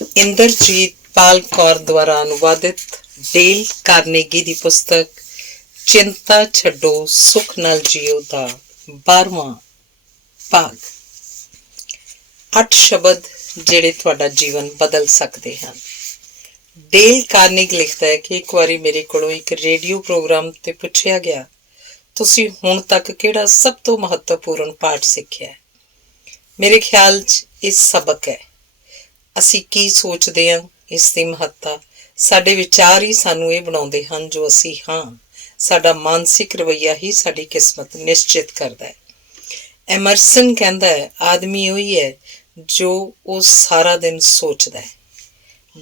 इंद्रजीत पाल कौर द्वारा अनुवादित Dale Carnegie दी पुस्तक चिंता छड्डो सुख नाल जियो दा 12वां भाग। 8 शब्द ਜਿਹੜੇ ਤੁਹਾਡਾ ਜੀਵਨ ਬਦਲ ਸਕਦੇ ਹਨ। ਡੇਲ ਕਾਰਨੇਗ ਲਿਖਦਾ ਹੈ ਕਿ ਇੱਕ ਵਾਰੀ ਮੇਰੇ ਕੋਲੋਂ ਇੱਕ ਰੇਡੀਓ ਪ੍ਰੋਗਰਾਮ ਤੇ ਪੁੱਛਿਆ ਗਿਆ, ਤੁਸੀਂ ਹੁਣ ਤੱਕ ਕਿਹੜਾ ਸਭ ਤੋਂ ਮਹੱਤਵਪੂਰਨ ਪਾਠ ਸਿੱਖਿਆ ਹੈ? ਮੇਰੇ ਖਿਆਲ 'ਚ ਇਹ ਸਬਕ ਹੈ। ਅਸੀਂ ਕੀ ਸੋਚਦੇ ਹਾਂ, ਇਸ ਦੀ ਮਹੱਤਤਾ। ਸਾਡੇ ਵਿਚਾਰ ਹੀ ਸਾਨੂੰ ਇਹ ਬਣਾਉਂਦੇ ਹਨ ਜੋ ਅਸੀਂ ਹਾਂ। ਸਾਡਾ ਮਾਨਸਿਕ ਰਵੱਈਆ ਹੀ ਸਾਡੀ ਕਿਸਮਤ ਨਿਸ਼ਚਿਤ ਕਰਦਾ ਹੈ। ਐਮਰਸਨ ਕਹਿੰਦਾ ਹੈ, ਆਦਮੀ ਉਹੀ ਹੈ ਜੋ ਉਹ ਸਾਰਾ ਦਿਨ ਸੋਚਦਾ ਹੈ।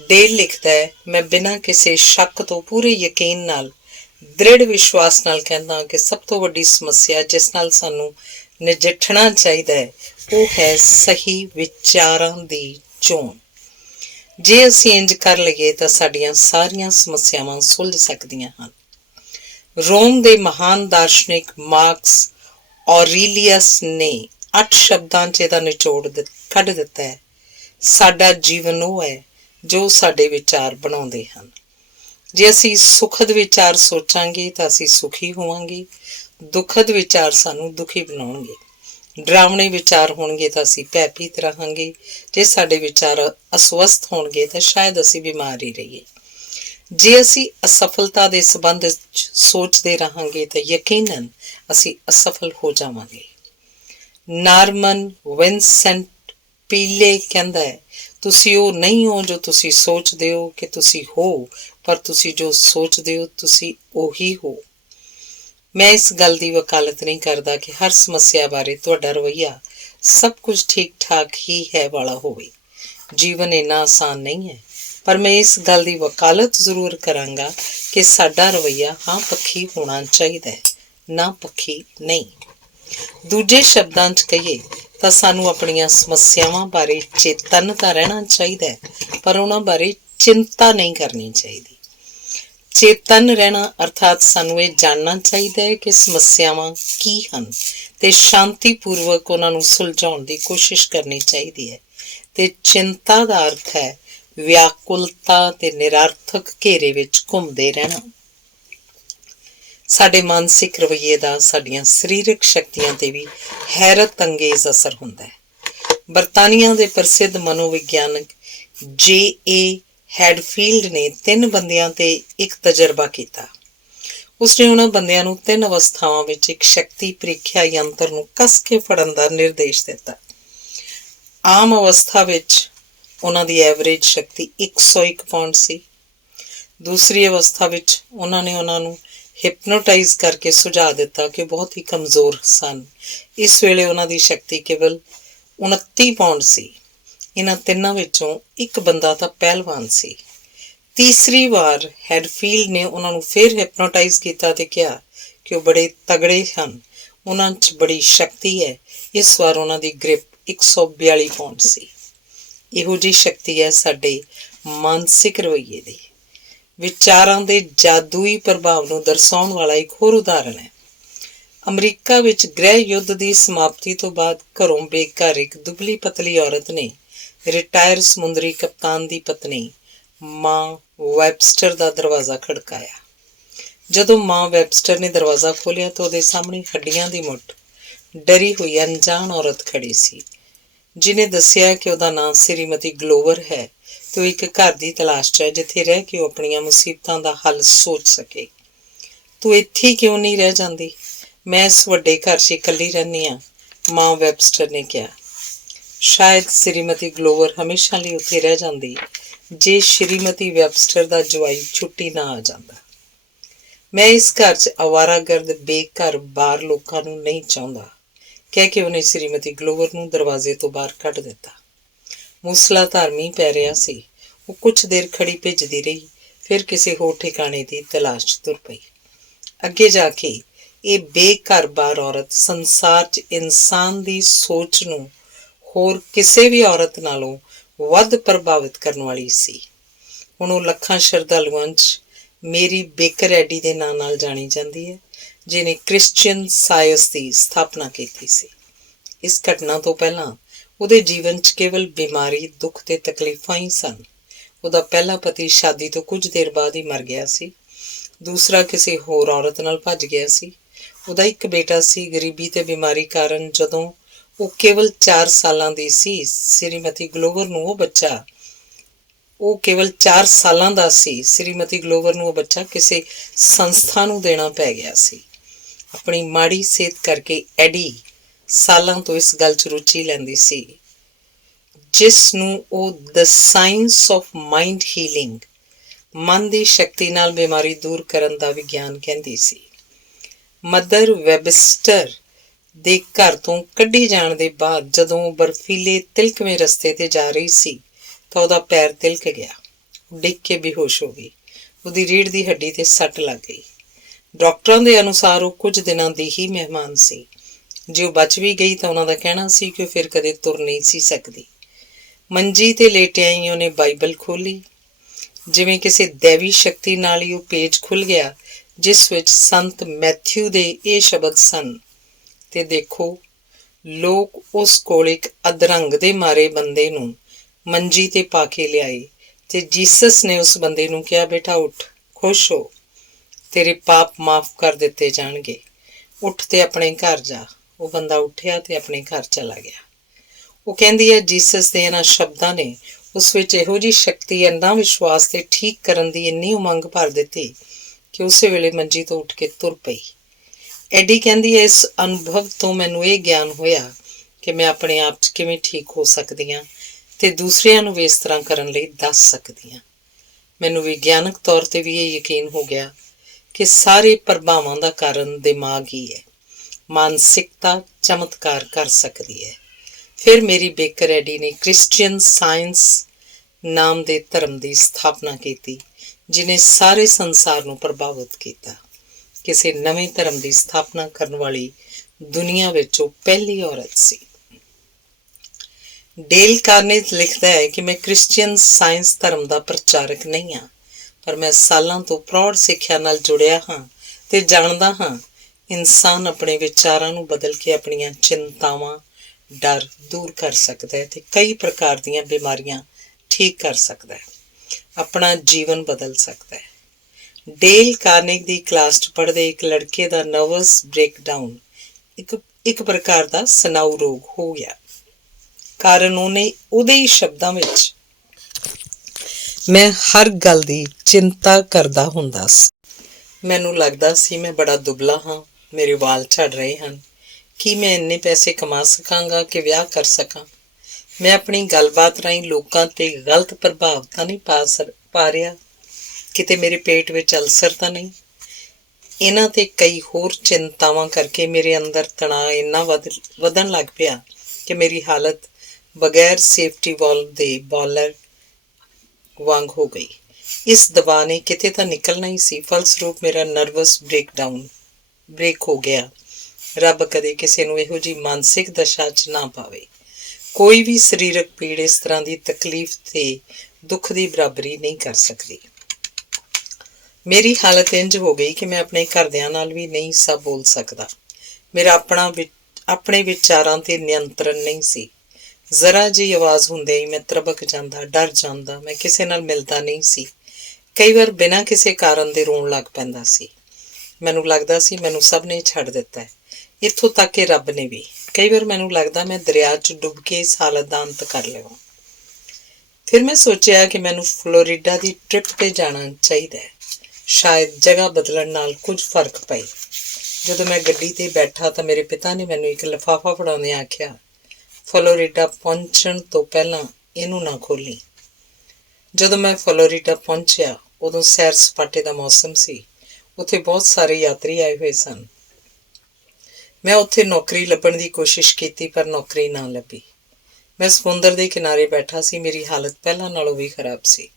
ਡੇਲ ਲਿਖਦਾ ਹੈ, ਮੈਂ ਬਿਨਾਂ ਕਿਸੇ ਸ਼ੱਕ ਤੋਂ ਪੂਰੇ ਯਕੀਨ ਨਾਲ ਦ੍ਰਿੜ ਵਿਸ਼ਵਾਸ ਨਾਲ ਕਹਿੰਦਾ ਕਿ ਸਭ ਤੋਂ ਵੱਡੀ ਸਮੱਸਿਆ ਜਿਸ ਨਾਲ ਸਾਨੂੰ ਨਜਿੱਠਣਾ ਚਾਹੀਦਾ ਹੈ ਉਹ ਹੈ ਸਹੀ ਵਿਚਾਰਾਂ ਦੀ ਚੋਣ। ਜੇ ਅਸੀਂ ਇੰਜ ਕਰ ਲਈਏ ਤਾਂ ਸਾਡੀਆਂ ਸਾਰੀਆਂ ਸਮੱਸਿਆਵਾਂ ਸੁਲਝ ਸਕਦੀਆਂ ਹਨ। ਰੋਮ ਦੇ ਮਹਾਨ ਦਾਰਸ਼ਨਿਕ ਮਾਰਕਸ ਔਰੀਲੀਅਸ ਨੇ 8 ਸ਼ਬਦਾਂ 'ਚ ਇਹਦਾ ਨਿਚੋੜ ਕੱਢ ਦਿੱਤਾ ਹੈ। ਸਾਡਾ ਜੀਵਨ ਉਹ ਹੈ ਜੋ ਸਾਡੇ ਵਿਚਾਰ ਬਣਾਉਂਦੇ ਹਨ। ਜੇ ਅਸੀਂ ਸੁਖਦ ਵਿਚਾਰ ਸੋਚਾਂਗੇ ਤਾਂ ਅਸੀਂ ਸੁਖੀ ਹੋਵਾਂਗੇ। ਦੁਖਦ ਵਿਚਾਰ ਸਾਨੂੰ ਦੁਖੀ ਬਣਾਉਣਗੇ। ਡਰਾਵਣੇ ਵਿਚਾਰ ਹੋਣਗੇ ਤਾਂ ਅਸੀਂ ਭੈਭੀਤ ਰਹਾਂਗੇ। ਜੇ ਸਾਡੇ ਵਿਚਾਰ ਅਸਵਸਥ ਹੋਣਗੇ ਤਾਂ ਸ਼ਾਇਦ ਅਸੀਂ ਬਿਮਾਰ ਹੀ ਰਹੀਏ। ਜੇ ਅਸੀਂ ਅਸਫਲਤਾ ਦੇ ਸੰਬੰਧ ਵਿੱਚ ਸੋਚਦੇ ਰਹਾਂਗੇ ਤਾਂ ਯਕੀਨਨ ਅਸੀਂ ਅਸਫਲ ਹੋ ਜਾਵਾਂਗੇ। ਨਾਰਮਨ ਵਿਨਸੈਂਟ ਪੀਲੇ ਕਹਿੰਦਾ ਹੈ, ਤੁਸੀਂ ਉਹ ਨਹੀਂ ਹੋ ਜੋ ਤੁਸੀਂ ਸੋਚਦੇ ਹੋ ਕਿ ਤੁਸੀਂ ਹੋ, ਪਰ ਤੁਸੀਂ ਜੋ ਸੋਚਦੇ ਹੋ ਤੁਸੀਂ ਉਹੀ ਹੋ। ਮੈਂ ਇਸ ਗੱਲ ਦੀ ਵਕਾਲਤ ਨਹੀਂ ਕਰਦਾ ਕਿ ਹਰ ਸਮੱਸਿਆ ਬਾਰੇ ਤੁਹਾਡਾ ਰਵੱਈਆ ਸਭ ਕੁਝ ਠੀਕ ਠਾਕ ਹੀ ਹੈ ਵਾਲਾ ਹੋਵੇ। ਜੀਵਨ ਇੰਨਾ ਆਸਾਨ ਨਹੀਂ ਹੈ, ਪਰ ਮੈਂ ਇਸ ਗੱਲ ਦੀ ਵਕਾਲਤ ਜ਼ਰੂਰ ਕਰਾਂਗਾ ਕਿ ਸਾਡਾ ਰਵੱਈਆ ਹਾਂ ਪੱਖੀ ਹੋਣਾ ਚਾਹੀਦਾ ਹੈ, ਨਾ ਪੱਖੀ ਨਹੀਂ। ਦੂਜੇ ਸ਼ਬਦਾਂ 'ਚ ਕਹੀਏ ਤਾਂ ਸਾਨੂੰ ਆਪਣੀਆਂ ਸਮੱਸਿਆਵਾਂ ਬਾਰੇ ਚੇਤੰਨ ਤਾਂ ਰਹਿਣਾ ਚਾਹੀਦਾ ਹੈ, ਪਰ ਉਹਨਾਂ ਬਾਰੇ ਚਿੰਤਾ ਨਹੀਂ ਕਰਨੀ ਚਾਹੀਦੀ। ਚੇਤਨ ਰਹਿਣਾ ਅਰਥਾਤ ਸਾਨੂੰ ਇਹ ਜਾਣਨਾ ਚਾਹੀਦਾ ਹੈ ਕਿ ਸਮੱਸਿਆਵਾਂ ਕੀ ਹਨ ਤੇ ਸ਼ਾਂਤੀਪੂਰਵਕ ਉਹਨਾਂ ਨੂੰ ਸੁਲਝਾਉਣ ਦੀ ਕੋਸ਼ਿਸ਼ ਕਰਨੀ ਚਾਹੀਦੀ ਹੈ। ਤੇ ਚਿੰਤਾ ਦਾ ਅਰਥ ਹੈ ਵਿਆਕੁਲਤਾ ਤੇ ਨਿਰਾਰਥਕ ਘੇਰੇ ਵਿੱਚ ਘੁੰਮਦੇ ਰਹਿਣਾ। ਸਾਡੇ ਮਾਨਸਿਕ ਰਵੱਈਏ ਦਾ ਸਾਡੀਆਂ ਸਰੀਰਕ ਸ਼ਕਤੀਆਂ ਤੇ ਵੀ ਹੈਰਤ ਅੰਗੇਜ਼ ਅਸਰ ਹੁੰਦਾ ਹੈ। ਬਰਤਾਨੀਆ ਦੇ ਪ੍ਰਸਿੱਧ ਮਨੋਵਿਗਿਆਨਕ J.A. ਹੈਡਫੀਲਡ ਨੇ 3 ਬੰਦਿਆਂ ਤੇ ਇੱਕ ਤਜਰਬਾ ਕੀਤਾ। ਉਸਨੇ ਉਹਨਾਂ ਬੰਦਿਆਂ ਨੂੰ 3 ਅਵਸਥਾਵਾਂ ਵਿੱਚ ਇੱਕ ਸ਼ਕਤੀ ਪ੍ਰੀਖਿਆ ਯੰਤਰ ਨੂੰ ਕੱਸ ਕੇ ਫੜਨ ਦਾ ਨਿਰਦੇਸ਼ ਦਿੱਤਾ। ਆਮ ਅਵਸਥਾ ਵਿੱਚ ਉਹਨਾਂ ਦੀ ਐਵਰੇਜ ਸ਼ਕਤੀ 101 ਪਾਉਂਡ ਸੀ। ਦੂਸਰੀ ਅਵਸਥਾ ਵਿੱਚ ਉਹਨਾਂ ਨੂੰ ਹਿਪਨੋਟਾਈਜ਼ ਕਰਕੇ ਸੁਝਾਅ ਦਿੱਤਾ ਕਿ ਬਹੁਤ ਹੀ ਕਮਜ਼ੋਰ ਸਨ। ਇਸ ਵੇਲੇ ਉਹਨਾਂ ਦੀ ਸ਼ਕਤੀ ਕੇਵਲ 29 ਪਾਉਂਡ ਸੀ। ਇਹਨਾਂ 3 ਵਿੱਚੋਂ ਇੱਕ ਬੰਦਾ ਤਾਂ ਪਹਿਲਵਾਨ ਸੀ। ਤੀਸਰੀ ਵਾਰ ਹੈਡਫੀਲਡ ਨੇ ਉਹਨਾਂ ਨੂੰ ਫਿਰ ਹਿਪਨੋਟਾਈਜ਼ ਕੀਤਾ ਤੇ ਕਿਹਾ ਕਿ ਉਹ ਬੜੇ ਤਗੜੇ ਹਨ, ਉਹਨਾਂ 'ਚ ਬੜੀ ਸ਼ਕਤੀ ਹੈ। ਇਸ ਵਾਰ ਉਹਨਾਂ ਦੀ ਗ੍ਰਿਪ 142 ਪਾਉਂਡ ਸੀ। ਇਹੋ ਜਿਹੀ ਸ਼ਕਤੀ ਹੈ ਸਾਡੇ ਮਾਨਸਿਕ ਰਵੱਈਏ ਦੀ। ਵਿਚਾਰਾਂ ਦੇ ਜਾਦੂਈ ਪ੍ਰਭਾਵ ਨੂੰ ਦਰਸਾਉਣ ਵਾਲਾ ਇੱਕ ਹੋਰ ਉਦਾਹਰਣ ਹੈ। ਅਮਰੀਕਾ ਵਿੱਚ ਗ੍ਰਹਿ ਯੁੱਧ ਦੀ ਸਮਾਪਤੀ ਤੋਂ ਬਾਅਦ ਘਰੋਂ ਬੇਘਰ ਇੱਕ ਦੁਬਲੀ ਪਤਲੀ ਔਰਤ ਨੇ ਰਿਟਾਇਰ ਸਮੁੰਦਰੀ ਕਪਤਾਨ ਦੀ ਪਤਨੀ ਮਾਂ ਵੈਬਸਟਰ ਦਾ ਦਰਵਾਜ਼ਾ ਖੜਕਾਇਆ। ਜਦੋਂ ਮਾਂ ਵੈਬਸਟਰ ਨੇ ਦਰਵਾਜ਼ਾ ਖੋਲ੍ਹਿਆ ਤਾਂ ਉਹਦੇ ਸਾਹਮਣੇ ਹੱਡੀਆਂ ਦੀ ਮੁੱਠ ਡਰੀ ਹੋਈ ਅਣਜਾਣ ਔਰਤ ਖੜੀ ਸੀ, ਜਿਹਨੇ ਦੱਸਿਆ ਕਿ ਉਹਦਾ ਨਾਂ ਸ਼੍ਰੀਮਤੀ ਗਲੋਵਰ ਹੈ ਤੇ ਉਹ ਇੱਕ ਘਰ ਦੀ ਤਲਾਸ਼ 'ਚ ਹੈ ਜਿੱਥੇ ਰਹਿ ਕੇ ਉਹ ਆਪਣੀਆਂ ਮੁਸੀਬਤਾਂ ਦਾ ਹੱਲ ਸੋਚ ਸਕੇ। ਤੂੰ ਇੱਥੇ ਕਿਉਂ ਨਹੀਂ ਰਹਿ ਜਾਂਦੀ? ਮੈਂ ਇਸ ਵੱਡੇ ਘਰ 'ਚ ਇਕੱਲੀ ਰਹਿੰਦੀ ਹਾਂ, ਮਾਂ ਵੈਬਸਟਰ ਨੇ ਕਿਹਾ। ਸ਼ਾਇਦ ਸ਼੍ਰੀਮਤੀ ਗਲੋਵਰ ਹਮੇਸ਼ਾ ਲਈ ਉੱਥੇ ਰਹਿ ਜਾਂਦੀ ਜੇ ਸ਼੍ਰੀਮਤੀ ਵੈਬਸਟਰ ਦਾ ਜਵਾਈ ਛੁੱਟੀ ਨਾ ਆ ਜਾਂਦਾ। ਮੈਂ ਇਸ ਘਰ 'ਚ ਅਵਾਰਾਗਰਦ ਬੇਘਰ ਬਾਹਰ ਲੋਕਾਂ ਨੂੰ ਨਹੀਂ ਚਾਹੁੰਦਾ, ਕਹਿ ਕੇ ਉਹਨੇ ਸ਼੍ਰੀਮਤੀ ਗਲੋਵਰ ਨੂੰ ਦਰਵਾਜ਼ੇ ਤੋਂ ਬਾਹਰ ਕੱਢ ਦਿੱਤਾ। ਮੂਸਲਾਧਾਰ ਮੀਂਹ ਪੈ ਰਿਹਾ ਸੀ। ਉਹ ਕੁਛ ਦੇਰ ਖੜੀ ਭਿੱਜਦੀ ਰਹੀ, ਫਿਰ ਕਿਸੇ ਹੋਰ ਠਿਕਾਣੇ ਦੀ ਤਲਾਸ਼ 'ਚ ਤੁਰ ਪਈ। ਅੱਗੇ ਜਾ ਕੇ ਇਹ ਬੇਘਰ-ਬਾਰ ਔਰਤ ਸੰਸਾਰ 'ਚ ਇਨਸਾਨ ਦੀ ਸੋਚ ਨੂੰ ਹੋਰ ਕਿਸੇ ਵੀ ਔਰਤ ਨਾਲੋਂ ਵੱਧ ਪ੍ਰਭਾਵਿਤ ਕਰਨ ਵਾਲੀ ਸੀ। ਹੁਣ ਉਹ ਲੱਖਾਂ ਸ਼ਰਧਾਲੂਆਂ 'ਚ ਮੇਰੀ ਬੇਕਰ ਐਡੀ ਦੇ ਨਾਂ ਨਾਲ ਜਾਣੀ ਜਾਂਦੀ ਹੈ, ਜਿਹਨੇ ਕ੍ਰਿਸਚੀਅਨ ਸਾਇੰਸ ਦੀ ਸਥਾਪਨਾ ਕੀਤੀ ਸੀ। ਇਸ ਘਟਨਾ ਤੋਂ ਪਹਿਲਾਂ ਉਹਦੇ ਜੀਵਨ 'ਚ ਕੇਵਲ ਬਿਮਾਰੀ, ਦੁੱਖ ਤੇ ਤਕਲੀਫਾਂ ਹੀ ਸਨ। ਉਹਦਾ ਪਹਿਲਾ ਪਤੀ ਸ਼ਾਦੀ ਤੋਂ ਕੁਝ ਦੇਰ ਬਾਅਦ ਹੀ ਮਰ ਗਿਆ ਸੀ। ਦੂਸਰਾ ਕਿਸੇ ਹੋਰ ਔਰਤ ਨਾਲ ਭੱਜ ਗਿਆ ਸੀ। ਉਹਦਾ ਇੱਕ ਬੇਟਾ ਸੀ। ਗਰੀਬੀ ਤੇ ਬਿਮਾਰੀ ਕਾਰਨ ਜਦੋਂ ਉਹ ਕੇਵਲ 4 ਸਾਲਾਂ ਦੀ ਸੀ, ਸ਼੍ਰੀਮਤੀ ਗਲੋਵਰ ਨੂੰ ਉਹ ਬੱਚਾ ਕਿਸੇ ਸੰਸਥਾ ਨੂੰ ਦੇਣਾ ਪੈ ਗਿਆ ਸੀ। ਆਪਣੀ ਮਾੜੀ ਸਿਹਤ ਕਰਕੇ ਐਡੀ ਸਾਲਾਂ ਤੋਂ ਇਸ ਗੱਲ 'ਚ ਰੁਚੀ ਲੈਂਦੀ ਸੀ ਜਿਸ ਨੂੰ ਉਹ ਦ ਸਾਇੰਸ ਆਫ ਮਾਈਂਡ ਹੀਲਿੰਗ, ਮਨ ਦੀ ਸ਼ਕਤੀ ਨਾਲ ਬਿਮਾਰੀ ਦੂਰ ਕਰਨ ਦਾ ਵਿਗਿਆਨ ਕਹਿੰਦੀ ਸੀ। ਮਦਰ ਵੈਬਸਟਰ ਦੇ ਘਰ ਤੋਂ ਕੱਢੀ ਜਾਣ ਦੇ ਬਾਅਦ ਜਦੋਂ ਉਹ ਬਰਫੀਲੇ ਤਿਲਕਵੇਂ ਰਸਤੇ ਤੇ ਜਾ ਰਹੀ ਸੀ ਤਾਂ ਉਹਦਾ ਪੈਰ ਤਿਲਕ ਗਿਆ। ਉਹ ਡਿੱਗ ਕੇ ਬੇਹੋਸ਼ ਹੋ ਗਈ। ਉਹਦੀ ਰੀੜ੍ਹ ਦੀ ਹੱਡੀ ਤੇ ਸੱਟ ਲੱਗ ਗਈ। ਡਾਕਟਰਾਂ ਦੇ ਅਨੁਸਾਰ ਉਹ ਕੁਝ ਦਿਨਾਂ ਦੀ ਹੀ ਮਹਿਮਾਨ ਸੀ। ਜੇ ਉਹ ਬਚ ਵੀ ਗਈ ਤਾਂ ਉਹਨਾਂ ਦਾ ਕਹਿਣਾ ਸੀ ਕਿ ਉਹ ਫਿਰ ਕਦੇ ਤੁਰ ਨਹੀਂ ਸੀ ਸਕਦੀ। ਮੰਜੀ ਤੇ ਲੇਟਿਆਂ ਹੀ ਉਹਨੇ ਬਾਈਬਲ ਖੋਲ੍ਹੀ। ਜਿਵੇਂ ਕਿਸੇ ਦੈਵੀ ਸ਼ਕਤੀ ਨਾਲ ਹੀ ਉਹ ਪੇਜ ਖੁੱਲ੍ਹ ਗਿਆ ਜਿਸ ਵਿੱਚ ਸੰਤ ਮੈਥਿਊ ਦੇ ਇਹ ਸ਼ਬਦ ਸਨ, ਤੇ ਦੇਖੋ, ਲੋਕ ਉਸ ਕੋਲ ਇੱਕ ਅਧਰੰਗ ਦੇ ਮਾਰੇ ਬੰਦੇ ਨੂੰ ਮੰਜੀ ਤੇ ਪਾ ਕੇ ਲਿਆਏ ਤੇ ਜੀਸਸ ਨੇ ਉਸ ਬੰਦੇ ਨੂੰ ਕਿਹਾ, ਬੇਟਾ ਉੱਠ, ਖੁਸ਼ ਹੋ, ਤੇਰੇ ਪਾਪ ਮਾਫ਼ ਕਰ ਦਿੱਤੇ ਜਾਣਗੇ, ਉੱਠ ਤੇ ਆਪਣੇ ਘਰ ਜਾ। ਉਹ ਬੰਦਾ ਉੱਠਿਆ ਤੇ ਆਪਣੇ ਘਰ ਚਲਾ ਗਿਆ। ਉਹ ਕਹਿੰਦੀ ਹੈ, ਜੀਸਸ ਦੇ ਇਹਨਾਂ ਸ਼ਬਦਾਂ ਨੇ ਉਸ ਵਿੱਚ ਇਹੋ ਜਿਹੀ ਸ਼ਕਤੀ, ਇੰਨਾ ਵਿਸ਼ਵਾਸ ਤੇ ਠੀਕ ਕਰਨ ਦੀ ਇੰਨੀ ਉਮੰਗ ਭਰ ਦਿੱਤੀ ਕਿ ਉਸੇ ਵੇਲੇ ਮੰਜੀ ਤੋਂ ਉੱਠ ਕੇ ਤੁਰ ਪਈ। ਐਡੀ ਕਹਿੰਦੀ ਹੈ, ਇਸ ਅਨੁਭਵ ਤੋਂ ਮੈਨੂੰ ਇਹ ਗਿਆਨ ਹੋਇਆ ਕਿ ਮੈਂ ਆਪਣੇ ਆਪ 'ਚ ਕਿਵੇਂ ਠੀਕ ਹੋ ਸਕਦੀ ਹਾਂ ਤੇ ਦੂਸਰਿਆਂ ਨੂੰ ਵੀ ਇਸ ਤਰ੍ਹਾਂ ਕਰਨ ਲਈ ਦੱਸ ਸਕਦੀ ਹਾਂ। ਮੈਨੂੰ ਵਿਗਿਆਨਕ ਤੌਰ ਤੇ ਵੀ ਇਹ ਯਕੀਨ ਹੋ ਗਿਆ ਕਿ ਸਾਰੇ ਪ੍ਰਭਾਵਾਂ ਦਾ ਕਾਰਨ ਦਿਮਾਗ ਹੀ ਹੈ। ਮਾਨਸਿਕਤਾ ਚਮਤਕਾਰ ਕਰ ਸਕਦੀ ਹੈ। ਫਿਰ ਮੇਰੀ ਬੇਕਰ ਐਡੀ ਨੇ ਕ੍ਰਿਸਚੀਅਨ ਸਾਇੰਸ ਨਾਮ ਦੇ ਧਰਮ ਦੀ ਸਥਾਪਨਾ ਕੀਤੀ, ਜਿਹਨੇ ਸਾਰੇ ਸੰਸਾਰ ਨੂੰ ਪ੍ਰਭਾਵਿਤ ਕੀਤਾ। ਕਿਸੇ ਨਵੇਂ ਧਰਮ ਦੀ ਸਥਾਪਨਾ ਕਰਨ ਵਾਲੀ ਦੁਨੀਆ ਵਿੱਚ ਉਹ ਪਹਿਲੀ ਔਰਤ ਸੀ। ਡੇਲ ਕਾਰਨੇਜ ਲਿਖਦਾ ਹੈ ਕਿ ਮੈਂ ਕ੍ਰਿਸਚੀਅਨ ਸਾਇੰਸ ਧਰਮ ਦਾ ਪ੍ਰਚਾਰਕ ਨਹੀਂ ਹਾਂ, ਪਰ ਮੈਂ ਸਾਲਾਂ ਤੋਂ ਪ੍ਰੌੜ ਸਿੱਖਿਆ ਨਾਲ ਜੁੜਿਆ ਹਾਂ ਤੇ ਜਾਣਦਾ ਹਾਂ ਇਨਸਾਨ ਆਪਣੇ ਵਿਚਾਰਾਂ ਨੂੰ ਬਦਲ ਕੇ ਆਪਣੀਆਂ ਚਿੰਤਾਵਾਂ, ਡਰ ਦੂਰ ਕਰ ਸਕਦਾ ਹੈ ਤੇ ਕਈ ਪ੍ਰਕਾਰ ਦੀਆਂ ਬਿਮਾਰੀਆਂ ਠੀਕ ਕਰ ਸਕਦਾ ਹੈ, ਆਪਣਾ ਜੀਵਨ ਬਦਲ ਸਕਦਾ ਹੈ। ਡੇਲ ਕਾਰਨੇਗ ਦੀ ਕਲਾਸ 'ਚ ਪੜ੍ਹਦੇ ਇੱਕ ਲੜਕੇ ਦਾ ਨਰਵਸ ਬ੍ਰੇਕਡਾਊਨ, ਇੱਕ ਪ੍ਰਕਾਰ ਦਾ ਸਨਾਊ ਰੋਗ ਹੋ ਗਿਆ। ਕਾਰਨ ਉਹਨੇ ਉਹਦੇ ਹੀ ਸ਼ਬਦਾਂ ਵਿੱਚ, ਮੈਂ ਹਰ ਗੱਲ ਦੀ ਚਿੰਤਾ ਕਰਦਾ ਹੁੰਦਾ ਸੀ। ਮੈਨੂੰ ਲੱਗਦਾ ਸੀ ਮੈਂ ਬੜਾ ਦੁਬਲਾ ਹਾਂ, ਮੇਰੇ ਵਾਲ ਝੜ ਰਹੇ ਹਨ, ਕੀ ਮੈਂ ਇੰਨੇ ਪੈਸੇ ਕਮਾ ਸਕਾਂਗਾ ਕਿ ਵਿਆਹ ਕਰ ਸਕਾਂ? ਮੈਂ ਆਪਣੀ ਗੱਲਬਾਤ ਰਾਹੀਂ ਲੋਕਾਂ 'ਤੇ ਗਲਤ ਪ੍ਰਭਾਵ ਤਾਂ ਨਹੀਂ ਪਾ ਰਿਹਾ? ਕਿਤੇ ਮੇਰੇ ਪੇਟ ਵਿੱਚ ਅਲਸਰ ਤਾਂ ਨਹੀਂ? ਇਹਨਾਂ ਤੇ ਕਈ ਹੋਰ ਚਿੰਤਾਵਾਂ ਕਰਕੇ ਮੇਰੇ ਅੰਦਰ ਤਣਾਅ ਇੰਨਾ ਵਧਣ ਲੱਗ ਪਿਆ ਕਿ ਮੇਰੀ ਹਾਲਤ ਬਗੈਰ ਸੇਫਟੀ ਵਾਲਵ ਦੇ ਬੌਲਰ ਵਾਂਗ ਹੋ ਗਈ। ਇਸ ਦਬਾਅ ਨੇ ਕਿਤੇ ਤਾਂ ਨਿਕਲਣਾ ਹੀ ਸੀ। ਫਲਸਰੂਪ ਮੇਰਾ ਨਰਵਸ ਬ੍ਰੇਕ ਹੋ ਗਿਆ। ਰੱਬ ਕਦੇ ਕਿਸੇ ਨੂੰ ਇਹੋ ਜਿਹੀ ਮਾਨਸਿਕ ਦਸ਼ਾ 'ਚ ਨਾ ਪਾਵੇ। ਕੋਈ ਵੀ ਸਰੀਰਕ ਪੀੜ ਇਸ ਤਰ੍ਹਾਂ ਦੀ ਤਕਲੀਫ ਤੇ ਦੁੱਖ ਦੀ ਬਰਾਬਰੀ ਨਹੀਂ ਕਰ ਸਕਦੀ। ਮੇਰੀ ਹਾਲਤ ਇੰਝ ਹੋ ਗਈ ਕਿ ਮੈਂ ਆਪਣੇ ਘਰਦਿਆਂ ਨਾਲ ਵੀ ਨਹੀਂ ਸਾ ਬੋਲ ਸਕਦਾ। ਮੇਰਾ ਆਪਣੇ ਵਿਚਾਰਾਂ ਤੇ ਨਿਯੰਤਰਣ ਨਹੀਂ ਸੀ। ਜ਼ਰਾ ਜਿਹੀ ਆਵਾਜ਼ ਹੁੰਦੇ ਹੀ ਮੈਂ ਤਰਬਕ ਜਾਂਦਾ, ਡਰ ਜਾਂਦਾ। ਮੈਂ ਕਿਸੇ ਨਾਲ ਮਿਲਦਾ ਨਹੀਂ ਸੀ। ਕਈ ਵਾਰ ਬਿਨਾਂ ਕਿਸੇ ਕਾਰਨ ਦੇ ਰੋਣ ਲੱਗ ਪੈਂਦਾ ਸੀ। ਮੈਨੂੰ ਲੱਗਦਾ ਸੀ ਮੈਨੂੰ ਸਭ ਨੇ ਛੱਡ ਦਿੱਤਾ ਹੈ, ਇੱਥੋਂ ਤੱਕ ਕਿ ਰੱਬ ਨੇ ਵੀ। ਕਈ ਵਾਰ ਮੈਨੂੰ ਲੱਗਦਾ ਮੈਂ ਦਰਿਆ 'ਚ ਡੁੱਬ ਕੇ ਇਸ ਹਾਲਤ ਦਾ ਅੰਤ ਕਰ ਲਵਾਂ। ਫਿਰ ਮੈਂ ਸੋਚਿਆ ਕਿ ਮੈਨੂੰ ਫਲੋਰੀਡਾ ਦੀ ਟ੍ਰਿਪ 'ਤੇ ਜਾਣਾ ਚਾਹੀਦਾ ਹੈ। ਸ਼ਾਇਦ ਜਗ੍ਹਾ ਬਦਲਣ ਨਾਲ ਕੁਝ ਫਰਕ ਪਏ। ਜਦੋਂ ਮੈਂ ਗੱਡੀ 'ਤੇ ਬੈਠਾ ਤਾਂ ਮੇਰੇ ਪਿਤਾ ਨੇ ਮੈਨੂੰ ਇੱਕ ਲਿਫਾਫਾ ਫੜਾਉਂਦਿਆਂ ਆਖਿਆ, ਫਲੋਰੀਡਾ ਪਹੁੰਚਣ ਤੋਂ ਪਹਿਲਾਂ ਇਹਨੂੰ ਨਾ ਖੋਲ੍ਹੀ। ਜਦੋਂ ਮੈਂ ਫਲੋਰੀਡਾ ਪਹੁੰਚਿਆ ਉਦੋਂ ਸੈਰ ਸਪਾਟੇ ਦਾ ਮੌਸਮ ਸੀ। ਉੱਥੇ ਬਹੁਤ ਸਾਰੇ ਯਾਤਰੀ ਆਏ ਹੋਏ ਸਨ। ਮੈਂ ਉੱਥੇ ਨੌਕਰੀ ਲੱਭਣ ਦੀ ਕੋਸ਼ਿਸ਼ ਕੀਤੀ ਪਰ ਨੌਕਰੀ ਨਾ ਲੱਭੀ। ਮੈਂ ਸਮੁੰਦਰ ਦੇ ਕਿਨਾਰੇ ਬੈਠਾ ਸੀ। ਮੇਰੀ ਹਾਲਤ ਪਹਿਲਾਂ ਨਾਲੋਂ ਵੀ ਖਰਾਬ ਸੀ।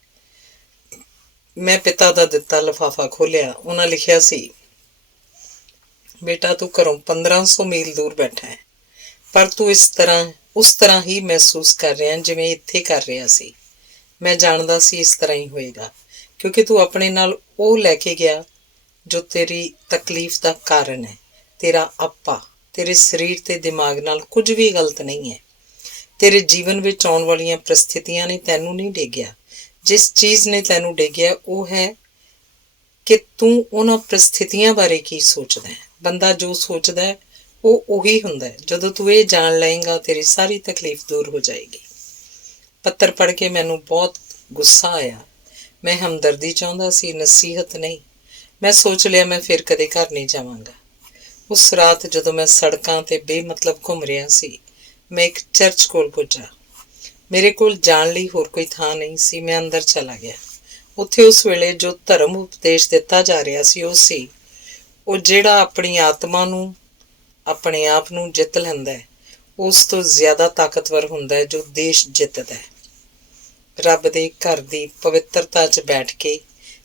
ਮੈਂ ਪਿਤਾ ਦਾ ਦਿੱਤਾ ਲਿਫਾਫਾ ਖੋਲ੍ਹਿਆ। ਉਹਨਾਂ ਲਿਖਿਆ ਸੀ, ਬੇਟਾ ਤੂੰ ਘਰੋਂ 1500 ਮੀਲ ਦੂਰ ਬੈਠਾ ਹੈ, ਪਰ ਤੂੰ ਉਸ ਤਰ੍ਹਾਂ ਹੀ ਮਹਿਸੂਸ ਕਰ ਰਿਹਾ ਜਿਵੇਂ ਇੱਥੇ ਕਰ ਰਿਹਾ ਸੀ। ਮੈਂ ਜਾਣਦਾ ਸੀ ਇਸ ਤਰ੍ਹਾਂ ਹੀ ਹੋਏਗਾ, ਕਿਉਂਕਿ ਤੂੰ ਆਪਣੇ ਨਾਲ ਉਹ ਲੈ ਕੇ ਗਿਆ ਜੋ ਤੇਰੀ ਤਕਲੀਫ ਦਾ ਕਾਰਨ ਹੈ। ਤੇਰਾ ਆਪਾ, ਤੇਰੇ ਸਰੀਰ ਤੇ ਦਿਮਾਗ ਨਾਲ ਕੁਝ ਵੀ ਗਲਤ ਨਹੀਂ ਹੈ। ਤੇਰੇ ਜੀਵਨ ਵਿੱਚ ਆਉਣ ਵਾਲੀਆਂ ਪ੍ਰਸਥਿਤੀਆਂ ਨੇ ਤੈਨੂੰ ਨਹੀਂ ਡੇਗਿਆ। ਜਿਸ ਚੀਜ਼ ਨੇ ਤੈਨੂੰ ਡੇਗਿਆ ਉਹ ਹੈ ਕਿ ਤੂੰ ਉਹਨਾਂ ਪ੍ਰਸਥਿਤੀਆਂ ਬਾਰੇ ਕੀ ਸੋਚਦਾ ਹੈ। ਬੰਦਾ ਜੋ ਸੋਚਦਾ ਹੈ ਉਹ ਉਹੀ ਹੁੰਦਾ ਹੈ। ਜਦੋਂ ਤੂੰ ਇਹ ਜਾਣ ਲਏਗਾ ਤੇਰੀ ਸਾਰੀ ਤਕਲੀਫ ਦੂਰ ਹੋ ਜਾਏਗੀ। ਪੱਤਰ ਪੜ੍ਹ ਕੇ ਮੈਨੂੰ ਬਹੁਤ ਗੁੱਸਾ ਆਇਆ। ਮੈਂ ਹਮਦਰਦੀ ਚਾਹੁੰਦਾ ਸੀ, ਨਸੀਹਤ ਨਹੀਂ। ਮੈਂ ਸੋਚ ਲਿਆ ਮੈਂ ਫਿਰ ਕਦੇ ਘਰ ਨਹੀਂ ਜਾਵਾਂਗਾ। ਉਸ ਰਾਤ ਜਦੋਂ ਮੈਂ ਸੜਕਾਂ 'ਤੇ ਬੇਮਤਲਬ ਘੁੰਮ ਰਿਹਾ ਸੀ, ਮੈਂ ਇੱਕ ਚਰਚ ਕੋਲ ਪੁੱਜਾ। ਮੇਰੇ ਕੋਲ ਜਾਣ ਲਈ ਹੋਰ ਕੋਈ ਥਾਂ ਨਹੀਂ ਸੀ। ਮੈਂ ਅੰਦਰ ਚਲਾ ਗਿਆ। ਉੱਥੇ ਉਸ ਵੇਲੇ ਜੋ ਧਰਮ ਉਪਦੇਸ਼ ਦਿੱਤਾ ਜਾ ਰਿਹਾ ਸੀ ਉਹ ਸੀ, ਉਹ ਜਿਹੜਾ ਆਪਣੀ ਆਤਮਾ ਨੂੰ, ਆਪਣੇ ਆਪ ਨੂੰ ਜਿੱਤ ਲੈਂਦਾ ਹੈ, ਉਸ ਤੋਂ ਜ਼ਿਆਦਾ ਤਾਕਤਵਰ ਹੁੰਦਾ ਹੈ ਜੋ ਦੇਸ਼ ਜਿੱਤਦਾ ਹੈ। ਰੱਬ ਦੇ ਘਰ ਦੀ ਪਵਿੱਤਰਤਾ 'ਚ ਬੈਠ ਕੇ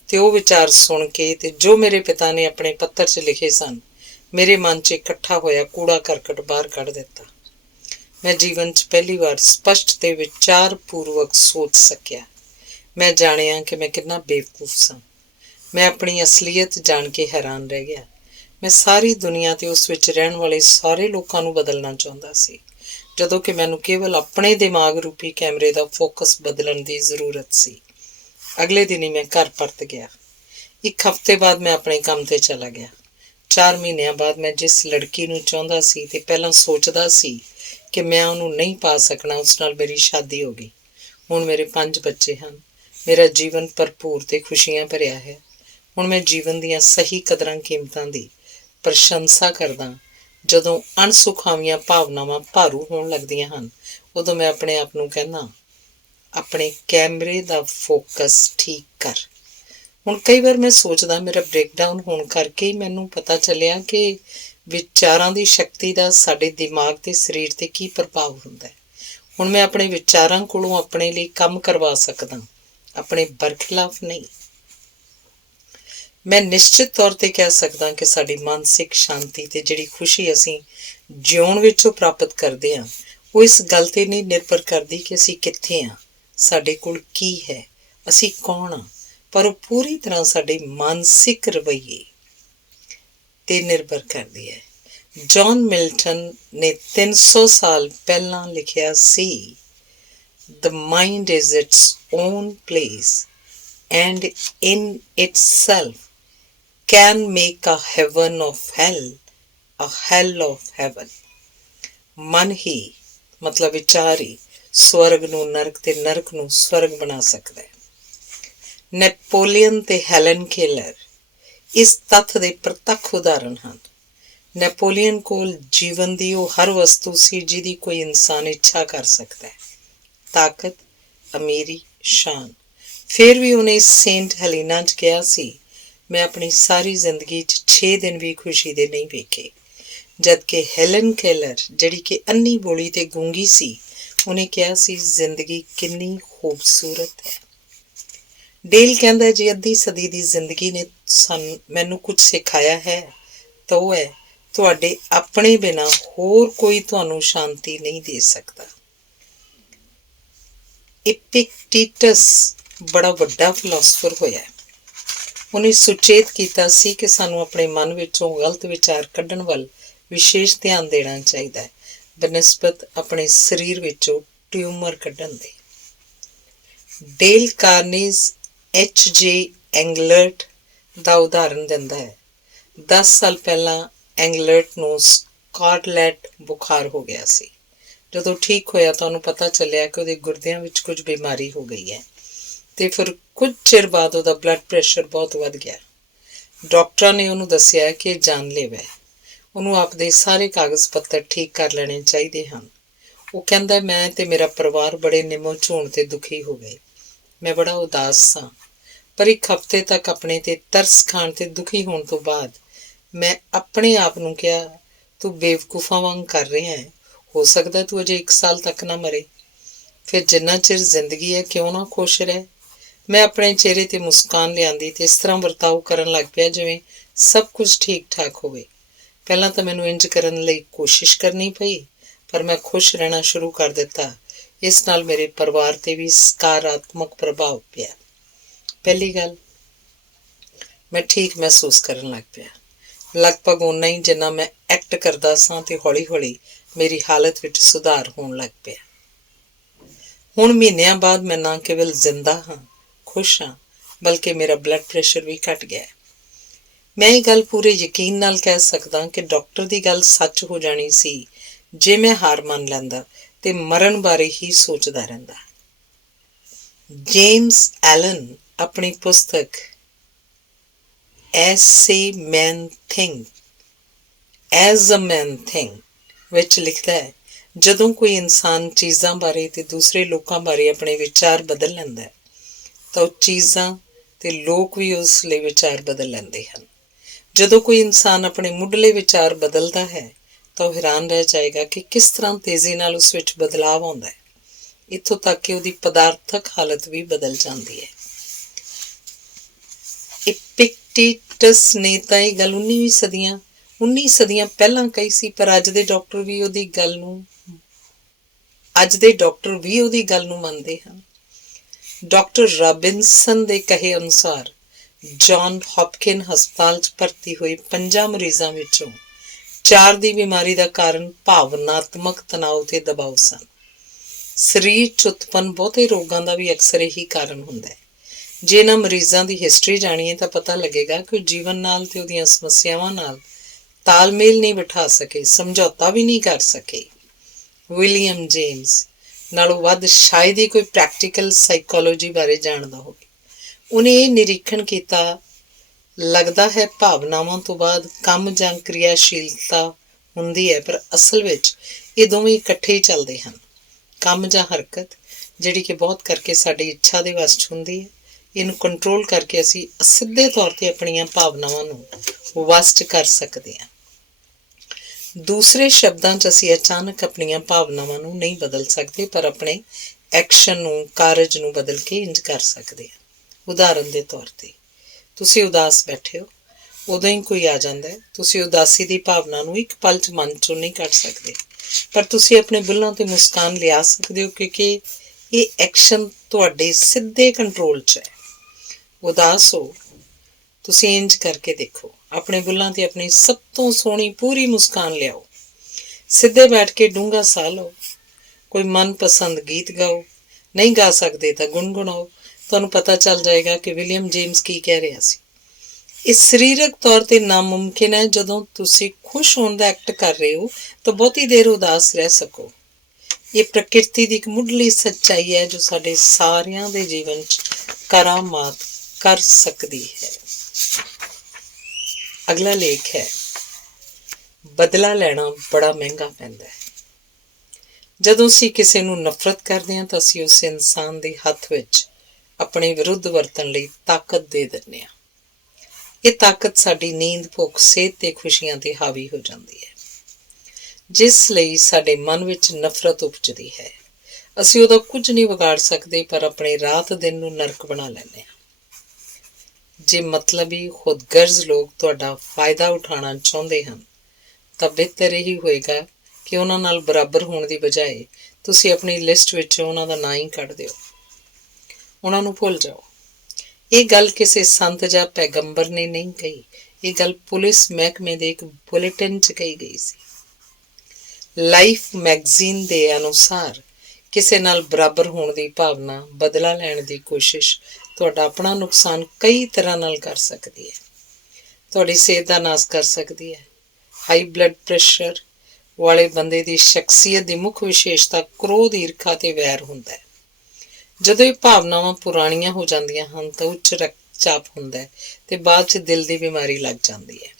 ਤੇ ਉਹ ਵਿਚਾਰ ਸੁਣ ਕੇ ਤੇ ਜੋ ਮੇਰੇ ਪਿਤਾ ਨੇ ਆਪਣੇ ਪੱਤਰ 'ਚ ਲਿਖੇ ਸਨ, ਮੇਰੇ ਮਨ 'ਚ ਇਕੱਠਾ ਹੋਇਆ ਕੂੜਾ ਕਰਕਟ ਬਾਹਰ ਕੱਢ ਦਿੱਤਾ। ਮੈਂ ਜੀਵਨ 'ਚ ਪਹਿਲੀ ਵਾਰ ਸਪਸ਼ਟ ਤੇ ਵਿਚਾਰਪੂਰਵਕ ਸੋਚ ਸਕਿਆ। ਮੈਂ ਜਾਣਿਆ ਕਿ ਮੈਂ ਕਿੰਨਾ ਬੇਵਕੂਫ ਸਾਂ। ਮੈਂ ਆਪਣੀ ਅਸਲੀਅਤ ਜਾਣ ਕੇ ਹੈਰਾਨ ਰਹਿ ਗਿਆ। ਮੈਂ ਸਾਰੀ ਦੁਨੀਆ ਤੇ ਉਸ ਵਿੱਚ ਰਹਿਣ ਵਾਲੇ ਸਾਰੇ ਲੋਕਾਂ ਨੂੰ ਬਦਲਣਾ ਚਾਹੁੰਦਾ ਸੀ, ਜਦੋਂ ਕਿ ਮੈਨੂੰ ਕੇਵਲ ਆਪਣੇ ਦਿਮਾਗ ਰੂਪੀ ਕੈਮਰੇ ਦਾ ਫੋਕਸ ਬਦਲਣ ਦੀ ਜ਼ਰੂਰਤ ਸੀ। ਅਗਲੇ ਦਿਨ ਹੀ ਮੈਂ ਘਰ ਪਰਤ ਗਿਆ। ਇੱਕ ਹਫ਼ਤੇ ਬਾਅਦ ਮੈਂ ਆਪਣੇ ਕੰਮ ਤੇ ਚਲਾ ਗਿਆ। 4 ਮਹੀਨਿਆਂ ਬਾਅਦ ਮੈਂ ਜਿਸ ਲੜਕੀ ਨੂੰ ਚਾਹੁੰਦਾ ਸੀ ਤੇ ਪਹਿਲਾਂ ਸੋਚਦਾ ਸੀ ਕਿ ਮੈਂ ਉਹਨੂੰ ਨਹੀਂ ਪਾ ਸਕਣਾ, ਉਸ ਨਾਲ ਮੇਰੀ ਸ਼ਾਦੀ ਹੋ ਗਈ। ਹੁਣ ਮੇਰੇ 5 ਬੱਚੇ ਹਨ। ਮੇਰਾ ਜੀਵਨ ਭਰਪੂਰ ਤੇ ਖੁਸ਼ੀਆਂ ਭਰਿਆ ਹੈ। ਹੁਣ ਮੈਂ ਜੀਵਨ ਦੀਆਂ ਸਹੀ ਕਦਰਾਂ ਕੀਮਤਾਂ ਦੀ ਪ੍ਰਸ਼ੰਸਾ ਕਰਦਾ। ਜਦੋਂ ਅਣਸੁਖਾਵੀਆਂ ਭਾਵਨਾਵਾਂ ਭਾਰੂ ਹੋਣ ਲੱਗਦੀਆਂ ਹਨ, ਉਦੋਂ ਮੈਂ ਆਪਣੇ ਆਪ ਨੂੰ ਕਹਿੰਦਾ, ਆਪਣੇ ਕੈਮਰੇ ਦਾ ਫੋਕਸ ਠੀਕ ਕਰ। ਹੁਣ ਕਈ ਵਾਰ ਮੈਂ ਸੋਚਦਾ ਮੇਰਾ ਬ੍ਰੇਕਡਾਊਨ ਹੋਣ ਕਰਕੇ ਹੀ ਮੈਨੂੰ ਪਤਾ ਚੱਲਿਆ ਕਿ ਵਿਚਾਰਾਂ ਦੀ ਸ਼ਕਤੀ ਦਾ ਸਾਡੇ ਦਿਮਾਗ ਤੇ ਸਰੀਰ ਤੇ ਕੀ ਪ੍ਰਭਾਵ ਹੁੰਦਾ ਹੈ। ਹੁਣ ਮੈਂ ਆਪਣੇ ਵਿਚਾਰਾਂ ਕੋਲੋਂ ਆਪਣੇ ਲਈ ਕੰਮ ਕਰਵਾ ਸਕਦਾ, ਆਪਣੇ ਬਰਖਿਲਾਫ ਨਹੀਂ। ਮੈਂ ਨਿਸ਼ਚਿਤ ਤੌਰ ਤੇ ਕਹਿ ਸਕਦਾ ਕਿ ਸਾਡੀ ਮਾਨਸਿਕ ਸ਼ਾਂਤੀ ਤੇ ਜਿਹੜੀ ਖੁਸ਼ੀ ਅਸੀਂ ਜਿਉਣ ਵਿੱਚੋਂ ਪ੍ਰਾਪਤ ਕਰਦੇ ਹਾਂ, ਉਹ ਇਸ ਗੱਲ ਤੇ ਨਹੀਂ ਨਿਰਭਰ ਕਰਦੀ ਕਿ ਅਸੀਂ ਕਿੱਥੇ ਹਾਂ, ਸਾਡੇ ਕੋਲ ਕੀ ਹੈ, ਅਸੀਂ ਕੌਣ ਹਾਂ, ਪਰ ਉਹ ਪੂਰੀ ਤਰ੍ਹਾਂ ਸਾਡੇ ਮਾਨਸਿਕ ਰਵੱਈਏ ਤੇ ਨਿਰਭਰ ਕਰਦੀ ਹੈ। ਜੌਨ ਮਿਲਟਨ ਨੇ 300 ਸਾਲ ਪਹਿਲਾਂ ਲਿਖਿਆ ਸੀ, The mind is its own place and in itself can make a heaven of hell, a hell of heaven. ਮਨ ਹੀ ਮਤਲਬ ਵਿਚਾਰ ਹੀ ਸਵਰਗ ਨੂੰ ਨਰਕ ਤੇ ਨਰਕ ਨੂੰ ਸਵਰਗ ਬਣਾ ਸਕਦਾ ਹੈ। ਨੈਪੋਲੀਅਨ ਤੇ ਹੈਲਨ ਕੇਲਰ ਇਸ ਤੱਥ ਦੇ ਪ੍ਰਤੱਖ ਉਦਾਹਰਣ ਹਨ। ਨੈਪੋਲੀਅਨ ਕੋਲ ਜੀਵਨ ਦੀ ਉਹ ਹਰ ਵਸਤੂ ਸੀ ਜਿਹਦੀ ਕੋਈ ਇਨਸਾਨ ਇੱਛਾ ਕਰ ਸਕਦਾ ਹੈ, ਤਾਕਤ, ਅਮੀਰੀ, ਸ਼ਾਨ। ਫਿਰ ਵੀ ਉਹਨੇ ਸੇਂਟ ਹੈਲੀਨਾ 'ਚ ਕਿਹਾ ਸੀ, ਮੈਂ ਆਪਣੀ ਸਾਰੀ ਜ਼ਿੰਦਗੀ 'ਚ 6 ਦਿਨ ਵੀ ਖੁਸ਼ੀ ਦੇ ਨਹੀਂ ਵੇਖੇ। ਜਦਕਿ ਹੈਲਨ ਕੇਲਰ, ਜਿਹੜੀ ਕਿ ਅੰਨੀ ਬੋਲੀ ਤੇ ਗੂੰਗੀ ਸੀ, ਉਹਨੇ ਕਿਹਾ ਸੀ, ਜ਼ਿੰਦਗੀ ਕਿੰਨੀ ਖੂਬਸੂਰਤ ਹੈ। ਡੇਲ ਕਹਿੰਦਾ, ਜੇ ਅੱਧੀ ਸਦੀ ਦੀ ਜ਼ਿੰਦਗੀ ਨੇ ਮੈਨੂੰ ਕੁਝ ਸਿਖਾਇਆ ਹੈ ਤਾਂ ਉਹ ਹੈ, ਤੁਹਾਡੇ ਆਪਣੇ ਬਿਨਾਂ ਹੋਰ ਕੋਈ ਤੁਹਾਨੂੰ ਸ਼ਾਂਤੀ ਨਹੀਂ ਦੇ ਸਕਦਾ। ਇਪਿਕਟੀਟਸ ਬੜਾ ਵੱਡਾ ਫਿਲਾਸਫਰ ਹੋਇਆ। ਉਹਨੇ ਸੁਚੇਤ ਕੀਤਾ ਸੀ ਕਿ ਸਾਨੂੰ ਆਪਣੇ ਮਨ ਵਿੱਚੋਂ ਗਲਤ ਵਿਚਾਰ ਕੱਢਣ ਵੱਲ ਵਿਸ਼ੇਸ਼ ਧਿਆਨ ਦੇਣਾ ਚਾਹੀਦਾ ਹੈ, ਬਨਿਸਬਤ ਆਪਣੇ ਸਰੀਰ ਵਿੱਚੋਂ ਟਿਊਮਰ ਕੱਢਣ ਦੇ। Del ਕਾਰਨੇਜ H.J. ਐਂਗਲਰਟ ਦਾ ਉਦਾਹਰਨ ਦਿੰਦਾ ਹੈ। 10 ਸਾਲ ਪਹਿਲਾਂ ਐਂਗਲਰਟ ਨੂੰ ਸਕਾਰਲੈਟ ਬੁਖਾਰ ਹੋ ਗਿਆ ਸੀ। ਜਦੋਂ ਠੀਕ ਹੋਇਆ ਤਾਂ ਉਹਨੂੰ ਪਤਾ ਚੱਲਿਆ ਕਿ ਉਹਦੇ ਗੁਰਦਿਆਂ ਵਿੱਚ ਕੁਝ ਬਿਮਾਰੀ ਹੋ ਗਈ ਹੈ ਤੇ ਫਿਰ ਕੁਝ ਚਿਰ ਬਾਅਦ ਉਹਦਾ ਬਲੱਡ ਪ੍ਰੈਸ਼ਰ ਬਹੁਤ ਵੱਧ ਗਿਆ। ਡਾਕਟਰਾਂ ਨੇ ਉਹਨੂੰ ਦੱਸਿਆ ਕਿ ਇਹ ਜਾਨਲੇਵਾ ਹੈ, ਉਹਨੂੰ ਆਪਦੇ ਸਾਰੇ ਕਾਗਜ਼ ਪੱਤਰ ਠੀਕ ਕਰ ਲੈਣੇ ਚਾਹੀਦੇ ਹਨ। ਉਹ ਕਹਿੰਦਾ, ਮੈਂ ਤੇ ਮੇਰਾ ਪਰਿਵਾਰ ਬੜੇ ਨਿਮੋ ਝੂਣ ਤੇ ਦੁਖੀ ਹੋ ਗਏ। ਮੈਂ ਬੜਾ ਉਦਾਸ ਸਾਂ, ਪਰ ਇੱਕ ਹਫ਼ਤੇ ਤੱਕ ਆਪਣੇ ਤੇ ਤਰਸ ਖਾਣ ਤੇ ਦੁਖੀ ਹੋਣ ਤੋਂ ਬਾਅਦ ਮੈਂ ਆਪਣੇ ਆਪ ਨੂੰ ਕਿਹਾ, ਤੂੰ ਬੇਵਕੂਫਾਂ ਵਾਂਗ ਕਰ ਰਿਹਾ ਹੈ, ਹੋ ਸਕਦਾ ਤੂੰ ਅਜੇ 1 ਸਾਲ ਤੱਕ ਨਾ ਮਰੇ। ਫਿਰ ਜਿੰਨਾ ਚਿਰ ਜ਼ਿੰਦਗੀ ਹੈ ਕਿਉਂ ਨਾ ਖੁਸ਼ ਰਹਿ। ਮੈਂ ਆਪਣੇ ਚਿਹਰੇ ਤੇ ਮੁਸਕਾਨ ਲਿਆਂਦੀ ਤੇ ਇਸ ਤਰ੍ਹਾਂ ਵਰਤਾਓ ਕਰਨ ਲੱਗ ਪਿਆ ਜਿਵੇਂ ਸਭ ਕੁਝ ਠੀਕ ਠਾਕ ਹੋਵੇ। ਪਹਿਲਾਂ ਤਾਂ ਮੈਨੂੰ ਇੰਜ ਕਰਨ ਲਈ ਕੋਸ਼ਿਸ਼ ਕਰਨੀ ਪਈ, ਪਰ ਮੈਂ ਖੁਸ਼ ਰਹਿਣਾ ਸ਼ੁਰੂ ਕਰ ਦਿੱਤਾ। ਇਸ ਨਾਲ ਮੇਰੇ ਪਰਿਵਾਰ ਤੇ ਵੀ ਸਕਾਰਾਤਮਕ ਪ੍ਰਭਾਵ ਪਿਆ। ਪਹਿਲੀ ਗੱਲ, ਮੈਂ ਠੀਕ ਮਹਿਸੂਸ ਕਰਨ ਲੱਗ ਪਿਆ, ਲਗਭਗ ਓਨਾ ਹੀ ਜਿੰਨਾ ਮੈਂ ਐਕਟ ਕਰਦਾ ਸਾਂ, ਤੇ ਹੌਲੀ ਹੌਲੀ ਮੇਰੀ ਹਾਲਤ ਵਿੱਚ ਸੁਧਾਰ ਹੋਣ ਲੱਗ ਪਿਆ। ਹੁਣ ਮਹੀਨਿਆਂ ਬਾਅਦ ਮੈਂ ਨਾ ਕੇਵਲ ਜ਼ਿੰਦਾ ਹਾਂ, ਖੁਸ਼ ਹਾਂ, ਬਲਕਿ ਮੇਰਾ ਬਲੱਡ ਪ੍ਰੈਸ਼ਰ ਵੀ ਘਟ ਗਿਆ। ਮੈਂ ਇਹ ਗੱਲ ਪੂਰੇ ਯਕੀਨ ਨਾਲ ਕਹਿ ਸਕਦਾ ਕਿ ਡਾਕਟਰ ਦੀ ਗੱਲ ਸੱਚ ਹੋ ਜਾਣੀ ਸੀ ਜੇ ਮੈਂ ਹਾਰ ਮੰਨ ਲੈਂਦਾ ਤੇ ਮਰਨ ਬਾਰੇ ਹੀ ਸੋਚਦਾ ਰਹਿੰਦਾ। ਜੇਮਸ ਐਲਨ ਆਪਣੀ ਪੁਸਤਕ As a Man Think, As a Man Think ਵਿੱਚ ਲਿਖਦਾ ਹੈ, ਜਦੋਂ ਕੋਈ ਇਨਸਾਨ ਚੀਜ਼ਾਂ ਬਾਰੇ ਤੇ ਦੂਸਰੇ ਲੋਕਾਂ ਬਾਰੇ ਆਪਣੇ ਵਿਚਾਰ ਬਦਲ ਲੈਂਦਾ ਹੈ ਤਾਂ ਉਹ ਚੀਜ਼ਾਂ ਤੇ ਲੋਕ ਵੀ ਉਸ ਲਈ ਵਿਚਾਰ ਬਦਲ ਲੈਂਦੇ ਹਨ। ਜਦੋਂ ਕੋਈ ਇਨਸਾਨ ਆਪਣੇ ਮੁੱਢਲੇ ਵਿਚਾਰ ਬਦਲਦਾ ਹੈ ਤਾਂ ਉਹ ਹੈਰਾਨ ਰਹਿ ਜਾਏਗਾ ਕਿ ਕਿਸ ਤਰ੍ਹਾਂ ਤੇਜ਼ੀ ਨਾਲ ਉਸ ਵਿੱਚ ਬਦਲਾਅ ਆਉਂਦਾ ਹੈ, ਇੱਥੋਂ ਤੱਕ ਕਿ ਉਹਦੀ ਪਦਾਰਥਕ ਹਾਲਤ ਵੀ ਬਦਲ ਜਾਂਦੀ ਹੈ। ਇਪਿਕਟੇਟਸ ਨੇ ਤਾਂ ਇਹ ਗੱਲ 19 ਸਦੀਆਂ ਪਹਿਲਾਂ ਕਹੀ ਸੀ, ਪਰ ਅੱਜ ਦੇ ਡਾਕਟਰ ਵੀ ਉਹਦੀ ਗੱਲ ਨੂੰ ਮੰਨਦੇ ਹਨ। ਡਾਕਟਰ ਰਾਬਿਨਸਨ ਦੇ ਕਹੇ ਅਨੁਸਾਰ ਜੌਨ ਹੌਪਕਿਨ ਹਸਪਤਾਲ 'ਚ ਭਰਤੀ ਹੋਏ 5 ਮਰੀਜ਼ਾਂ ਵਿੱਚੋਂ 4 ਦੀ ਬਿਮਾਰੀ ਦਾ ਕਾਰਨ ਭਾਵਨਾਤਮਕ ਤਣਾਅ ਤੇ ਦਬਾਅ ਸਨ। ਸਰੀਰ 'ਚ ਉਤਪੰਨ ਬਹੁਤੇ ਰੋਗਾਂ ਦਾ ਵੀ ਅਕਸਰ ਇਹੀ ਕਾਰਨ ਹੁੰਦਾ ਹੈ। ਜੇ ਇਹਨਾਂ ਮਰੀਜ਼ਾਂ ਦੀ ਹਿਸਟਰੀ ਜਾਣੀਏ ਤਾਂ ਪਤਾ ਲੱਗੇਗਾ ਕਿ ਉਹ ਜੀਵਨ ਨਾਲ ਤੇ ਉਹਦੀਆਂ ਸਮੱਸਿਆਵਾਂ ਨਾਲ ਤਾਲਮੇਲ ਨਹੀਂ ਬਿਠਾ ਸਕੇ, ਸਮਝੌਤਾ ਵੀ ਨਹੀਂ ਕਰ ਸਕੇ। ਵਿਲੀਅਮ ਜੇਮਸ ਨਾਲੋਂ ਵੱਧ ਸ਼ਾਇਦ ਹੀ ਕੋਈ ਪ੍ਰੈਕਟੀਕਲ ਸਾਈਕੋਲੋਜੀ ਬਾਰੇ ਜਾਣਦਾ ਹੋਵੇ। ਉਹਨੇ ਇਹ ਨਿਰੀਖਣ ਕੀਤਾ, ਲੱਗਦਾ ਹੈ ਭਾਵਨਾਵਾਂ ਤੋਂ ਬਾਅਦ ਕੰਮ ਜਾਂ ਕਿਰਿਆਸ਼ੀਲਤਾ ਹੁੰਦੀ ਹੈ, ਪਰ ਅਸਲ ਵਿੱਚ ਇਹ ਦੋਵੇਂ ਇਕੱਠੇ ਹੀ ਚੱਲਦੇ ਹਨ। ਕੰਮ ਜਾਂ ਹਰਕਤ, ਜਿਹੜੀ ਕਿ ਬਹੁਤ ਕਰਕੇ ਸਾਡੀ ਇੱਛਾ ਦੇ ਵੱਸ 'ਚ ਹੁੰਦੀ ਹੈ, ਇਹਨੂੰ ਕੰਟਰੋਲ ਕਰਕੇ ਅਸੀਂ ਅਸਿੱਧੇ ਤੌਰ 'ਤੇ ਆਪਣੀਆਂ ਭਾਵਨਾਵਾਂ ਨੂੰ ਵੱਸ 'ਚ ਕਰ ਸਕਦੇ ਹਾਂ। ਦੂਸਰੇ ਸ਼ਬਦਾਂ 'ਚ ਅਸੀਂ ਅਚਾਨਕ ਆਪਣੀਆਂ ਭਾਵਨਾਵਾਂ ਨੂੰ ਨਹੀਂ ਬਦਲ ਸਕਦੇ, ਪਰ ਆਪਣੇ ਐਕਸ਼ਨ ਨੂੰ, ਕਾਰਜ ਨੂੰ ਬਦਲ ਕੇ ਇੰਜ ਕਰ ਸਕਦੇ ਹਾਂ। ਉਦਾਹਰਨ ਦੇ ਤੌਰ 'ਤੇ ਤੁਸੀਂ ਉਦਾਸ ਬੈਠੇ ਹੋ, ਉਦੋਂ ਹੀ ਕੋਈ ਆ ਜਾਂਦਾ ਹੈ। ਤੁਸੀਂ ਉਦਾਸੀ ਦੀ ਭਾਵਨਾ ਨੂੰ ਇੱਕ ਪਲ 'ਚ ਮਨ 'ਚੋਂ ਨਹੀਂ ਕੱਢ ਸਕਦੇ, ਪਰ ਤੁਸੀਂ ਆਪਣੇ ਬੁੱਲ੍ਹਾਂ 'ਤੇ ਮੁਸਕਾਨ ਲਿਆ ਸਕਦੇ ਹੋ, ਕਿਉਂਕਿ ਇਹ ਐਕਸ਼ਨ ਤੁਹਾਡੇ ਸਿੱਧੇ ਕੰਟਰੋਲ 'ਚ ਹੈ। ਉਦਾਸ ਹੋ, ਤੁਸੀਂ ਇੰਜ ਕਰਕੇ ਦੇਖੋ, ਆਪਣੇ ਬੁੱਲ੍ਹਾਂ 'ਤੇ ਆਪਣੀ ਸਭ ਤੋਂ ਸੋਹਣੀ ਪੂਰੀ ਮੁਸਕਾਨ ਲਿਆਓ, ਸਿੱਧੇ ਬੈਠ ਕੇ ਡੂੰਘਾ ਸਾਹ ਲਓ, ਕੋਈ ਮਨਪਸੰਦ ਗੀਤ ਗਾਓ, ਨਹੀਂ ਗਾ ਸਕਦੇ ਤਾਂ ਗੁਣਗੁਣਾਓ। ਤੁਹਾਨੂੰ ਪਤਾ ਚੱਲ ਜਾਏਗਾ ਕਿ ਵਿਲੀਅਮ ਜੇਮਸ ਕੀ ਕਹਿ ਰਿਹਾ ਸੀ। ਇਹ ਸਰੀਰਕ ਤੌਰ 'ਤੇ ਨਾਮੁਮਕਿਨ ਹੈ। ਜਦੋਂ ਤੁਸੀਂ ਖੁਸ਼ ਹੋਣ ਦਾ ਐਕਟ ਕਰ ਰਹੇ ਹੋ ਤਾਂ ਬਹੁਤੀ ਦੇਰ ਉਦਾਸ ਰਹਿ ਸਕੋ। ਇਹ ਪ੍ਰਕਿਰਤੀ ਦੀ ਇੱਕ ਮੁੱਢਲੀ ਸੱਚਾਈ ਹੈ ਜੋ ਸਾਡੇ ਸਾਰਿਆਂ ਦੇ ਜੀਵਨ 'ਚ ਕਰਾਮਾਤ ਕਰ ਸਕਦੀ ਹੈ। ਅਗਲਾ ਲੇਖ ਹੈ, ਬਦਲਾ ਲੈਣਾ ਬੜਾ ਮਹਿੰਗਾ ਪੈਂਦਾ ਹੈ। ਜਦੋਂ ਅਸੀਂ ਕਿਸੇ ਨੂੰ ਨਫ਼ਰਤ ਕਰਦੇ ਹਾਂ ਤਾਂ ਅਸੀਂ ਉਸ ਇਨਸਾਨ ਦੇ ਹੱਥ ਵਿੱਚ ਆਪਣੇ ਵਿਰੁੱਧ ਵਰਤਣ ਲਈ ਤਾਕਤ ਦੇ ਦਿੰਦੇ ਹਾਂ। ਇਹ ਤਾਕਤ ਸਾਡੀ ਨੀਂਦ, ਭੁੱਖ, ਸਿਹਤ ਤੇ ਖੁਸ਼ੀਆਂ 'ਤੇ ਹਾਵੀ ਹੋ ਜਾਂਦੀ ਹੈ, ਜਿਸ ਲਈ ਸਾਡੇ ਮਨ ਵਿੱਚ ਨਫ਼ਰਤ ਉਪਜਦੀ ਹੈ। ਅਸੀਂ ਉਹਦਾ ਕੁਝ ਨਹੀਂ ਵਿਗਾੜ ਸਕਦੇ, ਪਰ ਆਪਣੇ ਰਾਤ ਦਿਨ ਨੂੰ ਨਰਕ ਬਣਾ ਲੈਂਦੇ ਹਾਂ। ਜੇ ਮਤਲਬੀ ਖੁਦਗਰਜ਼ ਲੋਕ ਤੁਹਾਡਾ ਫਾਇਦਾ ਉਠਾਉਣਾ ਚਾਹੁੰਦੇ ਹਨ ਤਾਂ ਬਿਹਤਰ ਇਹੀ ਹੋਏਗਾ ਕਿ ਉਹਨਾਂ ਨਾਲ ਬਰਾਬਰ ਹੋਣ ਦੀ ਬਜਾਏ ਤੁਸੀਂ ਆਪਣੀ ਲਿਸਟ ਵਿੱਚ ਉਹਨਾਂ ਦਾ ਨਾਂ ਹੀ ਕੱਢ ਦਿਓ, ਉਹਨਾਂ ਨੂੰ ਭੁੱਲ ਜਾਓ। ਇਹ ਗੱਲ ਕਿਸੇ ਸੰਤ ਜਾਂ ਪੈਗੰਬਰ ਨੇ ਨਹੀਂ ਕਹੀ, ਇਹ ਗੱਲ ਪੁਲਿਸ ਮਹਿਕਮੇ ਦੇ ਇੱਕ ਬੁਲੇਟਿਨ 'ਚ ਕਹੀ ਗਈ ਸੀ। ਲਾਈਫ ਮੈਗਜ਼ੀਨ ਦੇ ਅਨੁਸਾਰ ਕਿਸੇ ਨਾਲ ਬਰਾਬਰ ਹੋਣ ਦੀ ਭਾਵਨਾ, ਬਦਲਾ ਲੈਣ ਦੀ ਕੋਸ਼ਿਸ਼ ਤੁਹਾਡਾ ਆਪਣਾ ਨੁਕਸਾਨ ਕਈ ਤਰ੍ਹਾਂ ਨਾਲ ਕਰ ਸਕਦੀ ਹੈ। ਤੁਹਾਡੀ ਸਿਹਤ ਦਾ ਨਾਸ ਕਰ ਸਕਦੀ ਹੈ। ਹਾਈ ਬਲੱਡ ਪ੍ਰੈਸ਼ਰ ਵਾਲੇ ਬੰਦੇ ਦੀ ਸ਼ਖਸੀਅਤ ਦੀ ਮੁੱਖ ਵਿਸ਼ੇਸ਼ਤਾ ਕ੍ਰੋਧ, ਈਰਖਾ ਤੇ ਵੈਰ ਹੁੰਦਾ ਹੈ। ਜਦੋਂ ਇਹ ਭਾਵਨਾਵਾਂ ਪੁਰਾਣੀਆਂ ਹੋ ਜਾਂਦੀਆਂ ਹਨ ਤਾਂ ਉੱਚ ਰਕਤਚਾਪ ਹੁੰਦਾ ਹੈ ਤੇ ਬਾਅਦ 'ਚ ਦਿਲ ਦੀ ਬਿਮਾਰੀ ਲੱਗ ਜਾਂਦੀ ਹੈ।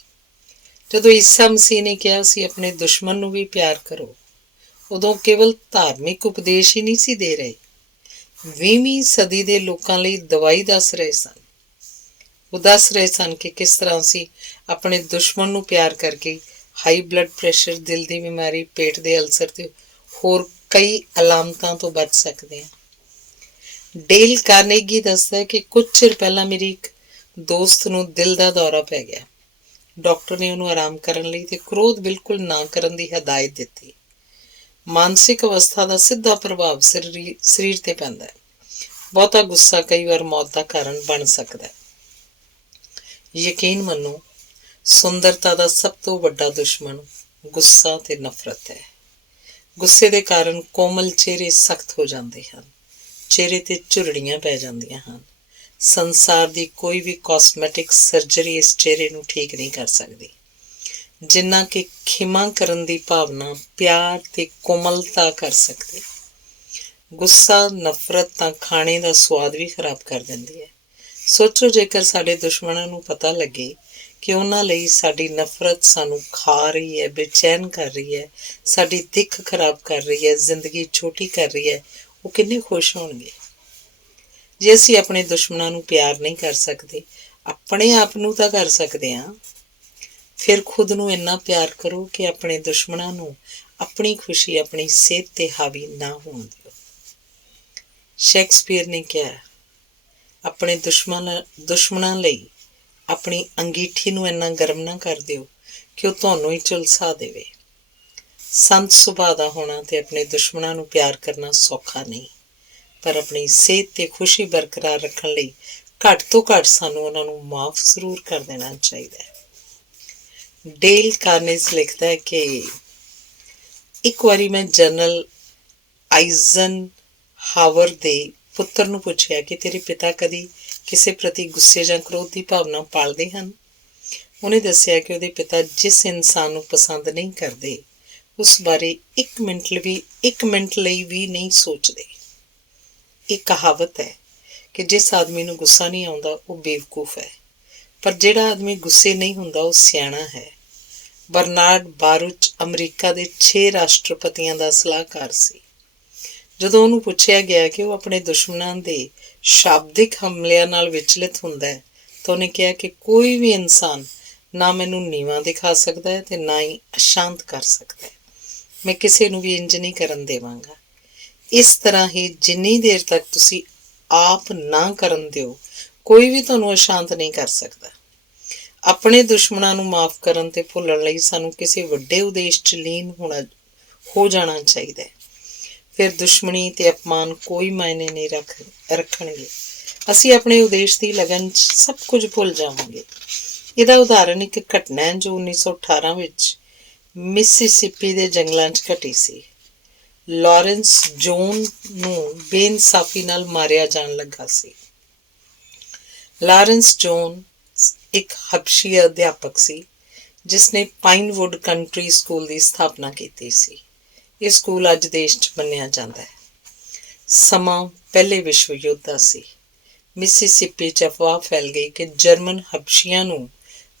ਜਦੋਂ ਈਸਾ ਮਸੀਹ ਨੇ ਕਿਹਾ ਸੀ ਆਪਣੇ ਦੁਸ਼ਮਣ ਨੂੰ ਵੀ ਪਿਆਰ ਕਰੋ, ਉਦੋਂ ਕੇਵਲ ਧਾਰਮਿਕ ਉਪਦੇਸ਼ ਹੀ ਨਹੀਂ ਸੀ ਦੇ ਰਹੇ, 20ਵੀਂ ਸਦੀ ਦੇ ਲੋਕਾਂ ਲਈ ਦਵਾਈ ਦੱਸ ਰਹੇ ਸਨ। ਉਹ ਦੱਸ ਰਹੇ ਸਨ ਕਿ ਕਿਸ ਤਰ੍ਹਾਂ ਅਸੀਂ ਆਪਣੇ ਦੁਸ਼ਮਣ ਨੂੰ ਪਿਆਰ ਕਰਕੇ ਹਾਈ ਬਲੱਡ ਪ੍ਰੈਸ਼ਰ, ਦਿਲ ਦੀ ਬਿਮਾਰੀ, ਪੇਟ ਦੇ ਅਲਸਰ ਤੇ ਹੋਰ ਕਈ ਅਲਾਮਤਾਂ ਤੋਂ ਬਚ ਸਕਦੇ ਹਾਂ। ਡੇਲ ਕਾਰਨੇਗੀ ਦੱਸਦਾ ਹੈ ਕਿ ਕੁਝ ਚਿਰ ਪਹਿਲਾਂ ਮੇਰੀ ਇੱਕ ਦੋਸਤ ਨੂੰ ਦਿਲ ਦਾ ਦੌਰਾ ਪੈ ਗਿਆ। ਡਾਕਟਰ ਨੇ ਉਹਨੂੰ ਆਰਾਮ ਕਰਨ ਲਈ ਤੇ ਕ੍ਰੋਧ ਬਿਲਕੁਲ ਨਾ ਕਰਨ ਦੀ ਹਦਾਇਤ ਦਿੱਤੀ। ਮਾਨਸਿਕ ਅਵਸਥਾ ਦਾ ਸਿੱਧਾ ਪ੍ਰਭਾਵ ਸਰੀਰ ਤੇ ਪੈਂਦਾ ਹੈ। ਬਹੁਤਾ ਗੁੱਸਾ ਕਈ ਵਾਰ ਮੌਤ ਦਾ ਕਾਰਨ ਬਣ ਸਕਦਾ ਹੈ। ਯਕੀਨ ਮੰਨੋ, ਸੁੰਦਰਤਾ ਦਾ ਸਭ ਤੋਂ ਵੱਡਾ ਦੁਸ਼ਮਣ ਗੁੱਸਾ ਤੇ ਨਫ਼ਰਤ ਹੈ। ਗੁੱਸੇ ਦੇ ਕਾਰਨ ਕੋਮਲ ਚਿਹਰੇ ਸਖਤ ਹੋ ਜਾਂਦੇ ਹਨ, ਚਿਹਰੇ 'ਤੇ ਝੁਰੜੀਆਂ ਪੈ ਜਾਂਦੀਆਂ ਹਨ। ਸੰਸਾਰ ਦੀ ਕੋਈ ਵੀ ਕਾਸਮੈਟਿਕ ਸਰਜਰੀ ਇਸ ਚਿਹਰੇ ਨੂੰ ਠੀਕ ਨਹੀਂ ਕਰ ਸਕਦੀ, ਜਿੰਨਾ ਕਿ ਖਿਮਾ ਕਰਨ ਦੀ ਭਾਵਨਾ ਪਿਆਰ ਤੇ ਕੋਮਲਤਾ ਕਰ ਸਕਦੀ। ਗੁੱਸਾ, ਨਫ਼ਰਤ ਤਾਂ ਖਾਣੇ ਦਾ ਸਵਾਦ ਵੀ ਖਰਾਬ ਕਰ ਦਿੰਦੀ ਹੈ। ਸੋਚੋ, ਜੇਕਰ ਸਾਡੇ ਦੁਸ਼ਮਣਾਂ ਨੂੰ ਪਤਾ ਲੱਗੇ ਕਿ ਉਹਨਾਂ ਲਈ ਸਾਡੀ ਨਫ਼ਰਤ ਸਾਨੂੰ ਖਾ ਰਹੀ ਹੈ, ਬੇਚੈਨ ਕਰ ਰਹੀ ਹੈ, ਸਾਡੀ ਦਿੱਖ ਖਰਾਬ ਕਰ ਰਹੀ ਹੈ, ਜ਼ਿੰਦਗੀ ਛੋਟੀ ਕਰ ਰਹੀ ਹੈ, ਉਹ ਕਿੰਨੇ ਖੁਸ਼ ਹੋਣਗੇ। ਜੇ ਅਸੀਂ ਆਪਣੇ ਦੁਸ਼ਮਣਾਂ ਨੂੰ ਪਿਆਰ ਨਹੀਂ ਕਰ ਸਕਦੇ, ਆਪਣੇ ਆਪ ਨੂੰ ਤਾਂ ਕਰ ਸਕਦੇ ਹਾਂ। ਫਿਰ ਖੁਦ ਨੂੰ ਇੰਨਾ ਪਿਆਰ ਕਰੋ ਕਿ ਆਪਣੇ ਦੁਸ਼ਮਣਾਂ ਨੂੰ ਆਪਣੀ ਖੁਸ਼ੀ ਆਪਣੀ ਸਿਹਤ 'ਤੇ ਹਾਵੀ ਨਾ ਹੋਣ ਦਿਓ। ਸ਼ੇਕਸਪੀਅਰ ਨੇ ਕਿਹਾ, ਆਪਣੇ ਦੁਸ਼ਮਣਾਂ ਲਈ ਆਪਣੀ ਅੰਗੀਠੀ ਨੂੰ ਇੰਨਾ ਗਰਮ ਨਾ ਕਰ ਦਿਓ ਕਿ ਉਹ ਤੁਹਾਨੂੰ ਹੀ ਝੁਲਸਾ ਦੇਵੇ। ਸੰਤ ਸੁਭਾਅ ਦਾ ਹੋਣਾ ਤੇ ਆਪਣੇ ਦੁਸ਼ਮਣਾਂ ਨੂੰ ਪਿਆਰ ਕਰਨਾ ਸੌਖਾ ਨਹੀਂ, ਪਰ ਆਪਣੀ ਸਿਹਤ ਤੇ ਖੁਸ਼ੀ ਬਰਕਰਾਰ ਰੱਖਣ ਲਈ ਘੱਟ ਤੋਂ ਘੱਟ ਸਾਨੂੰ ਉਹਨਾਂ ਨੂੰ ਮਾਫ਼ ਜ਼ਰੂਰ ਕਰ ਦੇਣਾ ਚਾਹੀਦਾ ਹੈ। ਡੇਲ ਕਾਰਨੇਜ ਲਿਖਦਾ ਹੈ ਕਿ ਇੱਕ ਵਾਰੀ ਮੈਂ ਜਨਰਲ ਆਈਜ਼ਨਹਾਵਰ ਦੇ ਪੁੱਤਰ ਨੂੰ ਪੁੱਛਿਆ ਕਿ ਤੇਰੇ ਪਿਤਾ ਕਦੀ ਕਿਸੇ ਪ੍ਰਤੀ ਗੁੱਸੇ ਜਾਂ ਕ੍ਰੋਧ ਦੀ ਭਾਵਨਾ ਪਾਲਦੇ ਹਨ। ਉਹਨੇ ਦੱਸਿਆ ਕਿ ਉਹਦੇ ਪਿਤਾ ਜਿਸ ਇਨਸਾਨ ਨੂੰ ਪਸੰਦ ਨਹੀਂ ਕਰਦੇ, ਉਸ ਬਾਰੇ ਇੱਕ ਮਿੰਟ ਲਈ ਵੀ ਨਹੀਂ ਸੋਚਦੇ। ਇਹ ਕਹਾਵਤ ਹੈ ਕਿ ਜਿਸ ਆਦਮੀ ਨੂੰ ਗੁੱਸਾ ਨਹੀਂ ਆਉਂਦਾ ਉਹ ਬੇਵਕੂਫ ਹੈ, ਪਰ ਜਿਹੜਾ ਆਦਮੀ ਗੁੱਸੇ ਨਹੀਂ ਹੁੰਦਾ ਉਹ ਸਿਆਣਾ ਹੈ। ਬਰਨਾਰਡ ਬਾਰੂਚ ਅਮਰੀਕਾ ਦੇ 6 ਰਾਸ਼ਟਰਪਤੀਆਂ ਦਾ ਸਲਾਹਕਾਰ ਸੀ। ਜਦੋਂ ਉਹਨੂੰ ਪੁੱਛਿਆ ਗਿਆ ਕਿ ਉਹ ਆਪਣੇ ਦੁਸ਼ਮਣਾਂ ਦੇ ਸ਼ਾਬਦਿਕ ਹਮਲਿਆਂ ਨਾਲ ਵਿਚਲਿਤ ਹੁੰਦਾ ਹੈ, ਤਾਂ ਉਹਨੇ ਕਿਹਾ ਕਿ ਕੋਈ ਵੀ ਇਨਸਾਨ ਨਾ ਮੈਨੂੰ ਨੀਵਾਂ ਦਿਖਾ ਸਕਦਾ ਹੈ ਤੇ ਨਾ ਹੀ ਅਸ਼ਾਂਤ ਕਰ ਸਕਦਾ ਹੈ। ਮੈਂ ਕਿਸੇ ਨੂੰ ਵੀ ਇੰਜ ਨਹੀਂ ਕਰਨ ਦੇਵਾਂਗਾ। ਇਸ ਤਰ੍ਹਾਂ ਹੀ ਜਿੰਨੀ ਦੇਰ ਤੱਕ ਤੁਸੀਂ ਆਪ ਨਾ ਕਰਨ ਦਿਓ, ਕੋਈ ਵੀ ਤੁਹਾਨੂੰ ਅਸ਼ਾਂਤ ਨਹੀਂ ਕਰ ਸਕਦਾ। ਆਪਣੇ ਦੁਸ਼ਮਣਾਂ ਨੂੰ ਮਾਫ਼ ਕਰਨ ਤੇ ਭੁੱਲਣ ਲਈ ਸਾਨੂੰ ਕਿਸੇ ਵੱਡੇ ਉਦੇਸ਼ 'ਚ ਲੀਨ ਹੋ ਜਾਣਾ ਚਾਹੀਦਾ ਹੈ। ਫਿਰ ਦੁਸ਼ਮਣੀ ਤੇ ਅਪਮਾਨ ਕੋਈ ਮਾਇਨੇ ਨਹੀਂ ਰੱਖਣਗੇ। ਅਸੀਂ ਆਪਣੇ ਉਦੇਸ਼ ਦੀ ਲਗਨ 'ਚ ਸਭ ਕੁਝ ਭੁੱਲ ਜਾਵਾਂਗੇ। ਇਹਦਾ ਉਦਾਹਰਣ ਇੱਕ ਘਟਨਾ ਹੈ ਜੋ 1918 ਵਿੱਚ ਮਿਸਿਸਿਪੀ ਦੇ ਜੰਗਲਾਂ 'ਚ ਘਟੀ ਸੀ। ਲਾਰੈਂਸ ਜੋਨ ਨੂੰ ਬੇਇਨਸਾਫੀ ਨਾਲ ਮਾਰਿਆ ਜਾਣ ਲੱਗਾ ਸੀ। ਲਾਰੈਂਸ ਜੋਨ ਇੱਕ ਹਬਸ਼ੀ ਅਧਿਆਪਕ ਸੀ ਜਿਸਨੇ ਪਾਈਨਵੁੱਡ ਕੰਟਰੀ ਸਕੂਲ ਦੀ ਸਥਾਪਨਾ ਕੀਤੀ ਸੀ। ਇਹ ਸਕੂਲ ਅੱਜ ਦੇਸ਼ 'ਚ ਮੰਨਿਆ ਜਾਂਦਾ ਹੈ। ਸਮਾਂ ਪਹਿਲੇ ਵਿਸ਼ਵ ਯੁੱਧ ਦਾ ਸੀ। ਮਿਸਿਸਿਪੀ 'ਚ ਅਫਵਾਹ ਫੈਲ ਗਈ ਕਿ ਜਰਮਨ ਹਬਸ਼ੀਆਂ ਨੂੰ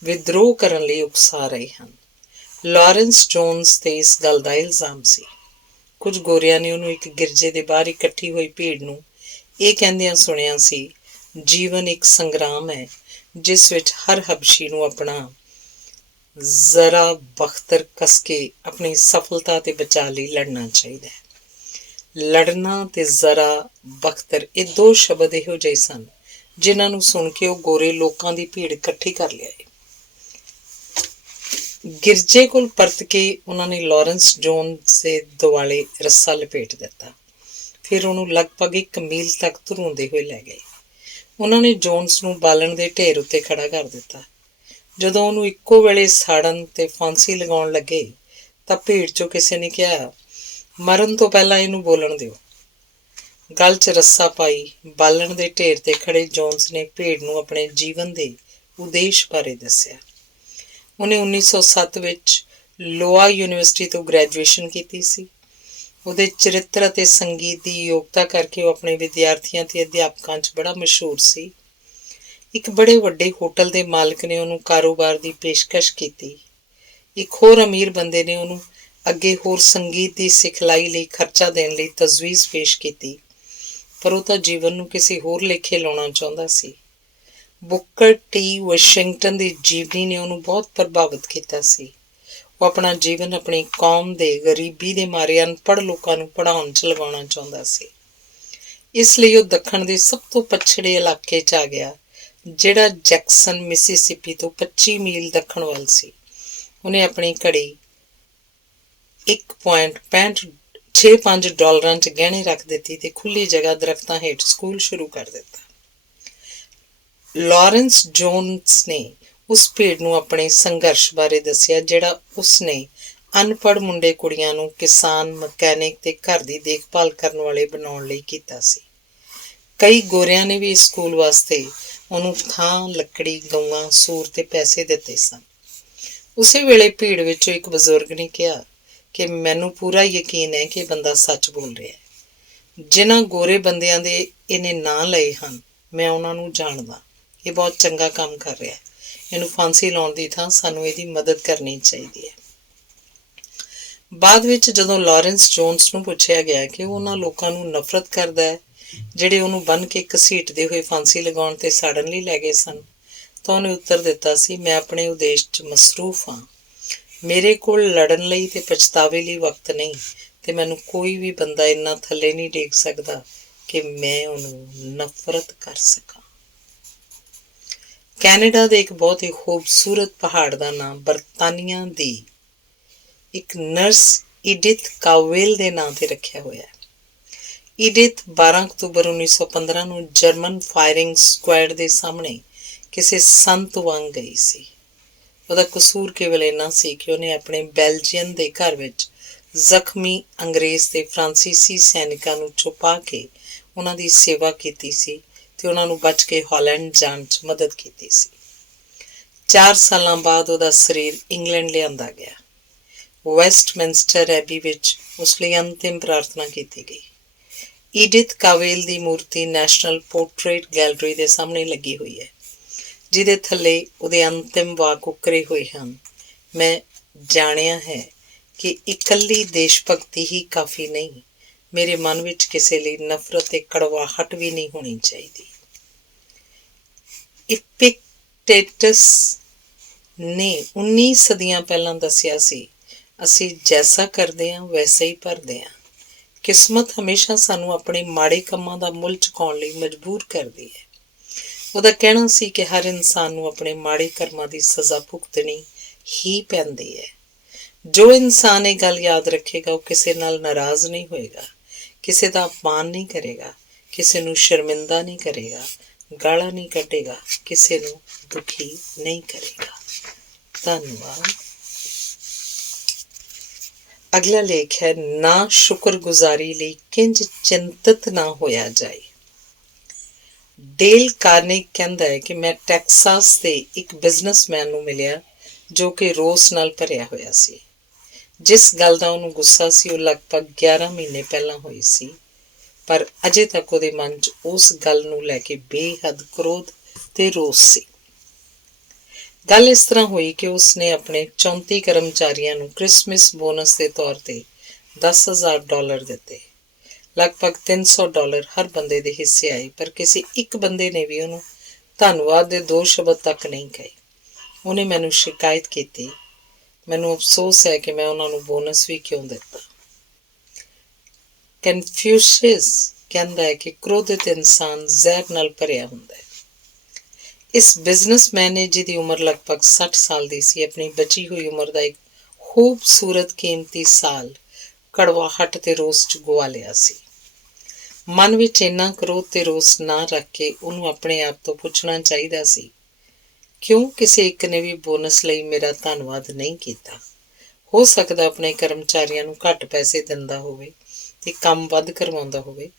ਵਿਦਰੋਹ ਕਰਨ ਲਈ ਉਕਸਾ ਰਹੇ ਹਨ। ਲਾਰੈਂਸ ਜੋਨਸ 'ਤੇ ਇਸ ਗੱਲ ਦਾ ਇਲਜ਼ਾਮ ਸੀ। ਕੁਝ ਗੋਰਿਆਂ ਨੇ ਉਹਨੂੰ ਇੱਕ ਗਿਰਜੇ ਦੇ ਬਾਹਰ ਇਕੱਠੀ ਹੋਈ ਭੀੜ ਨੂੰ ਇਹ ਕਹਿੰਦਿਆਂ ਸੁਣਿਆ ਸੀ, ਜੀਵਨ ਇੱਕ ਸੰਗਰਾਮ ਹੈ ਜਿਸ ਵਿੱਚ ਹਰ ਹਬਸ਼ੀ ਨੂੰ ਆਪਣਾ ਜ਼ਰਾ ਬਖਤਰ ਕੱਸ ਕੇ ਆਪਣੀ ਸਫਲਤਾ ਤੇ ਬਚਾਅ ਲਈ ਲੜਨਾ ਚਾਹੀਦਾ ਹੈ। ਲੜਨਾ ਤੇ ਜ਼ਰਾ ਬਖਤਰ ਇਹ 2 ਸ਼ਬਦ ਇਹੋ ਜਿਹੇ ਸਨ ਜਿਨ੍ਹਾਂ ਨੂੰ ਸੁਣ ਕੇ ਉਹ ਗੋਰੇ ਲੋਕਾਂ ਦੀ ਭੀੜ ਇਕੱਠੀ ਕਰ ਲਿਆਏ। ਗਿਰਜੇ ਕੋਲ ਪਰਤ ਕੇ ਉਹਨਾਂ ਨੇ ਲਾਰੈਂਸ ਜੋਨਸ ਦੇ ਦੁਆਲੇ ਰੱਸਾ ਲਪੇਟ ਦਿੱਤਾ। ਫਿਰ ਉਹਨੂੰ ਲਗਭਗ 1 ਮੀਲ ਤੱਕ ਧਰੂੰਦੇ ਹੋਏ ਲੈ ਗਏ। ਉਹਨਾਂ ਨੇ ਜੋਨਸ ਨੂੰ ਬਾਲਣ ਦੇ ਢੇਰ ਉੱਤੇ ਖੜਾ ਕਰ ਦਿੱਤਾ। ਜਦੋਂ ਉਹਨੂੰ ਇੱਕੋ ਵੇਲੇ ਸਾੜਨ ਤੇ ਫਾਂਸੀ ਲਗਾਉਣ ਲੱਗੇ ਤਾਂ ਭੀੜ 'ਚੋਂ ਕਿਸੇ ਨੇ ਕਿਹਾ, ਮਰਨ ਤੋਂ ਪਹਿਲਾਂ ਇਹਨੂੰ ਬੋਲਣ ਦਿਓ। ਗਲ 'ਚ ਰੱਸਾ ਪਾਈ ਬਾਲਣ ਦੇ ਢੇਰ 'ਤੇ ਖੜੇ ਜੋਨਸ ਨੇ ਭੀੜ ਨੂੰ ਆਪਣੇ ਜੀਵਨ ਦੇ ਉਦੇਸ਼ ਬਾਰੇ ਦੱਸਿਆ। ਉਹਨੇ 1907 ਵਿੱਚ ਲੋਆ ਯੂਨੀਵਰਸਿਟੀ ਤੋਂ ਗ੍ਰੈਜੂਏਸ਼ਨ ਕੀਤੀ ਸੀ। ਉਹਦੇ ਚਰਿੱਤਰ ਅਤੇ ਸੰਗੀਤ ਦੀ ਯੋਗਤਾ ਕਰਕੇ ਉਹ ਆਪਣੇ ਵਿਦਿਆਰਥੀਆਂ ਤੇ ਅਧਿਆਪਕਾਂ 'ਚ ਬੜਾ ਮਸ਼ਹੂਰ ਸੀ। ਇੱਕ ਬੜੇ ਵੱਡੇ ਹੋਟਲ ਦੇ ਮਾਲਕ ਨੇ ਉਹਨੂੰ ਕਾਰੋਬਾਰ ਦੀ ਪੇਸ਼ਕਸ਼ ਕੀਤੀ। ਇੱਕ ਹੋਰ ਅਮੀਰ ਬੰਦੇ ਨੇ ਉਹਨੂੰ ਅੱਗੇ ਹੋਰ ਸੰਗੀਤ ਦੀ ਸਿਖਲਾਈ ਲਈ ਖਰਚਾ ਦੇਣ ਲਈ ਤਜਵੀਜ਼ ਪੇਸ਼ ਕੀਤੀ, ਪਰ ਉਹ ਤਾਂ ਜੀਵਨ ਨੂੰ ਕਿਸੇ ਹੋਰ ਲੇਖੇ ਲਾਉਣਾ ਚਾਹੁੰਦਾ ਸੀ। ਬੁੱਕਰ ਟੀ ਵਾਸ਼ਿੰਗਟਨ ਦੀ ਜੀਵਨੀ ਨੇ ਉਹਨੂੰ ਬਹੁਤ ਪ੍ਰਭਾਵਿਤ ਕੀਤਾ ਸੀ। ਉਹ ਆਪਣਾ ਜੀਵਨ ਆਪਣੀ ਕੌਮ ਦੇ ਗਰੀਬੀ ਦੇ ਮਾਰੇ ਅਨਪੜ੍ਹ ਲੋਕਾਂ ਨੂੰ ਪੜ੍ਹਾਉਣ 'ਚ ਲਗਾਉਣਾ ਚਾਹੁੰਦਾ ਸੀ। ਇਸ ਲਈ ਉਹ ਦੱਖਣ ਦੇ ਸਭ ਤੋਂ ਪਛੜੇ ਇਲਾਕੇ 'ਚ ਆ ਗਿਆ, ਜਿਹੜਾ ਜੈਕਸਨ ਮਿਸਿਸਿਪੀ ਤੋਂ 25 ਮੀਲ ਦੱਖਣ ਵੱਲ ਸੀ। ਉਹਨੇ ਆਪਣੀ ਘੜੀ $1.65 'ਚ ਗਹਿਣੇ ਰੱਖ ਦਿੱਤੀ ਤੇ ਖੁੱਲ੍ਹੀ ਜਗ੍ਹਾ ਦਰਖਤਾਂ ਹੇਠ ਸਕੂਲ ਸ਼ੁਰੂ ਕਰ ਦਿੱਤਾ। ਲਾਰੈਂਸ ਜੋਨਸ ਨੇ ਉਸ ਭੀੜ ਨੂੰ ਆਪਣੇ ਸੰਘਰਸ਼ ਬਾਰੇ ਦੱਸਿਆ ਜਿਹੜਾ ਉਸਨੇ ਅਨਪੜ੍ਹ ਮੁੰਡੇ ਕੁੜੀਆਂ ਨੂੰ ਕਿਸਾਨ, ਮਕੈਨਿਕ ਤੇ ਘਰ ਦੀ ਦੇਖਭਾਲ ਕਰਨ ਵਾਲੇ ਬਣਾਉਣ ਲਈ ਕੀਤਾ ਸੀ। ਕਈ ਗੋਰਿਆਂ ਨੇ ਵੀ ਇਸ ਸਕੂਲ ਵਾਸਤੇ ਉਹਨੂੰ ਥਾਂ, ਲੱਕੜੀ, ਗਊਆਂ, ਸੂਰ ਤੇ ਪੈਸੇ ਦਿੱਤੇ ਸਨ। ਉਸੇ ਵੇਲੇ ਭੀੜ ਵਿੱਚੋਂ ਇੱਕ ਬਜ਼ੁਰਗ ਨੇ ਕਿਹਾ ਕਿ ਮੈਨੂੰ ਪੂਰਾ ਯਕੀਨ ਹੈ ਕਿ ਇਹ ਬੰਦਾ ਸੱਚ ਬੋਲ ਰਿਹਾ ਹੈ। ਜਿਨ੍ਹਾਂ ਗੋਰੇ ਬੰਦਿਆਂ ਦੇ ਇਹਨੇ ਨਾਂ ਲਏ ਹਨ, ਮੈਂ ਉਹਨਾਂ ਨੂੰ ਜਾਣਦਾ। ਇਹ ਬਹੁਤ ਚੰਗਾ ਕੰਮ ਕਰ ਰਿਹਾ ਹੈ। ਇਹਨੂੰ ਫਾਂਸੀ ਲਾਉਣ ਦੀ ਥਾਂ ਸਾਨੂੰ ਇਹਦੀ ਮਦਦ ਕਰਨੀ ਚਾਹੀਦੀ ਹੈ। ਬਾਅਦ ਵਿੱਚ ਜਦੋਂ ਲਾਰੈਂਸ ਜੋਨਸ ਨੂੰ ਪੁੱਛਿਆ ਗਿਆ ਕਿ ਉਹ ਉਹਨਾਂ ਲੋਕਾਂ ਨੂੰ ਨਫ਼ਰਤ ਕਰਦਾ ਹੈ ਜਿਹੜੇ ਉਹਨੂੰ ਬੰਨ੍ਹ ਕੇ ਘਸੀਟਦੇ ਹੋਏ ਫਾਂਸੀ ਲਗਾਉਣ ਤੇ ਸਾੜਨ ਲਈ ਲੈ ਗਏ ਸਨ, ਤਾਂ ਉਹਨੇ ਉੱਤਰ ਦਿੱਤਾ ਸੀ, ਮੈਂ ਆਪਣੇ ਉਦੇਸ਼ 'ਚ ਮਸਰੂਫ ਹਾਂ। ਮੇਰੇ ਕੋਲ ਲੜਨ ਲਈ ਤੇ ਪਛਤਾਵੇ ਲਈ ਵਕਤ ਨਹੀਂ, ਤੇ ਮੈਨੂੰ ਕੋਈ ਵੀ ਬੰਦਾ ਇੰਨਾ ਥੱਲੇ ਨਹੀਂ ਡੇਗ ਸਕਦਾ ਕਿ ਮੈਂ ਉਹਨੂੰ ਨਫ਼ਰਤ ਕਰ ਸਕਾਂ। ਕੈਨੇਡਾ ਦੇ ਇੱਕ ਬਹੁਤ ਹੀ ਖੂਬਸੂਰਤ ਪਹਾੜ ਦਾ ਨਾਮ ਬਰਤਾਨੀਆ ਦੀ ਇੱਕ ਨਰਸ ਈਡਿਥ ਕਾਵੇਲ ਦੇ ਨਾਂ ਤੇ ਰੱਖਿਆ ਹੋਇਆ ਹੈ। ਈਡਿਥ 12 ਅਕਤੂਬਰ 1915 ਨੂੰ ਜਰਮਨ ਫਾਇਰਿੰਗ ਸਕੁਐਡ ਦੇ ਸਾਹਮਣੇ ਕਿਸੇ ਸੰਤ ਵਾਂਗ ਗਈ ਸੀ। ਉਹਦਾ ਕਸੂਰ ਕੇਵਲ ਇੰਨਾ ਸੀ ਕਿ ਉਹਨੇ ਆਪਣੇ ਬੈਲਜੀਅਨ ਦੇ ਘਰ ਵਿੱਚ ਜ਼ਖਮੀ ਅੰਗਰੇਜ਼ ਤੇ ਫਰਾਂਸੀਸੀ ਸੈਨਿਕਾਂ ਨੂੰ ਛੁਪਾ ਕੇ ਉਹਨਾਂ ਦੀ ਸੇਵਾ ਕੀਤੀ ਸੀ ਤੇ ਉਹਨਾਂ ਨੂੰ ਬਚ ਕੇ ਹਾਲੈਂਡ ਜਾਣ 'ਚ ਮਦਦ ਕੀਤੀ ਸੀ। 4 ਸਾਲਾਂ ਬਾਅਦ ਉਹਦਾ ਸਰੀਰ ਇੰਗਲੈਂਡ ਲਿਆਂਦਾ ਗਿਆ। ਵੈਸਟਮਿੰਸਟਰ ਐਬੀ ਵਿੱਚ ਉਸ ਲਈ ਅੰਤਿਮ ਪ੍ਰਾਰਥਨਾ ਕੀਤੀ ਗਈ। ਈਡਿਥ ਕਾਵੇਲ ਦੀ ਮੂਰਤੀ ਨੈਸ਼ਨਲ ਪੋਰਟਰੇਟ ਗੈਲਰੀ ਦੇ ਸਾਹਮਣੇ ਲੱਗੀ ਹੋਈ ਹੈ, ਜਿਹਦੇ ਥੱਲੇ ਉਹਦੇ ਅੰਤਿਮ ਵਾਕ ਉਕਰੇ ਹੋਏ ਹਨ। ਮੈਂ ਜਾਣਿਆ ਹੈ ਕਿ ਇਕੱਲੀ ਦੇਸ਼ ਭਗਤੀ ਹੀ ਕਾਫੀ ਨਹੀਂ, ਮੇਰੇ ਮਨ ਵਿੱਚ ਕਿਸੇ ਲਈ ਨਫ਼ਰਤ ਤੇ ਕੜਵਾਹਟ ਵੀ ਨਹੀਂ ਹੋਣੀ ਚਾਹੀਦੀ। ਇਪਿਕਟੇਟਸ ਨੇ 19 ਸਦੀਆਂ ਪਹਿਲਾਂ ਦੱਸਿਆ ਸੀ, ਅਸੀਂ ਜੈਸਾ ਕਰਦੇ ਹਾਂ ਵੈਸੇ ਹੀ ਭਰਦੇ ਹਾਂ। ਕਿਸਮਤ ਹਮੇਸ਼ਾ ਸਾਨੂੰ ਆਪਣੇ ਮਾੜੇ ਕੰਮਾਂ ਦਾ ਮੁੱਲ ਚੁਕਾਉਣ ਲਈ ਮਜਬੂਰ ਕਰਦੀ ਹੈ। ਉਹਦਾ ਕਹਿਣਾ ਸੀ ਕਿ ਹਰ ਇਨਸਾਨ ਨੂੰ ਆਪਣੇ ਮਾੜੇ ਕਰਮਾਂ ਦੀ ਸਜ਼ਾ ਭੁਗਤਣੀ ਹੀ ਪੈਂਦੀ ਹੈ। ਜੋ ਇਨਸਾਨ ਇਹ ਗੱਲ ਯਾਦ ਰੱਖੇਗਾ ਉਹ ਕਿਸੇ ਨਾਲ ਨਾਰਾਜ਼ ਨਹੀਂ ਹੋਏਗਾ, ਕਿਸੇ ਦਾ ਅਪਮਾਨ ਨਹੀਂ ਕਰੇਗਾ, ਕਿਸੇ ਨੂੰ ਸ਼ਰਮਿੰਦਾ ਨਹੀਂ ਕਰੇਗਾ, ਗਾਲਾਂ ਨਹੀਂ ਕੱਢੇਗਾ, ਕਿਸੇ ਨੂੰ ਦੁਖੀ ਨਹੀਂ ਕਰੇਗਾ। ਧੰਨਵਾਦ। ਅਗਲਾ ਲੇਖ ਹੈ, ਨਾ ਸ਼ੁਕਰਗੁਜ਼ਾਰੀ ਲਈ ਕਿੰਜ ਚਿੰਤਤ ਨਾ ਹੋਇਆ ਜਾਏ। ਡੇਲ ਕਾਰਨੇਗੀ ਕਹਿੰਦਾ ਹੈ ਕਿ ਮੈਂ ਟੈਕਸਾਸ ਦੇ ਇੱਕ ਬਿਜ਼ਨਸਮੈਨ ਨੂੰ ਮਿਲਿਆ ਜੋ ਕਿ ਰੋਸ ਨਾਲ ਭਰਿਆ ਹੋਇਆ ਸੀ। ਜਿਸ ਗੱਲ ਦਾ ਉਹਨੂੰ ਗੁੱਸਾ ਸੀ ਉਹ ਲਗਭਗ 11 ਮਹੀਨੇ ਪਹਿਲਾਂ ਹੋਈ ਸੀ, ਪਰ ਅਜੇ ਤੱਕ ਉਹਦੇ ਮਨ 'ਚ ਉਸ ਗੱਲ ਨੂੰ ਲੈ ਕੇ ਬੇਹੱਦ ਕ੍ਰੋਧ ਤੇ ਰੋਸ ਸੀ। ਗੱਲ ਇਸ ਤਰ੍ਹਾਂ ਹੋਈ ਕਿ ਉਸਨੇ ਆਪਣੇ 34 ਕਰਮਚਾਰੀਆਂ ਨੂੰ ਕ੍ਰਿਸਮਸ ਬੋਨਸ ਦੇ ਤੌਰ ਤੇ $10,000 ਦਿੱਤੇ। ਲਗਭਗ $300 ਹਰ ਬੰਦੇ ਦੇ ਹਿੱਸੇ ਆਏ, ਪਰ ਕਿਸੇ ਇੱਕ ਬੰਦੇ ਨੇ ਵੀ ਉਹਨੂੰ ਧੰਨਵਾਦ ਦੇ 2 ਸ਼ਬਦ ਤੱਕ ਨਹੀਂ ਕਹੇ। ਉਹਨੇ ਮੈਨੂੰ ਸ਼ਿਕਾਇਤ ਕੀਤੀ, ਮੈਨੂੰ ਅਫਸੋਸ ਹੈ ਕਿ ਮੈਂ ਉਹਨਾਂ ਨੂੰ ਬੋਨਸ ਵੀ ਕਿਉਂ ਦਿੱਤਾ। ਕਨਫਿਊਸ਼ੀਅਸ ਕਹਿੰਦਾ ਹੈ ਕਿ ਕ੍ਰੋਧਿਤ ਇਨਸਾਨ ਜ਼ਹਿਰ ਨਾਲ ਭਰਿਆ ਹੁੰਦਾ ਹੈ। ਇਸ ਬਿਜ਼ਨਸਮੈਨ ਨੇ, ਜਿਹਦੀ ਉਮਰ ਲਗਭਗ 60 ਸਾਲ ਦੀ ਸੀ, ਆਪਣੀ ਬਚੀ ਹੋਈ ਉਮਰ ਦਾ ਇੱਕ ਖੂਬਸੂਰਤ ਕੀਮਤੀ ਸਾਲ ਕੜਵਾਹਟ ਤੇ ਰੋਸ 'ਚ ਗੁਆ ਲਿਆ ਸੀ। ਮਨ ਵਿੱਚ ਇੰਨਾ ਕ੍ਰੋਧ ਤੇ ਰੋਸ ਨਾ ਰੱਖ ਕੇ ਉਹਨੂੰ ਆਪਣੇ ਆਪ ਤੋਂ ਪੁੱਛਣਾ ਚਾਹੀਦਾ ਸੀ, ਕਿਉਂ ਕਿਸੇ ਇੱਕ ਨੇ ਵੀ ਬੋਨਸ ਲਈ ਮੇਰਾ ਧੰਨਵਾਦ ਨਹੀਂ ਕੀਤਾ। ਹੋ ਸਕਦਾ ਆਪਣੇ ਕਰਮਚਾਰੀਆਂ ਨੂੰ ਘੱਟ ਪੈਸੇ ਦਿੰਦਾ ਹੋਵੇ ਤੇ ਕੰਮ ਵੱਧ ਕਰਵਾਉਂਦਾ ਹੋਵੇ।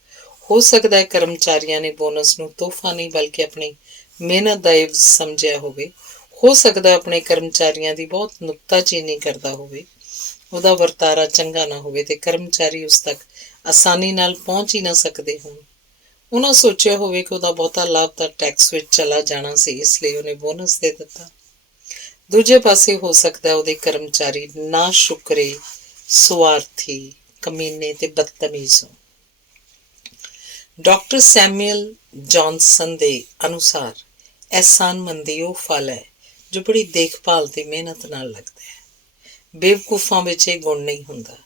ਹੋ ਸਕਦਾ ਹੈ ਕਰਮਚਾਰੀਆਂ ਨੇ ਬੋਨਸ ਨੂੰ ਤੋਹਫਾ ਨਹੀਂ ਬਲਕਿ ਆਪਣੀ ਮਿਹਨਤ ਦਾ ਇਵਜ਼ ਸਮਝਿਆ ਹੋਵੇ। ਹੋ ਸਕਦਾ ਆਪਣੇ ਕਰਮਚਾਰੀਆਂ ਦੀ ਬਹੁਤ ਨੁਕਤਾਚੀਨੀ ਕਰਦਾ ਹੋਵੇ, ਉਹਦਾ ਵਰਤਾਰਾ ਚੰਗਾ ਨਾ ਹੋਵੇ ਤੇ ਕਰਮਚਾਰੀ ਉਸ ਤੱਕ ਆਸਾਨੀ ਨਾਲ ਪਹੁੰਚ ਹੀ ਨਾ ਸਕਦੇ ਹੋਣ। ਉਹਨਾਂ ਸੋਚਿਆ ਹੋਵੇ ਕਿ ਉਹਦਾ ਬਹੁਤਾ ਲਾਭ ਤਾਂ ਟੈਕਸ ਵਿੱਚ ਚਲਾ ਜਾਣਾ ਸੀ, ਇਸ ਲਈ ਉਹਨੇ ਬੋਨਸ ਦੇ ਦਿੱਤਾ। ਦੂਜੇ ਪਾਸੇ ਹੋ ਸਕਦਾ ਉਹਦੇ ਕਰਮਚਾਰੀ ਨਾ ਸ਼ੁਕਰੇ, ਸੁਆਰਥੀ, ਕਮੀਨੇ ਤੇ ਬਦਤਮੀਜ਼ ਹੋਣ। ਡਾਕਟਰ ਸੈਮੂਅਲ ਜੌਨਸਨ ਦੇ ਅਨੁਸਾਰ ਅਹਿਸਾਨਮੰਦੀ ਉਹ ਫਲ ਹੈ ਜੋ ਬੜੀ ਦੇਖਭਾਲ ਤੇ ਮਿਹਨਤ ਨਾਲ ਲੱਗਦਾ ਹੈ। ਬੇਵਕੂਫਾਂ ਵਿੱਚ ਇਹ ਗੁਣ ਨਹੀਂ ਹੁੰਦਾ।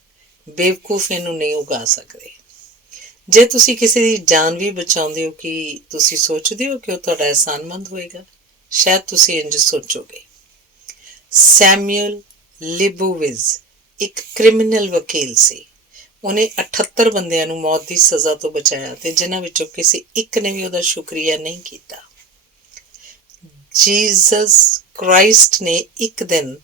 ਬੇਵਕੂਫ ਇਹਨੂੰ ਨਹੀਂ ਉਗਾ ਸਕਦੇ। ਜੇ ਤੁਸੀਂ ਕਿਸੇ ਦੀ ਜਾਨ ਵੀ ਬਚਾਉਂਦੇ ਹੋ, ਕਿ ਤੁਸੀਂ ਸੋਚਦੇ ਹੋ ਕਿ ਉਹ ਤੁਹਾਡਾ ਅਹਿਸਾਨਮੰਦ ਹੋਏਗਾ? ਸ਼ਾਇਦ ਤੁਸੀਂ ਇੰਝ ਸੋਚੋਗੇ। ਸੈਮੂਅਲ ਲਿਬੋਵਿਜ਼ ਇੱਕ ਕ੍ਰਿਮੀਨਲ ਵਕੀਲ ਸੀ। ਉਹਨੇ 78 ਬੰਦਿਆਂ ਨੂੰ ਮੌਤ ਦੀ ਸਜ਼ਾ ਤੋਂ ਬਚਾਇਆ ਤੇ ਜਿਨ੍ਹਾਂ ਵਿੱਚੋਂ ਕਿਸੇ ਇੱਕ ਨੇ ਵੀ ਉਹਦਾ ਸ਼ੁਕਰੀਆ ਨਹੀਂ ਕੀਤਾ। ਜੀਸਸ ਕ੍ਰਾਈਸਟ ਨੇ ਇੱਕ ਦਿਨ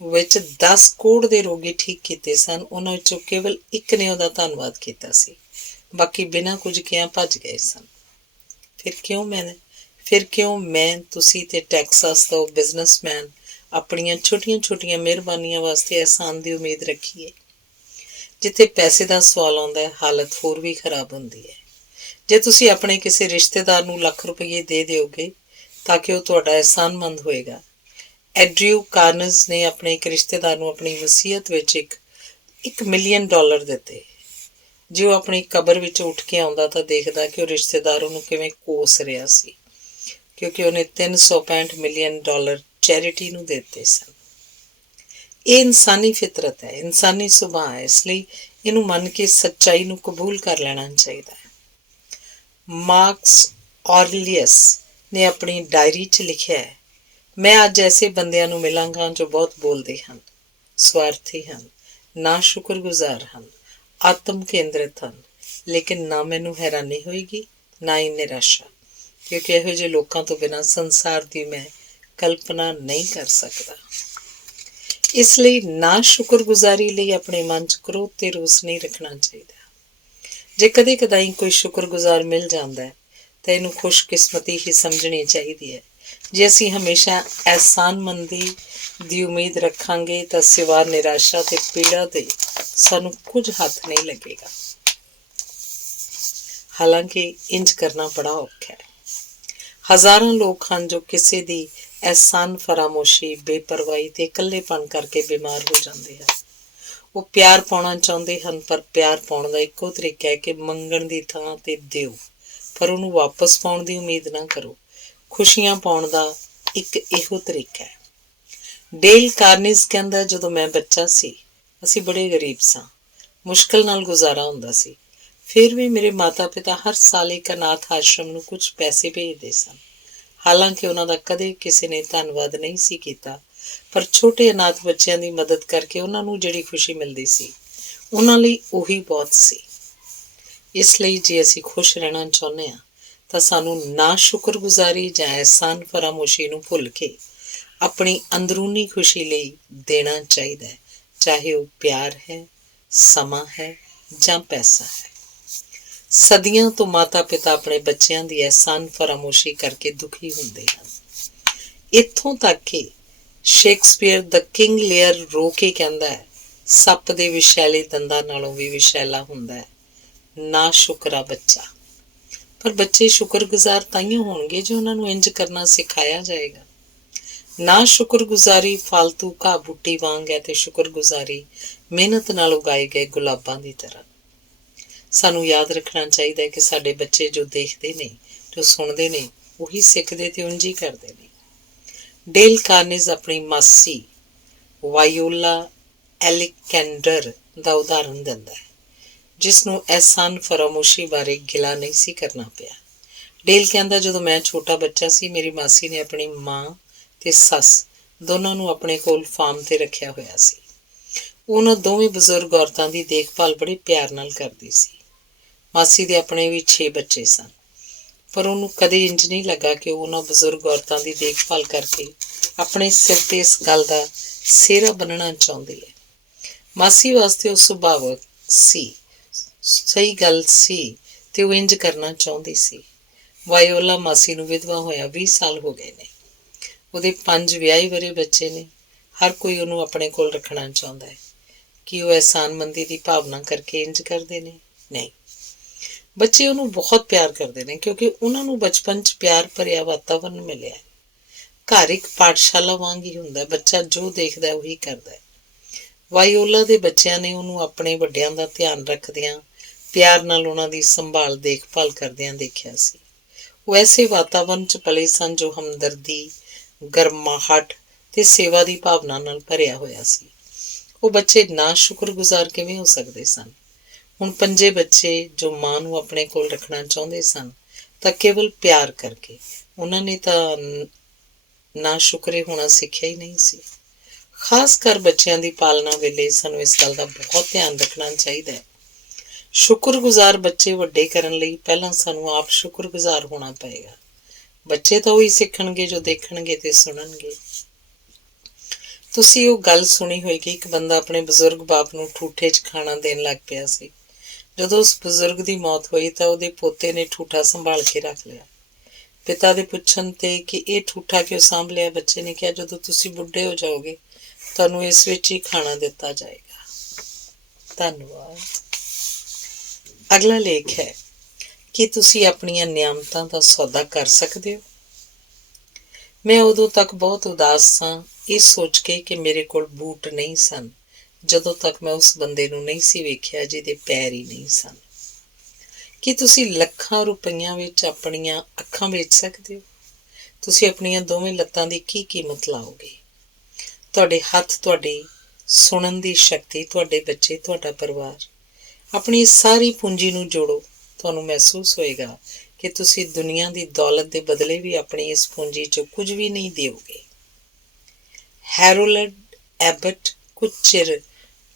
ਵਿੱਚ 10 ਕਰੋੜ ਦੇ ਰੋਗੀ ਠੀਕ ਕੀਤੇ ਸਨ। ਉਹਨਾਂ ਵਿੱਚੋਂ ਕੇਵਲ ਇੱਕ ਨੇ ਉਹਦਾ ਧੰਨਵਾਦ ਕੀਤਾ ਸੀ, ਬਾਕੀ ਬਿਨਾਂ ਕੁਝ ਕਿਹਾ ਭੱਜ ਗਏ ਸਨ। ਫਿਰ ਕਿਉਂ ਮੈਂ ਤੁਸੀਂ ਤੇ ਟੈਕਸਾਸ ਦਾ ਉਹ ਬਿਜ਼ਨਸਮੈਨ ਆਪਣੀਆਂ ਛੋਟੀਆਂ ਮਿਹਰਬਾਨੀਆਂ ਵਾਸਤੇ ਅਹਿਸਾਨ ਦੀ ਉਮੀਦ ਰੱਖੀਏ। ਜਿੱਥੇ ਪੈਸੇ ਦਾ ਸਵਾਲ ਆਉਂਦਾ ਹੈ, ਹਾਲਤ ਹੋਰ ਵੀ ਖਰਾਬ ਹੁੰਦੀ ਹੈ। ਜੇ ਤੁਸੀਂ ਆਪਣੇ ਕਿਸੇ ਰਿਸ਼ਤੇਦਾਰ ਨੂੰ ਲੱਖ ਰੁਪਏ ਦੇ ਦਿਓਗੇ ਤਾਂ ਕਿ ਉਹ ਤੁਹਾਡਾ ਅਹਿਸਾਨਮੰਦ ਹੋਏਗਾ। ਐਂਡਰਿਊ ਕਾਰਨਜ਼ ਨੇ ਆਪਣੇ ਇੱਕ ਰਿਸ਼ਤੇਦਾਰ ਨੂੰ ਆਪਣੀ ਵਸੀਅਤ ਵਿੱਚ ਇੱਕ ਮਿਲੀਅਨ ਡਾਲਰ ਦਿੱਤੇ। ਜੇ ਉਹ ਆਪਣੀ ਕਬਰ ਵਿੱਚ ਉੱਠ ਕੇ ਆਉਂਦਾ ਤਾਂ ਦੇਖਦਾ ਕਿ ਉਹ ਰਿਸ਼ਤੇਦਾਰ ਉਹਨੂੰ ਕਿਵੇਂ ਕੋਸ ਰਿਹਾ ਸੀ, ਕਿਉਂਕਿ ਉਹਨੇ 365 ਮਿਲੀਅਨ ਡਾਲਰ ਚੈਰਿਟੀ ਨੂੰ ਦਿੱਤੇ ਸਨ। ਇਹ ਇਨਸਾਨੀ ਫਿਤਰਤ ਹੈ, ਇਨਸਾਨੀ ਸੁਭਾਅ ਹੈ, ਇਸ ਲਈ ਇਹਨੂੰ ਮੰਨ ਕੇ ਸੱਚਾਈ ਨੂੰ ਕਬੂਲ ਕਰ ਲੈਣਾ ਚਾਹੀਦਾ ਹੈ। ਮਾਰਕਸ ਔਰਲੀਅਸ ਨੇ ਆਪਣੀ ਡਾਇਰੀ 'ਚ ਲਿਖਿਆ ਹੈ, ਮੈਂ ਅੱਜ ਐਸੇ ਬੰਦਿਆਂ ਨੂੰ ਮਿਲਾਂਗਾ ਜੋ ਬਹੁਤ ਬੋਲਦੇ ਹਨ, ਸਵਾਰਥੀ ਹਨ, ਨਾ ਸ਼ੁਕਰਗੁਜ਼ਾਰ ਹਨ, ਆਤਮ ਕੇਂਦਰਿਤ ਹਨ, ਲੇਕਿਨ ਨਾ ਮੈਨੂੰ ਹੈਰਾਨੀ ਹੋਏਗੀ ਨਾ ਹੀ ਨਿਰਾਸ਼ਾ, ਕਿਉਂਕਿ ਇਹੋ ਜਿਹੇ ਲੋਕਾਂ ਤੋਂ ਬਿਨਾਂ ਸੰਸਾਰ ਦੀ ਮੈਂ ਕਲਪਨਾ ਨਹੀਂ ਕਰ ਸਕਦਾ। ਇਸ ਲਈ ਨਾ ਸ਼ੁਕਰਗੁਜ਼ਾਰੀ ਲਈ ਆਪਣੇ ਮਨ 'ਚ ਕ੍ਰੋਧ ਤੇ ਰੋਸ ਨਹੀਂ ਰੱਖਣਾ ਚਾਹੀਦਾ। ਜੇ ਕਦੇ ਕਦਾਈ ਕੋਈ ਸ਼ੁਕਰਗੁਜ਼ਾਰ ਮਿਲ ਜਾਂਦਾ ਹੈ ਤਾਂ ਇਹਨੂੰ ਖੁਸ਼ਕਿਸਮਤੀ ਹੀ ਸਮਝਣੀ ਚਾਹੀਦੀ ਹੈ। ਜੇ ਅਸੀਂ ਹਮੇਸ਼ਾ ਅਹਿਸਾਨਮੰਦੀ ਦੀ ਉਮੀਦ ਰੱਖਾਂਗੇ ਤਾਂ ਸਿਵਾ ਨਿਰਾਸ਼ਾ ਤੇ ਪੀੜਾ ਦੇ ਸਾਨੂੰ ਕੁਝ ਹੱਥ ਨਹੀਂ ਲੱਗੇਗਾ। ਹਾਲਾਂਕਿ ਇੰਜ ਕਰਨਾ ਬੜਾ ਔਖਾ ਹੈ। ਹਜ਼ਾਰਾਂ ਲੋਕ ਹਨ ਜੋ ਕਿਸੇ ਦੀ ਅਹਿਸਾਨ ਫਰਾਮੋਸ਼ੀ, ਬੇਪਰਵਾਹੀ ਤੇ ਇਕੱਲੇਪਣ ਕਰਕੇ ਬਿਮਾਰ ਹੋ ਜਾਂਦੇ ਹਨ। ਉਹ ਪਿਆਰ ਪਾਉਣਾ ਚਾਹੁੰਦੇ ਹਨ, ਪਰ ਪਿਆਰ ਪਾਉਣ ਦਾ ਇੱਕੋ ਤਰੀਕਾ ਹੈ ਕਿ ਮੰਗਣ ਦੀ ਥਾਂ ਤੇ ਦਿਓ, ਪਰ ਉਹਨੂੰ ਵਾਪਸ ਪਾਉਣ ਦੀ ਉਮੀਦ ਨਾ ਕਰੋ। ਖੁਸ਼ੀਆਂ ਪਾਉਣ ਦਾ ਇੱਕ ਇਹੋ ਤਰੀਕਾ ਹੈ। ਡੇਲ ਕਾਰਨੇਜ਼ ਕਹਿੰਦਾ, ਜਦੋਂ ਮੈਂ ਬੱਚਾ ਸੀ ਅਸੀਂ ਬੜੇ ਗਰੀਬ ਸਾਂ, ਮੁਸ਼ਕਿਲ ਨਾਲ ਗੁਜ਼ਾਰਾ ਹੁੰਦਾ ਸੀ। ਫਿਰ ਵੀ ਮੇਰੇ ਮਾਤਾ ਪਿਤਾ ਹਰ ਸਾਲ ਇੱਕ ਅਨਾਥ ਆਸ਼ਰਮ ਨੂੰ ਕੁਝ ਪੈਸੇ ਭੇਜਦੇ ਸਨ। ਹਾਲਾਂਕਿ ਉਹਨਾਂ ਦਾ ਕਦੇ ਕਿਸੇ ਨੇ ਧੰਨਵਾਦ ਨਹੀਂ ਸੀ ਕੀਤਾ, ਪਰ ਛੋਟੇ ਅਨਾਥ ਬੱਚਿਆਂ ਦੀ ਮਦਦ ਕਰਕੇ ਉਹਨਾਂ ਨੂੰ ਜਿਹੜੀ ਖੁਸ਼ੀ ਮਿਲਦੀ ਸੀ, ਉਹਨਾਂ ਲਈ ਉਹੀ ਬਹੁਤ ਸੀ। ਇਸ ਲਈ ਜੇ ਅਸੀਂ ਖੁਸ਼ ਰਹਿਣਾ ਚਾਹੁੰਦੇ ਹਾਂ ਤਾਂ ਸਾਨੂੰ ਨਾ ਸ਼ੁਕਰਗੁਜ਼ਾਰੀ ਜਾਂ ਅਹਿਸਾਨ ਫਰਾਮੋਸ਼ੀ ਨੂੰ ਭੁੱਲ ਕੇ ਆਪਣੀ ਅੰਦਰੂਨੀ ਖੁਸ਼ੀ ਲਈ ਦੇਣਾ ਚਾਹੀਦਾ ਹੈ, ਚਾਹੇ ਉਹ ਪਿਆਰ ਹੈ, ਸਮਾਂ ਹੈ ਜਾਂ ਪੈਸਾ ਹੈ। ਸਦੀਆਂ ਤੋਂ ਮਾਤਾ ਪਿਤਾ ਆਪਣੇ ਬੱਚਿਆਂ ਦੀ ਅਹਿਸਾਨ ਫਰਾਮੋਸ਼ੀ ਕਰਕੇ ਦੁਖੀ ਹੁੰਦੇ ਹਨ। ਇੱਥੋਂ ਤੱਕ ਕਿ ਸ਼ੇਕਸਪੀਅਰ ਦ ਕਿੰਗ ਲੀਅਰ ਰੋ ਕੇ ਕਹਿੰਦਾ ਹੈ, ਸੱਪ ਦੇ ਵਿਸ਼ੈਲੇ ਦੰਦਾਂ ਨਾਲੋਂ ਵੀ ਵਿਸ਼ੈਲਾ ਹੁੰਦਾ ਹੈ ਨਾ ਸ਼ੁਕਰਾ ਬੱਚਾ। ਪਰ ਬੱਚੇ ਸ਼ੁਕਰਗੁਜ਼ਾਰ ਤਾਈਓ ਹੋਣਗੇ ਜੇ ਉਹਨਾਂ ਨੂੰ ਇੰਜ ਕਰਨਾ ਸਿਖਾਇਆ ਜਾਏਗਾ। ਨਾ ਸ਼ੁਕਰਗੁਜ਼ਾਰੀ ਫਾਲਤੂ ਘਾਹ ਬੂਟੀ ਵਾਂਗ ਹੈ ਤੇ ਸ਼ੁਕਰਗੁਜ਼ਾਰੀ ਮਿਹਨਤ ਨਾਲ ਉਗਾਏ ਗਏ ਗੁਲਾਬਾਂ ਦੀ ਤਰ੍ਹਾਂ। ਸਾਨੂੰ ਯਾਦ ਰੱਖਣਾ ਚਾਹੀਦਾ ਹੈ ਕਿ ਸਾਡੇ ਬੱਚੇ ਜੋ ਦੇਖਦੇ ਨੇ, ਜੋ ਸੁਣਦੇ ਨੇ, ਉਹੀ ਸਿੱਖਦੇ ਤੇ ਉਂਝ ਹੀ ਕਰਦੇ ਨੇ। ਡੇਲ ਕਾਰਨੇਜ਼ ਆਪਣੀ ਮਾਸੀ ਵਾਇਓਲਾ ਐਲਿਕੈਂਡਰ ਦਾ ਉਦਾਹਰਨ ਦਿੰਦਾ ਹੈ, ਜਿਸ ਨੂੰ ਅਹਿਸਾਨ ਫਰਾਮੋਸ਼ੀ ਬਾਰੇ ਗਿਲਾ ਨਹੀਂ ਸੀ ਕਰਨਾ ਪਿਆ। ਡੇਲ ਕਹਿੰਦਾ, ਜਦੋਂ ਮੈਂ ਛੋਟਾ ਬੱਚਾ ਸੀ ਮੇਰੀ ਮਾਸੀ ਨੇ ਆਪਣੀ ਮਾਂ ਤੇ ਸੱਸ ਦੋਨਾਂ ਨੂੰ ਆਪਣੇ ਕੋਲ ਫਾਰਮ ਤੇ ਰੱਖਿਆ ਹੋਇਆ ਸੀ। ਉਹਨਾਂ ਦੋਵੇਂ ਬਜ਼ੁਰਗ ਔਰਤਾਂ ਦੀ ਦੇਖਭਾਲ ਬੜੇ ਪਿਆਰ ਨਾਲ ਕਰਦੀ ਸੀ। ਮਾਸੀ ਦੇ ਆਪਣੇ ਵੀ 6 ਬੱਚੇ ਸਨ, ਪਰ ਉਹਨੂੰ ਕਦੇ ਇੰਜ ਨਹੀਂ ਲੱਗਾ ਕਿ ਉਹ ਉਹਨਾਂ ਬਜ਼ੁਰਗ ਔਰਤਾਂ ਦੀ ਦੇਖਭਾਲ ਕਰਕੇ ਆਪਣੇ ਸਿਰ ਤੇ ਇਸ ਗੱਲ ਦਾ ਸਿਹਰਾ ਬੰਨ੍ਹਣਾ ਚਾਹੁੰਦੀ ਹੈ। ਮਾਸੀ ਵਾਸਤੇ ਉਹ ਸੁਭਾਵਕ ਸੀ, ਸਹੀ ਗੱਲ ਸੀ ਤੇ ਉਹ ਇੰਜ ਕਰਨਾ ਚਾਹੁੰਦੀ ਸੀ। ਵਾਇਓਲਾ ਮਾਸੀ ਨੂੰ ਵਿਧਵਾ ਹੋਇਆ 20 ਸਾਲ ਹੋ ਗਏ ਨੇ। ਉਹਦੇ 5 ਵਿਆਹੇ ਵਰੇ ਬੱਚੇ ਨੇ। ਹਰ ਕੋਈ ਉਹਨੂੰ ਆਪਣੇ ਕੋਲ ਰੱਖਣਾ ਚਾਹੁੰਦਾ ਹੈ। ਕੀ ਉਹ ਅਹਿਸਾਨਮੰਦੀ ਦੀ ਭਾਵਨਾ ਕਰਕੇ ਇੰਜ ਕਰਦੇ ਨੇ? ਨਹੀਂ। ਬੱਚੇ ਉਹਨੂੰ ਬਹੁਤ ਪਿਆਰ ਕਰਦੇ ਨੇ ਕਿਉਂਕਿ ਉਹਨਾਂ ਨੂੰ ਬਚਪਨ 'ਚ ਪਿਆਰ ਭਰਿਆ ਵਾਤਾਵਰਨ ਮਿਲਿਆ। ਘਰ ਇੱਕ ਪਾਠਸ਼ਾਲਾ ਵਾਂਗ ਹੀ ਹੁੰਦਾ, ਬੱਚਾ ਜੋ ਦੇਖਦਾ ਉਹੀ ਕਰਦਾ। ਵਾਇਓਲਾ ਦੇ ਬੱਚਿਆਂ ਨੇ ਉਹਨੂੰ ਆਪਣੇ ਵੱਡਿਆਂ ਦਾ ਧਿਆਨ ਰੱਖਦਿਆਂ, ਪਿਆਰ ਨਾਲ ਉਹਨਾਂ ਦੀ ਸੰਭਾਲ ਦੇਖਭਾਲ ਕਰਦਿਆਂ ਦੇਖਿਆ ਸੀ। ਉਹ ਐਸੇ ਵਾਤਾਵਰਨ 'ਚ ਪਲੇ ਸਨ ਜੋ ਹਮਦਰਦੀ, ਗਰਮਾਹਟ ਤੇ ਸੇਵਾ ਦੀ ਭਾਵਨਾ ਨਾਲ ਭਰਿਆ ਹੋਇਆ ਸੀ। ਉਹ ਬੱਚੇ ਨਾ ਸ਼ੁਕਰਗੁਜ਼ਾਰ ਕਿਵੇਂ ਹੋ ਸਕਦੇ ਸਨ? ਹੁਣ 5 ਬੱਚੇ ਜੋ ਮਾਂ ਨੂੰ ਆਪਣੇ ਕੋਲ ਰੱਖਣਾ ਚਾਹੁੰਦੇ ਸਨ ਤਾਂ ਕੇਵਲ ਪਿਆਰ ਕਰਕੇ, ਉਹਨਾਂ ਨੇ ਤਾਂ ਨਾ ਸ਼ੁਕਰੇ ਹੋਣਾ ਸਿੱਖਿਆ ਹੀ ਨਹੀਂ ਸੀ। ਖਾਸ ਕਰ ਬੱਚਿਆਂ ਦੀ ਪਾਲਣਾ ਵੇਲੇ ਸਾਨੂੰ ਇਸ ਗੱਲ ਦਾ ਬਹੁਤ ਧਿਆਨ ਰੱਖਣਾ ਚਾਹੀਦਾ ਹੈ। ਸ਼ੁਕਰਗੁਜ਼ਾਰ ਬੱਚੇ ਵੱਡੇ ਕਰਨ ਲਈ ਪਹਿਲਾਂ ਸਾਨੂੰ ਆਪ ਸ਼ੁਕਰਗੁਜ਼ਾਰ ਹੋਣਾ ਪਏਗਾ। ਬੱਚੇ ਤਾਂ ਉਹੀ ਸਿੱਖਣਗੇ ਜੋ ਦੇਖਣਗੇ ਤੇ ਸੁਣਨਗੇ। ਤੁਸੀਂ ਉਹ ਗੱਲ ਸੁਣੀ ਹੋਏਗੀ, ਇੱਕ ਬੰਦਾ ਆਪਣੇ ਬਜ਼ੁਰਗ ਬਾਪ ਨੂੰ ਠੂਠੇ 'ਚ ਖਾਣਾ ਦੇਣ ਲੱਗ ਪਿਆ ਸੀ। ਜਦੋਂ ਉਸ ਬਜ਼ੁਰਗ ਦੀ ਮੌਤ ਹੋਈ ਤਾਂ ਉਹਦੇ ਪੋਤੇ ਨੇ ਠੂਠਾ ਸੰਭਾਲ ਕੇ ਰੱਖ ਲਿਆ। ਪਿਤਾ ਦੇ ਪੁੱਛਣ ਤੇ ਕਿ ਇਹ ਠੂਠਾ ਕਿਉਂ ਸਾਂਭ ਲਿਆ, ਬੱਚੇ ਨੇ ਕਿਹਾ, ਜਦੋਂ ਤੁਸੀਂ ਬੁੱਢੇ ਹੋ ਜਾਓਗੇ ਤੁਹਾਨੂੰ ਇਸ ਵਿੱਚ ਹੀ ਖਾਣਾ ਦਿੱਤਾ ਜਾਏਗਾ। ਧੰਨਵਾਦ। ਅਗਲਾ ਲੇਖ ਹੈ, ਕੀ ਤੁਸੀਂ ਆਪਣੀਆਂ ਨਿਆਮਤਾਂ ਦਾ ਸੌਦਾ ਕਰ ਸਕਦੇ ਹੋ? ਮੈਂ ਉਦੋਂ ਤੱਕ ਬਹੁਤ ਉਦਾਸ ਸਾਂ, ਇਹ ਸੋਚ ਕੇ ਕਿ ਮੇਰੇ ਕੋਲ ਬੂਟ ਨਹੀਂ ਸਨ, ਜਦੋਂ ਤੱਕ ਮੈਂ ਉਸ ਬੰਦੇ ਨੂੰ ਨਹੀਂ ਸੀ ਵੇਖਿਆ ਜਿਹਦੇ ਪੈਰ ਹੀ ਨਹੀਂ ਸਨ। ਕੀ ਤੁਸੀਂ ਲੱਖਾਂ ਰੁਪਈਆਂ ਵਿੱਚ ਆਪਣੀਆਂ ਅੱਖਾਂ ਵੇਚ ਸਕਦੇ ਹੋ? ਤੁਸੀਂ ਆਪਣੀਆਂ ਦੋਵੇਂ ਲੱਤਾਂ ਦੀ ਕੀ ਕੀਮਤ ਲਾਓਗੇ? ਤੁਹਾਡੇ ਹੱਥ, ਤੁਹਾਡੀ ਸੁਣਨ ਦੀ ਸ਼ਕਤੀ, ਤੁਹਾਡੇ ਬੱਚੇ, ਤੁਹਾਡਾ ਪਰਿਵਾਰ, ਆਪਣੀ ਸਾਰੀ ਪੂੰਜੀ ਨੂੰ ਜੋੜੋ। ਤੁਹਾਨੂੰ ਮਹਿਸੂਸ ਹੋਏਗਾ ਕਿ ਤੁਸੀਂ ਦੁਨੀਆ ਦੀ ਦੌਲਤ ਦੇ ਬਦਲੇ ਵੀ ਆਪਣੀ ਇਸ ਪੂੰਜੀ 'ਚੋਂ ਕੁਝ ਵੀ ਨਹੀਂ ਦਿਓਗੇ। ਹੈਰੋਲਡ ਐਬਟ ਕੁਝ ਚਿਰ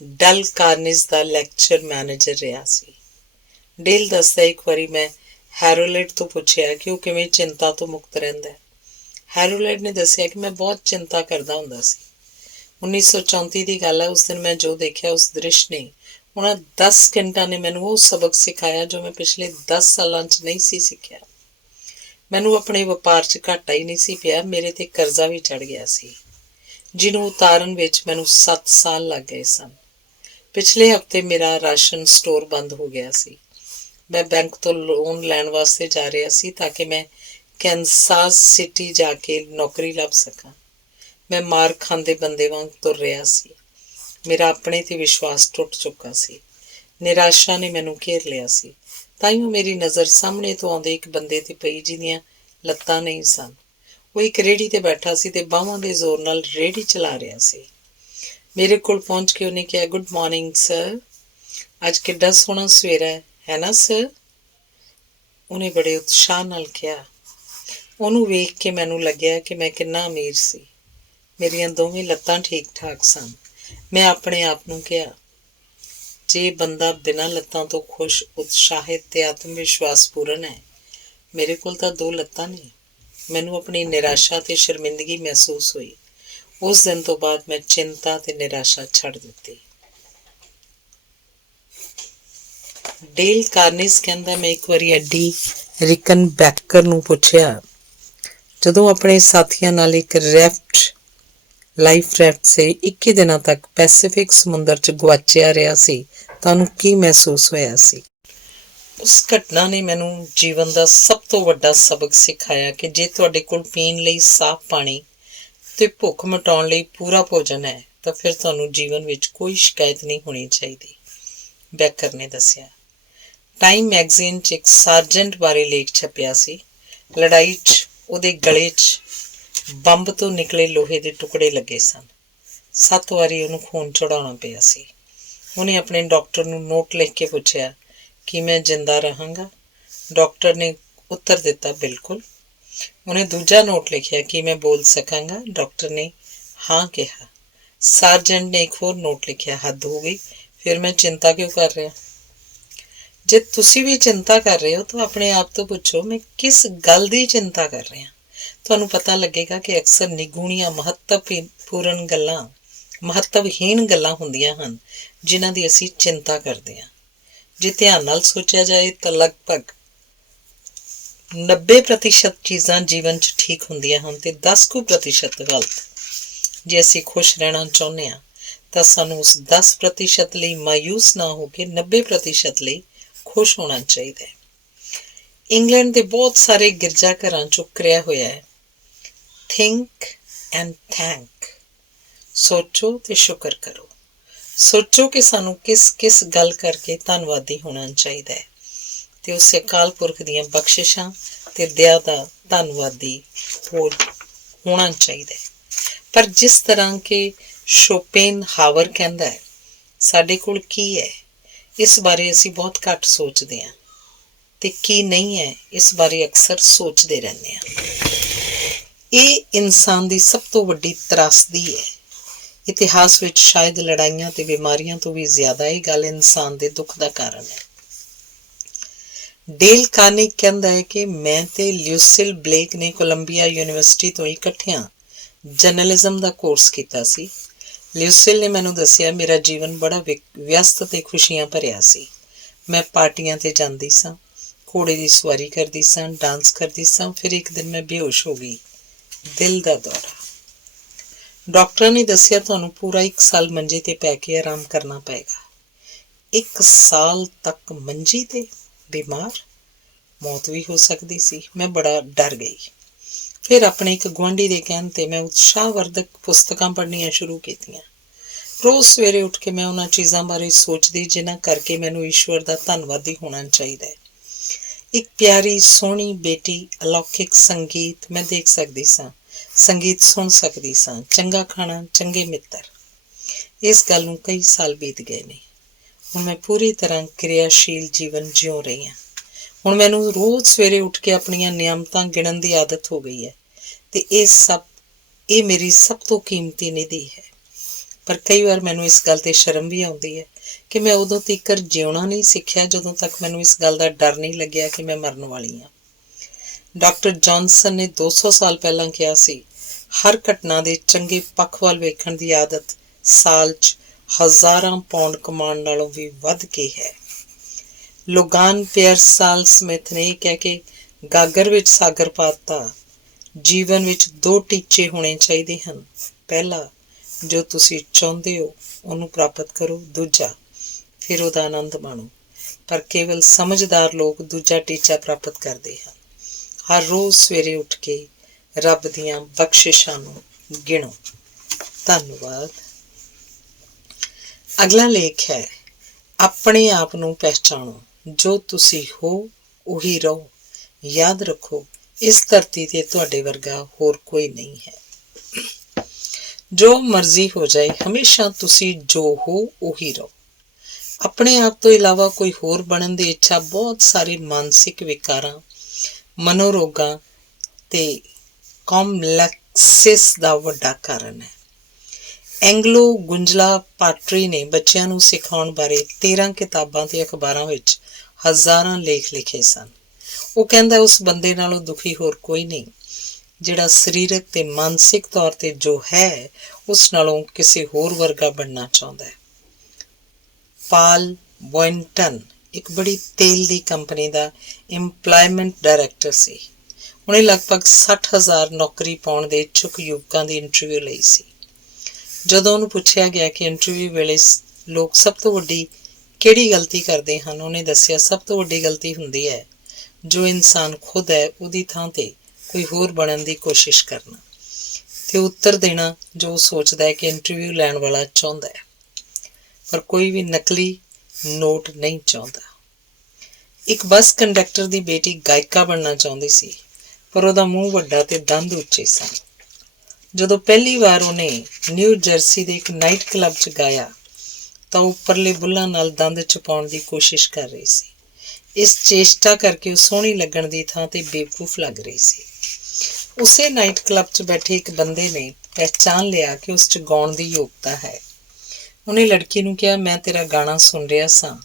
ਡਲ ਕਾਰਨਿਸ ਦਾ ਲੈਕਚਰ ਮੈਨੇਜਰ ਰਿਹਾ ਸੀ। ਡੇਲ ਦੱਸਦਾ, ਇੱਕ ਵਾਰੀ ਮੈਂ ਹੈਰੋਲਡ ਤੋਂ ਪੁੱਛਿਆ ਕਿ ਉਹ ਕਿਵੇਂ ਚਿੰਤਾ ਤੋਂ ਮੁਕਤ ਰਹਿੰਦਾ ਹੈ। ਹੈਰੋਲਡ ਨੇ ਦੱਸਿਆ ਕਿ ਮੈਂ ਬਹੁਤ ਚਿੰਤਾ ਕਰਦਾ ਹੁੰਦਾ ਸੀ। 1934 ਦੀ ਗੱਲ ਹੈ। ਉਸ ਦਿਨ ਮੈਂ ਜੋ ਦੇਖਿਆ, ਉਸ ਦ੍ਰਿਸ਼ ਨੇ, ਉਹਨਾਂ 10 ਸਕਿੰਟਾਂ ਨੇ ਮੈਨੂੰ ਉਹ ਸਬਕ ਸਿਖਾਇਆ ਜੋ ਮੈਂ ਪਿਛਲੇ 10 ਸਾਲਾਂ 'ਚ ਨਹੀਂ ਸੀ ਸਿੱਖਿਆ। ਮੈਨੂੰ ਆਪਣੇ ਵਪਾਰ 'ਚ ਘਾਟਾ ਹੀ ਨਹੀਂ ਸੀ ਪਿਆ, ਮੇਰੇ ਤੇ ਕਰਜ਼ਾ ਵੀ ਚੜ੍ਹ ਗਿਆ ਸੀ, ਜਿਹਨੂੰ ਉਤਾਰਨ ਵਿੱਚ ਮੈਨੂੰ 7 ਸਾਲ ਲੱਗ ਗਏ ਸਨ। ਪਿਛਲੇ ਹਫ਼ਤੇ ਮੇਰਾ ਰਾਸ਼ਨ ਸਟੋਰ ਬੰਦ ਹੋ ਗਿਆ ਸੀ। ਮੈਂ ਬੈਂਕ ਤੋਂ ਲੋਨ ਲੈਣ ਵਾਸਤੇ ਜਾ ਰਿਹਾ ਸੀ ਤਾਂ ਕਿ ਮੈਂ ਕੈਨਸਾਸ ਸਿਟੀ ਜਾ ਕੇ ਨੌਕਰੀ ਲੱਭ ਸਕਾਂ। ਮੈਂ ਮਾਰ ਖਾਂਦੇ ਬੰਦੇ ਵਾਂਗ ਤੁਰ ਰਿਹਾ ਸੀ। ਮੇਰਾ ਆਪਣੇ 'ਤੇ ਵਿਸ਼ਵਾਸ ਟੁੱਟ ਚੁੱਕਾ ਸੀ। ਨਿਰਾਸ਼ਾ ਨੇ ਮੈਨੂੰ ਘੇਰ ਲਿਆ ਸੀ। ਤਾਂਹੀਓ ਮੇਰੀ ਨਜ਼ਰ ਸਾਹਮਣੇ ਤੋਂ ਆਉਂਦੇ ਇੱਕ ਬੰਦੇ 'ਤੇ ਪਈ ਜਿਹਦੀਆਂ ਲੱਤਾਂ ਨਹੀਂ ਸਨ। ਉਹ ਇੱਕ ਰੇਹੜੀ 'ਤੇ ਬੈਠਾ ਸੀ ਤੇ ਬਾਹਾਂ ਦੇ ਜ਼ੋਰ ਨਾਲ ਰੇਹੜੀ ਚਲਾ ਰਿਹਾ ਸੀ। ਮੇਰੇ ਕੋਲ ਪਹੁੰਚ ਕੇ ਉਹਨੇ ਕਿਹਾ, ਗੁੱਡ ਮਾਰਨਿੰਗ ਸਰ, ਅੱਜ ਕਿੱਡਾ ਸੋਹਣਾ ਸਵੇਰਾ ਹੈ ਨਾ ਸਰ? ਉਹਨੇ ਬੜੇ ਉਤਸ਼ਾਹ ਨਾਲ ਕਿਹਾ। ਉਹਨੂੰ ਵੇਖ ਕੇ ਮੈਨੂੰ ਲੱਗਿਆ ਕਿ ਮੈਂ ਕਿੰਨਾ ਅਮੀਰ ਸੀ। ਮੇਰੀਆਂ ਦੋਵੇਂ ਲੱਤਾਂ ਠੀਕ ਠਾਕ ਸਨ। ਮੈਂ ਆਪਣੇ ਆਪ ਨੂੰ ਕਿਹਾ, ਜੇ ਬੰਦਾ ਬਿਨਾਂ ਲੱਤਾਂ ਤੋਂ ਖੁਸ਼, ਉਤਸ਼ਾਹਿਤ ਤੇ ਆਤਮ ਵਿਸ਼ਵਾਸ ਪੂਰਨ ਹੈ, ਮੇਰੇ ਕੋਲ ਤਾਂ 2 ਲੱਤਾਂ ਨੇ। ਮੈਨੂੰ ਆਪਣੀ ਨਿਰਾਸ਼ਾ ਤੇ ਸ਼ਰਮਿੰਦਗੀ ਮਹਿਸੂਸ ਹੋਈ। ਉਸ ਦਿਨ ਤੋਂ ਬਾਅਦ ਮੈਂ ਚਿੰਤਾ ਤੇ ਨਿਰਾਸ਼ਾ ਛੱਡ ਦਿੱਤੀ। ਡੇਲ ਕਾਰਨਿਸ ਕਹਿੰਦਾ, ਮੈਂ ਇੱਕ ਵਾਰੀ ਐਡੀ ਰਿਕਨ ਬੈਕਰ ਨੂੰ ਪੁੱਛਿਆ, ਜਦੋਂ ਆਪਣੇ ਸਾਥੀਆਂ ਨਾਲ ਇੱਕ ਲਾਈਫ ਰੈਫਟ ਸੇ 21 ਦਿਨਾਂ ਤੱਕ ਪੈਸੀਫਿਕ ਸਮੁੰਦਰ 'ਚ ਗੁਆਚਿਆ ਰਿਹਾ ਸੀ, ਤੁਹਾਨੂੰ ਕੀ ਮਹਿਸੂਸ ਹੋਇਆ ਸੀ? ਉਸ ਘਟਨਾ ਨੇ ਮੈਨੂੰ ਜੀਵਨ ਦਾ ਸਭ ਤੋਂ ਵੱਡਾ ਸਬਕ ਸਿਖਾਇਆ ਕਿ ਜੇ ਤੁਹਾਡੇ ਕੋਲ ਪੀਣ ਲਈ ਸਾਫ਼ ਪਾਣੀ ਤੇ ਭੁੱਖ ਮਿਟਾਉਣ ਲਈ ਪੂਰਾ ਭੋਜਨ ਹੈ ਤਾਂ ਫਿਰ ਤੁਹਾਨੂੰ ਜੀਵਨ ਵਿੱਚ ਕੋਈ ਸ਼ਿਕਾਇਤ ਨਹੀਂ ਹੋਣੀ ਚਾਹੀਦੀ। ਬੈਕਰ ਨੇ ਦੱਸਿਆ। ਟਾਈਮ ਮੈਗਜ਼ੀਨ 'ਚ ਇੱਕ ਸਾਰਜੈਂਟ ਬਾਰੇ ਲੇਖ ਛਪਿਆ ਸੀ। ਲੜਾਈ 'ਚ ਉਹਦੇ ਗਲੇ 'ਚ ਬੰਬ ਤੋਂ ਨਿਕਲੇ ਲੋਹੇ ਦੇ ਟੁਕੜੇ ਲੱਗੇ ਸਨ। 7 ਵਾਰੀ ਉਹਨੂੰ ਖੂਨ ਚੜਾਉਣਾ ਪਿਆ ਸੀ। ਉਹਨੇ ਆਪਣੇ ਡਾਕਟਰ ਨੂੰ ਨੋਟ ਲਿਖ ਕੇ ਪੁੱਛਿਆ, ਕੀ ਮੈਂ ਜਿੰਦਾ ਰਹਾਂਗਾ? ਡਾਕਟਰ ਨੇ ਉੱਤਰ ਦਿੱਤਾ, ਬਿਲਕੁਲ। ਉਹਨੇ ਦੂਜਾ ਨੋਟ ਲਿਖਿਆ, ਕੀ ਮੈਂ ਬੋਲ ਸਕਾਂਗਾ? ਡਾਕਟਰ ਨੇ ਹਾਂ ਕਿਹਾ। ਸਾਰਜੈਂਟ ਨੇ ਇੱਕ ਹੋਰ ਨੋਟ ਲਿਖਿਆ, ਹੱਦ ਹੋ ਗਈ, ਫਿਰ ਮੈਂ ਚਿੰਤਾ ਕਿਉਂ ਕਰ ਰਿਹਾ? ਜੇ ਤੁਸੀਂ ਵੀ ਚਿੰਤਾ ਕਰ ਰਹੇ ਹੋ ਤਾਂ ਆਪਣੇ ਆਪ ਤੋਂ ਪੁੱਛੋ, ਮੈਂ ਕਿਸ ਗੱਲ ਦੀ ਚਿੰਤਾ ਕਰ ਰਿਹਾ? ਤੁਹਾਨੂੰ ਪਤਾ ਲੱਗੇਗਾ ਕਿ ਅਕਸਰ ਨਿਗੂਣੀਆਂ ਮਹੱਤਵਹੀਣ ਗੱਲਾਂ ਹੁੰਦੀਆਂ ਹਨ ਜਿਨ੍ਹਾਂ ਦੀ ਅਸੀਂ ਚਿੰਤਾ ਕਰਦੇ ਹਾਂ। ਜੇ ਧਿਆਨ ਨਾਲ ਸੋਚਿਆ ਜਾਏ ਤਾਂ ਲਗਭਗ 90% ਚੀਜ਼ਾਂ ਜੀਵਨ 'ਚ ਠੀਕ ਹੁੰਦੀਆਂ ਹਨ ਤੇ 10% ਗਲਤ। ਜੇ ਅਸੀਂ ਖੁਸ਼ ਰਹਿਣਾ ਚਾਹੁੰਦੇ ਹਾਂ ਤਾਂ ਸਾਨੂੰ ਉਸ 10% ਲਈ ਮਾਯੂਸ ਨਾ ਹੋ ਕੇ 90% ਲਈ ਖੁਸ਼ ਹੋਣਾ ਚਾਹੀਦਾ ਹੈ। ਇੰਗਲੈਂਡ ਦੇ ਬਹੁਤ ਸਾਰੇ ਗਿਰਜਾ ਘਰਾਂ 'ਚ ਉਕਰਿਆ ਹੋਇਆ ਹੈ, ਥਿੰਕ ਐਂਡ ਥੈਂਕ। ਸੋਚੋ ਤੇ ਸ਼ੁਕਰ ਕਰੋ। ਸੋਚੋ ਕਿ ਸਾਨੂੰ ਕਿਸ ਗੱਲ ਕਰਕੇ ਧੰਨਵਾਦੀ ਹੋਣਾ ਚਾਹੀਦਾ ਹੈ ਤੇ ਉਸ ਅਕਾਲ ਪੁਰਖ ਦੀਆਂ ਬਖਸ਼ਿਸ਼ਾਂ ਤੇ ਦਇਆ ਦਾ ਧੰਨਵਾਦੀ ਹੋਣਾ ਚਾਹੀਦਾ ਹੈ। ਪਰ ਜਿਸ ਤਰ੍ਹਾਂ ਕਿ ਸ਼ੋਪੇਨਹਾਵਰ ਕਹਿੰਦਾ ਹੈ, ਸਾਡੇ ਕੋਲ ਕੀ ਹੈ, ਇਸ ਬਾਰੇ ਅਸੀਂ ਬਹੁਤ ਘੱਟ ਸੋਚਦੇ ਹਾਂ ਤੇ ਕੀ ਨਹੀਂ ਹੈ, ਇਸ ਬਾਰੇ ਅਕਸਰ ਸੋਚਦੇ ਰਹਿੰਦੇ ਹਾਂ। ਇਹ ਇਨਸਾਨ ਦੀ ਸਭ ਤੋਂ ਵੱਡੀ ਤਰਾਸਦੀ ਹੈ। ਇਤਿਹਾਸ ਵਿੱਚ ਸ਼ਾਇਦ ਲੜਾਈਆਂ ਤੇ ਬਿਮਾਰੀਆਂ ਤੋਂ ਵੀ ਜ਼ਿਆਦਾ ਇਹ ਗੱਲ ਇਨਸਾਨ ਦੇ ਦੁੱਖ ਦਾ ਕਾਰਨ ਹੈ। ਡੇਲ ਕਾਰਨੇਗੀ ਕਹਿੰਦਾ ਹੈ ਕਿ ਮੈਂ ਤੇ ਲਿਊਸਿਲ ਬਲੇਕ ਨੇ ਕੋਲੰਬੀਆ ਯੂਨੀਵਰਸਿਟੀ ਤੋਂ ਇਕੱਠਿਆਂ ਜਰਨਲਿਜ਼ਮ ਦਾ ਕੋਰਸ ਕੀਤਾ ਸੀ। ਲਿਊਸਿਲ ਨੇ ਮੈਨੂੰ ਦੱਸਿਆ, ਮੇਰਾ ਜੀਵਨ ਬੜਾ ਵਿਅਸਤ ਤੇ ਖੁਸ਼ੀਆਂ ਭਰਿਆ ਸੀ। ਮੈਂ ਪਾਰਟੀਆਂ 'ਤੇ ਜਾਂਦੀ ਸਾਂ, ਘੋੜੇ ਦੀ ਸਵਾਰੀ ਕਰਦੀ ਸਾਂ, ਡਾਂਸ ਕਰਦੀ ਸਾਂ। ਫਿਰ ਇੱਕ ਦਿਨ ਮੈਂ ਬੇਹੋਸ਼ ਹੋ ਗਈ, ਦਿਲ ਦਾ ਦੌਰਾ। ਡਾਕਟਰਾਂ ਨੇ ਦੱਸਿਆ ਤੁਹਾਨੂੰ ਪੂਰਾ 1 ਸਾਲ ਮੰਜੇ ਤੇ ਪੈ ਕੇ ਆਰਾਮ ਕਰਨਾ ਪਏਗਾ। 1 ਸਾਲ ਤੱਕ ਮੰਜੀ ਤੇ ਬਿਮਾਰ, ਮੌਤ ਵੀ ਹੋ ਸਕਦੀ ਸੀ। ਮੈਂ ਬੜਾ ਡਰ ਗਈ। ਫਿਰ ਆਪਣੇ ਇੱਕ ਗੁਆਂਢੀ ਦੇ ਕਹਿਣ ਤੇ ਮੈਂ ਉਤਸ਼ਾਹਵਰਧਕ ਪੁਸਤਕਾਂ ਪੜ੍ਹਨੀਆਂ ਸ਼ੁਰੂ ਕੀਤੀਆਂ। ਰੋਜ਼ ਸਵੇਰੇ ਉੱਠ ਕੇ ਮੈਂ ਉਹਨਾਂ ਚੀਜ਼ਾਂ ਬਾਰੇ ਸੋਚਦੀ ਜਿਨ੍ਹਾਂ ਕਰਕੇ ਮੈਨੂੰ ਈਸ਼ਵਰ ਦਾ ਧੰਨਵਾਦੀ ਹੋਣਾ ਚਾਹੀਦਾ ਹੈ। ਇੱਕ ਪਿਆਰੀ ਸੋਹਣੀ ਬੇਟੀ, ਅਲੌਕਿਕ ਸੰਗੀਤ ਮੈਂ ਦੇਖ ਸਕਦੀ ਸਾਂ, ਸੰਗੀਤ ਸੁਣ ਸਕਦੀ ਸਾਂ, ਚੰਗਾ ਖਾਣਾ, ਚੰਗੇ ਮਿੱਤਰ। ਇਸ ਗੱਲ ਨੂੰ ਕਈ ਸਾਲ ਬੀਤ ਗਏ ਨੇ। ਹੁਣ ਮੈਂ ਪੂਰੀ ਤਰ੍ਹਾਂ ਕਿਰਿਆਸ਼ੀਲ ਜੀਵਨ ਜਿਉ ਰਹੀ ਹਾਂ। ਹੁਣ ਮੈਨੂੰ ਰੋਜ਼ ਸਵੇਰੇ ਉੱਠ ਕੇ ਆਪਣੀਆਂ ਨਿਯਮਤਾਂ ਗਿਣਨ ਦੀ ਆਦਤ ਹੋ ਗਈ ਹੈ ਤੇ ਇਹ ਮੇਰੀ ਸਭ ਤੋਂ ਕੀਮਤੀ ਨਿਧੀ ਹੈ। ਪਰ ਕਈ ਵਾਰ ਮੈਨੂੰ ਇਸ ਗੱਲ ਤੇ ਸ਼ਰਮ ਵੀ ਆਉਂਦੀ ਹੈ ਕਿ ਮੈਂ ਉਦੋਂ ਤੀਕਰ ਜਿਉਣਾ ਨਹੀਂ ਸਿੱਖਿਆ ਜਦੋਂ ਤੱਕ ਮੈਨੂੰ ਇਸ ਗੱਲ ਦਾ ਡਰ ਨਹੀਂ ਲੱਗਿਆ ਕਿ ਮੈਂ ਮਰਨ ਵਾਲੀ ਹਾਂ। ਡਾਕਟਰ ਜੌਨਸਨ ਨੇ 200 ਸਾਲ ਪਹਿਲਾਂ ਕਿਹਾ ਸੀ, ਹਰ ਘਟਨਾ ਦੇ ਚੰਗੇ ਪੱਖ ਵੱਲ ਵੇਖਣ ਦੀ ਆਦਤ ਸਾਲ 'ਚ 1000 ਪਾਉਂਡ ਕਮਾਉਣ ਨਾਲੋਂ ਵੀ ਵੱਧ ਕੇ ਹੈ। ਲੋਗਾਨ ਪੀਅਰਸਾਲ ਸਮਿਥ ਨੇ ਇਹ ਕਹਿ ਕੇ ਗਾਗਰ ਵਿੱਚ ਸਾਗਰ ਪਾ ਦਿੱਤਾ, ਜੀਵਨ ਵਿੱਚ 2 ਟੀਚੇ ਹੋਣੇ ਚਾਹੀਦੇ ਹਨ। ਪਹਿਲਾ, ਜੋ ਤੁਸੀਂ ਚਾਹੁੰਦੇ ਹੋ ਉਹਨੂੰ ਪ੍ਰਾਪਤ ਕਰੋ। ਦੂਜਾ, ਫਿਰ ਉਹਦਾ ਆਨੰਦ ਮਾਣੋ। ਪਰ ਕੇਵਲ ਸਮਝਦਾਰ ਲੋਕ ਦੂਜਾ ਟੀਚਾ ਪ੍ਰਾਪਤ ਕਰਦੇ ਹਨ। ਹਰ ਰੋਜ਼ ਸਵੇਰੇ ਉੱਠ ਕੇ ਰੱਬ ਦੀਆਂ ਬਖਸ਼ਿਸ਼ਾਂ ਨੂੰ ਗਿਣੋ। ਧੰਨਵਾਦ। ਅਗਲਾ ਲੇਖ ਹੈ, ਆਪਣੇ ਆਪ ਨੂੰ ਪਹਿਚਾਣੋ। ਜੋ ਤੁਸੀਂ ਹੋ ਉਹੀ ਰਹੋ। ਯਾਦ ਰੱਖੋ, ਇਸ ਧਰਤੀ ਤੇ ਤੁਹਾਡੇ ਵਰਗਾ ਹੋਰ ਕੋਈ ਨਹੀਂ ਹੈ। ਜੋ ਮਰਜ਼ੀ ਹੋ ਜਾਏ, ਹਮੇਸ਼ਾ ਤੁਸੀਂ ਜੋ ਹੋ ਉਹੀ ਰਹੋ। ਆਪਣੇ ਆਪ ਤੋਂ ਇਲਾਵਾ ਕੋਈ ਹੋਰ ਬਣਨ ਦੀ ਇੱਛਾ ਬਹੁਤ ਸਾਰੇ ਮਾਨਸਿਕ ਵਿਕਾਰਾਂ, ਮਨੋਰੋਗਾਂ ਤੇ ਕੰਪਲੈਕਸਿਸ ਦਾ ਵੱਡਾ ਕਾਰਨ ਹੈ। ਐਂਗਲੋ ਗੁੰਜਲਾ ਪਾਟਰੀ ਨੇ ਬੱਚਿਆਂ ਨੂੰ ਸਿਖਾਉਣ ਬਾਰੇ 13 ਕਿਤਾਬਾਂ ਤੇ ਅਖਬਾਰਾਂ ਵਿੱਚ ਹਜ਼ਾਰਾਂ ਲੇਖ ਲਿਖੇ ਸਨ। ਉਹ ਕਹਿੰਦਾ, ਉਸ ਬੰਦੇ ਨਾਲੋਂ ਦੁਖੀ ਹੋਰ ਕੋਈ ਨਹੀਂ ਜਿਹੜਾ ਸਰੀਰਕ ਤੇ ਮਾਨਸਿਕ ਤੌਰ ਤੇ ਜੋ ਹੈ ਉਸ ਨਾਲੋਂ ਕਿਸੇ ਹੋਰ ਵਰਗਾ ਬਣਨਾ ਚਾਹੁੰਦਾ ਹੈ। ਪਾਲ ਬੋਇੰਟਨ ਇੱਕ ਬੜੀ ਤੇਲ ਦੀ ਕੰਪਨੀ ਦਾ ਇੰਪਲਾਇਮੈਂਟ ਡਾਇਰੈਕਟਰ ਸੀ। ਉਹਨੇ ਲਗਭਗ 60,000 ਨੌਕਰੀ ਪਾਉਣ ਦੇ ਇੱਛੁਕ ਯੁਵਕਾਂ ਦੀ ਇੰਟਰਵਿਊ ਲਈ ਸੀ। ਜਦੋਂ ਉਹਨੂੰ ਪੁੱਛਿਆ ਗਿਆ ਕਿ ਇੰਟਰਵਿਊ ਵੇਲੇ ਲੋਕ ਸਭ ਤੋਂ ਵੱਡੀ ਕਿਹੜੀ ਗਲਤੀ ਕਰਦੇ ਹਨ, ਉਹਨੇ ਦੱਸਿਆ, ਸਭ ਤੋਂ ਵੱਡੀ ਗਲਤੀ ਹੁੰਦੀ ਹੈ ਜੋ ਇਨਸਾਨ ਖੁਦ ਹੈ ਉਹਦੀ ਥਾਂ ਤੇ ਕੋਈ ਹੋਰ ਬਣਨ ਦੀ ਕੋਸ਼ਿਸ਼ ਕਰਨਾ ਤੇ ਉੱਤਰ ਦੇਣਾ ਜੋ ਸੋਚਦਾ ਹੈ ਕਿ ਇੰਟਰਵਿਊ ਲੈਣ ਵਾਲਾ ਚਾਹੁੰਦਾ ਹੈ, ਪਰ ਕੋਈ ਵੀ ਨਕਲੀ ਨੋਟ ਨਹੀਂ ਚਾਹੁੰਦਾ। ਇੱਕ ਬੱਸ ਕੰਡਕਟਰ ਦੀ ਬੇਟੀ ਗਾਇਕਾ ਬਣਨਾ ਚਾਹੁੰਦੀ ਸੀ, ਪਰ ਉਹਦਾ ਮੂੰਹ ਵੱਡਾ ਤੇ ਦੰਦ ਉੱਚੇ ਸਨ। ਜਦੋਂ ਪਹਿਲੀ ਵਾਰ ਉਹਨੇ ਨਿਊ ਜਰਸੀ ਦੇ ਇੱਕ ਨਾਈਟ ਕਲੱਬ 'ਚ ਗਾਇਆ ਤਾਂ ਉਹ ਉੱਪਰਲੇ ਬੁੱਲ੍ਹਾਂ ਨਾਲ ਦੰਦ ਛੁਪਾਉਣ ਦੀ ਕੋਸ਼ਿਸ਼ ਕਰ ਰਹੀ ਸੀ। ਇਸ ਚੇਸ਼ਟਾ ਕਰਕੇ ਉਹ ਸੋਹਣੀ ਲੱਗਣ ਦੀ ਥਾਂ ਤੇ ਬੇਵਕੂਫ ਲੱਗ ਰਹੀ ਸੀ। ਉਸੇ ਨਾਈਟ ਕਲੱਬ 'ਚ ਬੈਠੇ ਇੱਕ ਬੰਦੇ ਨੇ ਪਹਿਚਾਣ ਲਿਆ ਕਿ ਉਸ 'ਚ ਗਾਉਣ ਦੀ ਯੋਗਤਾ ਹੈ। ਉਹਨੇ ਲੜਕੀ ਨੂੰ ਕਿਹਾ, ਮੈਂ ਤੇਰਾ ਗਾਣਾ ਸੁਣ ਰਿਹਾ ਸਾਂ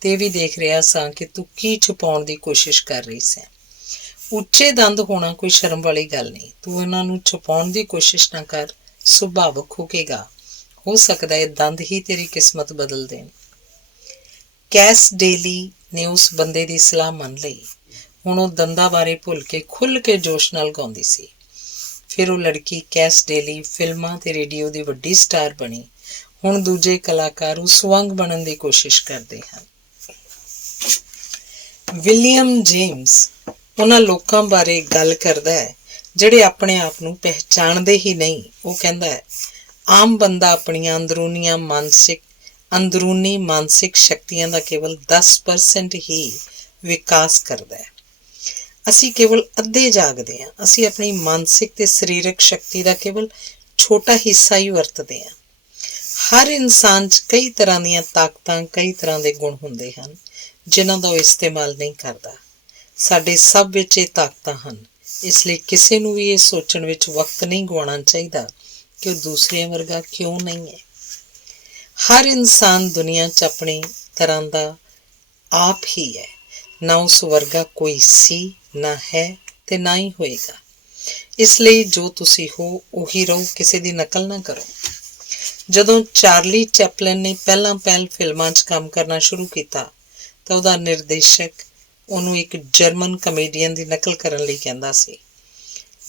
ਤੇ ਇਹ ਵੀ ਦੇਖ ਰਿਹਾ ਸਾਂ ਕਿ ਤੂੰ ਕੀ ਛੁਪਾਉਣ ਦੀ ਕੋਸ਼ਿਸ਼ ਕਰ ਰਹੀ ਸੈਂ। ਉੱਚੇ ਦੰਦ ਹੋਣਾ ਕੋਈ ਸ਼ਰਮ ਵਾਲੀ ਗੱਲ ਨਹੀਂ। ਤੂੰ ਇਹਨਾਂ ਨੂੰ ਛੁਪਾਉਣ ਦੀ ਕੋਸ਼ਿਸ਼ ਨਾ ਕਰ, ਸੁਭਾਵਕ ਹੋਵੇਗਾ। ਹੋ ਸਕਦਾ ਹੈ ਦੰਦ ਹੀ ਤੇਰੀ ਕਿਸਮਤ ਬਦਲ ਦੇਣ। ਕੈਸ ਡੇਲੀ ਨੇ ਉਸ ਬੰਦੇ ਦੀ ਸਲਾਹ ਮੰਨ ਲਈ। ਹੁਣ ਉਹ ਦੰਦਾਂ ਬਾਰੇ ਭੁੱਲ ਕੇ ਖੁੱਲ੍ਹ ਕੇ ਜੋਸ਼ ਨਾਲ ਗਾਉਂਦੀ ਸੀ। ਫਿਰ ਉਹ ਲੜਕੀ ਕੈਸ ਡੇਲੀ ਫਿਲਮਾਂ ਤੇ ਰੇਡੀਓ ਦੀ ਵੱਡੀ ਸਟਾਰ ਬਣੀ। ਹੁਣ ਦੂਜੇ ਕਲਾਕਾਰ ਉਸ ਵਾਂਗ ਬਣਨ ਦੀ ਕੋਸ਼ਿਸ਼ ਕਰਦੇ ਹਨ। ਵਿਲੀਅਮ ਜੇਮਸ ਉਹਨਾਂ ਲੋਕਾਂ ਬਾਰੇ ਗੱਲ ਕਰਦਾ ਹੈ ਜਿਹੜੇ ਆਪਣੇ ਆਪ ਨੂੰ ਪਹਿਚਾਣਦੇ ਹੀ ਨਹੀਂ। ਉਹ ਕਹਿੰਦਾ ਹੈ, ਆਮ ਬੰਦਾ ਆਪਣੀਆਂ ਅੰਦਰੂਨੀ ਮਾਨਸਿਕ ਸ਼ਕਤੀਆਂ ਦਾ ਕੇਵਲ 10% ਹੀ ਵਿਕਾਸ ਕਰਦਾ ਹੈ। ਅਸੀਂ ਕੇਵਲ ਅੱਧੇ ਜਾਗਦੇ ਹਾਂ। ਅਸੀਂ ਆਪਣੀ ਮਾਨਸਿਕ ਤੇ ਸਰੀਰਕ ਸ਼ਕਤੀ ਦਾ ਕੇਵਲ ਛੋਟਾ ਹਿੱਸਾ ਹੀ ਵਰਤਦੇ ਹਾਂ। ਹਰ ਇਨਸਾਨ 'ਚ ਕਈ ਤਰ੍ਹਾਂ ਦੀਆਂ ਤਾਕਤਾਂ, ਕਈ ਤਰ੍ਹਾਂ ਦੇ ਗੁਣ ਹੁੰਦੇ ਹਨ ਜਿਨ੍ਹਾਂ ਦਾ ਉਹ ਇਸਤੇਮਾਲ ਨਹੀਂ ਕਰਦਾ। ਸਾਡੇ ਸਭ ਵਿੱਚ ਇਹ ਤਾਕਤਾਂ ਹਨ। ਇਸ ਲਈ ਕਿਸੇ ਨੂੰ ਵੀ ਇਹ ਸੋਚਣ ਵਿੱਚ ਵਕਤ ਨਹੀਂ ਗਵਾਉਣਾ ਚਾਹੀਦਾ ਕਿ ਉਹ ਦੂਸਰਿਆਂ ਵਰਗਾ ਕਿਉਂ ਨਹੀਂ ਹੈ। ਹਰ ਇਨਸਾਨ ਦੁਨੀਆ 'ਚ ਆਪਣੀ ਤਰ੍ਹਾਂ ਦਾ ਆਪ ਹੀ ਹੈ। ਨਾ ਉਸ ਵਰਗਾ ਕੋਈ ਸੀ, ਨਾ ਹੈ ਤੇ ਨਾ ਹੀ ਹੋਏਗਾ। ਇਸ ਲਈ ਜੋ ਤੁਸੀਂ ਹੋ ਉਹੀ ਰਹੋ, ਕਿਸੇ ਦੀ ਨਕਲ ਨਾ ਕਰੋ। ਜਦੋਂ ਚਾਰਲੀ ਚੈਪਲਿਨ ਨੇ ਪਹਿਲਾਂ ਫਿਲਮਾਂ 'ਚ ਕੰਮ ਕਰਨਾ ਸ਼ੁਰੂ ਕੀਤਾ ਤਾਂ ਉਹਦਾ ਨਿਰਦੇਸ਼ਕ ਉਹਨੂੰ ਇੱਕ ਜਰਮਨ ਕਮੇਡੀਅਨ ਦੀ ਨਕਲ ਕਰਨ ਲਈ ਕਹਿੰਦਾ ਸੀ।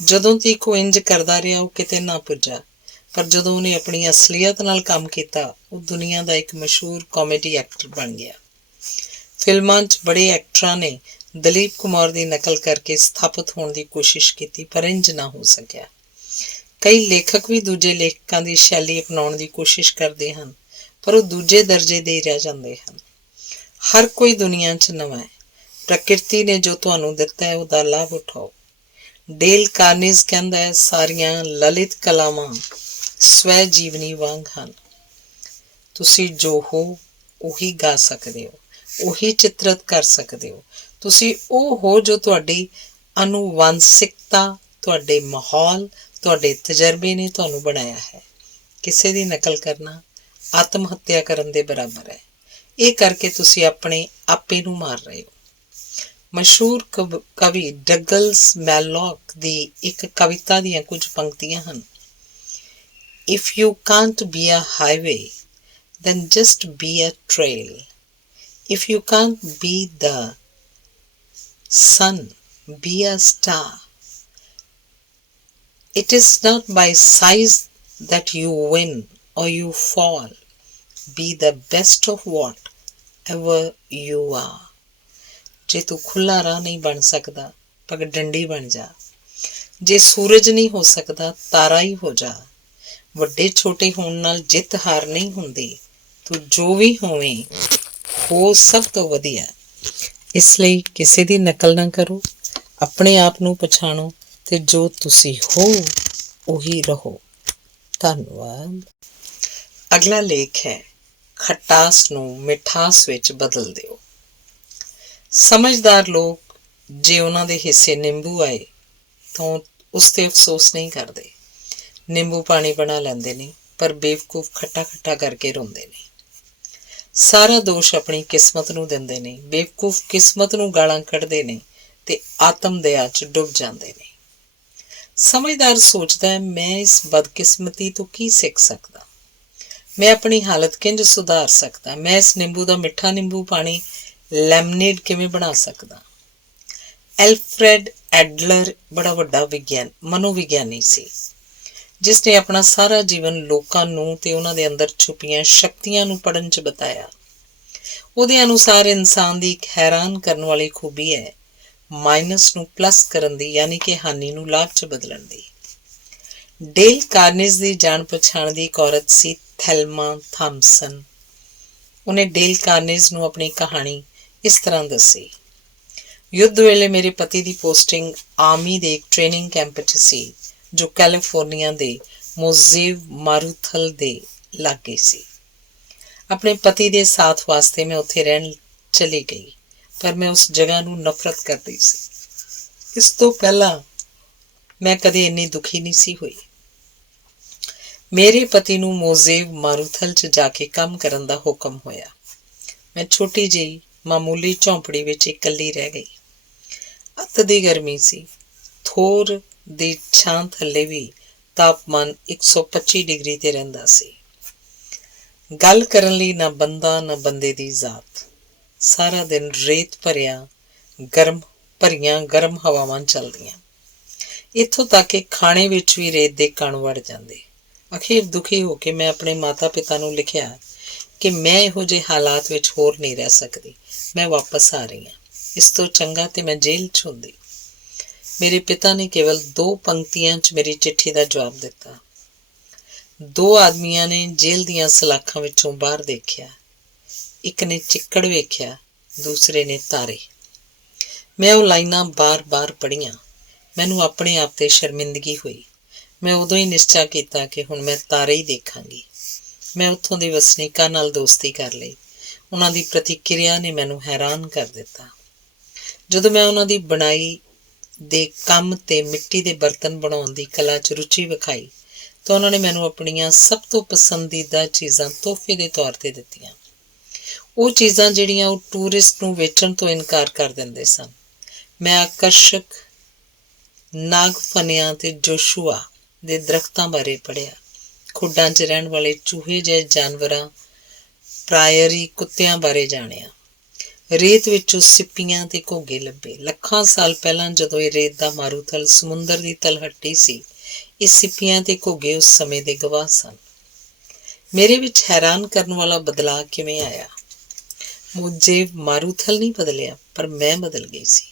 ਜਦੋਂ ਤੀਕ ਉਹ ਇੰਜ ਕਰਦਾ ਰਿਹਾ, ਉਹ ਕਿਤੇ ਨਾ ਪੁੱਜਾ। ਪਰ ਜਦੋਂ ਉਹਨੇ ਆਪਣੀ ਅਸਲੀਅਤ ਨਾਲ ਕੰਮ ਕੀਤਾ, ਉਹ ਦੁਨੀਆ ਦਾ ਇੱਕ ਮਸ਼ਹੂਰ ਕਾਮੇਡੀ ਐਕਟਰ ਬਣ ਗਿਆ। ਫਿਲਮਾਂ 'ਚ ਬੜੇ ਐਕਟਰਾਂ ਨੇ ਦਲੀਪ ਕੁਮਾਰ ਦੀ ਨਕਲ ਕਰਕੇ ਸਥਾਪਿਤ ਹੋਣ ਦੀ ਕੋਸ਼ਿਸ਼ ਕੀਤੀ, ਪਰ ਇੰਜ ਨਾ ਹੋ ਸਕਿਆ। ਕਈ ਲੇਖਕ ਵੀ ਦੂਜੇ ਲੇਖਕਾਂ ਦੀ ਸ਼ੈਲੀ ਅਪਣਾਉਣ ਦੀ ਕੋਸ਼ਿਸ਼ ਕਰਦੇ ਹਨ, ਪਰ ਉਹ ਦੂਜੇ ਦਰਜੇ ਦੇ ਰਹਿ ਜਾਂਦੇ ਹਨ। ਹਰ ਕੋਈ ਦੁਨੀਆ 'ਚ ਨਵਾਂ ਹੈ। ਪ੍ਰਕਿਰਤੀ ਨੇ ਜੋ ਤੁਹਾਨੂੰ ਦਿੱਤਾ ਹੈ, ਉਹਦਾ ਲਾਭ ਉਠਾਓ। ਡੇਲ ਕਾਰਨੇਜ ਕਹਿੰਦਾ ਹੈ, ਸਾਰੀਆਂ ਲਲਿਤ ਕਲਾਵਾਂ ਸਵੈ ਜੀਵਨੀ ਵਾਂਗ ਹਨ। ਤੁਸੀਂ ਜੋ ਹੋ ਉਹੀ ਗਾ ਸਕਦੇ ਹੋ, ਉਹੀ ਚਿੱਤਰਿਤ ਕਰ ਸਕਦੇ ਹੋ। ਤੁਸੀਂ ਉਹ ਹੋ ਜੋ ਤੁਹਾਡੀ ਅਨੁਵਾਂਸ਼ਿਕਤਾ, ਤੁਹਾਡੇ ਮਾਹੌਲ, ਤੁਹਾਡੇ ਤਜਰਬੇ ਨੇ ਤੁਹਾਨੂੰ ਬਣਾਇਆ ਹੈ। ਕਿਸੇ ਦੀ ਨਕਲ ਕਰਨਾ ਆਤਮ ਹੱਤਿਆ ਕਰਨ ਦੇ ਬਰਾਬਰ ਹੈ। ਇਹ ਕਰਕੇ ਤੁਸੀਂ ਆਪਣੇ ਆਪੇ ਨੂੰ ਮਾਰ ਰਹੇ ਹੋ। ਮਸ਼ਹੂਰ ਕਵੀ ਡਗਲਸ ਮੈਲੋਕ ਦੀ ਇੱਕ ਕਵਿਤਾ ਦੀਆਂ ਕੁਝ ਪੰਕਤੀਆਂ ਹਨ। If you can't be a highway, then just be a trail. If you can't be the sun, be a star. It is not by size that you win or you fall. Be the best of whatever you are. ਜੇ ਤੂੰ ਖੁੱਲਾ ਰਾਹ ਨਹੀਂ ਬਣ ਸਕਦਾ, ਪਗਡੰਡੀ ਬਣ ਜਾ। ਜੇ ਸੂਰਜ ਨਹੀਂ ਹੋ ਸਕਦਾ, ਤਾਰਾ ਹੀ ਹੋ ਜਾ। ਵੱਡੇ ਛੋਟੇ ਹੋਣ ਨਾਲ ਜਿੱਤ ਹਾਰ ਨਹੀਂ ਹੁੰਦੀ। ਤੂੰ ਜੋ ਵੀ ਹੋਵੇਂ, ਹੋ ਸਭ ਤੋਂ ਵਧੀਆ। ਇਸ ਲਈ ਕਿਸੇ ਦੀ ਨਕਲ ਨਾ ਕਰੋ, ਆਪਣੇ ਆਪ ਨੂੰ ਪਛਾਣੋ ਤੇ ਜੋ ਤੁਸੀਂ ਹੋ ਉਹੀ ਰਹੋ। ਧੰਨਵਾਦ। ਅਗਲਾ ਲੇਖ ਹੈ, ਖਟਾਸ ਨੂੰ ਮਿਠਾਸ ਵਿੱਚ ਬਦਲ ਦਿਓ। ਸਮਝਦਾਰ ਲੋਕ ਜੇ ਉਹਨਾਂ ਦੇ ਹਿੱਸੇ ਨਿੰਬੂ ਆਏ ਤਾਂ ਉਸ 'ਤੇ ਅਫਸੋਸ ਨਹੀਂ ਕਰਦੇ। ਨਿੰਬੂ ਪਾਣੀ ਬਣਾ ਲੈਂਦੇ ਨੇ, ਪਰ ਬੇਵਕੂਫ ਖੱਟਾ ਖੱਟਾ ਕਰਕੇ ਰੋਂਦੇ ਨੇ। ਸਾਰਾ ਦੋਸ਼ ਆਪਣੀ ਕਿਸਮਤ ਨੂੰ ਦਿੰਦੇ ਨੇ। ਬੇਵਕੂਫ ਕਿਸਮਤ ਨੂੰ ਗਾਲਾਂ ਕੱਢਦੇ ਨੇ ਤੇ ਆਤਮ ਦਇਆ 'ਚ ਡੁੱਬ ਜਾਂਦੇ ਨੇ। ਸਮਝਦਾਰ ਸੋਚਦਾ ਹੈ, ਮੈਂ ਇਸ ਬਦਕਿਸਮਤੀ ਤੋਂ ਕੀ ਸਿੱਖ ਸਕਦਾ? ਮੈਂ ਆਪਣੀ ਹਾਲਤ ਕਿੰਝ ਸੁਧਾਰ ਸਕਦਾ? ਮੈਂ ਇਸ ਨਿੰਬੂ ਦਾ ਮਿੱਠਾ ਨਿੰਬੂ ਪਾਣੀ ਲੈਮਨੇਡ ਕਿਵੇਂ ਬਣਾ ਸਕਦਾ? ਐਲਫਰੈਡ ਐਡਲਰ ਬੜਾ ਵੱਡਾ ਮਨੋਵਿਗਿਆਨੀ ਸੀ, ਜਿਸ ਨੇ ਆਪਣਾ ਸਾਰਾ ਜੀਵਨ ਲੋਕਾਂ ਨੂੰ ਤੇ ਉਹਨਾਂ ਦੇ ਅੰਦਰ ਛੁਪੀਆਂ ਸ਼ਕਤੀਆਂ ਨੂੰ ਪੜ੍ਹਨ 'ਚ ਬਿਤਾਇਆ। ਉਹਦੇ ਅਨੁਸਾਰ ਇਨਸਾਨ ਦੀ ਇੱਕ ਹੈਰਾਨ ਕਰਨ ਵਾਲੀ ਖੂਬੀ ਹੈ ਮਾਈਨਸ ਨੂੰ ਪਲੱਸ ਕਰਨ ਦੀ, ਯਾਨੀ ਕਿ ਹਾਨੀ ਨੂੰ ਲਾਭ 'ਚ ਬਦਲਣ ਦੀ। ਡੇਲ ਕਾਰਨੇਜ ਦੀ ਜਾਣ ਪਛਾਣ ਦੀ ਇੱਕ ਔਰਤ ਸੀ, ਥੈਲਮਾ ਥਾਮਸਨ। ਉਹਨੇ ਡੇਲ ਕਾਰਨੇਜ ਨੂੰ ਆਪਣੀ ਕਹਾਣੀ ਇਸ ਤਰ੍ਹਾਂ ਦੱਸੀ। ਯੁੱਧ ਵੇਲੇ ਮੇਰੇ ਪਤੀ ਦੀ ਪੋਸਟਿੰਗ ਆਰਮੀ ਦੇ ਇੱਕ ਟ੍ਰੇਨਿੰਗ ਕੈਂਪ 'ਚ ਸੀ, ਜੋ ਕੈਲੀਫੋਰਨੀਆ ਦੇ ਮੋਜ਼ੇਵ ਮਾਰੂਥਲ ਦੇ ਲਾਗੇ ਸੀ। ਆਪਣੇ ਪਤੀ ਦੇ ਸਾਥ ਵਾਸਤੇ ਮੈਂ ਉੱਥੇ ਰਹਿਣ ਚਲੀ ਗਈ, ਪਰ ਮੈਂ ਉਸ ਜਗ੍ਹਾ ਨੂੰ ਨਫ਼ਰਤ ਕਰਦੀ ਸੀ। ਇਸ ਤੋਂ ਪਹਿਲਾਂ ਮੈਂ ਕਦੇ ਇੰਨੀ ਦੁਖੀ ਨਹੀਂ ਸੀ ਹੋਈ। ਮੇਰੇ ਪਤੀ ਨੂੰ ਮੋਜ਼ੇਵ ਮਾਰੂਥਲ 'ਚ ਜਾ ਕੇ ਕੰਮ ਕਰਨ ਦਾ ਹੁਕਮ ਹੋਇਆ। ਮੈਂ ਛੋਟੀ ਜਿਹੀ ਮਾਮੂਲੀ ਝੌਂਪੜੀ ਵਿੱਚ ਇਕੱਲੀ ਰਹਿ ਗਈ। ਅੱਤ ਦੀ ਗਰਮੀ ਸੀ। ਥੋਰ ਦੀ ਛਾਂ ਥੱਲੇ ਵੀ ਤਾਪਮਾਨ 125 ਡਿਗਰੀ ਤੇ ਰਹਿੰਦਾ ਸੀ। ਗੱਲ ਕਰਨ ਲਈ ਨਾ ਬੰਦਾ ਨਾ ਬੰਦੇ ਦੀ ਜ਼ਾਤ। ਸਾਰਾ ਦਿਨ ਰੇਤ ਭਰੀਆਂ ਗਰਮ ਹਵਾਵਾਂ ਚੱਲਦੀਆਂ। ਇੱਥੋਂ ਤੱਕ ਕਿ ਖਾਣੇ ਵਿੱਚ ਵੀ ਰੇਤ ਦੇ ਕਣ ਵੜ ਜਾਂਦੇ। ਅਖੀਰ ਦੁਖੀ ਹੋ ਕੇ ਮੈਂ ਆਪਣੇ ਮਾਤਾ ਪਿਤਾ ਨੂੰ ਲਿਖਿਆ ਕਿ ਮੈਂ ਇਹੋ ਜਿਹੇ ਹਾਲਾਤ ਵਿੱਚ ਹੋਰ ਨਹੀਂ ਰਹਿ ਸਕਦੀ, ਮੈਂ ਵਾਪਸ ਆ ਰਹੀ ਹਾਂ। ਇਸ ਤੋਂ ਚੰਗਾ ਤੇ ਮੈਂ ਜੇਲ੍ਹ 'ਚ ਹੁੰਦੀ। ਮੇਰੇ ਪਿਤਾ ਨੇ ਕੇਵਲ 2 ਪੰਕਤੀਆਂ 'ਚ ਮੇਰੀ ਚਿੱਠੀ ਦਾ ਜਵਾਬ ਦਿੱਤਾ। 2 ਆਦਮੀਆਂ ਨੇ ਜੇਲ੍ਹ ਦੀਆਂ ਸਲਾਖਾਂ ਵਿੱਚੋਂ ਬਾਹਰ ਦੇਖਿਆ। ਇੱਕ ਨੇ ਚਿੱਕੜ ਵੇਖਿਆ, ਦੂਸਰੇ ਨੇ ਤਾਰੇ। ਮੈਂ ਉਹ ਲਾਈਨਾਂ ਬਾਰ-ਬਾਰ ਪੜ੍ਹੀਆਂ। ਮੈਨੂੰ ਆਪਣੇ ਆਪ 'ਤੇ ਸ਼ਰਮਿੰਦਗੀ ਹੋਈ। ਮੈਂ ਉਦੋਂ ਹੀ ਨਿਸ਼ਚਾ ਕੀਤਾ ਕਿ ਹੁਣ ਮੈਂ ਤਾਰੇ ਹੀ ਦੇਖਾਂਗੀ। ਮੈਂ ਉੱਥੋਂ ਦੇ ਵਸਨੀਕਾਂ ਨਾਲ ਦੋਸਤੀ ਕਰ ਲਈ। ਉਹਨਾਂ ਦੀ ਪ੍ਰਤੀਕਿਰਿਆ ਨੇ ਮੈਨੂੰ ਹੈਰਾਨ ਕਰ ਦਿੱਤਾ। ਜਦੋਂ ਮੈਂ ਉਹਨਾਂ ਦੀ ਬਣਾਈ ਦੇ ਕੰਮ ਤੇ ਮਿੱਟੀ ਦੇ ਬਰਤਨ ਬਣਾਉਣ ਦੀ ਕਲਾ 'ਚ ਰੁਚੀ ਵਿਖਾਈ ਤਾਂ ਉਹਨਾਂ ਨੇ ਮੈਨੂੰ ਆਪਣੀਆਂ ਸਭ ਤੋਂ ਪਸੰਦੀਦਾ ਚੀਜ਼ਾਂ ਤੋਹਫੇ ਦੇ ਤੌਰ 'ਤੇ ਦਿੱਤੀਆਂ। ਉਹ ਚੀਜ਼ਾਂ ਜਿਹੜੀਆਂ ਉਹ ਟੂਰਿਸਟ ਨੂੰ ਵੇਚਣ ਤੋਂ ਇਨਕਾਰ ਕਰ ਦਿੰਦੇ ਸਨ। ਮੈਂ ਆਕਰਸ਼ਕ ਨਾਗਫਨਿਆਂ ਤੇ ਜੋਸ਼ੂਆ ਦੇ ਦਰਖਤਾਂ ਬਾਰੇ ਪੜ੍ਹਿਆ। ਖੁੱਡਾਂ 'ਚ ਰਹਿਣ ਵਾਲੇ ਚੂਹੇ ਜਿਹੇ ਜਾਨਵਰਾਂ, ਪ੍ਰਾਇਰੀ ਕੁੱਤਿਆਂ ਬਾਰੇ ਜਾਣਿਆ। ਰੇਤ ਵਿੱਚੋਂ ਸਿੱਪੀਆਂ ਤੇ ਘੋਗੇ ਲੱਭੇ। ਲੱਖਾਂ ਸਾਲ ਪਹਿਲਾਂ ਜਦੋਂ ਇਹ ਰੇਤ ਦਾ ਮਾਰੂਥਲ ਸਮੁੰਦਰ ਦੀ ਤਲਹੱਟੀ ਸੀ, ਇਹ ਸਿੱਪੀਆਂ ਤੇ ਘੋਗੇ ਉਸ ਸਮੇਂ ਦੇ ਗਵਾਹ ਸਨ। ਮੇਰੇ ਵਿੱਚ ਹੈਰਾਨ ਕਰਨ ਵਾਲਾ ਬਦਲਾਅ ਕਿਵੇਂ ਆਇਆ? ਮੁਝੇ ਮਾਰੂਥਲ ਨਹੀਂ ਬਦਲਿਆ, ਪਰ ਮੈਂ ਬਦਲ ਗਈ ਸੀ,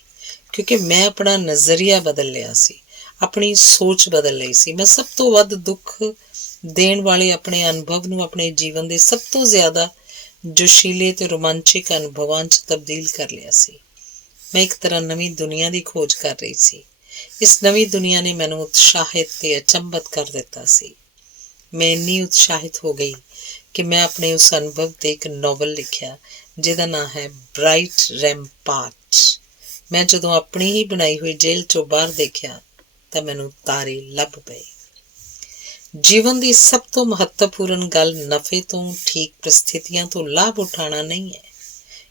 ਕਿਉਂਕਿ ਮੈਂ ਆਪਣਾ ਨਜ਼ਰੀਆ ਬਦਲ ਲਿਆ ਸੀ, ਆਪਣੀ ਸੋਚ ਬਦਲ ਲਈ ਸੀ। ਮੈਂ ਸਭ ਤੋਂ ਵੱਧ ਦੁੱਖ ਦੇਣ ਵਾਲੇ ਆਪਣੇ ਅਨੁਭਵ ਨੂੰ ਆਪਣੇ ਜੀਵਨ ਦੇ ਸਭ ਤੋਂ ਜ਼ਿਆਦਾ ਜੋਸ਼ੀਲੇ ਤੇ ਰੋਮਾਂਚਿਕ ਅਨੁਭਵਾਂ 'ਚ ਤਬਦੀਲ ਕਰ ਲਿਆ ਸੀ। ਮੈਂ ਇੱਕ ਤਰ੍ਹਾਂ ਨਵੀਂ ਦੁਨੀਆ ਦੀ ਖੋਜ ਕਰ ਰਹੀ ਸੀ। ਇਸ ਨਵੀਂ ਦੁਨੀਆ ਨੇ ਮੈਨੂੰ ਉਤਸ਼ਾਹਿਤ ਤੇ ਅਚੰਭਤ ਕਰ ਦਿੱਤਾ ਸੀ। ਮੈਂ ਇੰਨੀ ਉਤਸ਼ਾਹਿਤ ਹੋ ਗਈ ਕਿ ਮੈਂ ਆਪਣੇ ਉਸ ਅਨੁਭਵ ਤੇ ਇੱਕ ਨੋਵਲ ਲਿਖਿਆ, ਜਿਹਦਾ ਨਾਂ ਹੈ ਬ੍ਰਾਈਟ ਰੈਮਪਾਰਟ। ਮੈਂ ਜਦੋਂ ਆਪਣੀ ਹੀ ਬਣਾਈ ਹੋਈ ਜੇਲ੍ਹ 'ਚੋਂ ਬਾਹਰ ਦੇਖਿਆ ਤਾਂ ਮੈਨੂੰ ਤਾਰੇ ਲੱਭ ਪਏ। ਜੀਵਨ ਦੀ ਸਭ ਤੋਂ ਮਹੱਤਵਪੂਰਨ ਗੱਲ ਨਫ਼ੇ ਤੋਂ, ਠੀਕ ਪ੍ਰਸਥਿਤੀਆਂ ਤੋਂ ਲਾਭ ਉਠਾਉਣਾ ਨਹੀਂ ਹੈ।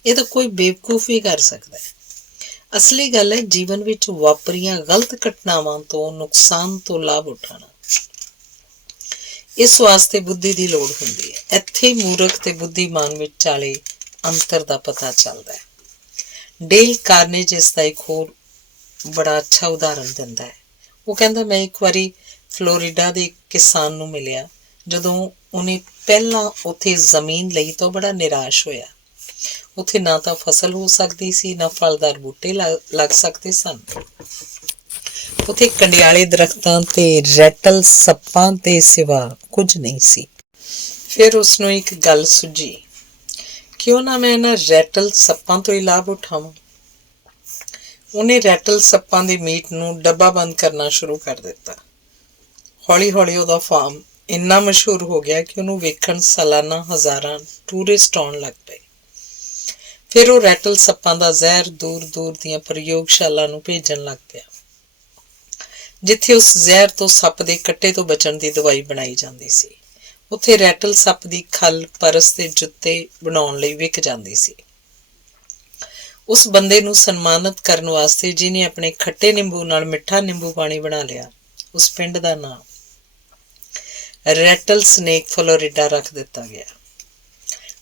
ਇਹ ਤਾਂ ਕੋਈ ਬੇਵਕੂਫ ਵੀ ਕਰ ਸਕਦਾ ਹੈ। ਅਸਲੀ ਗੱਲ ਹੈ ਜੀਵਨ ਵਿੱਚ ਵਾਪਰੀਆਂ ਗਲਤ ਘਟਨਾਵਾਂ ਤੋਂ, ਨੁਕਸਾਨ ਤੋਂ ਲਾਭ ਉਠਾਉਣਾ। ਇਸ ਵਾਸਤੇ ਬੁੱਧੀ ਦੀ ਲੋੜ ਹੁੰਦੀ ਹੈ। ਇੱਥੇ ਮੂਰਖ ਤੇ ਬੁੱਧੀਮਾਨ ਵਿਚਾਲੇ ਅੰਤਰ ਦਾ ਪਤਾ ਚੱਲਦਾ ਹੈ। ਡੇਲ ਕਾਰਨੇਜ ਇਸ ਦਾ ਇੱਕ ਹੋਰ ਬੜਾ ਅੱਛਾ ਉਦਾਹਰਨ ਦਿੰਦਾ ਹੈ। ਉਹ ਕਹਿੰਦਾ, ਮੈਂ ਇੱਕ ਵਾਰੀ ਫਲੋਰੀਡਾ ਦੇ ਇੱਕ ਕਿਸਾਨ ਨੂੰ ਮਿਲਿਆ। ਜਦੋਂ ਉਹਨੇ ਪਹਿਲਾਂ ਉੱਥੇ ਜ਼ਮੀਨ ਲਈ ਤਾਂ ਬੜਾ ਨਿਰਾਸ਼ ਹੋਇਆ। ਉੱਥੇ ਨਾ ਤਾਂ ਫਸਲ ਹੋ ਸਕਦੀ ਸੀ, ਨਾ ਫਲਦਾਰ ਬੂਟੇ ਲੱਗ ਸਕਦੇ ਸਨ। ਉੱਥੇ ਕੰਡਿਆਲੇ ਦਰਖਤਾਂ ਤੇ ਰੈਟਲ ਸੱਪਾਂ ਦੇ ਸਿਵਾ ਕੁਝ ਨਹੀਂ ਸੀ। ਫਿਰ ਉਸਨੂੰ ਇੱਕ ਗੱਲ ਸੁੱਝੀ, ਕਿਉਂ ਨਾ ਮੈਂ ਇਹਨਾਂ ਰੈਟਲ ਸੱਪਾਂ ਤੋਂ ਹੀ ਲਾਭ ਉਠਾਵਾਂ। ਉਹਨੇ ਰੈਟਲ ਸੱਪਾਂ ਦੇ ਮੀਟ ਨੂੰ ਡੱਬਾ ਬੰਦ ਕਰਨਾ ਸ਼ੁਰੂ ਕਰ ਦਿੱਤਾ। ਹੌਲੀ ਹੌਲੀ ਉਹਦਾ ਫਾਰਮ ਇੰਨਾ ਮਸ਼ਹੂਰ ਹੋ ਗਿਆ ਕਿ ਉਹਨੂੰ ਵੇਖਣ ਸਾਲਾਨਾ ਹਜ਼ਾਰਾਂ ਟੂਰਿਸਟ ਆਉਣ ਲੱਗ ਪਏ। ਫਿਰ ਉਹ ਰੈਟਲ ਸੱਪਾਂ ਦਾ ਜ਼ਹਿਰ ਦੂਰ ਦੂਰ ਦੀਆਂ ਪ੍ਰਯੋਗਸ਼ਾਲਾ ਨੂੰ ਭੇਜਣ ਲੱਗ ਪਿਆ, ਜਿੱਥੇ ਉਸ ਜ਼ਹਿਰ ਤੋਂ ਸੱਪ ਦੇ ਕੱਟੇ ਤੋਂ ਬਚਣ ਦੀ ਦਵਾਈ ਬਣਾਈ ਜਾਂਦੀ ਸੀ। ਉੱਥੇ ਰੈਟਲ ਸੱਪ ਦੀ ਖੱਲ, ਪਰਸ ਤੇ ਜੁੱਤੇ ਬਣਾਉਣ ਲਈ ਵਿਕ ਜਾਂਦੀ ਸੀ। ਉਸ ਬੰਦੇ ਨੂੰ ਸਨਮਾਨਿਤ ਕਰਨ ਵਾਸਤੇ, ਜਿਹਨੇ ਆਪਣੇ ਖੱਟੇ ਨਿੰਬੂ ਨਾਲ ਮਿੱਠਾ ਨਿੰਬੂ ਪਾਣੀ ਬਣਾ ਲਿਆ, ਉਸ ਪਿੰਡ ਦਾ ਨਾਂ ਰੈਟਲ ਸਨੇਕ ਫਲੋਰੀਡਾ ਰੱਖ ਦਿੱਤਾ ਗਿਆ।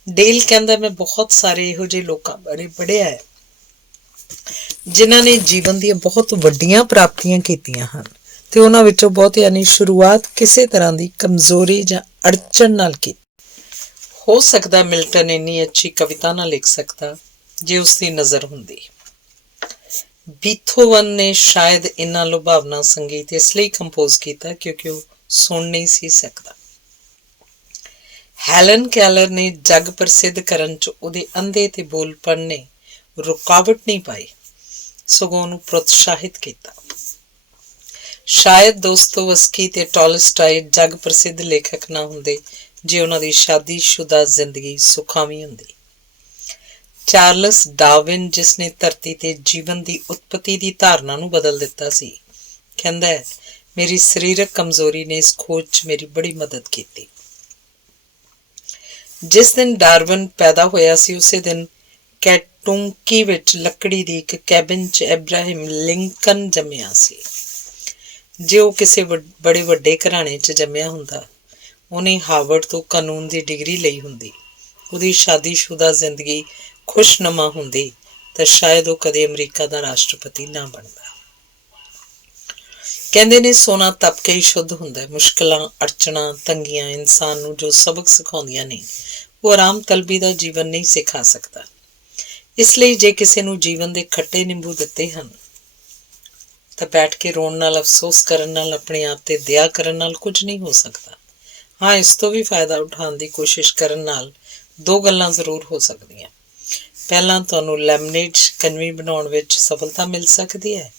ਡੇਲ ਕਹਿੰਦਾ, ਮੈਂ ਬਹੁਤ ਸਾਰੇ ਇਹੋ ਜਿਹੇ ਲੋਕਾਂ ਬਾਰੇ ਪੜ੍ਹਿਆ ਹੈ ਜਿਨ੍ਹਾਂ ਨੇ ਜੀਵਨ ਦੀਆਂ ਬਹੁਤ ਵੱਡੀਆਂ ਪ੍ਰਾਪਤੀਆਂ ਕੀਤੀਆਂ ਹਨ ਤੇ ਉਹਨਾਂ ਵਿੱਚੋਂ ਬਹੁਤਿਆਂ ਨੇ ਸ਼ੁਰੂਆਤ ਕਿਸੇ ਤਰ੍ਹਾਂ ਦੀ ਕਮਜ਼ੋਰੀ ਜਾਂ ਅੜਚਨ ਨਾਲ ਕੀਤੀ। ਹੋ ਸਕਦਾ ਮਿਲਟਨ ਇੰਨੀ ਅੱਛੀ ਕਵਿਤਾ ਨਾ ਲਿਖ ਸਕਦਾ ਜੇ ਉਸਦੀ ਨਜ਼ਰ ਹੁੰਦੀ। ਬੀਥੋਵਨ ਨੇ ਸ਼ਾਇਦ ਇੰਨਾ ਲੁਭਾਵਨਾ ਸੰਗੀਤ ਇਸ ਲਈ ਕੰਪੋਜ਼ ਕੀਤਾ ਕਿਉਂਕਿ ਉਹ ਸੁਣ ਨਹੀਂ ਸੀ ਸਕਦਾ। ਹੈਲਨ ਕੈਲਰ ਨੇ ਜੱਗ ਪ੍ਰਸਿੱਧ ਕਰਨ 'ਚ ਉਹਦੇ ਅੰਧੇ ਤੇ ਬੋਲਪਨ ਨੇ ਰੁਕਾਵਟ ਨਹੀਂ ਪਾਈ, ਸਗੋਂ ਉਹਨੂੰ ਪ੍ਰੋਤਸ਼ਾਹਿਤ ਕੀਤਾ। ਸ਼ਾਇਦ ਦੋਸਤੋਵਸਕੀ ਤੇ ਟੋਲਸਟਾਏ ਜੱਗ ਪ੍ਰਸਿੱਧ ਲੇਖਕ ਨਾ ਹੁੰਦੇ ਜੇ ਉਹਨਾਂ ਦੀ ਸ਼ਾਦੀशुदा ਜ਼ਿੰਦਗੀ ਸੁਖਾਵੀਂ ਹੁੰਦੀ। ਚਾਰਲਸ ਡਾਰਵਿਨ, ਜਿਸ ਨੇ ਧਰਤੀ ਤੇ ਜੀਵਨ ਦੀ ਉਤਪਤੀ ਦੀ ਧਾਰਨਾ ਨੂੰ ਬਦਲ ਦਿੱਤਾ ਸੀ, ਕਹਿੰਦਾ ਹੈ, ਮੇਰੀ ਸਰੀਰਕ ਕਮਜ਼ੋਰੀ ਨੇ ਇਸ ਖੋਜ 'ਚ ਮੇਰੀ ਬੜੀ ਮਦਦ ਕੀਤੀ। ਜਿਸ ਦਿਨ ਡਾਰਵਿਨ ਪੈਦਾ ਹੋਇਆ ਸੀ, ਉਸੇ ਦਿਨ ਕੈਟੂੰਕੀ ਵਿੱਚ ਲੱਕੜੀ ਦੀ ਇੱਕ ਕੈਬਿਨ 'ਚ ਐਬਰਾਹਿਮ ਲਿੰਕਨ ਜੰਮਿਆ ਸੀ। ਜੇ ਉਹ ਕਿਸੇ ਬੜੇ ਵੱਡੇ ਘਰਾਣੇ 'ਚ ਜੰਮਿਆ ਹੁੰਦਾ, ਉਹਨੇ ਹਾਰਵਰਡ ਤੋਂ ਕਾਨੂੰਨ ਦੀ ਡਿਗਰੀ ਲਈ ਹੁੰਦੀ, ਉਹਦੀ ਸ਼ਾਦੀशुदा ਜ਼ਿੰਦਗੀ ਖੁਸ਼ਨੁਮਾ ਹੁੰਦੀ, ਤਾਂ ਸ਼ਾਇਦ ਉਹ ਕਦੇ ਅਮਰੀਕਾ ਦਾ ਰਾਸ਼ਟਰਪਤੀ ਨਾ ਬਣਦਾ। ਕਹਿੰਦੇ ਨੇ ਸੋਨਾ ਤਪ ਕੇ ਹੀ ਸ਼ੁੱਧ ਹੁੰਦਾ। ਮੁਸ਼ਕਿਲਾਂ, ਅੜਚਣਾਂ, ਤੰਗੀਆਂ ਇਨਸਾਨ ਨੂੰ ਜੋ ਸਬਕ ਸਿਖਾਉਂਦੀਆਂ ਨੇ, ਉਹ ਆਰਾਮ ਤਲਬੀ ਦਾ ਜੀਵਨ ਨਹੀਂ ਸਿਖਾ ਸਕਦਾ। ਇਸ ਲਈ ਜੇ ਕਿਸੇ ਨੂੰ ਜੀਵਨ ਦੇ ਖੱਟੇ ਨਿੰਬੂ ਦਿੱਤੇ ਹਨ ਤਾਂ ਬੈਠ ਕੇ ਰੋਣ ਨਾਲ, ਅਫਸੋਸ ਕਰਨ ਨਾਲ, ਆਪਣੇ ਆਪ ਤੇ ਦਇਆ ਕਰਨ ਨਾਲ ਕੁਝ ਨਹੀਂ ਹੋ ਸਕਦਾ। ਹਾਂ, ਇਸ ਤੋਂ ਵੀ ਫਾਇਦਾ ਉਠਾਉਣ ਦੀ ਕੋਸ਼ਿਸ਼ ਕਰਨ ਨਾਲ ਦੋ ਗੱਲਾਂ ਜ਼ਰੂਰ ਹੋ ਸਕਦੀਆਂ। ਪਹਿਲਾਂ ਤੁਹਾਨੂੰ ਲੈਮਨੇਡ ਸ਼ਿਕੰਜਵੀ ਬਣਾਉਣ ਵਿੱਚ ਸਫਲਤਾ ਮਿਲ ਸਕਦੀ ਹੈ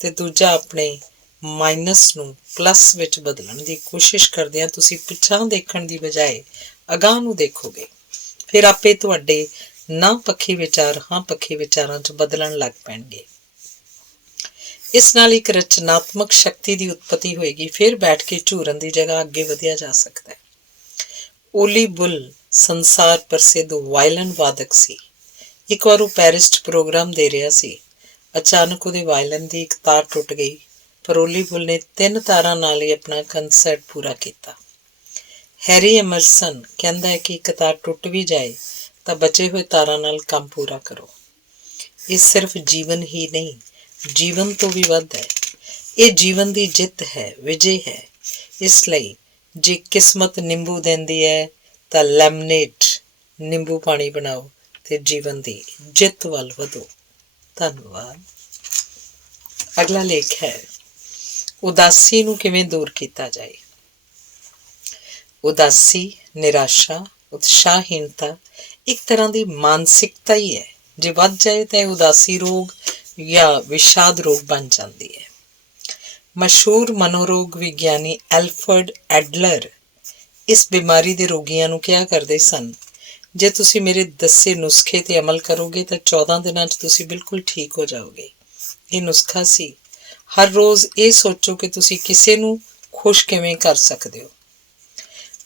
ਤੇ ਦੂਜਾ, ਆਪਣੇ ਮਾਈਨਸ ਨੂੰ ਪਲੱਸ ਵਿੱਚ ਬਦਲਣ ਦੀ ਕੋਸ਼ਿਸ਼ ਕਰਦਿਆਂ ਤੁਸੀਂ ਪਿੱਛਾਂ ਦੇਖਣ ਦੀ ਬਜਾਏ ਅਗਾਂਹ ਨੂੰ ਦੇਖੋਗੇ। ਫਿਰ ਆਪੇ ਤੁਹਾਡੇ ਨਾ ਪੱਖੀ ਵਿਚਾਰ ਹਾਂ ਪੱਖੀ ਵਿਚਾਰਾਂ 'ਚ ਬਦਲਣ ਲੱਗ ਪੈਣਗੇ। ਇਸ ਨਾਲ ਇੱਕ ਰਚਨਾਤਮਕ ਸ਼ਕਤੀ ਦੀ ਉਤਪਤੀ ਹੋਏਗੀ। ਫਿਰ ਬੈਠ ਕੇ ਝੂਰਨ ਦੀ ਜਗ੍ਹਾ ਅੱਗੇ ਵਧਿਆ ਜਾ ਸਕਦਾ ਹੈ। ਓਲੀ ਬੁੱਲ ਸੰਸਾਰ ਪ੍ਰਸਿੱਧ ਵਾਇਲਨ ਵਾਦਕ ਸੀ। ਇੱਕ ਵਾਰ ਉਹ ਪੈਰਿਸ 'ਚ ਪ੍ਰੋਗਰਾਮ ਦੇ ਰਿਹਾ ਸੀ। ਅਚਾਨਕ ਉਹਦੇ ਵਾਇਲਨ ਦੀ ਇੱਕ ਤਾਰ ਟੁੱਟ ਗਈ, ਪਰ ਓਲੀ ਬੁੱਲ ਨੇ 3 ਤਾਰਾਂ ਨਾਲ ਹੀ ਆਪਣਾ ਕੰਸਰਟ ਪੂਰਾ ਕੀਤਾ। ਹੈਰੀ ਐਮਰਸਨ ਕਹਿੰਦਾ ਹੈ ਕਿ ਇੱਕ ਤਾਰ ਟੁੱਟ ਵੀ ਜਾਏ ਤਾਂ ਬਚੇ ਹੋਏ ਤਾਰਾਂ ਨਾਲ ਕੰਮ ਪੂਰਾ ਕਰੋ। ਇਹ ਸਿਰਫ ਜੀਵਨ ਹੀ ਨਹੀਂ, ਜੀਵਨ ਤੋਂ ਵੀ ਵੱਧ ਹੈ। ਇਹ ਜੀਵਨ ਦੀ ਜਿੱਤ ਹੈ, ਵਿਜੇ ਹੈ। ਇਸ ਲਈ ਜੇ ਕਿਸਮਤ ਨਿੰਬੂ ਦਿੰਦੀ ਹੈ ਤਾਂ ਲੈਮਨੇਡ ਨਿੰਬੂ ਪਾਣੀ ਬਣਾਓ ਤੇ ਜੀਵਨ ਦੀ ਜਿੱਤ ਵੱਲ ਵਧੋ। ਧੰਨਵਾਦ। ਅਗਲਾ ਲੇਖ ਹੈ, ਉਦਾਸੀ ਨੂੰ ਕਿਵੇਂ ਦੂਰ ਕੀਤਾ ਜਾਏ। ਉਦਾਸੀ, ਨਿਰਾਸ਼ਾ, ਉਤਸ਼ਾਹਹੀਣਤਾ ਇੱਕ ਤਰ੍ਹਾਂ ਦੀ ਮਾਨਸਿਕਤਾ ਹੀ ਹੈ। ਜੇ ਵੱਧ ਜਾਏ ਤਾਂ ਇਹ ਉਦਾਸੀ ਰੋਗ ਜਾਂ ਵਿਸ਼ਾਦ ਰੋਗ ਬਣ ਜਾਂਦੀ ਹੈ। ਮਸ਼ਹੂਰ ਮਨੋਰੋਗ ਵਿਗਿਆਨੀ ਐਲਫਰਡ ਐਡਲਰ ਇਸ ਬਿਮਾਰੀ ਦੇ ਰੋਗੀਆਂ ਨੂੰ ਕਿਹਾ ਕਰਦੇ ਸਨ, ਜੇ ਤੁਸੀਂ ਮੇਰੇ ਦੱਸੇ ਨੁਸਖੇ 'ਤੇ ਅਮਲ ਕਰੋਗੇ ਤਾਂ 14 ਦਿਨਾਂ 'ਚ ਤੁਸੀਂ ਬਿਲਕੁਲ ਠੀਕ ਹੋ ਜਾਓਗੇ। ਇਹ ਨੁਸਖਾ ਸੀ, ਹਰ ਰੋਜ਼ ਇਹ ਸੋਚੋ ਕਿ ਤੁਸੀਂ ਕਿਸੇ ਨੂੰ ਖੁਸ਼ ਕਿਵੇਂ ਕਰ ਸਕਦੇ ਹੋ।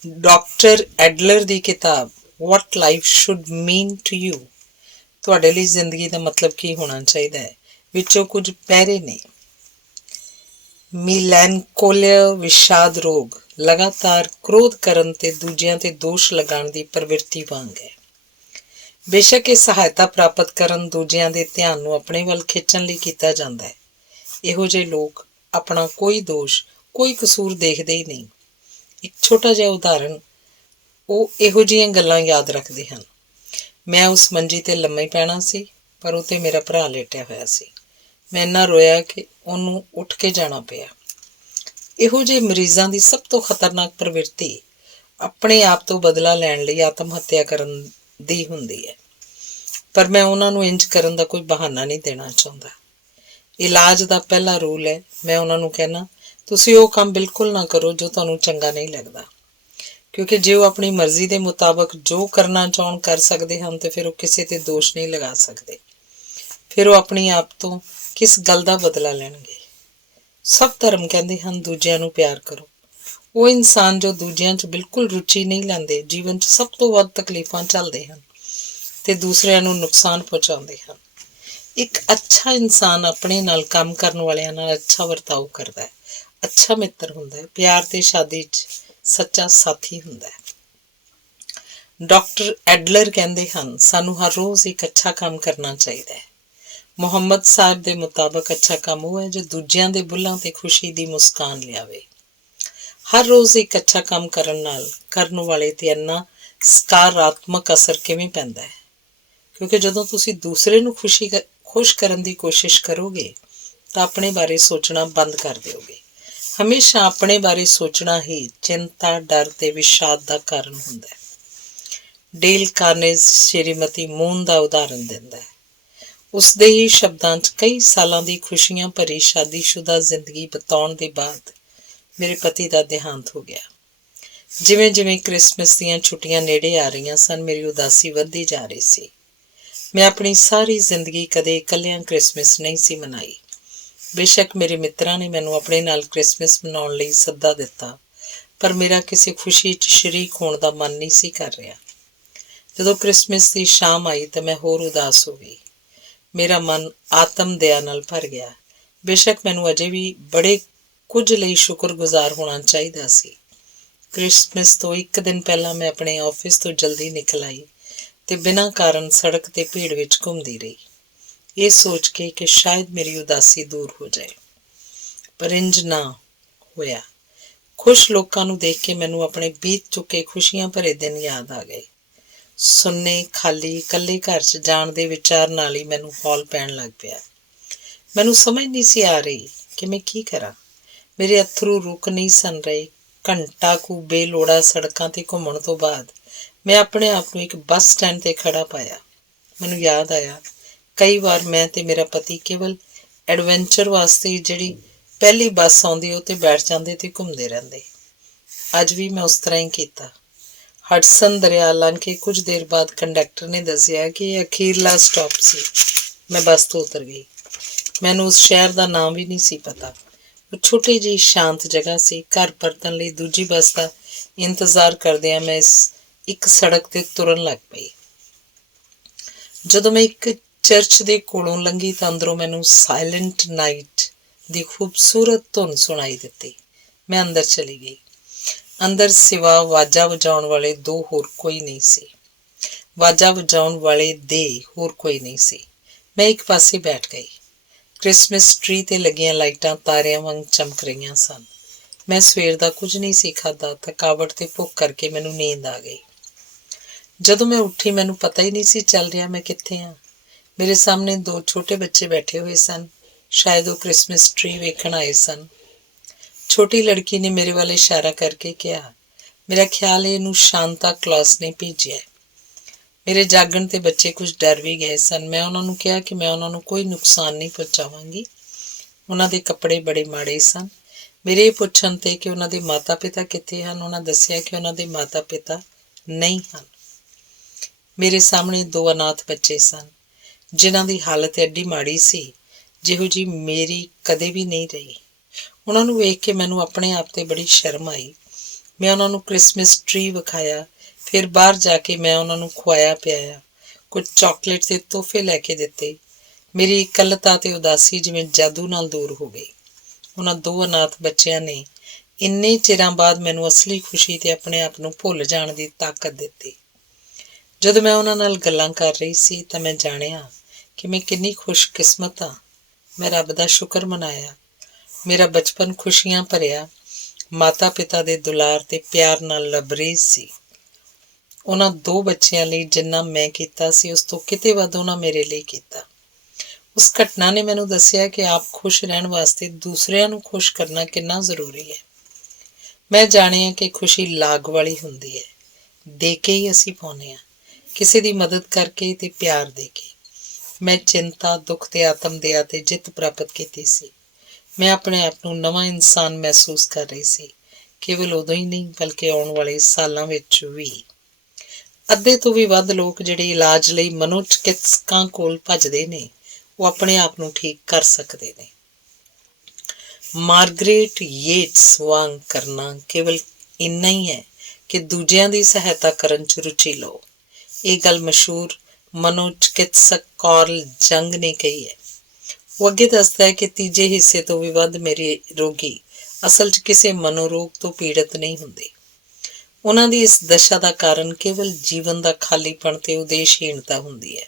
ਡਾਕਟਰ ਐਡਲਰ ਦੀ ਕਿਤਾਬ what life should mean to you, ਤੁਹਾਡੇ ਲਈ ਜ਼ਿੰਦਗੀ ਦਾ ਮਤਲਬ ਕੀ ਹੋਣਾ ਚਾਹੀਦਾ ਹੈ, ਵਿੱਚੋਂ ਕੁਝ ਪੈਰੇ ਨੇ। ਮਿਲੈਂਕੋਲੀਆ ਵਿਸ਼ਾਦ ਰੋਗ ਲਗਾਤਾਰ ਕ੍ਰੋਧ ਕਰਨ ਤੇ ਦੂਜਿਆਂ ਤੇ ਦੋਸ਼ ਲਗਾਉਣ ਦੀ ਪ੍ਰਵਿਰਤੀ ਵਾਂਗ ਹੈ। ਬੇਸ਼ੱਕ ਇਹ ਸਹਾਇਤਾ ਪ੍ਰਾਪਤ ਕਰਨ, ਦੂਜਿਆਂ ਦੇ ਧਿਆਨ ਨੂੰ ਆਪਣੇ ਵੱਲ ਖਿੱਚਣ ਲਈ ਕੀਤਾ ਜਾਂਦਾ ਹੈ। ਇਹੋ ਜਿਹੇ ਲੋਕ ਆਪਣਾ ਕੋਈ ਦੋਸ਼, ਕੋਈ ਕਸੂਰ ਦੇਖਦੇ ਹੀ ਨਹੀਂ। ਇੱਕ ਛੋਟਾ ਜਿਹਾ ਉਦਾਹਰਣ, ਉਹ ਇਹੋ ਜਿਹੀਆਂ ਗੱਲਾਂ ਯਾਦ ਰੱਖਦੇ ਹਨ। ਮੈਂ ਉਸ ਮੰਜੀ 'ਤੇ ਲੰਮੇ ਪੈਣਾ ਸੀ, ਪਰ ਉਹ 'ਤੇ ਮੇਰਾ ਭਰਾ ਲੇਟਿਆ ਹੋਇਆ ਸੀ। ਮੈਂ ਇੰਨਾ ਰੋਇਆ ਕਿ ਉਹਨੂੰ ਉੱਠ ਕੇ ਜਾਣਾ ਪਿਆ। ਇਹੋ ਜਿਹੇ ਮਰੀਜ਼ਾਂ ਦੀ ਸਭ ਤੋਂ ਖਤਰਨਾਕ ਪ੍ਰਵਿਰਤੀ ਆਪਣੇ ਆਪ ਤੋਂ ਬਦਲਾ ਲੈਣ ਲਈ ਆਤਮ ਹੱਤਿਆ ਕਰਨ ਦੀ ਹੁੰਦੀ ਹੈ। ਪਰ ਮੈਂ ਉਹਨਾਂ ਨੂੰ ਇੰਜ ਕਰਨ ਦਾ ਕੋਈ ਬਹਾਨਾ ਨਹੀਂ ਦੇਣਾ ਚਾਹੁੰਦਾ। ਇਲਾਜ ਦਾ ਪਹਿਲਾ ਰੂਲ ਹੈ, ਮੈਂ ਉਹਨਾਂ ਨੂੰ ਕਹਿਣਾ, ਤੁਸੀਂ ਉਹ ਕੰਮ ਬਿਲਕੁਲ ਨਾ ਕਰੋ ਜੋ ਤੁਹਾਨੂੰ ਚੰਗਾ ਨਹੀਂ ਲੱਗਦਾ, ਕਿਉਂਕਿ ਜੇ ਉਹ ਆਪਣੀ ਮਰਜ਼ੀ ਦੇ ਮੁਤਾਬਕ ਜੋ ਕਰਨਾ ਚਾਹੁਣ ਕਰ ਸਕਦੇ ਹਨ ਤੇ ਫਿਰ ਉਹ ਕਿਸੇ 'ਤੇ ਦੋਸ਼ ਨਹੀਂ ਲਗਾ ਸਕਦੇ। ਫਿਰ ਉਹ ਆਪਣੀ ਆਪ ਤੋਂ ਕਿਸ ਗੱਲ ਦਾ ਬਦਲਾ ਲੈਣਗੇ। ਸਭ ਧਰਮ ਕਹਿੰਦੇ ਹਨ ਦੂਜਿਆਂ ਨੂੰ ਪਿਆਰ ਕਰੋ। ਉਹ ਇਨਸਾਨ ਜੋ ਦੂਜਿਆਂ 'ਚ ਬਿਲਕੁਲ ਰੁਚੀ ਨਹੀਂ ਲੈਂਦੇ, ਜੀਵਨ 'ਚ ਸਭ ਤੋਂ ਵੱਧ ਤਕਲੀਫਾਂ ਝੱਲਦੇ ਹਨ ਤੇ ਦੂਸਰਿਆਂ ਨੂੰ ਨੁਕਸਾਨ ਪਹੁੰਚਾਉਂਦੇ ਹਨ। ਇੱਕ ਅੱਛਾ ਇਨਸਾਨ ਆਪਣੇ ਨਾਲ ਕੰਮ ਕਰਨ ਵਾਲਿਆਂ ਨਾਲ ਅੱਛਾ ਵਰਤਾਓ ਕਰਦਾ ਹੈ, ਅੱਛਾ ਮਿੱਤਰ ਹੁੰਦਾ ਹੈ, ਪਿਆਰ ਤੇ ਸ਼ਾਦੀ 'ਚ ਸੱਚਾ ਸਾਥੀ ਹੁੰਦਾ ਹੈ। ਡਾਕਟਰ ਐਡਲਰ ਕਹਿੰਦੇ ਹਨ, ਸਾਨੂੰ ਹਰ ਰੋਜ਼ ਇੱਕ ਅੱਛਾ ਕੰਮ ਕਰਨਾ ਚਾਹੀਦਾ ਹੈ। ਮੁਹੰਮਦ ਸਾਹਿਬ ਦੇ ਮੁਤਾਬਕ ਅੱਛਾ ਕੰਮ ਉਹ ਹੈ ਜੋ ਦੂਜਿਆਂ ਦੇ ਬੁੱਲ੍ਹਾਂ 'ਤੇ ਖੁਸ਼ੀ ਦੀ ਮੁਸਕਾਨ ਲਿਆਵੇ। ਹਰ ਰੋਜ਼ ਇੱਕ ਅੱਛਾ ਕੰਮ ਕਰਨ ਨਾਲ ਕਰਨ ਵਾਲੇ 'ਤੇ ਇੰਨਾ ਸਕਾਰਾਤਮਕ ਅਸਰ ਕਿਵੇਂ ਪੈਂਦਾ ਹੈ, ਕਿਉਂਕਿ ਜਦੋਂ ਤੁਸੀਂ ਦੂਸਰੇ ਨੂੰ ਖੁਸ਼ ਕਰਨ ਦੀ ਕੋਸ਼ਿਸ਼ ਕਰੋਗੇ ਤਾਂ ਆਪਣੇ ਬਾਰੇ ਸੋਚਣਾ ਬੰਦ ਕਰ ਦਿਓਗੇ। ਹਮੇਸ਼ਾ ਆਪਣੇ ਬਾਰੇ ਸੋਚਣਾ ਹੀ ਚਿੰਤਾ, ਡਰ ਤੇ ਵਿਸ਼ਾਦ ਦਾ ਕਾਰਨ ਹੁੰਦਾ ਹੈ। ਡੇਲ ਕਾਰਨੇਜ ਸ਼੍ਰੀਮਤੀ ਮੂਨ ਦਾ ਉਦਾਹਰਨ ਦਿੰਦਾ ਹੈ। ਉਸਦੇ ਹੀ ਸ਼ਬਦਾਂ 'ਚ, ਕਈ ਸਾਲਾਂ ਦੀ ਖੁਸ਼ੀਆਂ ਭਰੀ ਸ਼ਾਦੀशुदा ਜ਼ਿੰਦਗੀ ਬਿਤਾਉਣ ਦੇ ਬਾਅਦ ਮੇਰੇ ਪਤੀ ਦਾ ਦੇਹਾਂਤ ਹੋ ਗਿਆ। ਜਿਵੇਂ ਜਿਵੇਂ ਕ੍ਰਿਸਮਸ ਦੀਆਂ ਛੁੱਟੀਆਂ ਨੇੜੇ ਆ ਰਹੀਆਂ ਸਨ, ਮੇਰੀ ਉਦਾਸੀ ਵੱਧਦੀ ਜਾ ਰਹੀ ਸੀ। ਮੈਂ ਆਪਣੀ ਸਾਰੀ ਜ਼ਿੰਦਗੀ ਕਦੇ ਇਕੱਲਿਆਂ ਕ੍ਰਿਸਮਸ ਨਹੀਂ ਸੀ ਮਨਾਈ। ਬੇਸ਼ੱਕ ਮੇਰੇ ਮਿੱਤਰਾਂ ਨੇ ਮੈਨੂੰ ਆਪਣੇ ਨਾਲ ਕ੍ਰਿਸਮਸ ਮਨਾਉਣ ਲਈ ਸੱਦਾ ਦਿੱਤਾ, ਪਰ ਮੇਰਾ ਕਿਸੇ ਖੁਸ਼ੀ 'ਚ ਸ਼ਰੀਕ ਹੋਣ ਦਾ ਮਨ ਨਹੀਂ ਸੀ ਕਰ ਰਿਹਾ। ਜਦੋਂ ਕ੍ਰਿਸਮਸ ਦੀ ਸ਼ਾਮ ਆਈ ਤਾਂ ਮੈਂ ਹੋਰ ਉਦਾਸ ਹੋ ਗਈ। ਮੇਰਾ ਮਨ ਆਤਮ ਦਇਆ ਨਾਲ ਭਰ ਗਿਆ। ਬੇਸ਼ੱਕ ਮੈਨੂੰ ਅਜੇ ਵੀ ਬੜੇ ਕੁਝ ਲਈ ਸ਼ੁਕਰਗੁਜ਼ਾਰ ਹੋਣਾ ਚਾਹੀਦਾ ਸੀ। ਕ੍ਰਿਸਮਸ ਤੋਂ ਇੱਕ ਦਿਨ ਪਹਿਲਾਂ ਮੈਂ ਆਪਣੇ ਆਫਿਸ ਤੋਂ ਜਲਦੀ ਨਿਕਲ ਆਈ ਤੇ ਬਿਨਾਂ ਕਾਰਨ ਸੜਕ 'ਤੇ ਭੀੜ ਵਿੱਚ ਘੁੰਮਦੀ ਰਹੀ, ਇਹ ਸੋਚ ਕੇ ਕਿ ਸ਼ਾਇਦ ਮੇਰੀ ਉਦਾਸੀ ਦੂਰ ਹੋ ਜਾਏ। ਪਰ ਇੰਜ ਨਾ ਹੋਇਆ। ਖੁਸ਼ ਲੋਕਾਂ ਨੂੰ ਦੇਖ ਕੇ ਮੈਨੂੰ ਆਪਣੇ ਬੀਤ ਚੁੱਕੇ ਖੁਸ਼ੀਆਂ ਭਰੇ ਦਿਨ ਯਾਦ ਆ ਗਏ। ਸੁੰਨੇ, ਖਾਲੀ, ਇਕੱਲੇ ਘਰ 'ਚ ਜਾਣ ਦੇ ਵਿਚਾਰ ਨਾਲ ਹੀ ਮੈਨੂੰ ਹੌਲ ਪੈਣ ਲੱਗ ਪਿਆ। ਮੈਨੂੰ ਸਮਝ ਨਹੀਂ ਸੀ ਆ ਰਹੀ ਕਿ ਮੈਂ ਕੀ ਕਰਾਂ। ਮੇਰੇ ਅੱਥਰੂ ਰੁਕ ਨਹੀਂ ਸਨ ਰਹੇ। ਘੰਟਾ ਕੁ ਬੇਲੋੜਾ ਸੜਕਾਂ 'ਤੇ ਘੁੰਮਣ ਤੋਂ ਬਾਅਦ ਮੈਂ ਆਪਣੇ ਆਪ ਨੂੰ ਇੱਕ ਬੱਸ ਸਟੈਂਡ 'ਤੇ ਖੜ੍ਹਾ ਪਾਇਆ। ਮੈਨੂੰ ਯਾਦ ਆਇਆ, ਕਈ ਵਾਰ ਮੈਂ ਤੇ ਮੇਰਾ ਪਤੀ ਕੇਵਲ ਐਡਵੈਂਚਰ ਵਾਸਤੇ ਜਿਹੜੀ ਪਹਿਲੀ ਬੱਸ ਆਉਂਦੀ ਉਹ 'ਤੇ ਬੈਠ ਜਾਂਦੇ ਤੇ ਘੁੰਮਦੇ ਰਹਿੰਦੇ। ਅੱਜ ਵੀ ਮੈਂ ਉਸ ਤਰ੍ਹਾਂ ਹੀ ਕੀਤਾ। ਹਡਸਨ ਦਰਿਆ ਲੰਘ ਕੇ ਕੁਝ ਦੇਰ ਬਾਅਦ ਕੰਡਕਟਰ ਨੇ ਦੱਸਿਆ ਕਿ ਇਹ ਅਖੀਰਲਾ ਸਟਾਪ ਸੀ। ਮੈਂ ਬੱਸ ਤੋਂ ਉਤਰ ਗਈ। ਮੈਨੂੰ ਉਸ ਸ਼ਹਿਰ ਦਾ ਨਾਮ ਵੀ ਨਹੀਂ ਸੀ ਪਤਾ। ਉਹ ਛੋਟੀ ਜਿਹੀ ਸ਼ਾਂਤ ਜਗ੍ਹਾ ਸੀ। ਘਰ ਪਰਤਣ ਲਈ ਦੂਜੀ ਬੱਸ ਦਾ ਇੰਤਜ਼ਾਰ ਕਰਦਿਆਂ ਮੈਂ ਇੱਕ ਸੜਕ 'ਤੇ ਤੁਰਨ ਲੱਗ ਪਈ। ਜਦੋਂ ਮੈਂ ਇੱਕ ਚਰਚ ਦੇ ਕੋਲੋਂ ਲੰਘੀ ਤਾਂ ਅੰਦਰੋਂ ਮੈਨੂੰ ਸਾਇਲੈਂਟ ਨਾਈਟ ਦੀ ਖੂਬਸੂਰਤ ਧੁਨ ਸੁਣਾਈ ਦਿੱਤੀ। ਮੈਂ ਅੰਦਰ ਚਲੀ ਗਈ। ਅੰਦਰ ਸਿਵਾ ਵਾਜਾ ਵਜਾਉਣ ਵਾਲੇ ਹੋਰ ਕੋਈ ਨਹੀਂ ਸੀ। ਮੈਂ ਇੱਕ ਪਾਸੇ ਬੈਠ ਗਈ। ਕ੍ਰਿਸਮਸ ਟਰੀ ਤੇ ਲੱਗੀਆਂ ਲਾਈਟਾਂ ਤਾਰਿਆਂ ਵਾਂਗ ਚਮਕ ਰਹੀਆਂ ਸਨ। ਮੈਂ ਸਵੇਰ ਦਾ ਕੁਝ ਨਹੀਂ ਸੀ ਖਾਧਾ। ਥਕਾਵਟ ਤੇ ਭੁੱਖ ਕਰਕੇ ਮੈਨੂੰ ਨੀਂਦ ਆ ਗਈ। ਜਦੋਂ ਮੈਂ ਉੱਠੀ ਮੈਨੂੰ ਪਤਾ ਹੀ ਨਹੀਂ ਸੀ ਚੱਲ ਰਿਹਾ ਮੈਂ ਕਿੱਥੇ ਹਾਂ। ਮੇਰੇ ਸਾਹਮਣੇ 2 ਛੋਟੇ ਬੱਚੇ ਬੈਠੇ ਹੋਏ ਸਨ। ਸ਼ਾਇਦ ਉਹ ਕ੍ਰਿਸਮਸ ਟਰੀ ਵੇਖਣ ਆਏ ਸਨ। ਛੋਟੀ ਲੜਕੀ ਨੇ ਮੇਰੇ ਵੱਲ ਇਸ਼ਾਰਾ ਕਰਕੇ ਕਿਹਾ, ਮੇਰਾ ਖਿਆਲ ਹੈ ਇਹਨੂੰ ਸ਼ਾਂਤਾ ਕਲੌਸ ਨੇ ਭੇਜਿਆ। ਮੇਰੇ ਜਾਗਣ ਤੇ ਬੱਚੇ ਕੁਝ ਡਰ ਵੀ ਗਏ ਸਨ। ਮੈਂ ਉਹਨਾਂ ਨੂੰ ਕਿਹਾ ਕਿ ਮੈਂ ਉਹਨਾਂ ਨੂੰ ਕੋਈ ਨੁਕਸਾਨ ਨਹੀਂ ਪਹੁੰਚਾਵਾਂਗੀ। ਉਹਨਾਂ ਦੇ ਕੱਪੜੇ ਬੜੇ ਮਾੜੇ ਸਨ। ਮੇਰੇ ਇਹ ਪੁੱਛਣ ਤੇ ਕਿ ਉਹਨਾਂ ਦੇ ਮਾਤਾ ਪਿਤਾ ਕਿੱਥੇ ਹਨ, ਉਹਨਾਂ ਦੱਸਿਆ ਕਿ ਉਹਨਾਂ ਦੇ ਮਾਤਾ ਪਿਤਾ ਨਹੀਂ ਹਨ। ਮੇਰੇ ਸਾਹਮਣੇ 2 ਅਨਾਥ ਬੱਚੇ ਸਨ, ਜਿਨ੍ਹਾਂ ਦੀ ਹਾਲਤ ਐਡੀ ਮਾੜੀ ਸੀ ਜਿਹੋ ਜਿਹੀ ਮੇਰੀ ਕਦੇ ਵੀ ਨਹੀਂ ਰਹੀ। ਉਹਨਾਂ ਨੂੰ ਵੇਖ ਕੇ ਮੈਨੂੰ ਆਪਣੇ ਆਪ ਤੇ ਬੜੀ ਸ਼ਰਮ ਆਈ। ਮੈਂ ਉਹਨਾਂ ਨੂੰ ਕ੍ਰਿਸਮਸ ਟਰੀ ਵਿਖਾਇਆ। ਫਿਰ ਬਾਹਰ ਜਾ ਕੇ ਮੈਂ ਉਹਨਾਂ ਨੂੰ ਖਵਾਇਆ ਪਿਆਇਆ, ਕੁਝ ਚਾਕਲੇਟ ਤੇ ਤੋਹਫੇ ਲੈ ਕੇ ਦਿੱਤੇ। ਮੇਰੀ ਇਕੱਲਤਾ ਤੇ ਉਦਾਸੀ ਜਿਵੇਂ ਜਾਦੂ ਨਾਲ ਦੂਰ ਹੋ ਗਈ। ਉਹਨਾਂ 2 ਅਨਾਥ ਬੱਚਿਆਂ ਨੇ ਇੰਨੇ ਚਿਰਾਂ ਬਾਅਦ ਮੈਨੂੰ ਅਸਲੀ ਖੁਸ਼ੀ ਤੇ ਆਪਣੇ ਆਪ ਨੂੰ ਭੁੱਲ ਜਾਣ ਦੀ ਤਾਕਤ ਦਿੱਤੀ। ਜਦੋਂ ਮੈਂ ਉਹਨਾਂ ਨਾਲ ਗੱਲਾਂ ਕਰ ਰਹੀ ਸੀ ਤਾਂ ਮੈਂ ਜਾਣਿਆ ਕਿ ਮੈਂ ਕਿੰਨੀ ਖੁਸ਼ਕਿਸਮਤ ਹਾਂ। ਮੈਂ ਰੱਬ ਦਾ ਸ਼ੁਕਰ ਮਨਾਇਆ। ਮੇਰਾ ਬਚਪਨ ਖੁਸ਼ੀਆਂ ਭਰਿਆ, ਮਾਤਾ ਪਿਤਾ ਦੇ ਦੁਲਾਰ ਤੇ ਪਿਆਰ ਨਾਲ ਲਬਰੇਜ਼ ਸੀ। ਉਹਨਾਂ 2 ਬੱਚਿਆਂ ਲਈ ਜਿੰਨਾ ਮੈਂ ਕੀਤਾ ਸੀ ਉਸ ਤੋਂ ਕਿਤੇ ਵੱਧ ਉਹਨਾਂ ਮੇਰੇ ਲਈ ਕੀਤਾ। ਉਸ ਘਟਨਾ ਨੇ ਮੈਨੂੰ ਦੱਸਿਆ ਕਿ ਆਪ ਖੁਸ਼ ਰਹਿਣ ਵਾਸਤੇ ਦੂਸਰਿਆਂ ਨੂੰ ਖੁਸ਼ ਕਰਨਾ ਕਿੰਨਾ ਜ਼ਰੂਰੀ ਹੈ। ਮੈਂ ਜਾਣਿਆ ਕਿ ਖੁਸ਼ੀ ਲਾਗ ਵਾਲੀ ਹੁੰਦੀ ਹੈ, ਦੇ ਕੇ ਹੀ ਅਸੀਂ ਪਾਉਂਦੇ ਹਾਂ, ਕਿਸੇ ਦੀ ਮਦਦ ਕਰਕੇ ਤੇ ਪਿਆਰ ਦੇ ਕੇ। ਮੈਂ ਚਿੰਤਾ, ਦੁੱਖ ਤੇ ਆਤਮਦਇਆ ਤੇ ਜਿੱਤ ਪ੍ਰਾਪਤ ਕੀਤੀ ਸੀ। ਮੈਂ ਆਪਣੇ ਆਪ ਨੂੰ ਨਵਾਂ ਇਨਸਾਨ ਮਹਿਸੂਸ ਕਰ ਰਹੀ ਸੀ, ਕੇਵਲ ਉਦੋਂ ਹੀ ਨਹੀਂ ਬਲਕਿ ਆਉਣ ਵਾਲੇ ਸਾਲਾਂ ਵਿੱਚ ਵੀ। ਅੱਧੇ ਤੋਂ ਵੀ ਵੱਧ ਲੋਕ ਜਿਹੜੇ ਇਲਾਜ ਲਈ ਮਨੋਚਿਕਿਤਸਕਾਂ ਕੋਲ ਭੱਜਦੇ ਨੇ, ਉਹ ਆਪਣੇ ਆਪ ਨੂੰ ਠੀਕ ਕਰ ਸਕਦੇ ਨੇ। ਮਾਰਗਰੇਟ ਯੇਟਸ ਵਾਂਗ ਕਰਨਾ ਕੇਵਲ ਇੰਨਾ ਹੀ ਹੈ ਕਿ ਦੂਜਿਆਂ ਦੀ ਸਹਾਇਤਾ ਕਰਨ 'ਚ ਰੁਚੀ ਲਓ। ਇਹ ਗੱਲ ਮਸ਼ਹੂਰ ਮਨੋਚਿਕਿਤਸਕ ਕਾਰਲ ਜੰਗ ਨੇ ਕਹੀ ਹੈ। ਉਹ ਅੱਗੇ ਦੱਸਦਾ ਹੈ ਕਿ ਤੀਜੇ ਹਿੱਸੇ ਤੋਂ ਵੀ ਵੱਧ ਮੇਰੇ ਰੋਗੀ ਅਸਲ 'ਚ ਕਿਸੇ ਮਨੋਰੋਗ ਤੋਂ ਪੀੜਤ ਨਹੀਂ ਹੁੰਦੇ। ਉਹਨਾਂ ਦੀ ਇਸ ਦਸ਼ਾ ਦਾ ਕਾਰਨ ਕੇਵਲ ਜੀਵਨ ਦਾ ਖਾਲੀਪਣ ਤੇ ਉਦੇਸ਼ਹੀਣਤਾ ਹੁੰਦੀ ਹੈ।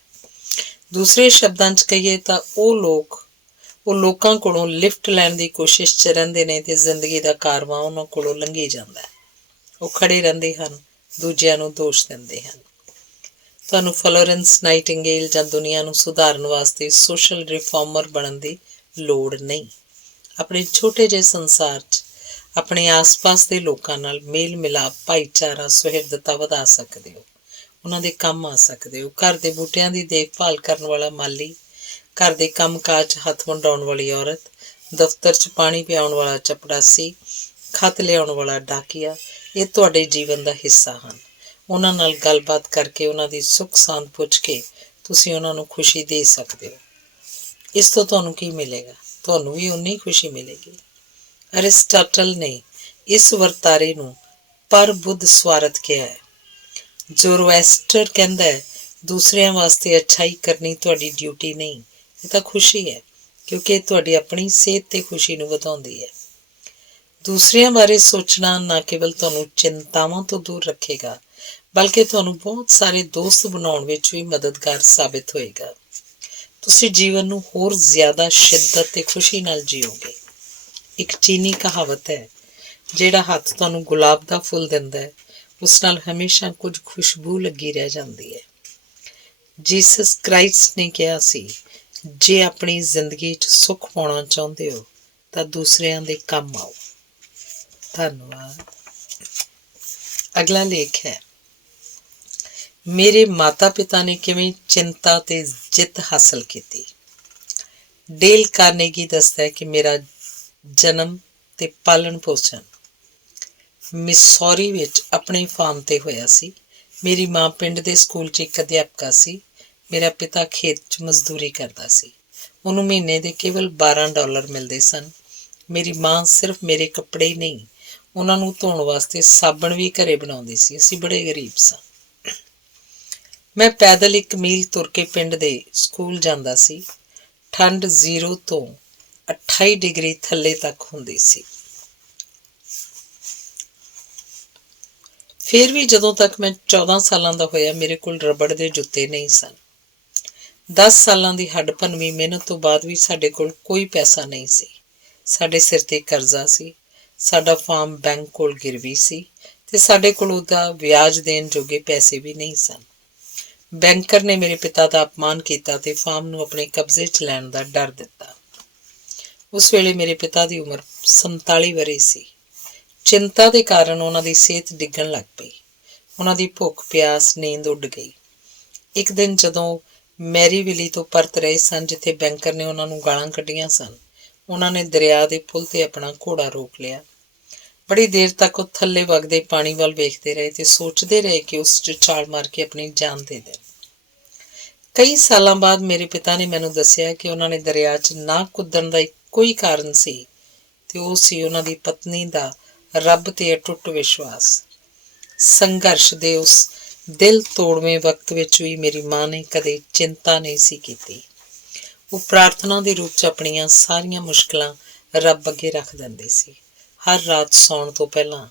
ਦੂਸਰੇ ਸ਼ਬਦਾਂ 'ਚ ਕਹੀਏ ਤਾਂ ਉਹ ਲੋਕਾਂ ਕੋਲੋਂ ਲਿਫਟ ਲੈਣ ਦੀ ਕੋਸ਼ਿਸ਼ 'ਚ ਰਹਿੰਦੇ ਨੇ ਤੇ ਜ਼ਿੰਦਗੀ ਦਾ ਕਾਰਵਾਂ ਉਹਨਾਂ ਕੋਲੋਂ ਲੰਘੀ ਜਾਂਦਾ ਹੈ। ਉਹ ਖੜੇ ਰਹਿੰਦੇ ਹਨ, ਦੂਜਿਆਂ ਨੂੰ ਦੋਸ਼ ਦਿੰਦੇ ਹਨ। ਤੁਹਾਨੂੰ ਫਲੋਰੈਂਸ ਨਾਈਟਿੰਗੇਲ ਜਾਂ ਦੁਨੀਆ ਨੂੰ ਸੁਧਾਰਨ ਵਾਸਤੇ ਸੋਸ਼ਲ ਰਿਫਾਰਮਰ ਬਣਨ ਦੀ ਲੋੜ ਨਹੀਂ। ਆਪਣੇ ਛੋਟੇ ਜਿਹੇ ਸੰਸਾਰ 'ਚ ਆਪਣੇ ਆਸ-ਪਾਸ ਦੇ ਲੋਕਾਂ ਨਾਲ ਮੇਲ ਮਿਲਾਪ, ਭਾਈਚਾਰਾ, ਸੁਹਿਰਦਤਾ ਵਧਾ ਸਕਦੇ ਹੋ। ਉਹਨਾਂ ਦੇ ਕੰਮ ਆ ਸਕਦੇ ਹੋ। ਘਰ ਦੇ ਬੂਟਿਆਂ ਦੀ ਦੇਖਭਾਲ ਕਰਨ ਵਾਲਾ ਮਾਲੀ, ਘਰ ਦੇ ਕੰਮ ਕਾਜ 'ਚ ਹੱਥ ਵੰਡਾਉਣ ਵਾਲੀ ਔਰਤ, ਦਫ਼ਤਰ 'ਚ ਪਾਣੀ ਪਿਆਉਣ ਵਾਲਾ ਚਪੜਾਸੀ, ਖਤ ਲਿਆਉਣ ਵਾਲਾ ਡਾਕੀਆ, ਇਹ ਤੁਹਾਡੇ ਜੀਵਨ ਦਾ ਹਿੱਸਾ ਹਨ। ਉਹਨਾਂ ਨਾਲ ਗੱਲਬਾਤ ਕਰਕੇ ਉਹਨਾਂ ਦੀ ਸੁੱਖ ਸਾਂਦ ਪੁੱਛ ਕੇ ਤੁਸੀਂ ਉਹਨਾਂ ਨੂੰ ਖੁਸ਼ੀ ਦੇ ਸਕਦੇ ਹੋ। ਇਸ ਤੋਂ ਤੁਹਾਨੂੰ ਕੀ ਮਿਲੇਗਾ? ਤੁਹਾਨੂੰ ਵੀ ਓਨੀ ਖੁਸ਼ੀ ਮਿਲੇਗੀ। ਅਰਿਸਟਾਟਲ ਨੇ ਇਸ ਵਰਤਾਰੇ ਨੂੰ ਪਰਬੁੱਧ ਸਵਾਰਥ ਕਿਹਾ ਹੈ। ਜ਼ੋਰੋਐਸਟਰ ਕਹਿੰਦਾ ਹੈ, ਦੂਸਰਿਆਂ ਵਾਸਤੇ ਅੱਛਾਈ ਕਰਨੀ ਤੁਹਾਡੀ ਡਿਊਟੀ ਨਹੀਂ, ਇਹ ਤਾਂ ਖੁਸ਼ੀ ਹੈ, ਕਿਉਂਕਿ ਇਹ ਤੁਹਾਡੀ ਆਪਣੀ ਸਿਹਤ ਤੇ ਖੁਸ਼ੀ ਨੂੰ ਵਧਾਉਂਦੀ ਹੈ। ਦੂਸਰਿਆਂ ਬਾਰੇ ਸੋਚਣਾ ਨਾ ਕੇਵਲ ਤੁਹਾਨੂੰ ਚਿੰਤਾਵਾਂ ਤੋਂ ਦੂਰ ਰੱਖੇਗਾ, ਬਲਕਿ ਤੁਹਾਨੂੰ ਬਹੁਤ ਸਾਰੇ ਦੋਸਤ ਬਣਾਉਣ ਵਿੱਚ ਵੀ ਮਦਦਗਾਰ ਸਾਬਿਤ ਹੋਏਗਾ। ਤੁਸੀਂ ਜੀਵਨ ਨੂੰ ਹੋਰ ਜ਼ਿਆਦਾ ਸ਼ਿੱਦਤ ਤੇ ਖੁਸ਼ੀ ਨਾਲ ਜੀਓਗੇ। ਇੱਕ ਚੀਨੀ ਕਹਾਵਤ ਹੈ, ਜਿਹੜਾ ਹੱਥ ਤੁਹਾਨੂੰ ਗੁਲਾਬ ਦਾ ਫੁੱਲ ਦਿੰਦਾ ਹੈ, ਉਸ ਨਾਲ ਹਮੇਸ਼ਾ ਕੁਝ ਖੁਸ਼ਬੂ ਲੱਗੀ ਰਹਿ ਜਾਂਦੀ ਹੈ। ਜੀਸਸ ਕ੍ਰਾਈਸਟ ਨੇ ਕਿਹਾ ਸੀ, ਜੇ ਆਪਣੀ ਜ਼ਿੰਦਗੀ 'ਚ ਸੁੱਖ ਪਾਉਣਾ ਚਾਹੁੰਦੇ ਹੋ ਤਾਂ ਦੂਸਰਿਆਂ ਦੇ ਕੰਮ ਆਓ। ਧੰਨਵਾਦ। ਅਗਲਾ ਲੇਖ ਹੈ, ਮੇਰੇ ਮਾਤਾ ਪਿਤਾ ਨੇ ਕਿਵੇਂ ਚਿੰਤਾ ਤੇ ਜਿੱਤ ਹਾਸਲ ਕੀਤੀ। ਡੇਲ ਕਾਰਨੇਗੀ ਦੱਸਦਾ ਹੈ ਕਿ ਮੇਰਾ ਜਨਮ ਤੇ ਪਾਲਣ ਪੋਸ਼ਣ ਮਿਸੌਰੀ ਵਿੱਚ ਆਪਣੇ ਫਾਰਮ ਤੇ ਹੋਇਆ ਸੀ। ਮੇਰੀ ਮਾਂ ਪਿੰਡ ਦੇ ਸਕੂਲ 'ਚ ਇੱਕ ਅਧਿਆਪਕਾ ਸੀ। ਮੇਰਾ ਪਿਤਾ ਖੇਤ 'ਚ ਮਜ਼ਦੂਰੀ ਕਰਦਾ ਸੀ। ਉਹਨੂੰ ਮਹੀਨੇ ਦੇ ਕੇਵਲ $12 ਮਿਲਦੇ ਸਨ। ਮੇਰੀ ਮਾਂ ਸਿਰਫ ਮੇਰੇ ਕੱਪੜੇ ਹੀ ਨਹੀਂ, ਉਹਨਾਂ ਨੂੰ ਧੋਣ ਵਾਸਤੇ ਸਾਬਣ ਵੀ ਘਰੇ ਬਣਾਉਂਦੀ ਸੀ। ਅਸੀਂ ਬੜੇ ਗਰੀਬ ਸਾਂ। ਮੈਂ ਪੈਦਲ 1 ਮੀਲ ਤੁਰ ਕੇ ਪਿੰਡ ਦੇ ਸਕੂਲ ਜਾਂਦਾ ਸੀ। ਠੰਡ 0 ਤੋਂ 28 ਡਿਗਰੀ ਥੱਲੇ ਤੱਕ ਹੁੰਦੀ ਸੀ। ਫਿਰ ਵੀ ਜਦੋਂ ਤੱਕ ਮੈਂ 14 ਸਾਲਾਂ ਦਾ ਹੋਇਆ, ਮੇਰੇ ਕੋਲ ਰਬੜ ਦੇ ਜੁੱਤੇ ਨਹੀਂ ਸਨ। 10 ਸਾਲਾਂ ਦੀ ਹੱਡ-ਭੰਨਵੀਂ ਮਿਹਨਤ ਤੋਂ ਬਾਅਦ ਵੀ ਸਾਡੇ ਕੋਲ ਕੋਈ ਪੈਸਾ ਨਹੀਂ ਸੀ। ਸਾਡੇ ਸਿਰ ਤੇ ਕਰਜ਼ਾ ਸੀ। ਸਾਡਾ ਫਾਰਮ ਬੈਂਕ ਕੋਲ ਗਿਰਵੀ ਸੀ ਤੇ ਸਾਡੇ ਕੋਲ ਉਹਦਾ ਵਿਆਜ ਦੇਣ ਜੋਗੇ ਪੈਸੇ ਵੀ ਨਹੀਂ ਸਨ। ਬੈਂਕਰ ਨੇ ਮੇਰੇ ਪਿਤਾ ਦਾ ਅਪਮਾਨ ਕੀਤਾ ਤੇ ਫਾਰਮ ਨੂੰ ਆਪਣੇ ਕਬਜ਼ੇ 'ਚ ਲੈਣ ਦਾ ਡਰ ਦਿੱਤਾ। ਉਸ ਵੇਲੇ ਮੇਰੇ ਪਿਤਾ ਦੀ ਉਮਰ 47 ਵਰ੍ਹੇ ਸੀ। ਚਿੰਤਾ ਦੇ ਕਾਰਨ ਉਹਨਾਂ ਦੀ ਸਿਹਤ ਡਿੱਗਣ ਲੱਗ ਪਈ। ਉਹਨਾਂ ਦੀ ਭੁੱਖ, ਪਿਆਸ, ਨੀਂਦ ਉੱਡ ਗਈ। ਇੱਕ ਦਿਨ ਜਦੋਂ ਮੈਰੀਵਿਲੀ ਤੋਂ ਪਰਤ ਰਹੇ ਸਨ, ਜਿੱਥੇ ਬੈਂਕਰ ਨੇ ਉਹਨਾਂ ਨੂੰ ਗਾਲਾਂ ਕੱਢੀਆਂ ਸਨ, ਉਹਨਾਂ ਨੇ ਦਰਿਆ ਦੇ ਪੁਲ ਤੇ ਆਪਣਾ ਘੋੜਾ ਰੋਕ ਲਿਆ। ਬੜੀ ਦੇਰ ਤੱਕ ਉਹ ਥੱਲੇ ਵਗਦੇ ਪਾਣੀ ਵੱਲ ਵੇਖਦੇ ਰਹੇ ਤੇ ਸੋਚਦੇ ਰਹੇ ਕਿ ਉਸ 'ਚ ਛਾਲ ਮਾਰ ਕੇ ਆਪਣੀ ਜਾਨ ਦੇ ਦੇਣ। ਕਈ ਸਾਲਾਂ ਬਾਅਦ ਮੇਰੇ ਪਿਤਾ ਨੇ ਮੈਨੂੰ ਦੱਸਿਆ ਕਿ ਉਹਨਾਂ ਨੇ ਦਰਿਆ 'ਚ ਨਾ ਕੁੱਦਣ ਦਾ ਇੱਕੋ ਹੀ ਕਾਰਨ ਸੀ ਤੇ ਉਹ ਸੀ ਉਹਨਾਂ ਦੀ ਪਤਨੀ ਦਾ ਰੱਬ ਤੇ ਅਟੁੱਟ ਵਿਸ਼ਵਾਸ। ਸੰਘਰਸ਼ ਦੇ ਉਸ ਦਿਲ ਤੋੜਵੇਂ ਵਕਤ ਵਿੱਚ ਵੀ ਮੇਰੀ ਮਾਂ ਨੇ ਕਦੇ ਚਿੰਤਾ ਨਹੀਂ ਸੀ ਕੀਤੀ। ਉਹ ਪ੍ਰਾਰਥਨਾ ਦੇ ਰੂਪ 'ਚ ਆਪਣੀਆਂ ਸਾਰੀਆਂ ਮੁਸ਼ਕਲਾਂ ਰੱਬ ਅੱਗੇ ਰੱਖ ਦਿੰਦੀ ਸੀ। ਹਰ ਰਾਤ ਸੌਣ ਤੋਂ ਪਹਿਲਾਂ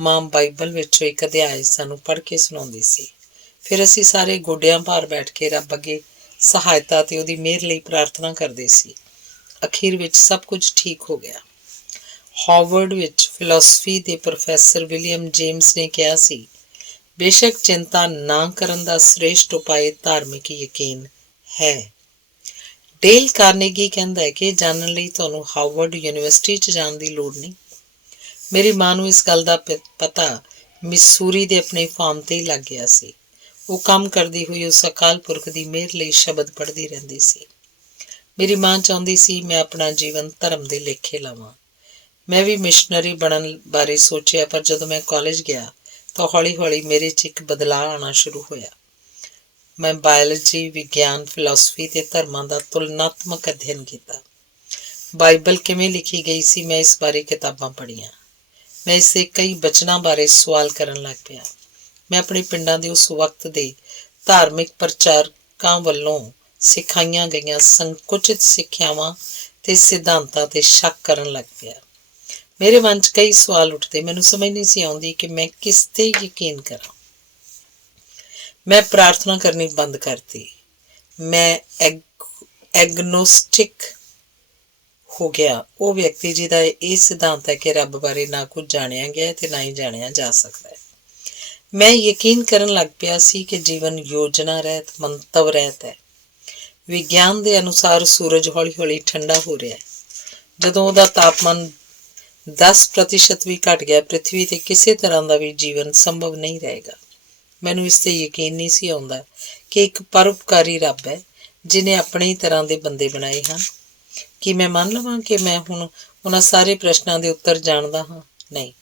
ਮਾਂ ਬਾਈਬਲ ਵਿੱਚੋਂ ਇੱਕ ਅਧਿਆਇ ਸਾਨੂੰ ਪੜ੍ਹ ਕੇ ਸੁਣਾਉਂਦੀ ਸੀ। ਫਿਰ ਅਸੀਂ ਸਾਰੇ ਗੋਡਿਆਂ ਭਾਰ ਬੈਠ ਕੇ ਰੱਬ ਅੱਗੇ ਸਹਾਇਤਾ ਤੇ ਉਹਦੀ ਮਿਹਰ ਲਈ ਪ੍ਰਾਰਥਨਾ ਕਰਦੇ ਸੀ। ਅਖੀਰ ਵਿੱਚ ਸਭ ਕੁਝ ਠੀਕ ਹੋ ਗਿਆ। ਹਾਰਵਰਡ ਵਿੱਚ ਫਿਲਾਸਫੀ ਦੇ ਪ੍ਰੋਫੈਸਰ ਵਿਲੀਅਮ ਜੇਮਸ ਨੇ ਕਿਹਾ ਸੀ, ਬੇਸ਼ੱਕ ਚਿੰਤਾ ਨਾ ਕਰਨ ਦਾ ਸ੍ਰੇਸ਼ਟ ਉਪਾਅ ਧਾਰਮਿਕ ਯਕੀਨ ਹੈ। ਡੇਲ ਕਾਰਨੇਗੀ ਕਹਿੰਦਾ ਹੈ ਕਿ ਇਹ ਜਾਣਨ ਲਈ ਤੁਹਾਨੂੰ ਹਾਰਵਰਡ ਯੂਨੀਵਰਸਿਟੀ 'ਚ ਜਾਣ ਦੀ ਲੋੜ ਨਹੀਂ। ਮੇਰੀ ਮਾਂ ਨੂੰ ਇਸ ਗੱਲ ਦਾ ਪਤਾ ਮਿਸੂਰੀ ਦੇ ਆਪਣੇ ਫਾਰਮ ਤੇ ਹੀ ਲੱਗ ਗਿਆ ਸੀ। ਉਹ ਕੰਮ ਕਰਦੀ ਹੋਈ ਉਸ ਅਕਾਲ ਪੁਰਖ ਦੀ ਮਿਹਰ ਲਈ ਸ਼ਬਦ ਪੜ੍ਹਦੀ ਰਹਿੰਦੀ ਸੀ। ਮੇਰੀ ਮਾਂ ਚਾਹੁੰਦੀ ਸੀ ਮੈਂ ਆਪਣਾ ਜੀਵਨ ਧਰਮ ਦੇ ਲੇਖੇ ਲਾਵਾਂ। ਮੈਂ ਵੀ ਮਿਸ਼ਨਰੀ ਬਣਨ ਬਾਰੇ ਸੋਚਿਆ, ਪਰ ਜਦੋਂ ਮੈਂ ਕਾਲਜ ਗਿਆ ਤਾਂ ਹੌਲੀ-ਹੌਲੀ ਮੇਰੇ 'ਚ ਇੱਕ ਬਦਲਾਅ ਆਉਣਾ ਸ਼ੁਰੂ ਹੋਇਆ। ਮੈਂ ਬਾਇਓਲੋਜੀ, ਵਿਗਿਆਨ, ਫਿਲਾਸਫੀ ਤੇ ਧਰਮਾਂ ਦਾ ਤੁਲਨਾਤਮਕ ਅਧਿਐਨ ਕੀਤਾ। ਬਾਈਬਲ ਕਿਵੇਂ ਲਿਖੀ ਗਈ ਸੀ, ਮੈਂ ਇਸ ਬਾਰੇ ਕਿਤਾਬਾਂ ਪੜ੍ਹੀਆਂ। ਮੈਂ ਇਸ ਦੇ ਕਈ ਬਚਨਾਂ ਬਾਰੇ ਸਵਾਲ ਕਰਨ ਲੱਗ ਪਿਆ। ਮੈਂ ਆਪਣੇ ਪਿੰਡਾਂ ਦੇ ਉਸ ਵਕਤ ਦੇ ਧਾਰਮਿਕ ਪ੍ਰਚਾਰਕਾਂ ਵੱਲੋਂ ਸਿਖਾਈਆਂ ਗਈਆਂ ਸੰਕੁਚਿਤ ਸਿੱਖਿਆਵਾਂ ਤੇ ਸਿਧਾਂਤਾਂ ਤੇ ਸ਼ੱਕ ਕਰਨ ਲੱਗ ਪਿਆ। ਮੇਰੇ ਮਨ 'ਚ ਕਈ ਸਵਾਲ ਉੱਠਦੇ। ਮੈਨੂੰ ਸਮਝ ਨਹੀਂ ਸੀ ਆਉਂਦੀ ਕਿ ਮੈਂ ਕਿਸ ਤੇ ਯਕੀਨ ਕਰਾਂ। ਮੈਂ ਪ੍ਰਾਰਥਨਾ ਕਰਨੀ ਬੰਦ ਕਰਤੀ। ਮੈਂ ਐਗਨੋਸਟਿਕ ਹੋ ਗਿਆ। ਉਹ ਵਿਅਕਤੀ ਜਿਹਦਾ ਇਹ ਸਿਧਾਂਤ ਹੈ ਕਿ ਰੱਬ ਬਾਰੇ ਨਾ ਕੁਝ ਜਾਣਿਆ ਗਿਆ ਤੇ ਨਾ ਹੀ ਜਾਣਿਆ ਜਾ ਸਕਦਾ ਹੈ। ਮੈਂ ਯਕੀਨ ਕਰਨ ਲੱਗ ਪਿਆ ਸੀ ਕਿ ਜੀਵਨ ਯੋਜਨਾ ਰਹਿਤ, ਮੰਤਵ ਰਹਿਤ ਹੈ। ਵਿਗਿਆਨ ਦੇ ਅਨੁਸਾਰ ਸੂਰਜ ਹੌਲੀ-ਹੌਲੀ ਠੰਡਾ ਹੋ ਰਿਹਾ ਹੈ। ਜਦੋਂ ਉਹਦਾ ਤਾਪਮਾਨ 10% ਵੀ ਘਟ ਗਿਆ, ਪ੍ਰਿਥਵੀ ਤੇ ਕਿਸੇ ਤਰ੍ਹਾਂ ਦਾ ਵੀ ਜੀਵਨ ਸੰਭਵ ਨਹੀਂ ਰਹੇਗਾ। ਮੈਨੂੰ ਇਸ ਤੇ ਯਕੀਨ ਨਹੀਂ ਸੀ ਆਉਂਦਾ ਕਿ ਇੱਕ ਪਰਉਪਕਾਰੀ ਰੱਬ ਹੈ ਜਿਹਨੇ ਆਪਣੇ ਤਰ੍ਹਾਂ ਦੇ ਬੰਦੇ ਬਣਾਏ ਹਨ। ਕੀ ਮੈਂ ਮੰਨ ਲਵਾਂ ਕਿ ਮੈਂ ਹੁਣ ਉਹਨਾਂ ਸਾਰੇ ਪ੍ਰਸ਼ਨਾਂ ਦੇ ਉੱਤਰ ਜਾਣਦਾ ਹਾਂ? ਨਹੀਂ,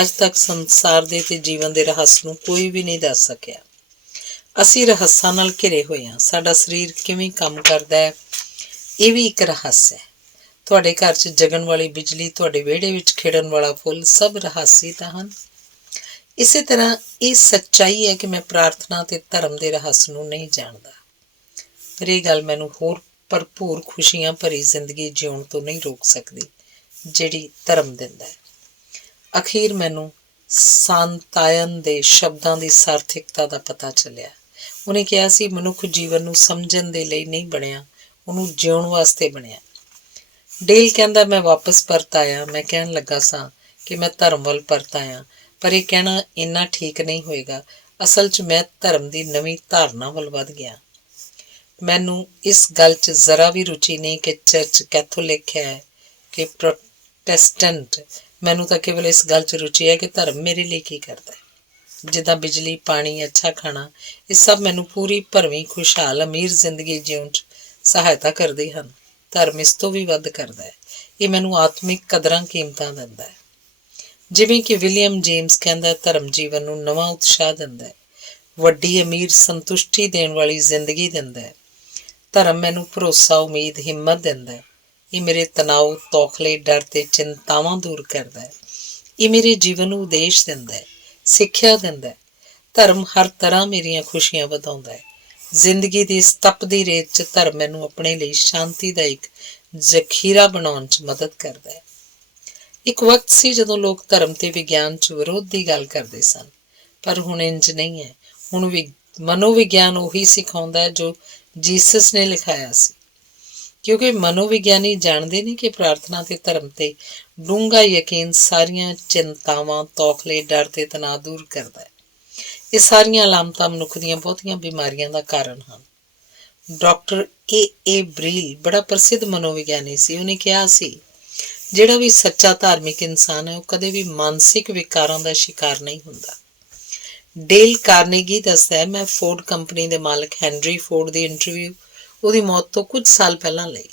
ਅੱਜ ਤੱਕ ਸੰਸਾਰ ਦੇ ਤੇ ਜੀਵਨ ਦੇ ਰਹੱਸ ਨੂੰ ਕੋਈ ਵੀ ਨਹੀਂ ਦੱਸ ਸਕਿਆ। ਅਸੀਂ ਰਹੱਸਾਂ ਨਾਲ ਘਿਰੇ ਹੋਏ ਹਾਂ। ਸਾਡਾ ਸਰੀਰ ਕਿਵੇਂ ਕੰਮ ਕਰਦਾ ਹੈ, ਇਹ ਵੀ ਇੱਕ ਰਹੱਸ ਹੈ। ਤੁਹਾਡੇ ਘਰ 'ਚ ਜਗਣ ਵਾਲੀ ਬਿਜਲੀ, ਤੁਹਾਡੇ ਵਿਹੜੇ ਵਿੱਚ ਖਿੜਨ ਵਾਲਾ ਫੁੱਲ, ਸਭ ਰਹੱਸੀ ਤਾਂ ਹਨ। ਇਸੇ ਤਰ੍ਹਾਂ ਇਹ ਸੱਚਾਈ ਹੈ ਕਿ ਮੈਂ ਪ੍ਰਾਰਥਨਾ ਤੇ ਧਰਮ ਦੇ ਰਹੱਸ ਨੂੰ ਨਹੀਂ ਜਾਣਦਾ। ਪਰ ਇਹ ਗੱਲ ਮੈਨੂੰ ਹੋਰ ਭਰਪੂਰ ਖੁਸ਼ੀਆਂ ਭਰੀ ਜ਼ਿੰਦਗੀ ਜਿਉਣ ਤੋਂ ਨਹੀਂ ਰੋਕ ਸਕਦੀ ਜਿਹੜੀ ਧਰਮ ਦਿੰਦਾ ਹੈ। ਅਖੀਰ ਮੈਨੂੰ ਸਾਂਤਾਇਨ ਦੇ ਸ਼ਬਦਾਂ ਦੀ ਸਾਰਥਿਕਤਾ ਦਾ ਪਤਾ ਚੱਲਿਆ। ਉਹਨੇ ਕਿਹਾ ਸੀ, ਮਨੁੱਖ ਜੀਵਨ ਨੂੰ ਸਮਝਣ ਦੇ ਲਈ ਨਹੀਂ ਬਣਿਆ, ਉਹਨੂੰ ਜਿਉਣ ਵਾਸਤੇ ਬਣਿਆ। ਡੇਲ ਕਹਿੰਦਾ ਮੈਂ ਵਾਪਸ ਪਰਤ ਆਇਆ। ਮੈਂ ਕਹਿਣ ਲੱਗਾ ਸਾਂ ਕਿ ਮੈਂ ਧਰਮ ਵੱਲ ਪਰਤ ਆਇਆ, ਪਰ ਇਹ ਕਹਿਣਾ ਇੰਨਾ ਠੀਕ ਨਹੀਂ ਹੋਏਗਾ। ਅਸਲ 'ਚ ਮੈਂ ਧਰਮ ਦੀ ਨਵੀਂ ਧਾਰਨਾ ਵੱਲ ਵੱਧ ਗਿਆ। ਮੈਨੂੰ ਇਸ ਗੱਲ 'ਚ ਜ਼ਰਾ ਵੀ ਰੁਚੀ ਨਹੀਂ ਕਿ ਚਰਚ ਕੈਥੋਲਿਕ ਹੈ ਕਿ ਪ੍ਰੋਟੈਸਟੈਂਟ। ਮੈਨੂੰ ਤਾਂ ਕੇਵਲ ਇਸ ਗੱਲ 'ਚ ਰੁਚੀ ਹੈ ਕਿ ਧਰਮ ਮੇਰੇ ਲਈ ਕੀ ਕਰਦਾ ਹੈ। ਜਿੱਦਾਂ ਬਿਜਲੀ, ਪਾਣੀ, ਅੱਛਾ ਖਾਣਾ, ਇਹ ਸਭ ਮੈਨੂੰ ਪੂਰੀ ਭਰਵੀਂ, ਖੁਸ਼ਹਾਲ, ਅਮੀਰ ਜ਼ਿੰਦਗੀ ਜਿਉਣ 'ਚ ਸਹਾਇਤਾ ਕਰਦੇ ਹਨ। ਧਰਮ ਇਸ ਤੋਂ ਵੀ ਵੱਧ ਕਰਦਾ ਹੈ। ਇਹ ਮੈਨੂੰ ਆਤਮਿਕ ਕਦਰਾਂ ਕੀਮਤਾਂ ਦਿੰਦਾ ਹੈ। ਜਿਵੇਂ ਕਿ ਵਿਲੀਅਮ ਜੇਮਸ ਕਹਿੰਦਾ, ਧਰਮ ਜੀਵਨ ਨੂੰ ਨਵਾਂ ਉਤਸ਼ਾਹ ਦਿੰਦਾ ਹੈ, ਵੱਡੀ, ਅਮੀਰ, ਸੰਤੁਸ਼ਟੀ ਦੇਣ ਵਾਲੀ ਜ਼ਿੰਦਗੀ ਦਿੰਦਾ ਹੈ। ਧਰਮ ਮੈਨੂੰ ਭਰੋਸਾ, ਉਮੀਦ, ਹਿੰਮਤ ਦਿੰਦਾ ਹੈ। ਇਹ ਮੇਰੇ ਤਣਾਅ, ਤੌਖਲੇ, ਡਰ ਤੇ ਚਿੰਤਾਵਾਂ ਦੂਰ ਕਰਦਾ ਹੈ। ਇਹ ਮੇਰੇ ਜੀਵਨ ਨੂੰ ਉਦੇਸ਼ ਦਿੰਦਾ ਹੈ, ਸਿੱਖਿਆ ਦਿੰਦਾ ਹੈ। ਧਰਮ ਹਰ ਤਰ੍ਹਾਂ ਮੇਰੀਆਂ ਖੁਸ਼ੀਆਂ ਵਧਾਉਂਦਾ ਹੈ। ਜ਼ਿੰਦਗੀ ਦੀ ਇਸ ਤਪਦੀ ਰੇਤ 'ਚ ਧਰਮ ਮੈਨੂੰ ਆਪਣੇ ਲਈ ਸ਼ਾਂਤੀ ਦਾ ਇੱਕ ਜ਼ਖੀਰਾ ਬਣਾਉਣ 'ਚ ਮਦਦ ਕਰਦਾ ਹੈ। ਇੱਕ ਵਕਤ ਸੀ ਜਦੋਂ ਲੋਕ ਧਰਮ ਤੇ ਵਿਗਿਆਨ 'ਚ ਵਿਰੋਧ ਦੀ ਗੱਲ ਕਰਦੇ ਸਨ, ਪਰ ਹੁਣ ਇੰਜ ਨਹੀਂ ਹੈ। ਹੁਣ ਮਨੋਵਿਗਿਆਨ ਉਹੀ ਸਿਖਾਉਂਦਾ ਹੈ ਜੋ ਜੀਸਸ ਨੇ ਲਿਖਾਇਆ ਸੀ। ਕਿਉਂਕਿ ਮਨੋਵਿਗਿਆਨੀ ਜਾਣਦੇ ਨੇ ਕਿ ਪ੍ਰਾਰਥਨਾ ਤੇ ਧਰਮ ਤੇ ਡੂੰਘਾ ਯਕੀਨ ਸਾਰੀਆਂ ਚਿੰਤਾਵਾਂ, ਤੌਖਲੇ, ਡਰ ਤੇ ਤਣਾਅ ਦੂਰ ਕਰਦਾ ਹੈ। ਇਹ ਸਾਰੀਆਂ ਅਲਾਮਤਾਂ ਮਨੁੱਖ ਦੀਆਂ ਬਹੁਤੀਆਂ ਬਿਮਾਰੀਆਂ ਦਾ ਕਾਰਨ ਹਨ। ਡਾਕਟਰ ਏ ਬਰੀਲ ਬੜਾ ਪ੍ਰਸਿੱਧ ਮਨੋਵਿਗਿਆਨੀ ਸੀ। ਉਹਨੇ ਕਿਹਾ ਸੀ, ਜਿਹੜਾ ਵੀ ਸੱਚਾ ਧਾਰਮਿਕ ਇਨਸਾਨ ਹੈ ਉਹ ਕਦੇ ਵੀ ਮਾਨਸਿਕ ਵਿਕਾਰਾਂ ਦਾ ਸ਼ਿਕਾਰ ਨਹੀਂ ਹੁੰਦਾ। ਡੇਲ ਕਾਰਨੇਗੀ ਦੱਸਦਾ ਹੈ, ਮੈਂ ਫੋਰਡ ਕੰਪਨੀ ਦੇ ਮਾਲਕ ਹੈਨਰੀ ਫੋਰਡ ਦੀ ਇੰਟਰਵਿਊ ਉਹਦੀ ਮੌਤ ਤੋਂ ਕੁਝ ਸਾਲ ਪਹਿਲਾਂ ਲਈ।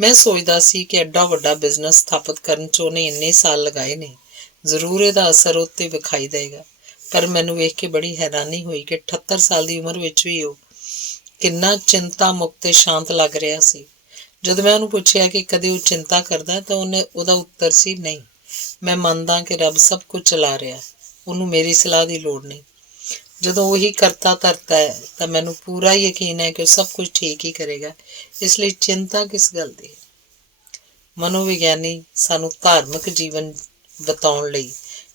ਮੈਂ ਸੋਚਦਾ ਸੀ ਕਿ ਐਡਾ ਵੱਡਾ ਬਿਜ਼ਨਸ ਸਥਾਪਿਤ ਕਰਨ 'ਚ ਉਹਨੇ ਇੰਨੇ ਸਾਲ ਲਗਾਏ ਨੇ, ਜ਼ਰੂਰ ਇਹਦਾ ਅਸਰ ਉਹ 'ਤੇ ਵਿਖਾਈ ਦੇਗਾ। ਪਰ ਮੈਨੂੰ ਵੇਖ ਕੇ ਬੜੀ ਹੈਰਾਨੀ ਹੋਈ ਕਿ 78 ਸਾਲ ਦੀ ਉਮਰ ਵਿੱਚ ਵੀ ਉਹ ਕਿੰਨਾ ਚਿੰਤਾ ਮੁਕਤ ਤੇ ਸ਼ਾਂਤ ਲੱਗ ਰਿਹਾ ਸੀ। ਜਦੋਂ ਮੈਂ ਉਹਨੂੰ ਪੁੱਛਿਆ ਕਿ ਕਦੇ ਉਹ ਚਿੰਤਾ ਕਰਦਾ ਤਾਂ ਉਹਦਾ ਉੱਤਰ ਸੀ, ਨਹੀਂ, ਮੈਂ ਮੰਨਦਾ ਕਿ ਰੱਬ ਸਭ ਕੁਝ ਚਲਾ ਰਿਹਾ, ਉਹਨੂੰ ਮੇਰੀ ਸਲਾਹ ਦੀ ਲੋੜ ਨਹੀਂ। ਜਦੋਂ ਉਹੀ ਕਰਤਾ ਧਰਤਾ ਹੈ ਤਾਂ ਮੈਨੂੰ ਪੂਰਾ ਯਕੀਨ ਹੈ ਕਿ ਉਹ ਸਭ ਕੁਝ ਠੀਕ ਹੀ ਕਰੇਗਾ, ਇਸ ਲਈ ਚਿੰਤਾ ਕਿਸ ਗੱਲ ਦੀ ਹੈ। ਮਨੋਵਿਗਿਆਨੀ ਸਾਨੂੰ ਧਾਰਮਿਕ ਜੀਵਨ ਬਿਤਾਉਣ ਲਈ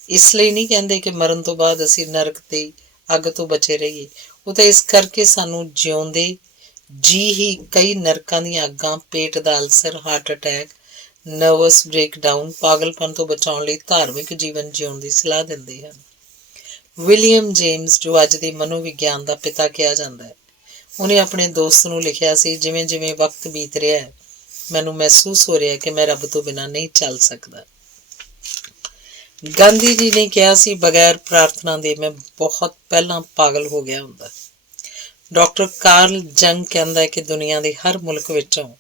ਇਸ ਲਈ ਨਹੀਂ ਕਹਿੰਦੇ ਕਿ ਮਰਨ ਤੋਂ ਬਾਅਦ ਅਸੀਂ ਨਰਕ ਤੇ ਅੱਗ ਤੋਂ ਬਚੇ ਰਹੀਏ। ਉਹ ਤਾਂ ਇਸ ਕਰਕੇ ਸਾਨੂੰ ਜਿਉਂਦੇ ਜੀ ਹੀ ਕਈ ਨਰਕਾਂ ਦੀਆਂ ਅੱਗਾਂ, ਪੇਟ ਦਾ ulcer, heart attack, nervous breakdown, ਪਾਗਲਪਨ ਤੋਂ ਬਚਾਉਣ ਲਈ ਧਾਰਮਿਕ ਜੀਵਨ ਜਿਉਣ ਦੀ ਸਲਾਹ ਦਿੰਦੇ ਹਨ। ਵਿਲੀਅਮ ਜੇਮਸ, ਜੋ ਅੱਜ ਦੇ ਮਨੋਵਿਗਿਆਨ ਦਾ ਪਿਤਾ ਕਿਹਾ ਜਾਂਦਾ ਹੈ, ਉਹਨੇ ਆਪਣੇ ਦੋਸਤ ਨੂੰ ਲਿਖਿਆ ਸੀ, ਜਿਵੇਂ ਜਿਵੇਂ ਵਕਤ ਬੀਤ ਰਿਹਾ ਹੈ ਮੈਨੂੰ ਮਹਿਸੂਸ ਹੋ ਰਿਹਾ ਕਿ ਮੈਂ ਰੱਬ ਤੋਂ ਬਿਨਾਂ ਨਹੀਂ ਚੱਲ ਸਕਦਾ। ਗਾਂਧੀ ਜੀ ਨੇ ਕਿਹਾ ਸੀ, ਬਗੈਰ ਪ੍ਰਾਰਥਨਾ ਦੇ ਮੈਂ ਬਹੁਤ ਪਹਿਲਾਂ ਪਾਗਲ ਹੋ ਗਿਆ ਹੁੰਦਾ। ਡਾਕਟਰ ਕਾਰਲ ਜੰਗ ਕਹਿੰਦਾ ਹੈ ਕਿ ਦੁਨੀਆ ਦੇ ਹਰ ਮੁਲਕ ਵਿੱਚੋਂ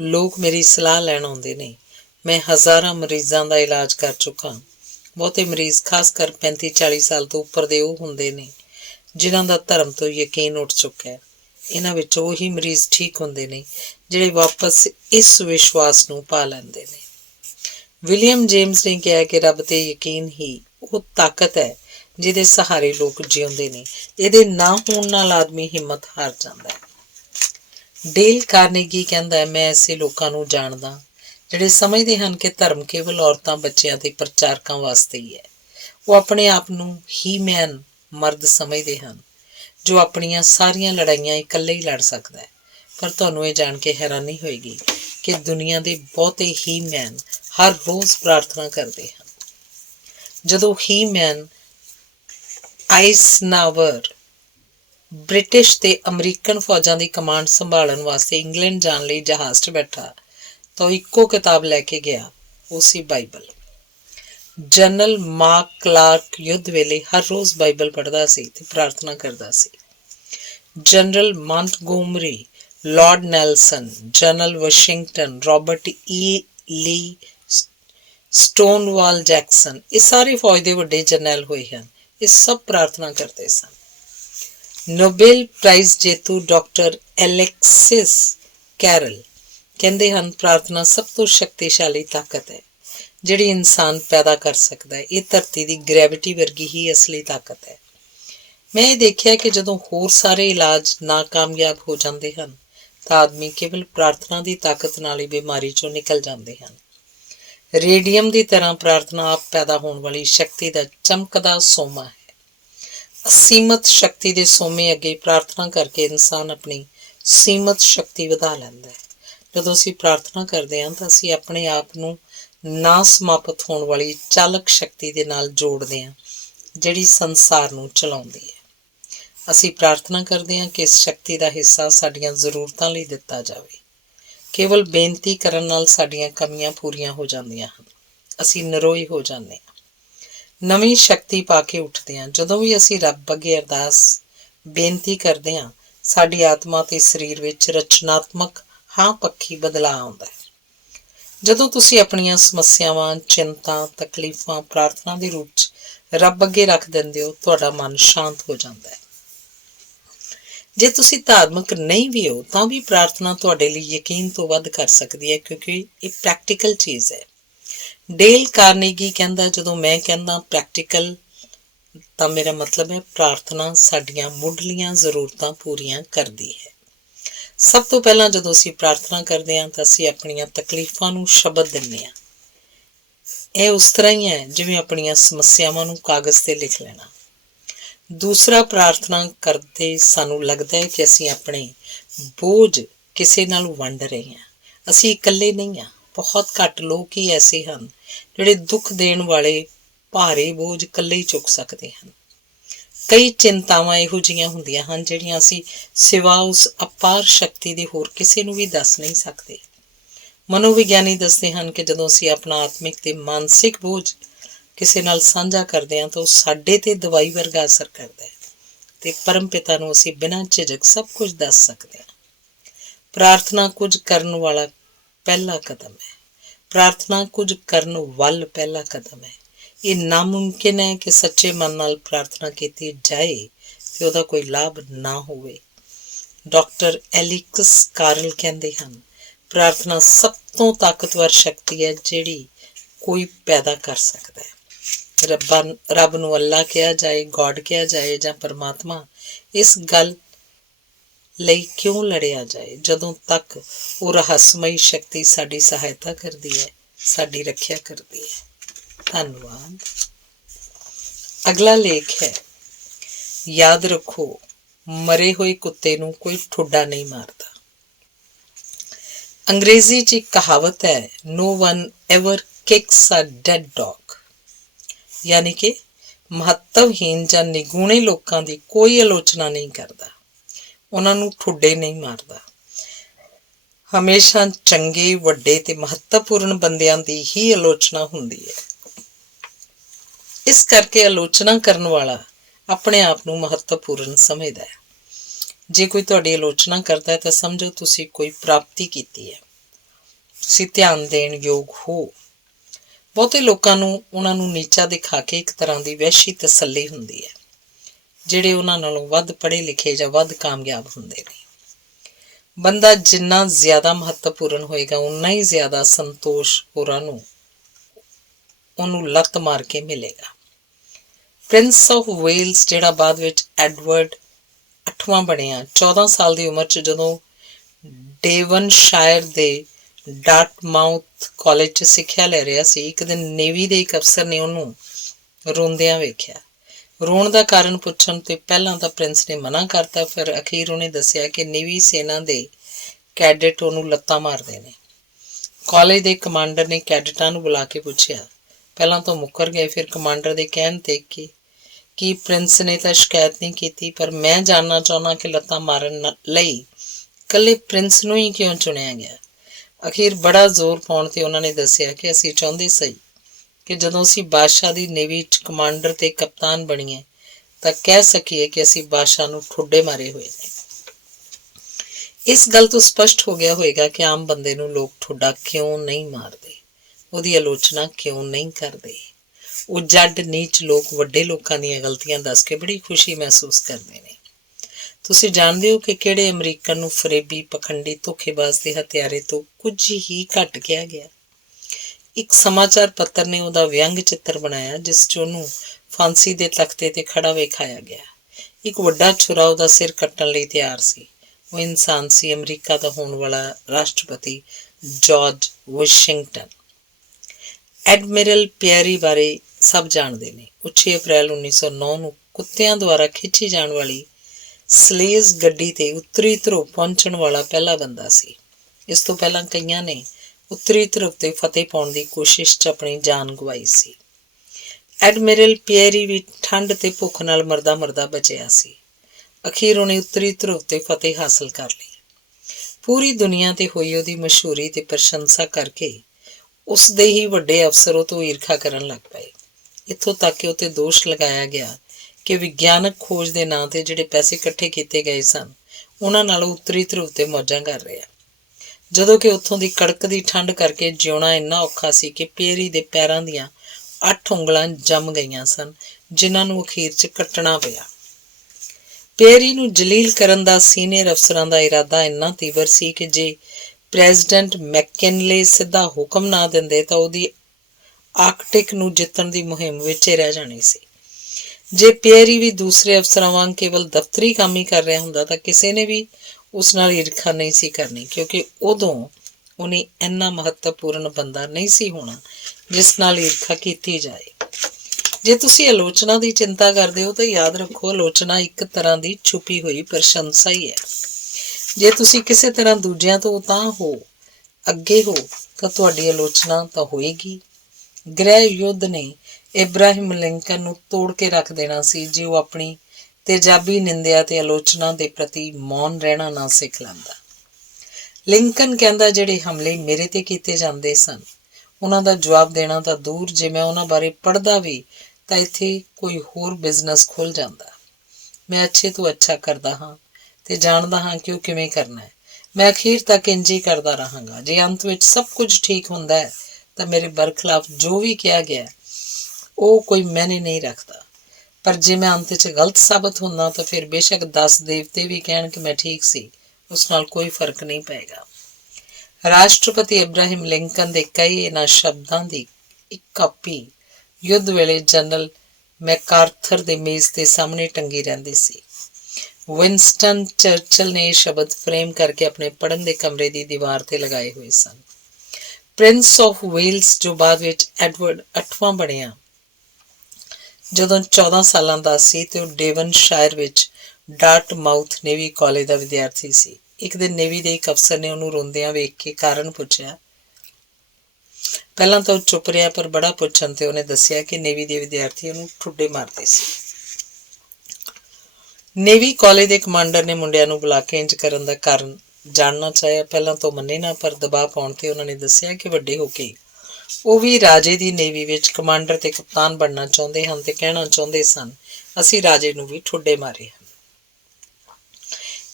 ਲੋਕ ਮੇਰੀ ਸਲਾਹ ਲੈਣ ਆਉਂਦੇ ਨੇ। ਮੈਂ ਹਜ਼ਾਰਾਂ ਮਰੀਜ਼ਾਂ ਦਾ ਇਲਾਜ ਕਰ ਚੁੱਕਾ। ਬਹੁਤੇ ਮਰੀਜ਼, ਖਾਸ ਕਰ 35-40 ਸਾਲ ਤੋਂ ਉੱਪਰ ਦੇ, ਉਹ ਹੁੰਦੇ ਨੇ ਜਿਨ੍ਹਾਂ ਦਾ ਧਰਮ ਤੋਂ ਯਕੀਨ ਉੱਠ ਚੁੱਕਿਆ ਹੈ। ਇਹਨਾਂ ਵਿੱਚੋਂ ਉਹੀ ਮਰੀਜ਼ ਠੀਕ ਹੁੰਦੇ ਨੇ ਜਿਹੜੇ ਵਾਪਸ ਇਸ ਵਿਸ਼ਵਾਸ ਨੂੰ ਪਾ ਲੈਂਦੇ ਨੇ। ਵਿਲੀਅਮ ਜੇਮਸ ਨੇ ਕਿਹਾ ਕਿ ਰੱਬ ਤੇ ਯਕੀਨ ਹੀ ਉਹ ਤਾਕਤ ਹੈ ਜਿਹਦੇ ਸਹਾਰੇ ਲੋਕ ਜਿਉਂਦੇ ਨੇ। ਇਹਦੇ ਨਾ ਹੋਣ ਨਾਲ ਆਦਮੀ ਹਿੰਮਤ ਹਾਰ ਜਾਂਦਾ ਹੈ। ਡੇਲ ਕਾਰਨੇਗੀ ਕਹਿੰਦਾ ਹੈ, ਮੈਂ ਐਸੇ ਲੋਕਾਂ ਨੂੰ ਜਾਣਦਾ ਜਿਹੜੇ ਸਮਝਦੇ ਹਨ ਕਿ ਧਰਮ ਕੇਵਲ ਔਰਤਾਂ, ਬੱਚਿਆਂ ਤੇ ਪ੍ਰਚਾਰਕਾਂ ਵਾਸਤੇ ਹੀ ਹੈ। ਉਹ ਆਪਣੇ ਆਪ ਨੂੰ ਹੀ-ਮੈਨ ਮਰਦ ਸਮਝਦੇ ਹਨ ਜੋ ਆਪਣੀਆਂ ਸਾਰੀਆਂ ਲੜਾਈਆਂ ਇਕੱਲੇ ਹੀ ਲੜ ਸਕਦਾ ਹੈ। ਪਰ ਤੁਹਾਨੂੰ ਇਹ ਜਾਣ ਕੇ ਹੈਰਾਨੀ ਹੋਏਗੀ ਕਿ ਦੁਨੀਆ ਦੇ ਬਹੁਤੇ ਹੀ-ਮੈਨ ਹਰ ਰੋਜ਼ ਪ੍ਰਾਰਥਨਾ ਕਰਦੇ ਹਨ। ਜਦੋਂ ਹੀ-ਮੈਨ ਆਈਸਨਾਵਰ ਬ੍ਰਿਟਿਸ਼ ਤੇ ਅਮਰੀਕਨ ਫੌਜਾਂ ਦੀ ਕਮਾਂਡ ਸੰਭਾਲਣ ਵਾਸਤੇ ਇੰਗਲੈਂਡ ਜਾਣ ਲਈ ਜਹਾਜ਼ 'ਚ ਬੈਠਾ ਤਾਂ ਉਹ ਇੱਕੋ ਕਿਤਾਬ ਲੈ ਕੇ ਗਿਆ, ਉਹ ਸੀ ਬਾਈਬਲ। ਜਨਰਲ ਮਾਰਕ ਕਲਾਰਕ ਯੁੱਧ ਵੇਲੇ ਹਰ ਰੋਜ਼ ਬਾਈਬਲ ਪੜ੍ਹਦਾ ਸੀ ਤੇ ਪ੍ਰਾਰਥਨਾ ਕਰਦਾ ਸੀ। General Montgomery, Lord Nelson, General Washington, Robert E Lee, Stonewall Jackson, ਇਹ ਸਾਰੇ ਫੌਜ ਦੇ ਵੱਡੇ ਜਰਨੈਲ ਹੋਏ ਹਨ। ਇਹ ਸਭ ਪ੍ਰਾਰਥਨਾ ਕਰਦੇ ਸਨ। ਨੋਬੇਲ ਪ੍ਰਾਈਜ਼ ਜੇਤੂ ਡਾਕਟਰ ਐਲੈਕਸਿਸ ਕੈਰਲ ਕਹਿੰਦੇ ਹਨ, ਪ੍ਰਾਰਥਨਾ ਸਭ ਤੋਂ ਸ਼ਕਤੀਸ਼ਾਲੀ ਤਾਕਤ ਹੈ ਜਿਹੜੀ ਇਨਸਾਨ ਪੈਦਾ ਕਰ ਸਕਦਾ ਹੈ। ਇਹ ਧਰਤੀ ਦੀ ਗ੍ਰੈਵਿਟੀ ਵਰਗੀ ਹੀ ਅਸਲੀ ਤਾਕਤ ਹੈ। ਮੈਂ ਇਹ ਦੇਖਿਆ ਕਿ ਜਦੋਂ ਹੋਰ ਸਾਰੇ ਇਲਾਜ ਨਾਕਾਮਯਾਬ ਹੋ ਜਾਂਦੇ ਹਨ ਤਾਂ ਆਦਮੀ ਕੇਵਲ ਪ੍ਰਾਰਥਨਾ ਦੀ ਤਾਕਤ ਨਾਲ ਹੀ ਬਿਮਾਰੀ 'ਚੋਂ ਨਿਕਲ ਜਾਂਦੇ ਹਨ। ਰੇਡੀਅਮ ਦੀ ਤਰ੍ਹਾਂ ਪ੍ਰਾਰਥਨਾ ਆਪ ਪੈਦਾ ਹੋਣ ਵਾਲੀ ਸ਼ਕਤੀ ਦਾ ਚਮਕਦਾ ਸੋਮਾ ਹੈ। ਅਸੀਮਤ ਸ਼ਕਤੀ ਦੇ ਸੋਮੇ ਅੱਗੇ ਪ੍ਰਾਰਥਨਾ ਕਰਕੇ ਇਨਸਾਨ ਆਪਣੀ ਸੀਮਤ ਸ਼ਕਤੀ ਵਧਾ ਲੈਂਦਾ ਹੈ। ਜਦੋਂ ਅਸੀਂ ਪ੍ਰਾਰਥਨਾ ਕਰਦੇ ਹਾਂ ਤਾਂ ਅਸੀਂ ਆਪਣੇ ਆਪ ਨੂੰ ਨਾ ਸਮਾਪਤ ਹੋਣ ਵਾਲੀ ਚਾਲਕ ਸ਼ਕਤੀ ਦੇ ਨਾਲ ਜੋੜਦੇ ਹਾਂ ਜਿਹੜੀ ਸੰਸਾਰ ਨੂੰ ਚਲਾਉਂਦੀ ਹੈ। ਅਸੀਂ ਪ੍ਰਾਰਥਨਾ ਕਰਦੇ ਹਾਂ ਕਿ ਇਸ ਸ਼ਕਤੀ ਦਾ ਹਿੱਸਾ ਸਾਡੀਆਂ ਜ਼ਰੂਰਤਾਂ ਲਈ ਦਿੱਤਾ ਜਾਵੇ। ਕੇਵਲ ਬੇਨਤੀ ਕਰਨ ਨਾਲ ਸਾਡੀਆਂ ਕਮੀਆਂ ਪੂਰੀਆਂ ਹੋ ਜਾਂਦੀਆਂ ਹਨ। ਅਸੀਂ ਨਰੋਏ ਹੋ ਜਾਂਦੇ ਹਾਂ, ਨਵੀਂ ਸ਼ਕਤੀ ਪਾ ਕੇ ਉੱਠਦੇ ਹਾਂ। ਜਦੋਂ ਵੀ ਅਸੀਂ ਰੱਬ ਅੱਗੇ ਅਰਦਾਸ ਬੇਨਤੀ ਕਰਦੇ ਹਾਂ, ਸਾਡੀ ਆਤਮਾ ਤੇ ਸਰੀਰ ਵਿੱਚ ਰਚਨਾਤਮਕ ਹਾਂ ਪੱਖੀ ਬਦਲਾਅ ਆਉਂਦਾ ਹੈ। ਜਦੋਂ ਤੁਸੀਂ ਆਪਣੀਆਂ ਸਮੱਸਿਆਵਾਂ, ਚਿੰਤਾ, ਤਕਲੀਫਾਂ ਪ੍ਰਾਰਥਨਾ ਦੇ ਰੂਪ 'ਚ ਰੱਬ ਅੱਗੇ ਰੱਖ ਦਿੰਦੇ ਹੋ, ਤੁਹਾਡਾ ਮਨ ਸ਼ਾਂਤ ਹੋ ਜਾਂਦਾ ਹੈ। ਜੇ ਤੁਸੀਂ ਧਾਰਮਿਕ ਨਹੀਂ ਵੀ ਹੋ ਤਾਂ ਵੀ ਪ੍ਰਾਰਥਨਾ ਤੁਹਾਡੇ ਲਈ ਯਕੀਨ ਤੋਂ ਵੱਧ ਕਰ ਸਕਦੀ ਹੈ, ਕਿਉਂਕਿ ਇਹ ਪ੍ਰੈਕਟੀਕਲ ਚੀਜ਼ ਹੈ। ਡੇਲ ਕਾਰਨੇਗੀ ਕਹਿੰਦਾ, ਜਦੋਂ ਮੈਂ ਕਹਿੰਦਾ ਪ੍ਰੈਕਟੀਕਲ ਤਾਂ ਮੇਰਾ ਮਤਲਬ ਹੈ ਪ੍ਰਾਰਥਨਾ ਸਾਡੀਆਂ ਮੁੱਢਲੀਆਂ ਜ਼ਰੂਰਤਾਂ ਪੂਰੀਆਂ ਕਰਦੀ ਹੈ। ਸਭ ਤੋਂ ਪਹਿਲਾਂ ਜਦੋਂ ਅਸੀਂ ਪ੍ਰਾਰਥਨਾ ਕਰਦੇ ਹਾਂ ਤਾਂ ਅਸੀਂ ਆਪਣੀਆਂ ਤਕਲੀਫਾਂ ਨੂੰ ਸ਼ਬਦ ਦਿੰਦੇ ਹਾਂ। ਇਹ ਉਸ ਤਰ੍ਹਾਂ ਹੀ ਹੈ ਜਿਵੇਂ ਆਪਣੀਆਂ ਸਮੱਸਿਆਵਾਂ ਨੂੰ ਕਾਗਜ਼ 'ਤੇ ਲਿਖ ਲੈਣਾ। ਦੂਸਰਾ, ਪ੍ਰਾਰਥਨਾ ਕਰਦੇ ਸਾਨੂੰ ਲੱਗਦਾ ਹੈ ਕਿ ਅਸੀਂ ਆਪਣੇ ਬੋਝ ਕਿਸੇ ਨਾਲ ਵੰਡ ਰਹੇ ਹਾਂ। ਅਸੀਂ ਇਕੱਲੇ ਨਹੀਂ ਹਾਂ। ਬਹੁਤ ਘੱਟ ਲੋਕ ਹੀ ਐਸੇ ਹਨ ਜਿਹੜੇ ਦੁੱਖ ਦੇਣ ਵਾਲੇ ਭਾਰੇ ਬੋਝ ਇਕੱਲੇ ਹੀ ਚੁੱਕ ਸਕਦੇ ਹਨ। ਕਈ ਚਿੰਤਾਵਾਂ ਇਹੋ ਜਿਹੀਆਂ ਹੁੰਦੀਆਂ ਹਨ ਜਿਹੜੀਆਂ ਅਸੀਂ ਸਿਵਾ ਉਸ ਅਪਾਰ ਸ਼ਕਤੀ ਦੇ ਹੋਰ ਕਿਸੇ ਨੂੰ ਵੀ ਦੱਸ ਨਹੀਂ ਸਕਦੇ। ਮਨੋਵਿਗਿਆਨੀ ਦੱਸਦੇ ਹਨ ਕਿ ਜਦੋਂ ਅਸੀਂ ਆਪਣਾ ਆਤਮਿਕ ਤੇ ਮਾਨਸਿਕ ਬੋਝ ਕਿਸੇ ਨਾਲ ਸਾਂਝਾ ਕਰਦੇ ਹਾਂ ਤਾਂ ਉਹ ਸਾਡੇ ਤੇ ਦਵਾਈ ਵਰਗਾ ਅਸਰ ਕਰਦਾ ਹੈ ਤੇ ਪਰਮ ਪਿਤਾ ਨੂੰ ਅਸੀਂ ਬਿਨਾਂ ਝਿਜਕ ਸਭ ਕੁਝ ਦੱਸ ਸਕਦੇ ਹਾਂ। ਪ੍ਰਾਰਥਨਾ ਕੁਝ ਕਰਨ ਵਾਲਾ ਪਹਿਲਾ ਕਦਮ ਹੈ। ਪ੍ਰਾਰਥਨਾ ਕੁਝ ਕਰਨ ਵੱਲ ਪਹਿਲਾ ਕਦਮ ਹੈ। ਇਹ ਨਾਮੁਮਕਿਨ ਹੈ ਕਿ ਸੱਚੇ ਮਨ ਨਾਲ ਪ੍ਰਾਰਥਨਾ ਕੀਤੀ ਜਾਏ ਤੇ ਉਹਦਾ ਕੋਈ ਲਾਭ ਨਾ ਹੋਵੇ। ਡਾਕਟਰ ਐਲਿਕਸ ਕਾਰਲ ਕਹਿੰਦੇ ਹਨ, ਪ੍ਰਾਰਥਨਾ ਸਭ ਤੋਂ ਤਾਕਤਵਰ ਸ਼ਕਤੀ ਹੈ ਜਿਹੜੀ ਕੋਈ ਪੈਦਾ ਕਰ ਸਕਦਾ ਹੈ। ਰੱਬ ਨੂੰ ਅੱਲਾ ਕਿਹਾ ਜਾਏ, ਗੋਡ ਕਿਹਾ ਜਾਏ ਜਾਂ ਪਰਮਾਤਮਾ, ਇਸ ਗੱਲ ਲਈ ਕਿਉਂ ਲੜਿਆ ਜਾਏ ਜਦੋਂ ਤੱਕ ਉਹ ਰਹੱਸਮਈ ਸ਼ਕਤੀ ਸਾਡੀ ਸਹਾਇਤਾ ਕਰਦੀ ਹੈ, ਸਾਡੀ ਰੱਖਿਆ ਕਰਦੀ ਹੈ। ਧੰਨਵਾਦ। ਅਗਲਾ ਲੇਖ ਹੈ, ਯਾਦ ਰੱਖੋ, ਮਰੇ ਹੋਏ ਕੁੱਤੇ ਨੂੰ ਕੋਈ ਠੁੱਡਾ ਨਹੀਂ ਮਾਰਦਾ। ਅੰਗਰੇਜ਼ੀ 'ਚ ਇੱਕ ਕਹਾਵਤ ਹੈ, no one ever kicks a dead dog, ਯਾਨੀ ਕਿ ਮਹੱਤਵਹੀਨ ਜਾਂ ਨਿਗੂਣੇ ਲੋਕਾਂ ਦੀ ਕੋਈ ਆਲੋਚਨਾ ਨਹੀਂ ਕਰਦਾ, ਉਹਨਾਂ ਨੂੰ ਠੁੱਡੇ ਨਹੀਂ ਮਾਰਦਾ। ਹਮੇਸ਼ਾ ਚੰਗੇ, ਵੱਡੇ ਤੇ ਮਹੱਤਵਪੂਰਨ ਬੰਦਿਆਂ ਦੀ ਹੀ ਆਲੋਚਨਾ ਹੁੰਦੀ ਹੈ। ਇਸ ਕਰਕੇ ਆਲੋਚਨਾ ਕਰਨ ਵਾਲਾ ਆਪਣੇ ਆਪ ਨੂੰ ਮਹੱਤਵਪੂਰਨ ਸਮਝਦਾ ਹੈ। ਜੇ ਕੋਈ ਤੁਹਾਡੀ ਆਲੋਚਨਾ ਕਰਦਾ ਹੈ ਤਾਂ ਸਮਝੋ ਤੁਸੀਂ ਕੋਈ ਪ੍ਰਾਪਤੀ ਕੀਤੀ ਹੈ, ਤੁਸੀਂ ਧਿਆਨ ਦੇਣ ਯੋਗ ਹੋ। ਬਹੁਤੇ ਲੋਕਾਂ ਨੂੰ ਉਹਨਾਂ ਨੂੰ ਨੀਚਾ ਦਿਖਾ ਕੇ ਇੱਕ ਤਰ੍ਹਾਂ ਦੀ ਵਹਿਸ਼ੀ ਤਸੱਲੀ ਹੁੰਦੀ ਹੈ, ਜਿਹੜੇ ਉਹਨਾਂ ਨਾਲੋਂ ਵੱਧ ਪੜ੍ਹੇ ਲਿਖੇ ਜਾਂ ਵੱਧ ਕਾਮਯਾਬ ਹੁੰਦੇ ਨੇ। ਬੰਦਾ ਜਿੰਨਾ ਜ਼ਿਆਦਾ ਮਹੱਤਵਪੂਰਨ ਹੋਏਗਾ ਉਨਾ ਹੀ ਜ਼ਿਆਦਾ ਸੰਤੋਸ਼ ਹੋਰਾਂ ਨੂੰ ਉਹਨੂੰ ਲੱਤ ਮਾਰ ਕੇ ਮਿਲੇਗਾ। ਪ੍ਰਿੰਸ ਆਫ ਵੇਲਸ, ਜਿਹੜਾ ਬਾਅਦ ਵਿੱਚ ਐਡਵਰਡ 8ਵਾਂ ਬਣਿਆ, 14 ਸਾਲ ਦੀ ਉਮਰ 'ਚ ਜਦੋਂ ਡੇਵਨਸ਼ਾਇਰ ਦੇ ਡਾਰਟਮਾਊਥ ਕਾਲਜ 'ਚ ਸਿੱਖਿਆ ਲੈ ਰਿਹਾ ਸੀ, ਇੱਕ ਦਿਨ ਨੇਵੀ ਦੇ ਇੱਕ ਅਫਸਰ ਨੇ ਉਹਨੂੰ ਰੋਂਦਿਆਂ ਵੇਖਿਆ। ਰੋਣ ਦਾ ਕਾਰਨ ਪੁੱਛਣ ਤੋਂ ਪਹਿਲਾਂ ਤਾਂ ਪ੍ਰਿੰਸ ਨੇ ਮਨਾ ਕਰਤਾ, ਫਿਰ ਅਖੀਰ ਉਹਨੇ ਦੱਸਿਆ ਕਿ ਨੇਵੀ ਸੈਨਾ ਦੇ ਕੈਡਿਟ ਉਹਨੂੰ ਲੱਤਾਂ ਮਾਰਦੇ ਨੇ। ਕਾਲਜ ਦੇ ਕਮਾਂਡਰ ਨੇ ਕੈਡਿਟਾਂ ਨੂੰ ਬੁਲਾ ਕੇ ਪੁੱਛਿਆ। ਪਹਿਲਾਂ ਤਾਂ ਮੁੱਕਰ ਗਏ, ਫਿਰ ਕਮਾਂਡਰ ਦੇ ਕਹਿਣ 'ਤੇ ਕਿ ਪ੍ਰਿੰਸ ਨੇ ਤਾਂ ਸ਼ਿਕਾਇਤ ਨਹੀਂ ਕੀਤੀ, ਪਰ ਮੈਂ ਜਾਣਨਾ ਚਾਹੁੰਦਾ ਕਿ ਲੱਤਾਂ ਮਾਰਨ ਲਈ ਇਕੱਲੇ ਪ੍ਰਿੰਸ ਨੂੰ ਹੀ ਕਿਉਂ ਚੁਣਿਆ ਗਿਆ। ਅਖੀਰ ਬੜਾ ਜ਼ੋਰ ਪਾਉਣ 'ਤੇ ਉਹਨਾਂ ਨੇ ਦੱਸਿਆ ਕਿ ਅਸੀਂ ਚਾਹੁੰਦੇ ਸੀ ਕਿ ਜਦੋਂ ਅਸੀਂ ਬਾਦਸ਼ਾਹ ਦੀ ਨੇਵੀ 'ਚ ਕਮਾਂਡਰ ਤੇ ਕਪਤਾਨ ਬਣੀਏ ਤਾਂ ਕਹਿ ਸਕੀਏ ਕਿ ਅਸੀਂ ਬਾਦਸ਼ਾਹ ਨੂੰ ਠੁੱਡੇ ਮਾਰੇ ਹੋਏ ਨੇ। ਇਸ ਗੱਲ ਤੋਂ ਸਪਸ਼ਟ ਹੋ ਗਿਆ ਹੋਵੇਗਾ ਕਿ ਆਮ ਬੰਦੇ ਨੂੰ ਲੋਕ ਠੁੱਡਾ ਕਿਉਂ ਨਹੀਂ ਮਾਰਦੇ, ਉਹਦੀ ਆਲੋਚਨਾ ਕਿਉਂ ਨਹੀਂ ਕਰਦੇ। ਉਹ ਜੱਡ ਨੀਚ ਲੋਕ ਵੱਡੇ ਲੋਕਾਂ ਦੀਆਂ ਗਲਤੀਆਂ ਦੱਸ ਕੇ ਬੜੀ ਖੁਸ਼ੀ ਮਹਿਸੂਸ ਕਰਦੇ ਨੇ। ਤੁਸੀਂ ਜਾਣਦੇ ਹੋ ਕਿ ਕਿਹੜੇ ਅਮਰੀਕਨ ਨੂੰ ਫਰੇਬੀ, ਪਖੰਡੀ, ਧੋਖੇਬਾਜ਼ ਤੇ ਹਥਿਆਰੇ ਤੋਂ ਕੁਝ ਹੀ ਘੱਟ ਕਿਹਾ ਗਿਆ। ਇੱਕ ਸਮਾਚਾਰ ਪੱਤਰ ਨੇ ਉਹਦਾ ਵਿਅੰਗ ਚਿੱਤਰ ਬਣਾਇਆ ਜਿਸ 'ਚ ਉਹਨੂੰ ਫਾਂਸੀ ਦੇ ਤਖਤੇ ਤੇ ਖੜਾ ਵਿਖਾਇਆ ਗਿਆ। ਇੱਕ ਵੱਡਾ ਛੁਰਾ ਉਹਦਾ ਸਿਰ ਕੱਟਣ ਲਈ ਤਿਆਰ ਸੀ। ਉਹ ਇਨਸਾਨ ਸੀ, ਅਮਰੀਕਾ ਦਾ ਹੋਣ ਵਾਲਾ ਰਾਸ਼ਟਰਪਤੀ ਜਾਰਜ ਵਾਸ਼ਿੰਗਟਨ। ਐਡਮਿਰਲ ਪਿਅਰੀ ਬਾਰੇ ਸਭ ਜਾਣਦੇ ਨੇ। ਉਹ 6 ਅਪ੍ਰੈਲ 1909 ਨੂੰ ਕੁੱਤਿਆਂ ਦੁਆਰਾ ਖਿੱਚੀ ਜਾਣ ਵਾਲੀ ਸਲੇਜ ਗੱਡੀ ਤੇ ਉੱਤਰੀ ਧਰੁਵ ਪਹੁੰਚਣ ਵਾਲਾ ਪਹਿਲਾ ਬੰਦਾ ਸੀ। ਇਸ ਤੋਂ ਪਹਿਲਾਂ ਕਈਆਂ ਨੇ ਉੱਤਰੀ ਧਰੁਵ ਤੇ ਫਤਿਹ ਪਾਉਣ ਦੀ ਕੋਸ਼ਿਸ਼ 'ਚ ਆਪਣੀ ਜਾਨ ਗਵਾਈ ਸੀ। ਐਡਮਿਰਲ ਪਿਅਰੀ ਵੀ ਠੰਡ ਤੇ ਭੁੱਖ ਨਾਲ ਮਰਦਾ ਮਰਦਾ ਬਚਿਆ ਸੀ। ਅਖੀਰ ਉਹਨੇ ਉੱਤਰੀ ਧਰੁਵ ਤੇ ਫਤਿਹ ਹਾਸਲ ਕਰ ਲਈ। ਪੂਰੀ ਦੁਨੀਆ ਤੇ ਹੋਈ ਉਹਦੀ ਮਸ਼ਹੂਰੀ ਤੇ ਪ੍ਰਸ਼ੰਸਾ ਕਰਕੇ ਉਸ ਦੇ ਹੀ ਵੱਡੇ ਅਫਸਰ ਉਹ ਤੋਂ ਈਰਖਾ ਕਰਨ ਲੱਗ ਪਏ। ਇੱਥੋਂ ਤੱਕ ਕਿ ਉਹ 'ਤੇ ਦੋਸ਼ ਲਗਾਇਆ ਗਿਆ ਕਿ ਵਿਗਿਆਨਕ ਖੋਜ ਦੇ ਨਾਂ 'ਤੇ ਜਿਹੜੇ ਪੈਸੇ ਇਕੱਠੇ ਕੀਤੇ ਗਏ ਸਨ ਉਹਨਾਂ ਨਾਲੋਂ ਉੱਤਰੀ ਧਰੁਵ 'ਤੇ ਮੌਜਾਂ ਕਰ ਰਿਹਾ, ਜਦੋਂ ਕਿ ਉੱਥੋਂ ਦੀ ਕੜਕਦੀ ਠੰਡ ਕਰਕੇ ਜਿਉਣਾ ਇੰਨਾ ਔਖਾ ਸੀ ਕਿ ਪਿਅਰੀ ਦੇ ਪੈਰਾਂ ਦੀਆਂ 8 ਉਂਗਲਾਂ ਜੰਮ ਗਈਆਂ ਸਨ, ਜਿਨ੍ਹਾਂ ਨੂੰ ਅਖੀਰ 'ਚ ਕੱਟਣਾ ਪਿਆ। ਪਿਅਰੀ ਨੂੰ ਜਲੀਲ ਕਰਨ ਦਾ ਸੀਨੀਅਰ ਅਫਸਰਾਂ ਦਾ ਇਰਾਦਾ ਇੰਨਾ ਤੀਬਰ ਸੀ ਕਿ ਜੇ ਪ੍ਰੈਜ਼ੀਡੈਂਟ ਮੈਕਕਿਨਲੇ ਸਿੱਧਾ ਹੁਕਮ ਨਾ ਦਿੰਦੇ ਤਾਂ ਉਹਦੀ ਆਰਕਟਿਕ ਨੂੰ ਜਿੱਤਣ ਦੀ ਮੁਹਿੰਮ ਵਿੱਚ ਹੀ ਰਹਿ ਜਾਣੀ ਸੀ। ਜੇ ਪਿਅਰੀ ਵੀ ਦੂਸਰੇ ਅਫਸਰਾਂ ਵਾਂਗ ਕੇਵਲ ਦਫ਼ਤਰੀ ਕੰਮ ਹੀ ਕਰ ਰਿਹਾ ਹੁੰਦਾ ਤਾਂ ਕਿਸੇ ਨੇ ਵੀ ਉਸ ਨਾਲ ਈਰਖਾ ਨਹੀਂ ਸੀ ਕਰਨੀ, ਕਿਉਂਕਿ ਉਦੋਂ ਉਹਨੇ ਇੰਨਾ ਮਹੱਤਵਪੂਰਨ ਬੰਦਾ ਨਹੀਂ ਸੀ ਹੋਣਾ ਜਿਸ ਨਾਲ ਈਰਖਾ ਕੀਤੀ ਜਾਏ। ਜੇ ਤੁਸੀਂ ਆਲੋਚਨਾ ਦੀ ਚਿੰਤਾ ਕਰਦੇ ਹੋ ਤਾਂ ਯਾਦ ਰੱਖੋ, ਆਲੋਚਨਾ ਇੱਕ ਤਰ੍ਹਾਂ ਦੀ ਛੁਪੀ ਹੋਈ ਪ੍ਰਸ਼ੰਸਾ ਹੀ ਹੈ। ਜੇ ਤੁਸੀਂ ਕਿਸੇ ਤਰ੍ਹਾਂ ਦੂਜਿਆਂ ਤੋਂ ਉਤਾਂਹ ਹੋ, ਅੱਗੇ ਹੋ, ਤਾਂ ਤੁਹਾਡੀ ਆਲੋਚਨਾ ਤਾਂ ਹੋਏਗੀ। ਗ੍ਰਹਿ ਯੁੱਧ ਨੇ ਇਬਰਾਹਿਮ ਲਿੰਕਨ ਨੂੰ ਤੋੜ ਕੇ ਰੱਖ ਦੇਣਾ ਸੀ ਜੇ ਉਹ ਆਪਣੀ ਤੇਜ਼ਾਬੀ ਨਿੰਦਿਆ ਤੇ ਆਲੋਚਨਾ ਦੇ ਪ੍ਰਤੀ ਮੌਨ ਰਹਿਣਾ ਨਾ ਸਿੱਖ ਲੈਂਦਾ। ਲਿੰਕਨ ਕਹਿੰਦਾ, ਜਿਹੜੇ ਹਮਲੇ ਮੇਰੇ ਤੇ ਕੀਤੇ ਜਾਂਦੇ ਸਨ ਉਹਨਾਂ ਦਾ ਜਵਾਬ ਦੇਣਾ ਤਾਂ ਦੂਰ, ਜੇ ਮੈਂ ਉਹਨਾਂ ਬਾਰੇ ਪੜ੍ਹਦਾ ਵੀ ਤਾਂ ਇੱਥੇ ਕੋਈ ਹੋਰ ਬਿਜ਼ਨਸ ਖੁੱਲ੍ਹ ਜਾਂਦਾ। ਮੈਂ ਅੱਛੇ ਤੋਂ ਅੱਛਾ ਕਰਦਾ ਹਾਂ ਤੇ ਜਾਣਦਾ ਹਾਂ ਕਿ ਉਹ ਕਿਵੇਂ ਕਰਨਾ ਹੈ। ਮੈਂ ਅਖੀਰ ਤੱਕ ਇੰਝ ਹੀ ਕਰਦਾ ਰਹਾਂਗਾ। ਜੇ ਅੰਤ ਵਿੱਚ ਸਭ ਕੁਝ ਠੀਕ ਹੁੰਦਾ ਹੈ ਤਾਂ ਮੇਰੇ ਬਰਖਲਾਫ ਜੋ ਵੀ ਕਿਹਾ ਗਿਆ ਉਹ ਕੋਈ ਮਾਇਨੇ ਨਹੀਂ ਰੱਖਦਾ। ਪਰ ਜੇ ਮੈਂ ਅੰਤ 'ਚ ਗਲਤ ਸਾਬਤ ਹੁੰਦਾ ਤਾਂ ਫਿਰ ਬੇਸ਼ੱਕ 10 ਦੇਵਤੇ ਵੀ ਕਹਿਣ ਕਿ ਮੈਂ ਠੀਕ ਸੀ, ਉਸ ਨਾਲ ਕੋਈ ਫਰਕ ਨਹੀਂ ਪਏਗਾ। ਰਾਸ਼ਟਰਪਤੀ ਇਬਰਾਹਿਮ ਲਿੰਕਨ ਦੇ ਕਈ ਇਹਨਾਂ ਸ਼ਬਦਾਂ ਦੀ ਇੱਕ ਕਾਪੀ ਯੁੱਧ ਵੇਲੇ ਜਨਰਲ ਮੈਕਾਰਥਰ ਦੇ ਮੇਜ਼ ਦੇ ਸਾਹਮਣੇ ਟੰਗੀ ਰਹਿੰਦੀ ਸੀ। ਵਿੰਸਟਨ ਚਰਚਲ ਨੇ ਇਹ ਸ਼ਬਦ ਫਰੇਮ ਕਰਕੇ ਆਪਣੇ ਪੜ੍ਹਨ ਦੇ ਕਮਰੇ ਦੀ ਦੀਵਾਰ ਤੇ ਲਗਾਏ ਹੋਏ ਸਨ। ਪ੍ਰਿੰਸ ਆਫ ਵੇਲਸ, ਜੋ ਬਾਅਦ ਵਿੱਚ ਐਡਵਰਡ 8ਵਾਂ ਬਣਿਆ, ਜਦੋਂ 14 ਸਾਲਾਂ ਦਾ ਸੀ ਤੇ ਉਹ ਡੇਵਨਸ਼ਾਇਰ ਵਿੱਚ ਡਾਰਟਮਾਊਥ ਨੇਵੀ ਕਾਲਜ ਦਾ ਵਿਦਿਆਰਥੀ ਸੀ। ਇੱਕ ਦਿਨ ਨੇਵੀ ਦੇ ਇੱਕ ਅਫਸਰ ਨੇ ਉਹਨੂੰ ਰੋਂਦਿਆਂ ਵੇਖ ਕੇ ਕਾਰਨ ਪੁੱਛਿਆ। ਪਹਿਲਾਂ ਤਾਂ ਉਹ ਚੁੱਪ ਰਿਹਾ, ਪਰ ਬੜਾ ਪੁੱਛਣ ਤੇ ਉਹਨੇ ਦੱਸਿਆ ਕਿ ਨੇਵੀ ਦੇ ਵਿਦਿਆਰਥੀ ਉਹਨੂੰ ਠੁੱਡੇ ਮਾਰਦੇ ਸੀ। ਨੇਵੀ ਕਾਲਜ ਦੇ ਕਮਾਂਡਰ ਨੇ ਮੁੰਡਿਆਂ ਨੂੰ ਬੁਲਾ ਕੇ ਇੰਝ ਕਰਨ ਦਾ ਕਾਰਨ ਜਾਣਨਾ ਚਾਹਿਆ। ਪਹਿਲਾਂ ਤਾਂ ਮੰਨੇ ਨਾ, ਪਰ ਦਬਾਅ ਪਾਉਣ ਤੇ ਉਹਨਾਂ ਨੇ ਦੱਸਿਆ ਕਿ ਵੱਡੇ ਹੋ ਕੇ ਉਹ ਵੀ ਰਾਜੇ ਦੀ ਨੇਵੀ ਵਿੱਚ ਕਮਾਂਡਰ ਤੇ ਕਪਤਾਨ ਬਣਨਾ ਚਾਹੁੰਦੇ ਹਨ ਤੇ ਕਹਿਣਾ ਚਾਹੁੰਦੇ ਸਨ, ਅਸੀਂ ਰਾਜੇ ਨੂੰ ਵੀ ਠੁੱਡੇ ਮਾਰੇ ਹਨ।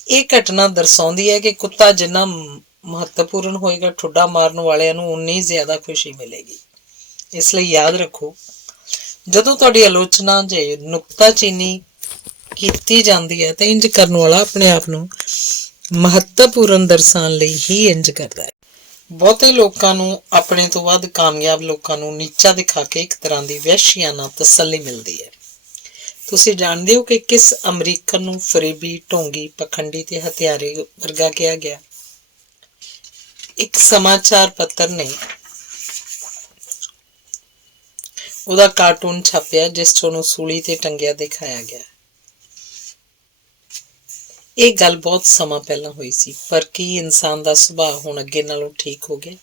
ਇਹ ਘਟਨਾ ਦਰਸਾਉਂਦੀ ਹੈ ਕਿ ਕੁੱਤਾ ਜਿੰਨਾ ਮਹੱਤਵਪੂਰਨ ਹੋਏਗਾ, ਠੁੱਡਾ ਮਾਰਨ ਵਾਲਿਆਂ ਨੂੰ ਉਨੀ ਜ਼ਿਆਦਾ ਖੁਸ਼ੀ ਮਿਲੇਗੀ। ਇਸ ਲਈ ਯਾਦ ਰੱਖੋ, ਜਦੋਂ ਤੁਹਾਡੀ ਆਲੋਚਨਾ ਜੇ ਨੁਕਤਾਚੀਨੀ ਕੀਤੀ ਜਾਂਦੀ ਹੈ ਤਾਂ ਇੰਝ ਕਰਨ ਵਾਲਾ ਆਪਣੇ ਆਪ ਨੂੰ ਮਹੱਤਵਪੂਰਨ ਦਰਸਾਉਣ ਲਈ ਹੀ ਇੰਝ ਕਰਦਾ ਹੈ। ਬਹੁਤੇ ਲੋਕਾਂ ਨੂੰ ਆਪਣੇ ਤੋਂ ਵੱਧ ਕਾਮਯਾਬ ਲੋਕਾਂ ਨੂੰ ਨੀਚਾ ਦਿਖਾ ਕੇ ਇੱਕ ਤਰ੍ਹਾਂ ਦੀ ਵਹਿਸ਼ੀਆਨਾ ਤਸੱਲੀ ਮਿਲਦੀ ਹੈ। ਤੁਸੀਂ ਜਾਣਦੇ ਹੋ ਕਿ ਕਿਸ ਅਮਰੀਕਨ ਨੂੰ ਫਰੇਬੀ, ਢੋਂਗੀ, ਪਖੰਡੀ ਤੇ ਹਥਿਆਰੇ ਵਰਗਾ ਕਿਹਾ ਗਿਆ? ਇੱਕ ਸਮਾਚਾਰ ਪੱਤਰ ਨੇ ਉਹਦਾ ਕਾਰਟੂਨ ਛਾਪਿਆ ਜਿਸ 'ਚ ਉਹਨੂੰ ਸੂਲੀ ਤੇ ਟੰਗਿਆ ਦਿਖਾਇਆ ਗਿਆ। ਇਹ ਗੱਲ ਬਹੁਤ ਸਮਾਂ ਪਹਿਲਾਂ ਹੋਈ ਸੀ, ਪਰ ਕੀ ਇਨਸਾਨ ਦਾ ਸੁਭਾਅ ਹੁਣ ਅੱਗੇ ਨਾਲੋਂ ਠੀਕ ਹੋ ਗਿਆ?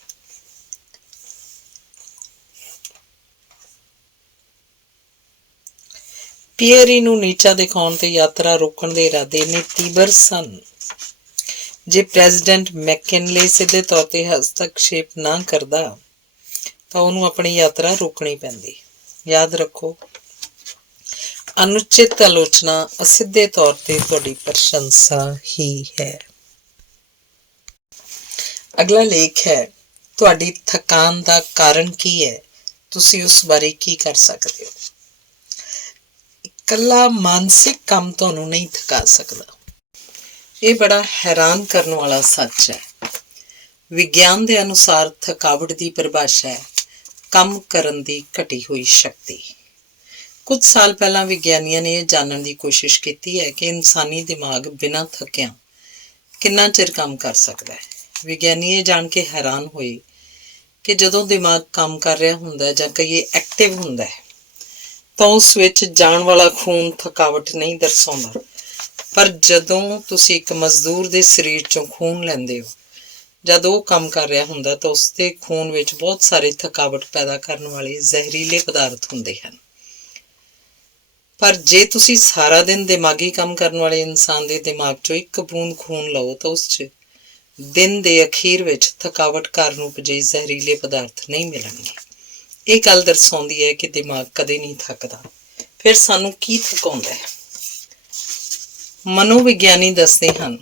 ਪੀਅਰੀ ਨੂੰ ਨੀਚਾ ਦਿਖਾਉਣ ਤੇ ਯਾਤਰਾ ਰੋਕਣ ਦੇ ਇਰਾਦੇ ਇੰਨੇ ਤੀਬਰ ਸਨ, ਜੇ ਪ੍ਰੈਜ਼ੀਡੈਂਟ ਮੈਕਿਨਲੇ ਸਿੱਧੇ ਤੌਰ ਤੇ ਹਸਤਕਸ਼ੇਪ ਨਾ ਕਰਦਾ ਤਾਂ ਉਹਨੂੰ ਆਪਣੀ ਯਾਤਰਾ ਰੋਕਣੀ ਪੈਂਦੀ। ਯਾਦ ਰੱਖੋ, ਅਨੁਚਿਤ ਆਲੋਚਨਾ ਅਸਿੱਧੇ ਤੌਰ ਤੇ ਤੁਹਾਡੀ ਪ੍ਰਸ਼ੰਸਾ ਹੀ ਹੈ। ਅਗਲਾ ਲੇਖ ਹੈ, ਤੁਹਾਡੀ ਥਕਾਨ ਦਾ ਕਾਰਨ ਕੀ ਹੈ? ਤੁਸੀਂ ਉਸ ਬਾਰੇ ਕੀ ਕਰ ਸਕਦੇ ਹੋ? ਇਕੱਲਾ ਮਾਨਸਿਕ ਕੰਮ ਤੁਹਾਨੂੰ ਨਹੀਂ ਥਕਾ ਸਕਦਾ। ਇਹ ਬੜਾ ਹੈਰਾਨ ਕਰਨ ਵਾਲਾ ਸੱਚ ਹੈ। ਵਿਗਿਆਨ ਦੇ ਅਨੁਸਾਰ ਥਕਾਵਟ ਦੀ ਪਰਿਭਾਸ਼ਾ ਹੈ ਕੰਮ ਕਰਨ ਦੀ ਘਟੀ ਹੋਈ ਸ਼ਕਤੀ। ਕੁਝ ਸਾਲ ਪਹਿਲਾਂ ਵਿਗਿਆਨੀਆਂ ਨੇ ਇਹ ਜਾਣਨ ਦੀ ਕੋਸ਼ਿਸ਼ ਕੀਤੀ ਹੈ ਕਿ ਇਨਸਾਨੀ ਦਿਮਾਗ ਬਿਨਾਂ ਥੱਕਿਆਂ ਕਿੰਨਾ ਚਿਰ ਕੰਮ ਕਰ ਸਕਦਾ ਹੈ। ਵਿਗਿਆਨੀ ਇਹ ਜਾਣ ਕੇ ਹੈਰਾਨ ਹੋਏ ਕਿ ਜਦੋਂ ਦਿਮਾਗ ਕੰਮ ਕਰ ਰਿਹਾ ਹੁੰਦਾ ਜਾਂ ਕਹੀਏ ਐਕਟਿਵ ਹੁੰਦਾ ਹੈ ਤਾਂ ਉਸ ਵਿੱਚ ਜਾਣ ਵਾਲਾ ਖੂਨ ਥਕਾਵਟ ਨਹੀਂ ਦਰਸਾਉਂਦਾ, ਪਰ ਜਦੋਂ ਤੁਸੀਂ ਇੱਕ ਮਜ਼ਦੂਰ ਦੇ ਸਰੀਰ 'ਚੋਂ ਖੂਨ ਲੈਂਦੇ ਹੋ, ਜਦ ਉਹ ਕੰਮ ਕਰ ਰਿਹਾ ਹੁੰਦਾ ਤਾਂ ਉਸਦੇ ਖੂਨ ਵਿੱਚ ਬਹੁਤ ਸਾਰੇ ਥਕਾਵਟ ਪੈਦਾ ਕਰਨ ਵਾਲੇ ਜ਼ਹਿਰੀਲੇ ਪਦਾਰਥ ਹੁੰਦੇ ਹਨ। ਪਰ ਜੇ ਤੁਸੀਂ ਸਾਰਾ ਦਿਨ ਦਿਮਾਗੀ ਕੰਮ ਕਰਨ ਵਾਲੇ ਇਨਸਾਨ ਦੇ ਦਿਮਾਗ 'ਚੋਂ ਇੱਕ ਬੂੰਦ ਖੂਨ ਲਓ ਤਾਂ ਉਸ 'ਚ ਦਿਨ ਦੇ ਅਖੀਰ ਵਿੱਚ ਥਕਾਵਟ ਕਾਰਨ ਉਪਜੇ ਜ਼ਹਿਰੀਲੇ ਪਦਾਰਥ ਨਹੀਂ ਮਿਲਣਗੇ। ਇਹ ਗੱਲ ਦਰਸਾਉਂਦੀ ਹੈ ਕਿ ਦਿਮਾਗ ਕਦੇ ਨਹੀਂ ਥੱਕਦਾ। ਫਿਰ ਸਾਨੂੰ ਕੀ ਥਕਾਉਂਦਾ ਹੈ? ਮਨੋਵਿਗਿਆਨੀ ਦੱਸਦੇ ਹਨ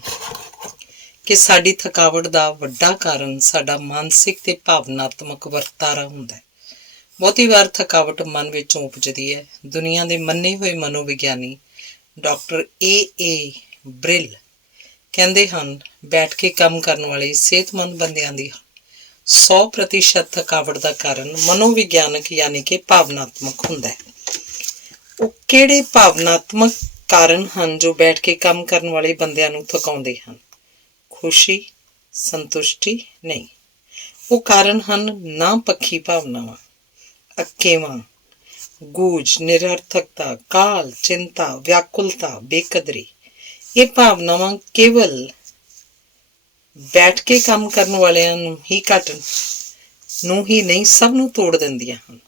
ਕਿ ਸਾਡੀ ਥਕਾਵਟ ਦਾ ਵੱਡਾ ਕਾਰਨ ਸਾਡਾ ਮਾਨਸਿਕ ਤੇ ਭਾਵਨਾਤਮਕ ਵਰਤਾਰਾ ਹੁੰਦਾ ਹੈ। ਬਹੁਤੀ ਵਾਰ ਥਕਾਵਟ ਮਨ ਵਿੱਚੋਂ ਉਪਜਦੀ ਹੈ। ਦੁਨੀਆ ਦੇ ਮੰਨੇ ਹੋਏ ਮਨੋਵਿਗਿਆਨੀ ਡਾਕਟਰ ਏ ਬ੍ਰਿਲ ਕਹਿੰਦੇ ਹਨ, ਬੈਠ ਕੇ ਕੰਮ ਕਰਨ ਵਾਲੇ ਸਿਹਤਮੰਦ ਬੰਦਿਆਂ ਦੀ 100% ਥਕਾਵਟ ਦਾ ਕਾਰਨ ਮਨੋਵਿਗਿਆਨਕ ਯਾਨੀ ਕਿ ਭਾਵਨਾਤਮਕ ਹੁੰਦਾ ਹੈ। ਉਹ ਕਿਹੜੇ ਭਾਵਨਾਤਮਕ ਕਾਰਨ ਹਨ ਜੋ ਬੈਠ ਕੇ ਕੰਮ ਕਰਨ ਵਾਲੇ ਬੰਦਿਆਂ ਨੂੰ ਥਕਾਉਂਦੇ ਹਨ? ਖੁਸ਼ੀ, ਸੰਤੁਸ਼ਟੀ ਨਹੀਂ। ਉਹ ਕਾਰਨ ਹਨ ਨਾ ਪੱਖੀ ਭਾਵਨਾਵਾਂ, ਅੱਕੇਵਾਂ, ਗੂਝ, ਨਿਰਰਥਕਤਾ, ਕਾਲ, ਚਿੰਤਾ, ਵਿਆਕੁਲਤਾ, ਬੇਕਦਰੀ, ਇਹ ਭਾਵਨਾਵਾਂ ਕੇਵਲ ਬੈਠ ਕੇ ਕੰਮ ਕਰਨ ਵਾਲਿਆਂ ਨੂੰ ਹੀ ਨਹੀਂ, ਸਭ ਨੂੰ ਤੋੜ ਦਿੰਦੀਆਂ ਹਨ।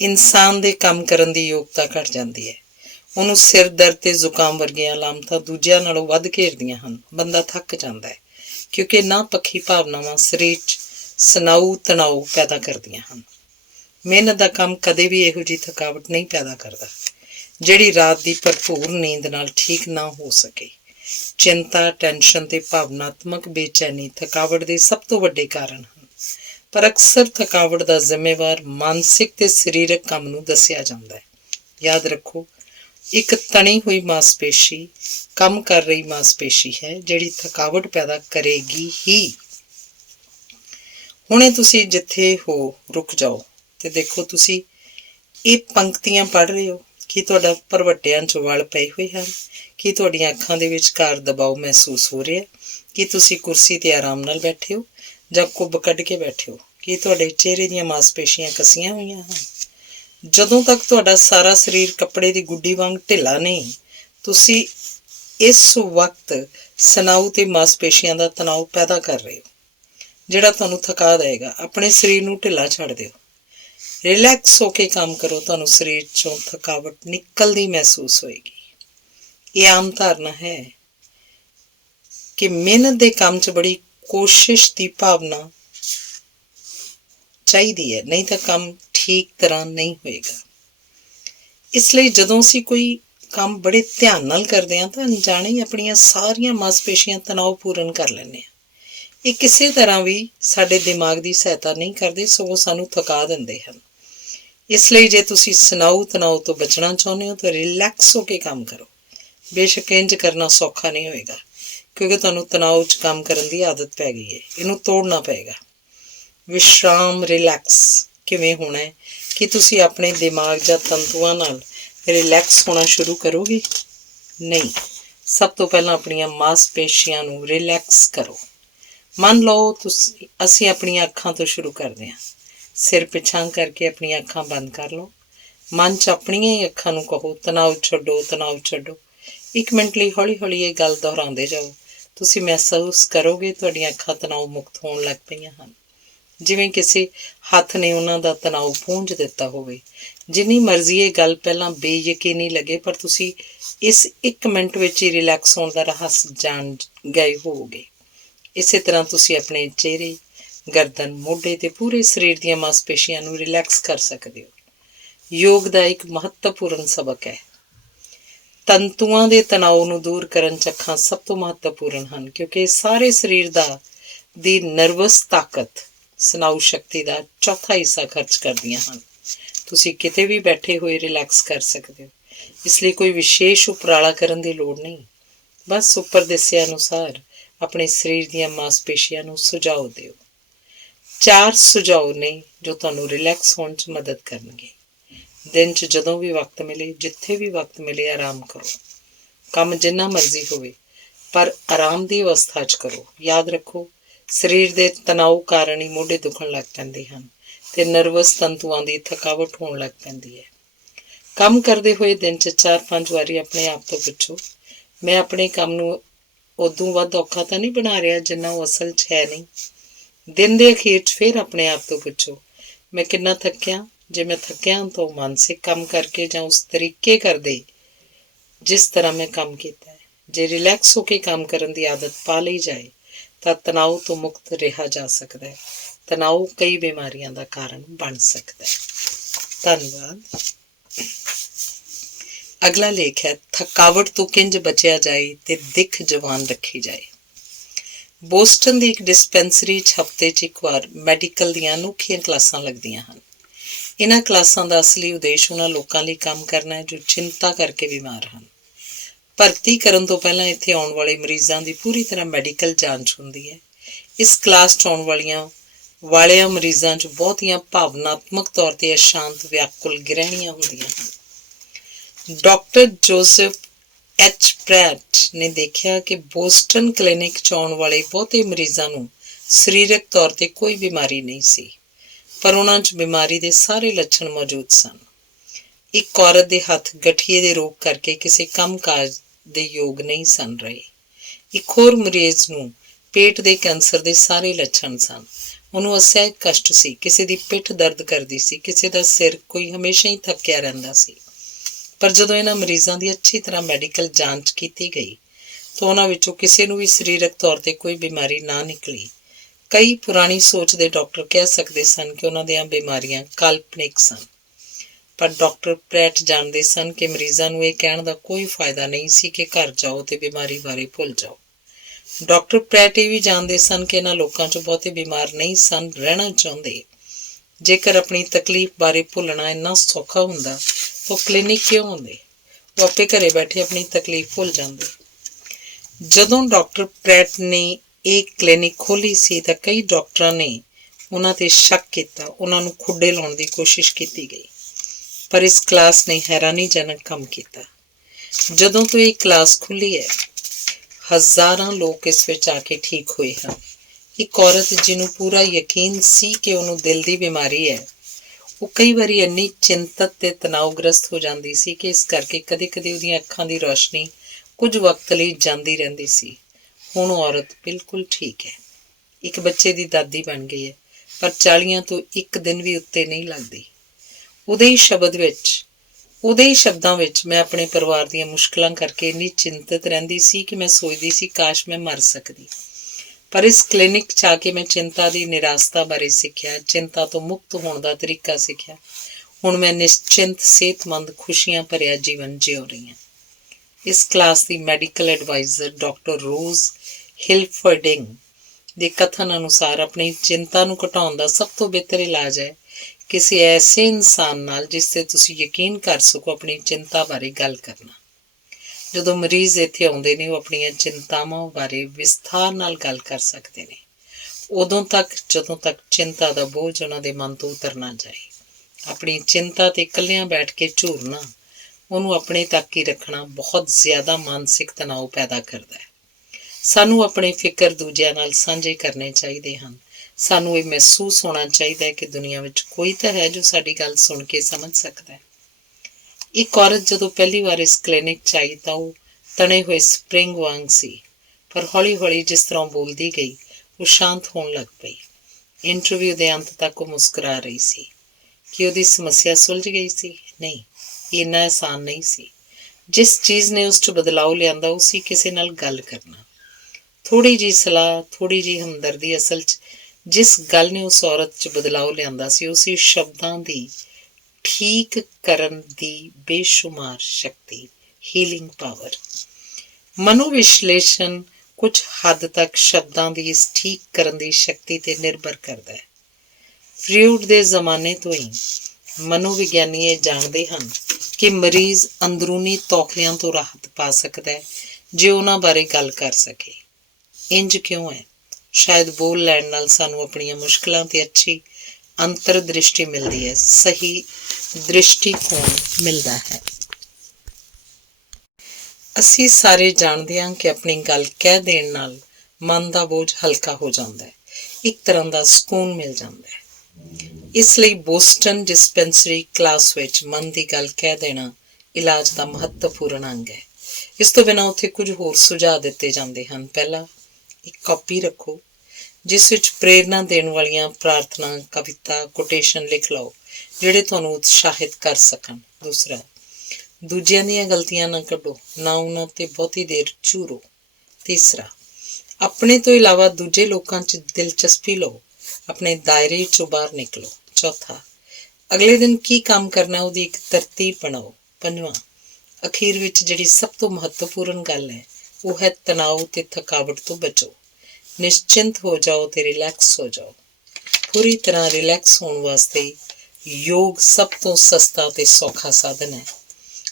ਇਨਸਾਨ ਦੇ ਕੰਮ ਕਰਨ ਦੀ ਯੋਗਤਾ ਘਟ ਜਾਂਦੀ ਹੈ। ਉਹਨੂੰ ਸਿਰ ਦਰਦ ਤੇ ਜ਼ੁਕਾਮ ਵਰਗੀਆਂ ਅਲਾਮਤਾਂ ਦੂਜਿਆਂ ਨਾਲੋਂ ਵੱਧ ਘੇਰਦੀਆਂ ਹਨ। ਬੰਦਾ ਥੱਕ ਜਾਂਦਾ ਹੈ ਕਿਉਂਕਿ ਨਾ ਪੱਖੀ ਭਾਵਨਾਵਾਂ ਸਰੀਰ 'ਚ ਸਨਾਊ ਤਣਾਓ ਪੈਦਾ ਕਰਦੀਆਂ ਹਨ। ਮਿਹਨਤ ਦਾ ਕੰਮ ਕਦੇ ਵੀ ਇਹੋ ਜਿਹੀ ਥਕਾਵਟ ਨਹੀਂ ਪੈਦਾ ਕਰਦਾ ਜਿਹੜੀ ਰਾਤ ਦੀ ਭਰਪੂਰ ਨੀਂਦ ਨਾਲ ਠੀਕ ਨਾ ਹੋ ਸਕੇ। ਚਿੰਤਾ, ਟੈਨਸ਼ਨ ਤੇ ਭਾਵਨਾਤਮਕ ਬੇਚੈਨੀ ਥਕਾਵਟ ਦੇ ਸਭ ਤੋਂ ਵੱਡੇ ਕਾਰਨ ਹਨ, ਪਰ ਅਕਸਰ ਥਕਾਵਟ ਦਾ ਜ਼ਿੰਮੇਵਾਰ ਮਾਨਸਿਕ ਤੇ ਸਰੀਰਕ ਕੰਮ ਨੂੰ ਦੱਸਿਆ ਜਾਂਦਾ ਹੈ। ਯਾਦ ਰੱਖੋ, ਇੱਕ ਤਣੀ ਹੋਈ ਮਾਸਪੇਸ਼ੀ ਕੰਮ ਕਰ ਰਹੀ ਮਾਸਪੇਸ਼ੀ ਹੈ ਜਿਹੜੀ ਥਕਾਵਟ ਪੈਦਾ ਕਰੇਗੀ ਹੀ। ਹੁਣੇ ਤੁਸੀਂ ਜਿੱਥੇ ਹੋ ਰੁਕ ਜਾਓ ਤੇ ਦੇਖੋ, ਤੁਸੀਂ ਇਹ ਪੰਕਤੀਆਂ ਪੜ੍ਹ ਰਹੇ ਹੋ। ਕੀ ਤੁਹਾਡਾ ਭਰਵੱਟਿਆਂ 'ਚ ਵਲ ਪਏ ਹੋਏ ਹਨ? ਕੀ ਤੁਹਾਡੀਆਂ ਅੱਖਾਂ ਦੇ ਵਿਚਕਾਰ ਦਬਾਅ ਮਹਿਸੂਸ ਹੋ ਰਿਹਾ? ਕੀ ਤੁਸੀਂ ਕੁਰਸੀ ਤੇ ਆਰਾਮ ਨਾਲ ਬੈਠੇ ਹੋ ਜਾਂ ਕੁੱਬ ਕੱਢ ਕੇ ਬੈਠੇ ਹੋ? ਕੀ ਤੁਹਾਡੇ ਚਿਹਰੇ ਦੀਆਂ ਮਾਸਪੇਸ਼ੀਆਂ ਕੱਸੀਆਂ ਹੋਈਆਂ ਹਨ? ਜਦੋਂ ਤੱਕ ਤੁਹਾਡਾ ਸਾਰਾ ਸਰੀਰ ਕੱਪੜੇ ਦੀ ਗੁੱਡੀ ਵਾਂਗ ਢਿੱਲਾ ਨਹੀਂ, ਤੁਸੀਂ ਇਸ ਵਕਤ ਸਨਾਊ ਤੇ ਮਾਸਪੇਸ਼ੀਆਂ ਦਾ ਤਣਾਅ ਪੈਦਾ ਕਰ ਰਹੇ ਹੋ ਜਿਹੜਾ ਤੁਹਾਨੂੰ ਥਕਾ ਦੇਵੇਗਾ। ਆਪਣੇ ਸਰੀਰ ਨੂੰ ਢਿੱਲਾ ਛੱਡ ਦਿਓ, ਰਿਲੈਕਸ ਹੋ ਕੇ ਕੰਮ ਕਰੋ। ਤੁਹਾਨੂੰ ਸਰੀਰ 'ਚੋਂ ਥਕਾਵਟ ਨਿਕਲਦੀ ਮਹਿਸੂਸ ਹੋਏਗੀ। ਇਹ ਆਮ ਧਾਰਨਾ ਹੈ ਕਿ ਮਿਹਨਤ ਦੇ ਕੰਮ 'ਚ ਬੜੀ ਕੋਸ਼ਿਸ਼ ਦੀ ਭਾਵਨਾ ਚਾਹੀਦੀ ਹੈ, ਨਹੀਂ ਤਾਂ ਕੰਮ ਠੀਕ ਤਰ੍ਹਾਂ ਨਹੀਂ ਹੋਏਗਾ। ਇਸ ਲਈ ਜਦੋਂ ਅਸੀਂ ਕੋਈ ਕੰਮ ਬੜੇ ਧਿਆਨ ਨਾਲ ਕਰਦੇ ਹਾਂ ਤਾਂ ਅਣਜਾਣੇ ਹੀ ਆਪਣੀਆਂ ਸਾਰੀਆਂ ਮਾਸਪੇਸ਼ੀਆਂ ਤਣਾਅਪੂਰਨ ਕਰ ਲੈਂਦੇ ਹਾਂ। ਇਹ ਕਿਸੇ ਤਰ੍ਹਾਂ ਵੀ ਸਾਡੇ ਦਿਮਾਗ ਦੀ ਸਹਾਇਤਾ ਨਹੀਂ ਕਰਦੇ, ਸਗੋਂ ਸਾਨੂੰ ਥਕਾ ਦਿੰਦੇ ਹਨ। ਇਸ ਲਈ ਜੇ ਤੁਸੀਂ ਸਨਾਊ ਤਣਾਅ ਤੋਂ ਬਚਣਾ ਚਾਹੁੰਦੇ ਹੋ ਤਾਂ ਰਿਲੈਕਸ ਹੋ ਕੇ ਕੰਮ ਕਰੋ। ਬੇਸ਼ੱਕ ਇੰਝ ਕਰਨਾ ਸੌਖਾ ਨਹੀਂ ਹੋਏਗਾ ਕਿਉਂਕਿ ਤੁਹਾਨੂੰ ਤਣਾਅ 'ਚ ਕੰਮ ਕਰਨ ਦੀ ਆਦਤ ਪੈ ਗਈ ਹੈ। ਇਹਨੂੰ ਤੋੜਨਾ ਪਏਗਾ। ਵਿਸ਼ਰਾਮ, ਰਿਲੈਕਸ ਕਿਵੇਂ ਹੋਣਾ ਹੈ? ਕਿ ਤੁਸੀਂ ਆਪਣੇ ਦਿਮਾਗ ਜਾਂ ਤੰਤੂਆਂ ਨਾਲ ਰਿਲੈਕਸ ਹੋਣਾ ਸ਼ੁਰੂ ਕਰੋਗੇ? ਨਹੀਂ, ਸਭ ਤੋਂ ਪਹਿਲਾਂ ਆਪਣੀਆਂ ਮਾਸਪੇਸ਼ੀਆਂ ਨੂੰ ਰਿਲੈਕਸ ਕਰੋ। ਮੰਨ ਲਓ ਅਸੀਂ ਆਪਣੀਆਂ ਅੱਖਾਂ ਤੋਂ ਸ਼ੁਰੂ ਕਰਦੇ ਹਾਂ। ਸਿਰ ਪਿਛਾਂਹ ਕਰਕੇ ਆਪਣੀਆਂ ਅੱਖਾਂ ਬੰਦ ਕਰ ਲਓ। ਮਨ 'ਚ ਆਪਣੀਆਂ ਹੀ ਅੱਖਾਂ ਨੂੰ ਕਹੋ, ਤਣਾਅ ਛੱਡੋ, ਤਣਾਅ ਛੱਡੋ। 1 ਮਿੰਟ ਲਈ ਹੌਲੀ ਹੌਲੀ ਇਹ ਗੱਲ ਦੁਹਰਾਉਂਦੇ ਜਾਓ। ਤੁਸੀਂ ਮਹਿਸੂਸ ਕਰੋਗੇ ਤੁਹਾਡੀਆਂ ਅੱਖਾਂ ਤਣਾਅ ਮੁਕਤ ਹੋਣ ਲੱਗ ਪਈਆਂ ਹਨ, ਜਿਵੇਂ ਕਿਸੇ ਹੱਥ ਨੇ ਉਹਨਾਂ ਦਾ ਤਣਾਅ ਪੂੰਝ ਦਿੱਤਾ ਹੋਵੇ। ਜਿੰਨੀ ਮਰਜ਼ੀ ਇਹ ਗੱਲ ਪਹਿਲਾਂ ਬੇਯਕੀਨੀ ਲੱਗੇ, ਪਰ ਤੁਸੀਂ ਇਸ 1 ਮਿੰਟ ਵਿੱਚ ਹੀ ਰਿਲੈਕਸ ਹੋਣ ਦਾ ਰਹੱਸ ਜਾਣ ਗਏ ਹੋਵੋਗੇ। ਇਸੇ ਤਰ੍ਹਾਂ ਤੁਸੀਂ ਆਪਣੇ ਚਿਹਰੇ, ਗਰਦਨ, ਮੋਢੇ ਤੇ ਪੂਰੇ ਸਰੀਰ ਦੀਆਂ ਮਾਸਪੇਸ਼ੀਆਂ ਨੂੰ ਰਿਲੈਕਸ ਕਰ ਸਕਦੇ ਹੋ। ਯੋਗ ਦਾ ਇੱਕ ਮਹੱਤਵਪੂਰਨ ਸਬਕ ਹੈ। ਤੰਤੂਆਂ ਦੇ ਤਣਾਅ ਨੂੰ ਦੂਰ ਕਰਨ 'ਚ ਅੱਖਾਂ ਸਭ ਤੋਂ ਮਹੱਤਵਪੂਰਨ ਹਨ ਕਿਉਂਕਿ ਸਾਰੇ ਸਰੀਰ ਦੀ ਨਰਵਸ ਤਾਕਤ ਸਨਾਊ ਸ਼ਕਤੀ ਦਾ ਚੌਥਾ ਹਿੱਸਾ ਖਰਚ ਕਰਦੀਆਂ ਹਨ। ਤੁਸੀਂ ਕਿਤੇ ਵੀ ਬੈਠੇ ਹੋਏ ਰਿਲੈਕਸ ਕਰ ਸਕਦੇ ਹੋ, ਇਸ ਲਈ ਕੋਈ ਵਿਸ਼ੇਸ਼ ਉਪਰਾਲਾ ਕਰਨ ਦੀ ਲੋੜ ਨਹੀਂ। ਬਸ ਉੱਪਰ ਦੱਸੇ ਅਨੁਸਾਰ ਆਪਣੇ ਸਰੀਰ ਦੀਆਂ ਮਾਸਪੇਸ਼ੀਆਂ ਨੂੰ ਸੁਝਾਅ ਦਿਓ। 4 ਸੁਝਾਅ ਨੇ ਜੋ ਤੁਹਾਨੂੰ ਰਿਲੈਕਸ ਹੋਣ 'ਚ ਮਦਦ ਕਰਨਗੇ। ਦਿਨ 'ਚ ਜਦੋਂ ਵੀ ਵਕਤ ਮਿਲੇ, ਜਿੱਥੇ ਵੀ ਵਕਤ ਮਿਲੇ, ਆਰਾਮ ਕਰੋ। ਕੰਮ ਜਿੰਨਾ ਮਰਜ਼ੀ ਹੋਵੇ ਪਰ ਆਰਾਮ ਦੀ ਅਵਸਥਾ 'ਚ ਕਰੋ। ਯਾਦ ਰੱਖੋ, ਸਰੀਰ ਦੇ ਤਣਾਅ ਕਾਰਨ ਹੀ ਮੋਢੇ ਦੁਖਣ ਲੱਗ ਪੈਂਦੇ ਹਨ ਤੇ ਨਰਵਸ ਤੰਤੂਆਂ ਦੀ ਥਕਾਵਟ ਹੋਣ ਲੱਗ ਪੈਂਦੀ ਹੈ। ਕੰਮ ਕਰਦੇ ਹੋਏ ਦਿਨ 'ਚ 4-5 ਵਾਰੀ ਆਪਣੇ ਆਪ ਤੋਂ ਪੁੱਛੋ, ਮੈਂ ਆਪਣੇ ਕੰਮ ਨੂੰ ਉਦੋਂ ਵੱਧ ਔਖਾ ਤਾਂ ਨਹੀਂ ਬਣਾ ਰਿਹਾ ਜਿੰਨਾ ਉਹ ਅਸਲ 'ਚ ਹੈ ਨਹੀਂ। ਦਿਨ ਦੇ ਅਖੀਰ 'ਚ ਫਿਰ ਆਪਣੇ ਆਪ ਤੋਂ ਪੁੱਛੋ, ਮੈਂ ਕਿੰਨਾ ਥੱਕਿਆ? ਜੇ ਮੈਂ ਥੱਕਿਆ ਤਾਂ ਮਾਨਸਿਕ ਕੰਮ ਕਰਕੇ ਜਾਂ ਉਸ ਤਰੀਕੇ ਕਰਦੇ ਜਿਸ ਤਰ੍ਹਾਂ ਮੈਂ ਕੰਮ ਕੀਤਾ ਹੈ। ਜੇ ਰਿਲੈਕਸ ਹੋ ਕੇ ਕੰਮ ਕਰਨ ਦੀ ਆਦਤ ਪਾ ਲਈ ਜਾਏ ਤਾਂ ਤਣਾਅ ਤੋਂ ਮੁਕਤ ਰਿਹਾ ਜਾ ਸਕਦਾ ਹੈ। ਤਣਾਅ ਕਈ ਬਿਮਾਰੀਆਂ ਦਾ ਕਾਰਨ ਬਣ ਸਕਦਾ ਹੈ। ਧੰਨਵਾਦ। ਅਗਲਾ ਲੇਖ ਹੈ, ਥਕਾਵਟ ਤੋਂ ਕਿੰਝ ਬਚਿਆ ਜਾਏ ਤੇ ਦਿੱਖ ਜਵਾਨ ਰੱਖੀ ਜਾਏ। ਬੋਸਟਨ ਦੀ ਇੱਕ ਡਿਸਪੈਂਸਰੀ 'ਚ ਹਫ਼ਤੇ 'ਚ 1 ਵਾਰ ਮੈਡੀਕਲ ਦੀਆਂ ਅਨੋਖੀਆਂ ਕਲਾਸਾਂ ਲੱਗਦੀਆਂ ਹਨ। ਇਹਨਾਂ ਕਲਾਸਾਂ ਦਾ ਅਸਲੀ ਉਦੇਸ਼ ਉਹਨਾਂ ਲੋਕਾਂ ਲਈ ਕੰਮ ਕਰਨਾ ਹੈ ਜੋ ਚਿੰਤਾ ਕਰਕੇ ਬਿਮਾਰ ਹਨ। ਭਰਤੀ ਕਰਨ ਤੋਂ ਪਹਿਲਾਂ ਇੱਥੇ ਆਉਣ ਵਾਲੇ ਮਰੀਜ਼ਾਂ ਦੀ ਪੂਰੀ ਤਰ੍ਹਾਂ ਮੈਡੀਕਲ ਜਾਂਚ ਹੁੰਦੀ ਹੈ। ਇਸ ਕਲਾਸ 'ਚ ਆਉਣ ਵਾਲਿਆਂ ਮਰੀਜ਼ਾਂ 'ਚ ਬਹੁਤੀਆਂ ਭਾਵਨਾਤਮਕ ਤੌਰ 'ਤੇ ਅਸ਼ਾਂਤ, ਵਿਆਕੁਲ ਗ੍ਰਹਿਣੀਆਂ ਹੁੰਦੀਆਂ ਹਨ। ਡਾਕਟਰ ਜੋਸਫ ਐਚ ਪ੍ਰੈਟ ਨੇ ਦੇਖਿਆ ਕਿ ਬੋਸਟਨ ਕਲੀਨਿਕ 'ਚ ਆਉਣ ਵਾਲੇ ਬਹੁਤੇ ਮਰੀਜ਼ਾਂ ਨੂੰ ਸਰੀਰਕ ਤੌਰ 'ਤੇ ਕੋਈ ਬਿਮਾਰੀ ਨਹੀਂ ਸੀ, ਪਰ ਉਹਨਾਂ 'ਚ ਬਿਮਾਰੀ ਦੇ ਸਾਰੇ ਲੱਛਣ ਮੌਜੂਦ ਸਨ। ਇੱਕ ਔਰਤ ਦੇ ਹੱਥ ਗਠੀਏ ਦੇ ਰੋਗ ਕਰਕੇ ਕਿਸੇ ਕੰਮਕਾਜ ਦੇ ਯੋਗ ਨਹੀਂ ਸਨ ਰਹੇ। ਇੱਕ ਹੋਰ ਮਰੀਜ਼ ਨੂੰ ਪੇਟ ਦੇ ਕੈਂਸਰ ਦੇ ਸਾਰੇ ਲੱਛਣ ਸਨ। ਉਹਨੂੰ ਅਸਹਿ ਕਸ਼ਟ ਸੀ, ਕਿਸੇ ਦੀ ਪਿੱਠ ਦਰਦ ਕਰਦੀ ਸੀ, ਕਿਸੇ ਦਾ ਸਿਰ, ਕੋਈ ਹਮੇਸ਼ਾ ਹੀ ਥੱਕਿਆ ਰਹਿੰਦਾ ਸੀ। ਪਰ ਜਦੋਂ ਇਹਨਾਂ ਮਰੀਜ਼ਾਂ ਦੀ ਅੱਛੀ ਤਰ੍ਹਾਂ ਮੈਡੀਕਲ ਜਾਂਚ ਕੀਤੀ ਗਈ ਤਾਂ ਉਹਨਾਂ ਵਿੱਚੋਂ ਕਿਸੇ ਨੂੰ ਵੀ ਸਰੀਰਕ ਤੌਰ 'ਤੇ ਕੋਈ ਬਿਮਾਰੀ ਨਾ ਨਿਕਲੀ। ਕਈ ਪੁਰਾਣੀ ਸੋਚ ਦੇ ਡਾਕਟਰ ਕਹਿ ਸਕਦੇ ਸਨ ਕਿ ਉਹਨਾਂ ਦੀਆਂ ਬਿਮਾਰੀਆਂ ਕਾਲਪਨਿਕ ਸਨ, ਪਰ ਡਾਕਟਰ ਪ੍ਰੈਟ ਜਾਣਦੇ ਸਨ ਕਿ ਮਰੀਜ਼ਾਂ ਨੂੰ ਇਹ ਕਹਿਣ ਦਾ ਕੋਈ ਫਾਇਦਾ ਨਹੀਂ ਸੀ ਕਿ ਘਰ ਜਾਓ ਤੇ ਬਿਮਾਰੀ ਬਾਰੇ ਭੁੱਲ ਜਾਓ। ਡਾਕਟਰ ਪ੍ਰੈਟ ਇਹ ਵੀ ਜਾਣਦੇ ਸਨ ਕਿ ਇਹਨਾਂ ਲੋਕਾਂ 'ਚੋਂ ਬਹੁਤੇ ਬਿਮਾਰ ਨਹੀਂ ਸਨ ਰਹਿਣਾ ਚਾਹੁੰਦੇ। ਜੇਕਰ ਆਪਣੀ ਤਕਲੀਫ ਬਾਰੇ ਭੁੱਲਣਾ ਇੰਨਾ ਸੌਖਾ ਹੁੰਦਾ ਤਾਂ ਕਲੀਨਿਕ ਕਿਉਂ ਹੁੰਦੇ? ਉਹ ਆਪੇ ਘਰੇ ਬੈਠੇ ਆਪਣੀ ਤਕਲੀਫ ਭੁੱਲ ਜਾਂਦੇ। ਜਦੋਂ ਡਾਕਟਰ ਪ੍ਰੈਟ ਨੇ ਇਹ ਕਲੀਨਿਕ ਖੋਲ੍ਹੀ ਸੀ ਤਾਂ ਕਈ ਡਾਕਟਰਾਂ ਨੇ ਉਹਨਾਂ 'ਤੇ ਸ਼ੱਕ ਕੀਤਾ, ਉਹਨਾਂ ਨੂੰ ਖੁੱਡੇ ਲਾਉਣ ਦੀ ਕੋਸ਼ਿਸ਼ ਕੀਤੀ ਗਈ, ਪਰ ਇਸ ਕਲਾਸ ਨੇ ਹੈਰਾਨੀਜਨਕ ਕੰਮ ਕੀਤਾ। ਜਦੋਂ ਤੋਂ ਇਹ ਕਲਾਸ ਖੁੱਲ੍ਹੀ ਹੈ, ਹਜ਼ਾਰਾਂ ਲੋਕ ਇਸ ਵਿੱਚ ਆ ਕੇ ਠੀਕ ਹੋਏ ਹਨ। ਇੱਕ ਔਰਤ ਜਿਹਨੂੰ ਪੂਰਾ ਯਕੀਨ ਸੀ ਕਿ ਉਹਨੂੰ ਦਿਲ ਦੀ ਬਿਮਾਰੀ ਹੈ, ਉਹ ਕਈ ਵਾਰੀ ਇੰਨੀ ਚਿੰਤਤ ਤੇ ਤਣਾਅਗ੍ਰਸਤ ਹੋ ਜਾਂਦੀ ਸੀ ਕਿ ਇਸ ਕਰਕੇ ਕਦੇ-ਕਦੇ ਉਹਦੀਆਂ ਅੱਖਾਂ ਦੀ ਰੌਸ਼ਨੀ ਕੁਝ ਵਕਤ ਲਈ ਜਾਂਦੀ ਰਹਿੰਦੀ ਸੀ। ਹੁਣ ਔਰਤ ਬਿਲਕੁਲ ਠੀਕ ਹੈ, ਇੱਕ ਬੱਚੇ ਦੀ ਦਾਦੀ ਬਣ ਗਈ ਹੈ, ਪਰ 40 ਤੋਂ ਇੱਕ ਦਿਨ ਵੀ ਉੱਤੇ ਨਹੀਂ ਲੱਗਦੀ। ਉਹਦੇ ਹੀ ਸ਼ਬਦਾਂ ਵਿੱਚ ਮੈਂ ਆਪਣੇ ਪਰਿਵਾਰ ਦੀਆਂ ਮੁਸ਼ਕਲਾਂ ਕਰਕੇ ਇੰਨੀ ਚਿੰਤਤ ਰਹਿੰਦੀ ਸੀ ਕਿ ਮੈਂ ਸੋਚਦੀ ਸੀ ਕਾਸ਼ ਮੈਂ ਮਰ ਸਕਦੀ। ਪਰ ਇਸ ਕਲੀਨਿਕ 'ਚ ਆ ਕੇ ਮੈਂ ਚਿੰਤਾ ਦੀ ਨਿਰਾਸਤਾ ਬਾਰੇ ਸਿੱਖਿਆ, ਚਿੰਤਾ ਤੋਂ ਮੁਕਤ ਹੋਣ ਦਾ ਤਰੀਕਾ ਸਿੱਖਿਆ। ਹੁਣ ਮੈਂ ਨਿਸ਼ਚਿੰਤ, ਸਿਹਤਮੰਦ, ਖੁਸ਼ੀਆਂ ਭਰਿਆ ਜੀਵਨ ਜਿਉ ਰਹੀ ਹਾਂ। ਇਸ ਕਲਾਸ ਦੀ ਮੈਡੀਕਲ ਐਡਵਾਈਜ਼ਰ ਡਾਕਟਰ ਰੋਜ਼ ਹਿਲਫਰਡਿੰਗ ਦੇ ਕਥਨ ਅਨੁਸਾਰ ਆਪਣੀ ਚਿੰਤਾ ਨੂੰ ਘਟਾਉਣ ਦਾ ਸਭ ਤੋਂ ਬਿਹਤਰ ਇਲਾਜ ਹੈ ਕਿਸੇ ਐਸੇ ਇਨਸਾਨ ਨਾਲ ਜਿਸ 'ਤੇ ਤੁਸੀਂ ਯਕੀਨ ਕਰ ਸਕੋ ਆਪਣੀ ਚਿੰਤਾ ਬਾਰੇ ਗੱਲ ਕਰਨਾ। ਜਦੋਂ ਮਰੀਜ਼ ਇੱਥੇ ਆਉਂਦੇ ਨੇ, ਉਹ ਆਪਣੀਆਂ ਚਿੰਤਾਵਾਂ ਬਾਰੇ ਵਿਸਥਾਰ ਨਾਲ ਗੱਲ ਕਰ ਸਕਦੇ ਨੇ, ਉਦੋਂ ਤੱਕ ਜਦੋਂ ਤੱਕ ਚਿੰਤਾ ਦਾ ਬੋਝ ਉਹਨਾਂ ਦੇ ਮਨ ਤੋਂ ਉਤਰ ਨਾ ਜਾਏ। ਆਪਣੀ ਚਿੰਤਾ 'ਤੇ ਇਕੱਲਿਆਂ ਬੈਠ ਕੇ ਝੂਰਨਾ, ਉਹਨੂੰ ਆਪਣੇ ਤੱਕ ਹੀ ਰੱਖਣਾ ਬਹੁਤ ਜ਼ਿਆਦਾ ਮਾਨਸਿਕ ਤਣਾਅ ਪੈਦਾ ਕਰਦਾ ਹੈ। ਸਾਨੂੰ ਆਪਣੇ ਫਿਕਰ ਦੂਜਿਆਂ ਨਾਲ ਸਾਂਝੇ ਕਰਨੇ ਚਾਹੀਦੇ ਹਨ। ਸਾਨੂੰ ਇਹ ਮਹਿਸੂਸ ਹੋਣਾ ਚਾਹੀਦਾ ਹੈ ਕਿ ਦੁਨੀਆ ਵਿੱਚ ਕੋਈ ਤਾਂ ਹੈ ਜੋ ਸਾਡੀ ਗੱਲ ਸੁਣ ਕੇ ਸਮਝ ਸਕਦਾ ਹੈ। ਇੱਕ ਔਰਤ ਜਦੋਂ ਪਹਿਲੀ ਵਾਰ ਇਸ ਕਲੀਨਿਕ 'ਚ ਆਈ ਤਾਂ ਉਹ ਤਣੇ ਹੋਏ ਸਪਰਿੰਗ ਵਾਂਗ ਸੀ, ਪਰ ਹੌਲੀ-ਹੌਲੀ ਜਿਸ ਤਰ੍ਹਾਂ ਬੋਲਦੀ ਗਈ, ਉਹ ਸ਼ਾਂਤ ਹੋਣ ਲੱਗ ਪਈ। ਇੰਟਰਵਿਊ ਦੇ ਅੰਤ ਤੱਕ ਉਹ ਮੁਸਕਰਾ ਰਹੀ ਸੀ। ਕਿ ਉਹਦੀ ਸਮੱਸਿਆ ਸੁਲਝ ਗਈ ਸੀ? ਨਹੀਂ, ਇਹ ਇੰਨਾ ਆਸਾਨ ਨਹੀਂ ਸੀ। ਜਿਸ ਚੀਜ਼ ਨੇ ਉਸ 'ਚ ਬਦਲਾਅ ਲਿਆਂਦਾ ਉਹ ਸੀ ਕਿਸੇ ਨਾਲ ਗੱਲ ਕਰਨਾ। ਥੋੜ੍ਹੀ ਜਿਹੀ ਸਲਾਹ, ਥੋੜ੍ਹੀ ਜਿਹੀ ਹਮਦਰਦੀ। ਅਸਲ 'ਚ ਜਿਸ ਗੱਲ ਨੇ ਉਸ ਔਰਤ 'ਚ ਬਦਲਾਅ ਲਿਆਂਦਾ ਸੀ, ਉਹ ਸੀ ਸ਼ਬਦਾਂ ਦੀ ਠੀਕ ਕਰਨ ਦੀ ਬੇਸ਼ੁਮਾਰ ਸ਼ਕਤੀ, ਹੀਲਿੰਗ ਪਾਵਰ। ਮਨੋਵਿਸ਼ਲੇਸ਼ਣ ਕੁਝ ਹੱਦ ਤੱਕ ਸ਼ਬਦਾਂ ਦੀ ਇਸ ਠੀਕ ਕਰਨ ਦੀ ਸ਼ਕਤੀ 'ਤੇ ਨਿਰਭਰ ਕਰਦਾ ਹੈ। ਫਰੂਇਡ ਦੇ ਜ਼ਮਾਨੇ ਤੋਂ ਹੀ ਮਨੋਵਿਗਿਆਨੀ ਇਹ ਜਾਣਦੇ ਹਨ ਕਿ ਮਰੀਜ਼ ਅੰਦਰੂਨੀ ਤੌਖਲਿਆਂ ਤੋਂ ਰਾਹਤ ਪਾ ਸਕਦਾ ਹੈ ਜੇ ਉਹਨਾਂ ਬਾਰੇ ਗੱਲ ਕਰ ਸਕੇ। ਇੰਜ ਕਿਉਂ ਹੈ? ਸ਼ਾਇਦ ਬੋਲ ਲੈਣ ਨਾਲ ਸਾਨੂੰ ਆਪਣੀਆਂ ਮੁਸ਼ਕਲਾਂ 'ਤੇ ਅੱਛੀ ਅੰਤਰ ਦ੍ਰਿਸ਼ਟੀ ਮਿਲਦੀ ਹੈ, ਸਹੀ ਦ੍ਰਿਸ਼ਟੀਕੋਣ ਮਿਲਦਾ ਹੈ। ਅਸੀਂ ਸਾਰੇ ਜਾਣਦੇ ਹਾਂ ਕਿ ਆਪਣੀ ਗੱਲ ਕਹਿ ਦੇਣ ਨਾਲ ਮਨ ਦਾ ਬੋਝ ਹਲਕਾ ਹੋ ਜਾਂਦਾ ਹੈ, ਇੱਕ ਤਰ੍ਹਾਂ ਦਾ ਸਕੂਨ ਮਿਲ ਜਾਂਦਾ ਹੈ। ਇਸ ਲਈ ਬੋਸਟਨ ਡਿਸਪੈਂਸਰੀ ਕਲਾਸ ਵਿੱਚ ਮਨ ਦੀ ਗੱਲ ਕਹਿ ਦੇਣਾ ਇਲਾਜ ਦਾ ਮਹੱਤਵਪੂਰਨ ਅੰਗ ਹੈ। ਇਸ ਤੋਂ ਬਿਨਾਂ ਉੱਥੇ ਕੁਝ ਹੋਰ ਸੁਝਾਅ ਦਿੱਤੇ ਜਾਂਦੇ ਹਨ। ਪਹਿਲਾ, ਇੱਕ ਕਾਪੀ ਰੱਖੋ ਜਿਸ ਵਿੱਚ ਪ੍ਰੇਰਨਾ ਦੇਣ ਵਾਲੀਆਂ ਪ੍ਰਾਰਥਨਾ, ਕਵਿਤਾ, ਕੋਟੇਸ਼ਨ ਲਿਖ ਲਓ ਜਿਹੜੇ ਤੁਹਾਨੂੰ ਉਤਸ਼ਾਹਿਤ ਕਰ ਸਕਣ। ਦੂਸਰਾ, ਦੂਜਿਆਂ ਦੀਆਂ ਗਲਤੀਆਂ ਨਾ ਕੱਢੋ, ਨਾ ਉਹਨਾਂ 'ਤੇ ਬਹੁਤੀ ਦੇਰ ਝੂਰੋ। ਤੀਸਰਾ, ਆਪਣੇ ਤੋਂ ਇਲਾਵਾ ਦੂਜੇ ਲੋਕਾਂ 'ਚ ਦਿਲਚਸਪੀ ਲਓ, ਆਪਣੇ ਦਾਇਰੇ 'ਚੋਂ ਬਾਹਰ ਨਿਕਲੋ। ਚੌਥਾ, ਅਗਲੇ ਦਿਨ ਕੀ ਕੰਮ ਕਰਨਾ ਉਹਦੀ ਇੱਕ ਤਰਤੀਬ ਬਣਾਓ। ਪੰਜਵਾਂ, ਅਖੀਰ ਵਿੱਚ ਜਿਹੜੀ ਸਭ ਤੋਂ ਮਹੱਤਵਪੂਰਨ ਗੱਲ ਹੈ ਉਹ ਹੈ ਤਣਾਅ ਤੇ ਥਕਾਵਟ ਤੋਂ ਬਚੋ। ਨਿਸ਼ਚਿੰਤ ਹੋ ਜਾਓ ਤੇ ਰਿਲੈਕਸ ਹੋ ਜਾਓ। ਪੂਰੀ ਤਰ੍ਹਾਂ ਰਿਲੈਕਸ ਹੋਣ ਵਾਸਤੇ ਯੋਗ ਸਭ ਤੋਂ ਸਸਤਾ ਤੇ ਸੌਖਾ ਸਾਧਨ ਹੈ।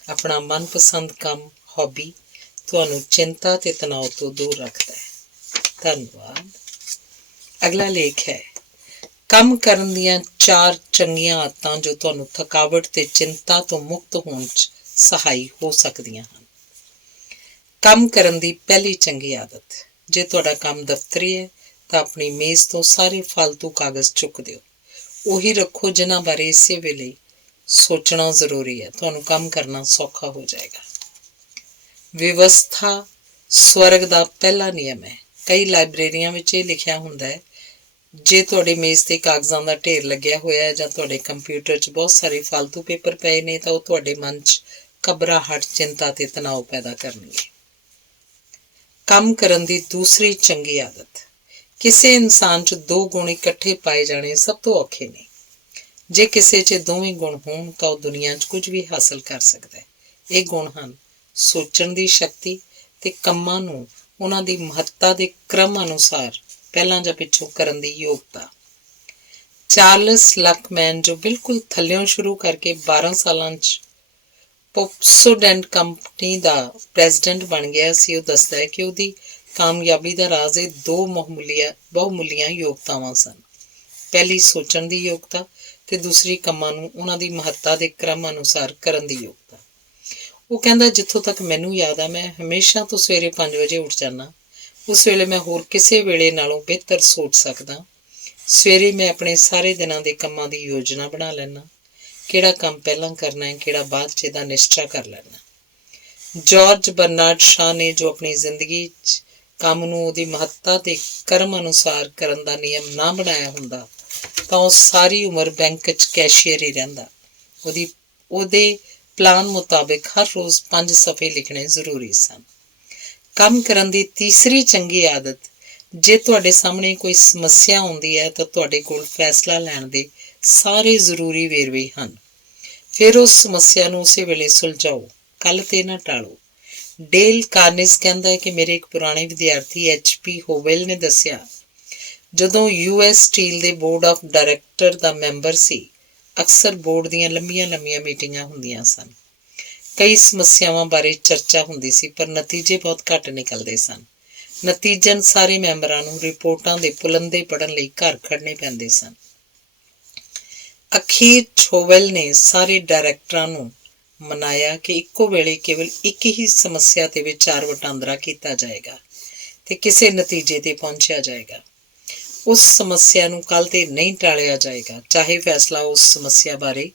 ਆਪਣਾ ਮਨਪਸੰਦ ਕੰਮ, ਹੌਬੀ ਤੁਹਾਨੂੰ ਚਿੰਤਾ ਤੇ ਤਣਾਅ ਤੋਂ ਦੂਰ ਰੱਖਦਾ ਹੈ। ਧੰਨਵਾਦ। ਅਗਲਾ ਲੇਖ ਹੈ ਕੰਮ ਕਰਨ ਦੀਆਂ 4 ਚੰਗੀਆਂ ਆਦਤਾਂ ਜੋ ਤੁਹਾਨੂੰ ਥਕਾਵਟ ਤੇ ਚਿੰਤਾ ਤੋਂ ਮੁਕਤ ਹੋਣ 'ਚ ਸਹਾਈ ਹੋ ਸਕਦੀਆਂ ਹਨ। ਕੰਮ ਕਰਨ ਦੀ ਪਹਿਲੀ ਚੰਗੀ ਆਦਤ। ਜੇ ਤੁਹਾਡਾ ਕੰਮ ਦਫ਼ਤਰੀ ਹੈ ਤਾਂ ਆਪਣੀ ਮੇਜ਼ ਤੋਂ ਸਾਰੇ ਫਾਲਤੂ ਕਾਗਜ਼ ਚੁੱਕ ਦਿਓ। ਉਹੀ ਰੱਖੋ ਜਿਨ੍ਹਾਂ ਬਾਰੇ ਇਸੇ ਵੇਲੇ ਸੋਚਣਾ ਜ਼ਰੂਰੀ ਹੈ, ਤੁਹਾਨੂੰ ਕੰਮ ਕਰਨਾ ਸੌਖਾ ਹੋ ਜਾਏਗਾ। ਵਿਵਸਥਾ ਸਵਰਗ ਦਾ ਪਹਿਲਾ ਨਿਯਮ ਹੈ। ਕਈ ਲਾਇਬ੍ਰੇਰੀਆਂ ਵਿੱਚ ਇਹ ਲਿਖਿਆ ਹੁੰਦਾ ਹੈ, ਜੇ ਤੁਹਾਡੇ ਮੇਜ਼ ਤੇ ਕਾਗਜ਼ਾਂ ਦਾ ਢੇਰ ਲੱਗਿਆ ਹੋਇਆ ਹੈ ਜਾਂ ਤੁਹਾਡੇ ਕੰਪਿਊਟਰ 'ਚ ਬਹੁਤ ਸਾਰੇ ਫਾਲਤੂ ਪੇਪਰ ਪਏ ਨੇ ਤਾਂ ਉਹ ਤੁਹਾਡੇ ਮਨ 'ਚ ਘਬਰਾਹਟ, ਚਿੰਤਾ ਤੇ ਤਣਾਅ ਪੈਦਾ ਕਰਨਗੇ। ਕੰਮ ਕਰਨ ਦੀ ਦੂਸਰੀ ਚੰਗੀ ਆਦਤ। ਕਿਸੇ ਇਨਸਾਨ 'ਚ ਦੋ ਗੁਣ ਇਕੱਠੇ ਪਾਏ ਜਾਣੇ ਸਭ ਤੋਂ ਔਖੇ ਨੇ। ਜੇ ਕਿਸੇ 'ਚ ਦੋਵੇਂ ਗੁਣ ਹੋਣ ਤਾਂ ਉਹ ਦੁਨੀਆ 'ਚ ਕੁਝ ਵੀ ਹਾਸਲ ਕਰ ਸਕਦਾ ਹੈ। ਇਹ ਗੁਣ ਹਨ ਸੋਚਣ ਦੀ ਸ਼ਕਤੀ ਤੇ ਕੰਮਾਂ ਨੂੰ ਉਹਨਾਂ ਦੀ ਮਹੱਤਤਾ ਦੇ ਕ੍ਰਮ ਅਨੁਸਾਰ ਪਹਿਲਾਂ ਜਾਂ ਪਿੱਛੋਂ ਕਰਨ ਦੀ ਯੋਗਤਾ। ਚਾਰਲਸ ਲਕਮੈਨ, ਜੋ ਬਿਲਕੁਲ ਥੱਲਿਓਂ ਸ਼ੁਰੂ ਕਰਕੇ 12 ਸਾਲਾਂ 'ਚ ਪੋਪਸੋਡੈਂਟ ਕੰਪਨੀ ਦਾ ਪ੍ਰੈਜ਼ੀਡੈਂਟ ਬਣ ਗਿਆ ਸੀ, ਉਹ ਦੱਸਦਾ ਹੈ ਕਿ ਉਹਦੀ ਕਾਮਯਾਬੀ ਦਾ ਰਾਜ਼ ਇਹ ਦੋ ਬਹੁਮੁੱਲੀਆਂ ਯੋਗਤਾਵਾਂ ਸਨ। ਪਹਿਲੀ ਸੋਚਣ ਦੀ ਯੋਗਤਾ ਤੇ ਦੂਸਰੀ ਕੰਮਾਂ ਨੂੰ ਉਹਨਾਂ ਦੀ ਮਹੱਤਤਾ ਦੇ ਕ੍ਰਮ ਅਨੁਸਾਰ ਕਰਨ ਦੀ ਯੋਗਤਾ। ਉਹ ਕਹਿੰਦਾ, ਜਿੱਥੋਂ ਤੱਕ ਮੈਨੂੰ ਯਾਦ ਆ, ਮੈਂ ਹਮੇਸ਼ਾ ਤੋਂ ਸਵੇਰੇ 5 ਵਜੇ ਉੱਠ ਜਾਂਦਾ। ਉਸ ਵੇਲੇ ਮੈਂ ਹੋਰ ਕਿਸੇ ਵੇਲੇ ਨਾਲੋਂ ਬਿਹਤਰ ਸੋਚ ਸਕਦਾ। ਸਵੇਰੇ ਮੈਂ ਆਪਣੇ ਸਾਰੇ ਦਿਨਾਂ ਦੇ ਕੰਮਾਂ ਦੀ ਯੋਜਨਾ ਬਣਾ ਲੈਂਦਾ, ਕਿਹੜਾ ਕੰਮ ਪਹਿਲਾਂ ਕਰਨਾ ਹੈ, ਕਿਹੜਾ ਬਾਅਦ 'ਚ, ਇਹਦਾ ਨਿਸ਼ਚਾ ਕਰ ਲੈਣਾ। ਜਾਰਜ ਬਰਨਾਰਡ ਸ਼ਾਹ ਨੇ ਜੋ ਆਪਣੀ ਜ਼ਿੰਦਗੀ 'ਚ ਕੰਮ ਨੂੰ ਉਹਦੀ ਮਹੱਤਤਾ ਦੇ ਕਰਮ ਅਨੁਸਾਰ ਕਰਨ ਦਾ ਨਿਯਮ ਨਾ ਬਣਾਇਆ ਹੁੰਦਾ ਤਾਂ ਉਹ ਸਾਰੀ ਉਮਰ ਬੈਂਕ 'ਚ ਕੈਸ਼ੀਅਰ ਹੀ ਰਹਿੰਦਾ। ਉਹਦੇ ਪਲਾਨ ਮੁਤਾਬਿਕ ਹਰ ਰੋਜ਼ 5 ਸਫ਼ੇ ਲਿਖਣੇ ਜ਼ਰੂਰੀ ਸਨ। ਕੰਮ ਕਰਨ ਦੀ ਤੀਸਰੀ ਚੰਗੀ ਆਦਤ। ਜੇ ਤੁਹਾਡੇ ਸਾਹਮਣੇ ਕੋਈ ਸਮੱਸਿਆ ਆਉਂਦੀ ਹੈ ਤਾਂ ਤੁਹਾਡੇ ਕੋਲ ਫੈਸਲਾ ਲੈਣ ਦੇ ਸਾਰੇ ਜ਼ਰੂਰੀ ਵੇਰਵੇ ਹਨ। ਫਿਰ ਉਸ ਸਮੱਸਿਆ ਨੂੰ ਉਸੇ ਵੇਲੇ ਸੁਲਝਾਓ, ਕੱਲ੍ਹ ਤੇ ਨਾ ਟਾਲੋ। ਡੇਲ ਕਾਰਨੇਸ ਕਹਿੰਦਾ ਹੈ ਕਿ ਮੇਰੇ ਇੱਕ ਪੁਰਾਣੇ ਵਿਦਿਆਰਥੀ HP ਹੋਵੈਲ ਨੇ ਦੱਸਿਆ, ਜਦੋਂ US ਸਟੀਲ ਦੇ ਬੋਰਡ ਆਫ ਡਾਇਰੈਕਟਰ ਦਾ ਮੈਂਬਰ ਸੀ, ਅਕਸਰ ਬੋਰਡ ਦੀਆਂ ਲੰਮੀਆਂ ਮੀਟਿੰਗਾਂ ਹੁੰਦੀਆਂ ਸਨ। ਕਈ ਸਮੱਸਿਆਵਾਂ ਬਾਰੇ ਚਰਚਾ ਹੁੰਦੀ ਸੀ ਪਰ ਨਤੀਜੇ ਬਹੁਤ ਘੱਟ ਨਿਕਲਦੇ ਸਨ। ਨਤੀਜਨ ਸਾਰੇ ਮੈਂਬਰਾਂ ਨੂੰ ਰਿਪੋਰਟਾਂ ਦੇ ਪੁਲੰਦੇ ਪੜ੍ਹਨ ਲਈ ਘਰ ਖੜਨੇ ਪੈਂਦੇ ਸਨ। ਅਖੀਰ ਹੋਵੈਲ ਨੇ ਸਾਰੇ ਡਾਇਰੈਕਟਰਾਂ ਨੂੰ ਮਨਾਇਆ ਕਿ ਇੱਕੋ ਵੇਲੇ ਕੇਵਲ ਇੱਕ ਹੀ ਸਮੱਸਿਆ ਤੇ ਵਿਚਾਰ ਵਟਾਂਦਰਾ ਕੀਤਾ ਜਾਏਗਾ ਤੇ ਕਿਸੇ ਨਤੀਜੇ ਤੇ ਪਹੁੰਚਿਆ ਜਾਏਗਾ। ਉਸ ਸਮੱਸਿਆ ਨੂੰ ਕੱਲ੍ਹ ਤੇ ਨਹੀਂ ਟਾਲਿਆ ਜਾਏਗਾ, ਚਾਹੇ ਫੈਸਲਾ ਉਸ ਸਮੱਸਿਆ ਬਾਰੇ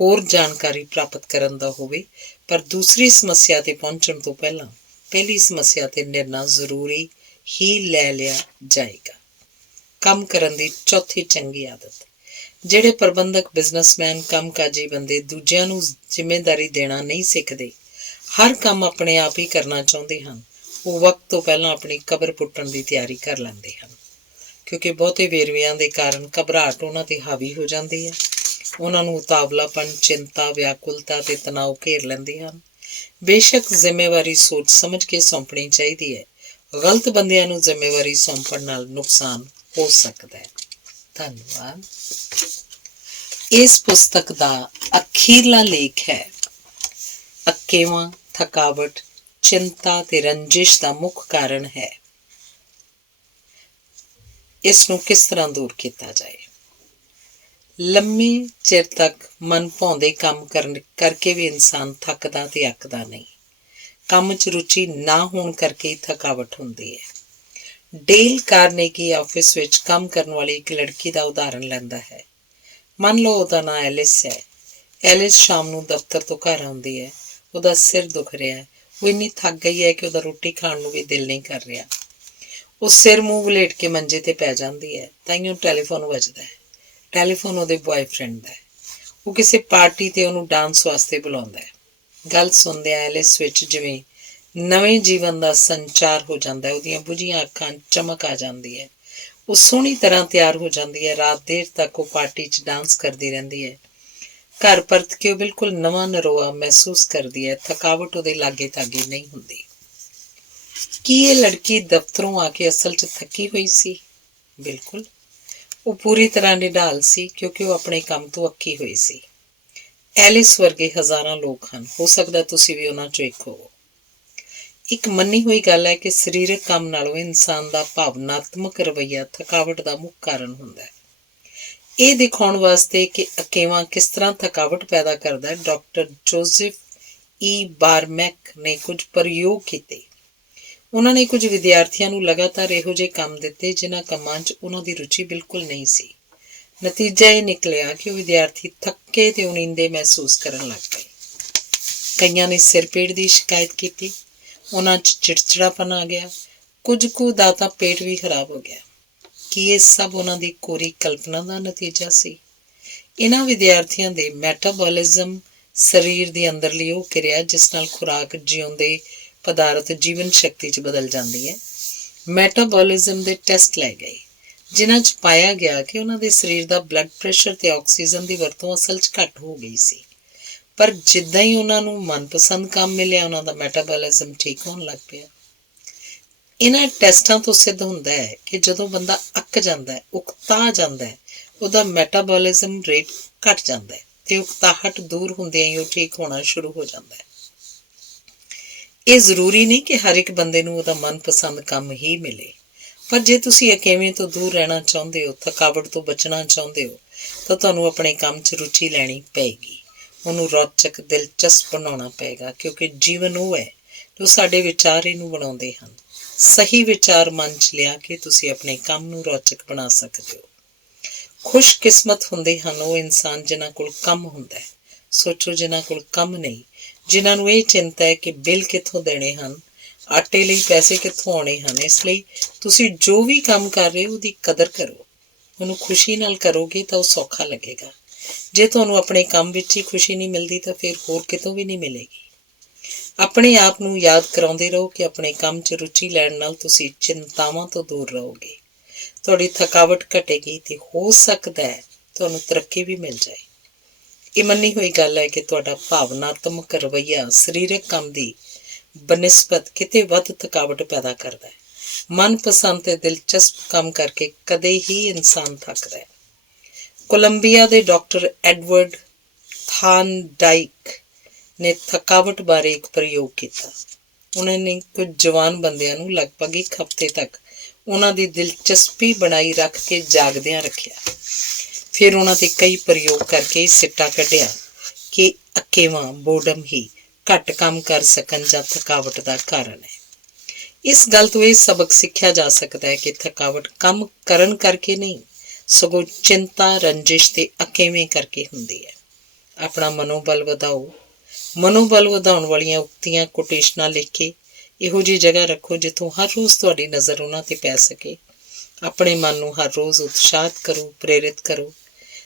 ਹੋਰ ਜਾਣਕਾਰੀ ਪ੍ਰਾਪਤ ਕਰਨ ਦਾ ਹੋਵੇ, ਪਰ ਦੂਸਰੀ ਸਮੱਸਿਆ ਤੇ ਪਹੁੰਚਣ ਤੋਂ ਪਹਿਲਾਂ ਪਹਿਲੀ ਸਮੱਸਿਆ ਤੇ ਨਿਰਣਾ ਜ਼ਰੂਰੀ ਹੀ ਲੈ ਲਿਆ ਜਾਏਗਾ। ਕੰਮ ਕਰਨ ਦੀ ਚੌਥੀ ਚੰਗੀ ਆਦਤ। ਜਿਹੜੇ ਪ੍ਰਬੰਧਕ, ਬਿਜ਼ਨਸਮੈਨ, ਕੰਮਕਾਜੀ ਬੰਦੇ ਦੂਜਿਆਂ ਨੂੰ ਜ਼ਿੰਮੇਦਾਰੀ ਦੇਣਾ ਨਹੀਂ ਸਿੱਖਦੇ, ਹਰ ਕੰਮ ਆਪਣੇ ਆਪ ਹੀ ਕਰਨਾ ਚਾਹੁੰਦੇ ਹਨ, ਉਹ ਵਕਤ ਤੋਂ ਪਹਿਲਾਂ ਆਪਣੀ ਕਬਰ ਪੁੱਟਣ ਦੀ ਤਿਆਰੀ ਕਰ ਲੈਂਦੇ ਹਨ, ਕਿਉਂਕਿ ਬਹੁਤੇ ਵੇਰਵਿਆਂ ਦੇ ਕਾਰਨ ਘਬਰਾਹਟ ਉਹਨਾਂ ਤੇ ਹਾਵੀ ਹੋ ਜਾਂਦੀ ਹੈ। ਉਹਨਾਂ ਨੂੰ ਉਤਾਵਲਾਪਣ, ਚਿੰਤਾ, ਵਿਆਕੁਲਤਾ ਤੇ ਤਣਾਅ ਘੇਰ ਲੈਂਦੇ ਹਨ। ਬੇਸ਼ੱਕ ਜ਼ਿੰਮੇਵਾਰੀ ਸੋਚ ਸਮਝ ਕੇ ਸੌਂਪਣੀ ਚਾਹੀਦੀ ਹੈ, ਗਲਤ ਬੰਦਿਆਂ ਨੂੰ ਜ਼ਿੰਮੇਵਾਰੀ ਸੌਂਪਣ ਨਾਲ ਨੁਕਸਾਨ ਹੋ ਸਕਦਾ ਹੈ। ਧੰਨਵਾਦ। ਇਸ ਪੁਸਤਕ ਦਾ ਅਖੀਰਲਾ ਲੇਖ ਹੈ, ਅੱਕੇਵਾਂ, ਥਕਾਵਟ, ਚਿੰਤਾ ਤੇ ਰੰਜਿਸ਼ ਦਾ ਮੁੱਖ ਕਾਰਨ ਹੈ। ਇਸ ਨੂੰ ਕਿਸ ਤਰ੍ਹਾਂ ਦੂਰ ਕੀਤਾ ਜਾਏ। ਲੰਮੇ ਚਿਰ ਤੱਕ ਮਨ ਭਾਉਂਦੇ ਕੰਮ ਕਰਕੇ ਵੀ ਇਨਸਾਨ ਥੱਕਦਾ ਤੇ ਅੱਕਦਾ ਨਹੀਂ। ਕੰਮ 'ਚ ਰੁਚੀ ਨਾ ਹੋਣ ਕਰਕੇ ਹੀ ਥਕਾਵਟ ਹੁੰਦੀ ਹੈ। ਡੇਲ ਕਾਰਨੇਗੀ ਆਫਿਸ ਵਿੱਚ ਕੰਮ ਕਰਨ ਵਾਲੀ ਇੱਕ ਲੜਕੀ ਦਾ ਉਦਾਹਰਣ ਲੈਂਦਾ ਹੈ। ਮੰਨ ਲਓ ਉਹਦਾ ਨਾਂ ਐਲਿਸ ਹੈ। ਐਲਿਸ ਸ਼ਾਮ ਨੂੰ ਦਫ਼ਤਰ ਤੋਂ ਘਰ ਆਉਂਦੀ ਹੈ। ਉਹਦਾ ਸਿਰ ਦੁਖ ਰਿਹਾ ਹੈ। ਉਹ ਇੰਨੀ ਥੱਕ ਗਈ ਹੈ ਕਿ ਉਹਦਾ ਰੋਟੀ ਖਾਣ ਨੂੰ ਵੀ ਦਿਲ ਨਹੀਂ ਕਰ ਰਿਹਾ। ਉਹ ਸਿਰ ਮੂੰਹ ਵਲੇਟ ਕੇ ਮੰਜੇ ਤੇ ਪੈ ਜਾਂਦੀ ਹੈ। ਤਾਂਹੀਓ ਟੈਲੀਫੋਨ ਵੱਜਦਾ ਹੈ। ਟੈਲੀਫੋਨ ਉਹਦੇ ਬॉयਫ੍ਰੈਂਡ ਦਾ ਹੈ। ਉਹ ਕਿਸੇ ਪਾਰਟੀ ਤੇ ਉਹਨੂੰ ਡਾਂਸ ਵਾਸਤੇ ਬੁਲਾਉਂਦਾ ਹੈ। ਗੱਲ ਸੁਣਦਿਆਂ ਐਲਿਸ ਵਿੱਚ ਜਿਵੇਂ ਨਵੇਂ ਜੀਵਨ ਦਾ ਸੰਚਾਰ ਹੋ ਜਾਂਦਾ ਹੈ। ਉਹਦੀਆਂ ਬੁਝੀਆਂ ਅੱਖਾਂ ਚਮਕ ਆ ਜਾਂਦੀ ਹੈ। ਉਹ ਸੋਹਣੀ ਤਰ੍ਹਾਂ ਤਿਆਰ ਹੋ ਜਾਂਦੀ ਹੈ। ਰਾਤ ਦੇਰ ਤੱਕ ਉਹ ਪਾਰਟੀ 'ਚ ਡਾਂਸ ਕਰਦੀ ਰਹਿੰਦੀ ਹੈ। ਘਰ ਪਰਤ ਕੇ ਉਹ ਬਿਲਕੁਲ ਨਵਾਂ ਨਰੋਆ ਮਹਿਸੂਸ ਕਰਦੀ ਹੈ। ਥਕਾਵਟ ਉਹਦੇ ਲਾਗੇ ਤਾਗੇ ਨਹੀਂ ਹੁੰਦੀ। ਕੀ ਇਹ ਲੜਕੀ ਦਫ਼ਤਰੋਂ ਆ ਕੇ ਅਸਲ 'ਚ ਥੱਕੀ ਹੋਈ ਸੀ? ਬਿਲਕੁਲ। ਉਹ ਪੂਰੀ ਤਰ੍ਹਾਂ ਨਿਢਾਲ ਸੀ ਕਿਉਂਕਿ ਉਹ ਆਪਣੇ ਕੰਮ ਤੋਂ ਅੱਕੀ ਹੋਈ ਸੀ। ਐਲਿਸ ਵਰਗੇ ਹਜ਼ਾਰਾਂ ਲੋਕ ਹਨ, ਹੋ ਸਕਦਾ ਤੁਸੀਂ ਵੀ ਉਹਨਾਂ 'ਚੋਂ ਇੱਕ ਹੋਵੋ। ਇੱਕ ਮੰਨੀ ਹੋਈ ਗੱਲ ਹੈ ਕਿ ਸਰੀਰਕ ਕੰਮ ਨਾਲੋਂ ਇਨਸਾਨ ਦਾ ਭਾਵਨਾਤਮਕ ਰਵੱਈਆ ਥਕਾਵਟ ਦਾ ਮੁੱਖ ਕਾਰਨ ਹੁੰਦਾ ਹੈ। ਇਹ ਦਿਖਾਉਣ ਵਾਸਤੇ ਕਿ ਅੱਕੇਵਾਂ ਕਿਸ ਤਰ੍ਹਾਂ ਥਕਾਵਟ ਪੈਦਾ ਕਰਦਾ ਹੈ, ਡਾਕਟਰ ਜੋਜ਼ਫ ਬਾਰਮੈਕ ਨੇ ਕੁਝ ਪ੍ਰਯੋਗ ਕੀਤੇ। ਉਹਨਾਂ ਨੇ ਕੁਝ ਵਿਦਿਆਰਥੀਆਂ ਨੂੰ ਲਗਾਤਾਰ ਇਹੋ ਜਿਹੇ ਕੰਮ ਦਿੱਤੇ ਜਿਨ੍ਹਾਂ ਕੰਮਾਂ 'ਚ ਉਹਨਾਂ ਦੀ ਰੁਚੀ ਬਿਲਕੁਲ ਨਹੀਂ ਸੀ। ਨਤੀਜਾ ਇਹ ਨਿਕਲਿਆ ਕਿ ਉਹ ਵਿਦਿਆਰਥੀ ਥੱਕੇ ਤੇ ਉਨੀਂਦੇ ਮਹਿਸੂਸ ਕਰਨ ਲੱਗ ਪਏ। ਕਈਆਂ ਨੇ ਸਿਰ ਪੀੜ ਦੀ ਸ਼ਿਕਾਇਤ ਕੀਤੀ, ਉਹਨਾਂ 'ਚ ਚਿੜਚਿੜਾਪਨ ਆ ਗਿਆ, ਕੁਝ ਕੁ ਦਾ ਤਾਂ ਪੇਟ ਵੀ ਖਰਾਬ ਹੋ ਗਿਆ। ਕੀ ਇਹ ਸਭ ਉਹਨਾਂ ਦੀ ਕੋਰੀ ਕਲਪਨਾ ਦਾ ਨਤੀਜਾ ਸੀ? ਇਹਨਾਂ ਵਿਦਿਆਰਥੀਆਂ ਦੇ ਮੈਟਾਬੋਲਿਜ਼ਮ ਸਰੀਰ ਦੀ ਅੰਦਰਲੀ ਉਹ ਕਿਰਿਆ ਜਿਸ ਨਾਲ ਖੁਰਾਕ ਜਿਉਂਦੇ ਪਦਾਰਥ ਜੀਵਨ ਸ਼ਕਤੀ 'ਚ ਬਦਲ ਜਾਂਦੀ ਹੈ। ਮੈਟਾਬੋਲਿਜ਼ਮ ਦੇ ਟੈਸਟ ਲਏ ਗਏ, ਜਿਨ੍ਹਾਂ 'ਚ ਪਾਇਆ ਗਿਆ ਕਿ ਉਹਨਾਂ ਦੇ ਸਰੀਰ ਦਾ ਬਲੱਡ ਪ੍ਰੈਸ਼ਰ ਤੇ ਆਕਸੀਜਨ ਦੀ ਵਰਤੋਂ ਅਸਲ 'ਚ ਘੱਟ ਹੋ ਗਈ ਸੀ। ਪਰ ਜਿੱਦਾਂ ਹੀ ਉਹਨਾਂ ਨੂੰ ਮਨਪਸੰਦ ਕੰਮ ਮਿਲਿਆ, ਉਹਨਾਂ ਦਾ ਮੈਟਾਬੋਲਿਜ਼ਮ ਠੀਕ ਹੋਣ ਲੱਗ ਪਿਆ। ਇਹਨਾਂ ਟੈਸਟਾਂ ਤੋਂ ਸਿੱਧ ਹੁੰਦਾ ਹੈ ਕਿ ਜਦੋਂ ਬੰਦਾ ਅੱਕ ਜਾਂਦਾ ਹੈ, ਉਕਤਾ ਜਾਂਦਾ ਹੈ, ਉਹਦਾ ਮੈਟਾਬੋਲਿਜ਼ਮ ਰੇਟ ਘਟ ਜਾਂਦਾ ਹੈ ਤੇ ਉਕਤਾਹਟ ਦੂਰ ਹੁੰਦਿਆਂ ਹੀ ਉਹ ਠੀਕ ਹੋਣਾ ਸ਼ੁਰੂ ਹੋ ਜਾਂਦਾ ਹੈ। ਇਹ ਜ਼ਰੂਰੀ ਨਹੀਂ ਕਿ ਹਰ ਇੱਕ ਬੰਦੇ ਨੂੰ ਉਹਦਾ ਮਨਪਸੰਦ ਕੰਮ ਹੀ ਮਿਲੇ, ਪਰ ਜੇ ਤੁਸੀਂ ਅਕੇਵੇਂ ਤੋਂ ਦੂਰ ਰਹਿਣਾ ਚਾਹੁੰਦੇ ਹੋ, ਥਕਾਵਟ ਤੋਂ ਬਚਣਾ ਚਾਹੁੰਦੇ ਹੋ, ਤਾਂ ਤੁਹਾਨੂੰ ਆਪਣੇ ਕੰਮ 'ਚ ਰੁਚੀ ਲੈਣੀ ਪਏਗੀ, ਉਹਨੂੰ ਰੌਚਕ ਦਿਲਚਸਪ ਬਣਾਉਣਾ ਪਏਗਾ, ਕਿਉਂਕਿ ਜੀਵਨ ਉਹ ਹੈ ਜੋ ਸਾਡੇ ਵਿਚਾਰ ਇਹਨੂੰ ਬਣਾਉਂਦੇ ਹਨ। ਸਹੀ ਵਿਚਾਰ ਮਨ 'ਚ ਲਿਆ ਕੇ ਤੁਸੀਂ ਆਪਣੇ ਕੰਮ ਨੂੰ ਰੌਚਕ ਬਣਾ ਸਕਦੇ ਹੋ। ਖੁਸ਼ਕਿਸਮਤ ਹੁੰਦੇ ਹਨ ਉਹ ਇਨਸਾਨ ਜਿਨ੍ਹਾਂ ਕੋਲ ਕੰਮ ਹੁੰਦਾ ਹੈ। ਸੋਚੋ, ਜਿਨ੍ਹਾਂ ਕੋਲ ਕੰਮ ਨਹੀਂ, ਜਿਨ੍ਹਾਂ ਨੂੰ ਇਹ ਚਿੰਤਾ ਹੈ ਕਿ ਬਿੱਲ ਕਿੱਥੋਂ ਦੇਣੇ ਹਨ, ਆਟੇ ਲਈ ਪੈਸੇ ਕਿੱਥੋਂ ਆਉਣੇ ਹਨ। ਇਸ ਲਈ ਤੁਸੀਂ ਜੋ ਵੀ ਕੰਮ ਕਰ ਰਹੇ ਹੋ ਉਹਦੀ ਕਦਰ ਕਰੋ, ਉਹਨੂੰ ਖੁਸ਼ੀ ਨਾਲ ਕਰੋਗੇ ਤਾਂ ਉਹ ਸੌਖਾ ਲੱਗੇਗਾ। ਜੇ ਤੁਹਾਨੂੰ ਆਪਣੇ ਕੰਮ ਵਿੱਚ ਹੀ ਖੁਸ਼ੀ ਨਹੀਂ ਮਿਲਦੀ ਤਾਂ ਫਿਰ ਹੋਰ ਕਿਤੋਂ ਵੀ ਨਹੀਂ ਮਿਲੇਗੀ। ਆਪਣੇ ਆਪ ਨੂੰ ਯਾਦ ਕਰਾਉਂਦੇ ਰਹੋ ਕਿ ਆਪਣੇ ਕੰਮ 'ਚ ਰੁਚੀ ਲੈਣ ਨਾਲ ਤੁਸੀਂ ਚਿੰਤਾਵਾਂ ਤੋਂ ਦੂਰ ਰਹੋਗੇ, ਤੁਹਾਡੀ ਥਕਾਵਟ ਘਟੇਗੀ ਤੇ ਹੋ ਸਕਦਾ ਹੈ ਤੁਹਾਨੂੰ ਤਰੱਕੀ ਵੀ ਮਿਲ ਜਾਏ। ਇਹ ਮੰਨੀ ਹੋਈ ਗੱਲ ਹੈ ਕਿ ਤੁਹਾਡਾ ਭਾਵਨਾਤਮਕ ਰਵੱਈਆ ਸਰੀਰਕ ਕੰਮ ਦੀ ਬਨਿਸਬਤ ਕਿਤੇ ਵੱਧ ਥਕਾਵਟ ਪੈਦਾ ਕਰਦਾ ਹੈ। ਮਨਪਸੰਦ ਤੇ ਦਿਲਚਸਪ ਕੰਮ ਕਰਕੇ ਕਦੇ ਹੀ ਇਨਸਾਨ ਥੱਕਦਾ ਹੈ। ਕੋਲੰਬੀਆ ਦੇ ਡਾਕਟਰ ਐਡਵਰਡ ਥਾਨਡਾਈਕ ਨੇ ਥਕਾਵਟ ਬਾਰੇ ਇੱਕ ਪ੍ਰਯੋਗ ਕੀਤਾ। ਉਹਨਾਂ ਨੇ ਕੁਝ ਜਵਾਨ ਬੰਦਿਆਂ ਨੂੰ ਲਗਭਗ ਇੱਕ ਹਫ਼ਤੇ ਤੱਕ ਉਹਨਾਂ ਦੀ ਦਿਲਚਸਪੀ ਬਣਾਈ ਰੱਖ ਕੇ ਜਾਗਦਿਆਂ ਰੱਖਿਆ। ਫਿਰ ਉਹਨਾਂ ਤੇ ਕਈ ਪ੍ਰਯੋਗ ਕਰਕੇ ਸਿੱਟਾ ਕੱਢਿਆ ਕਿ ਅਕੇਵਾਂ ਬੋਰਡਮ ਹੀ ਘੱਟ ਕੰਮ ਕਰ ਸਕਣ ਜਾਂ ਥਕਾਵਟ ਦਾ ਕਾਰਨ ਹੈ। ਇਸ ਗੱਲ ਤੋਂ ਇਹ ਸਬਕ ਸਿੱਖਿਆ ਜਾ ਸਕਦਾ ਹੈ ਕਿ ਥਕਾਵਟ ਕੰਮ ਕਰਨ ਕਰਕੇ ਨਹੀਂ, ਸਗੋਂ ਚਿੰਤਾ, ਰੰਜਿਸ਼ ਤੇ ਅਕੇਵੇਂ ਕਰਕੇ ਹੁੰਦੀ ਹੈ। ਆਪਣਾ ਮਨੋਬਲ ਵਧਾਓ। ਮਨੋਬਲ ਵਧਾਉਣ ਵਾਲੀਆਂ ਉਕਤੀਆਂ, ਕੋਟੇਸ਼ਨਾਂ ਲਿਖ ਕੇ ਇਹੋ ਜਿਹੀ ਜਗ੍ਹਾ ਰੱਖੋ ਜਿੱਥੋਂ ਹਰ ਰੋਜ਼ ਤੁਹਾਡੀ ਨਜ਼ਰ ਉਹਨਾਂ ਤੇ ਪੈ ਸਕੇ। ਆਪਣੇ ਮਨ ਨੂੰ ਹਰ ਰੋਜ਼ ਉਤਸ਼ਾਹਿਤ ਕਰੋ, ਪ੍ਰੇਰਿਤ ਕਰੋ।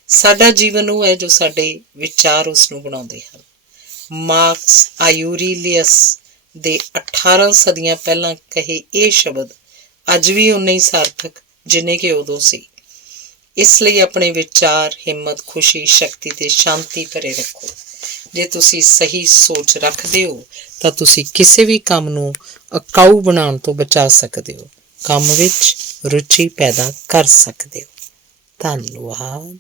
ਸਾਡਾ ਜੀਵਨ ਉਹ ਹੈ ਜੋ ਸਾਡੇ ਵਿਚਾਰ ਉਸ ਨੂੰ ਬਣਾਉਂਦੇ ਹਨ। ਮਾਰਕਸ ਆਯੂਰੀਲੀਅਸ ਦੇ 18 ਸਦੀਆਂ ਪਹਿਲਾਂ ਕਹੇ ਇਹ ਸ਼ਬਦ ਅੱਜ ਵੀ ਉਨੇ ਹੀ ਸਾਰਥਕ ਜਿੰਨੇ ਕਿ ਉਦੋਂ ਸੀ। ਇਸ ਲਈ ਆਪਣੇ ਵਿਚਾਰ ਹਿੰਮਤ, ਖੁਸ਼ੀ, ਸ਼ਕਤੀ ਤੇ ਸ਼ਾਂਤੀ ਭਰੇ ਰੱਖੋ। ਜੇ ਤੁਸੀਂ ਸਹੀ ਸੋਚ ਰੱਖਦੇ ਹੋ ਤਾਂ ਤੁਸੀਂ ਕਿਸੇ ਵੀ ਕੰਮ ਨੂੰ ਅਕਾਊ ਬਣਾਉਣ ਤੋਂ ਬਚਾ ਸਕਦੇ ਹੋ, ਕੰਮ ਵਿੱਚ ਰੁਚੀ ਪੈਦਾ ਕਰ ਸਕਦੇ ਹੋ। ਧੰਨਵਾਦ।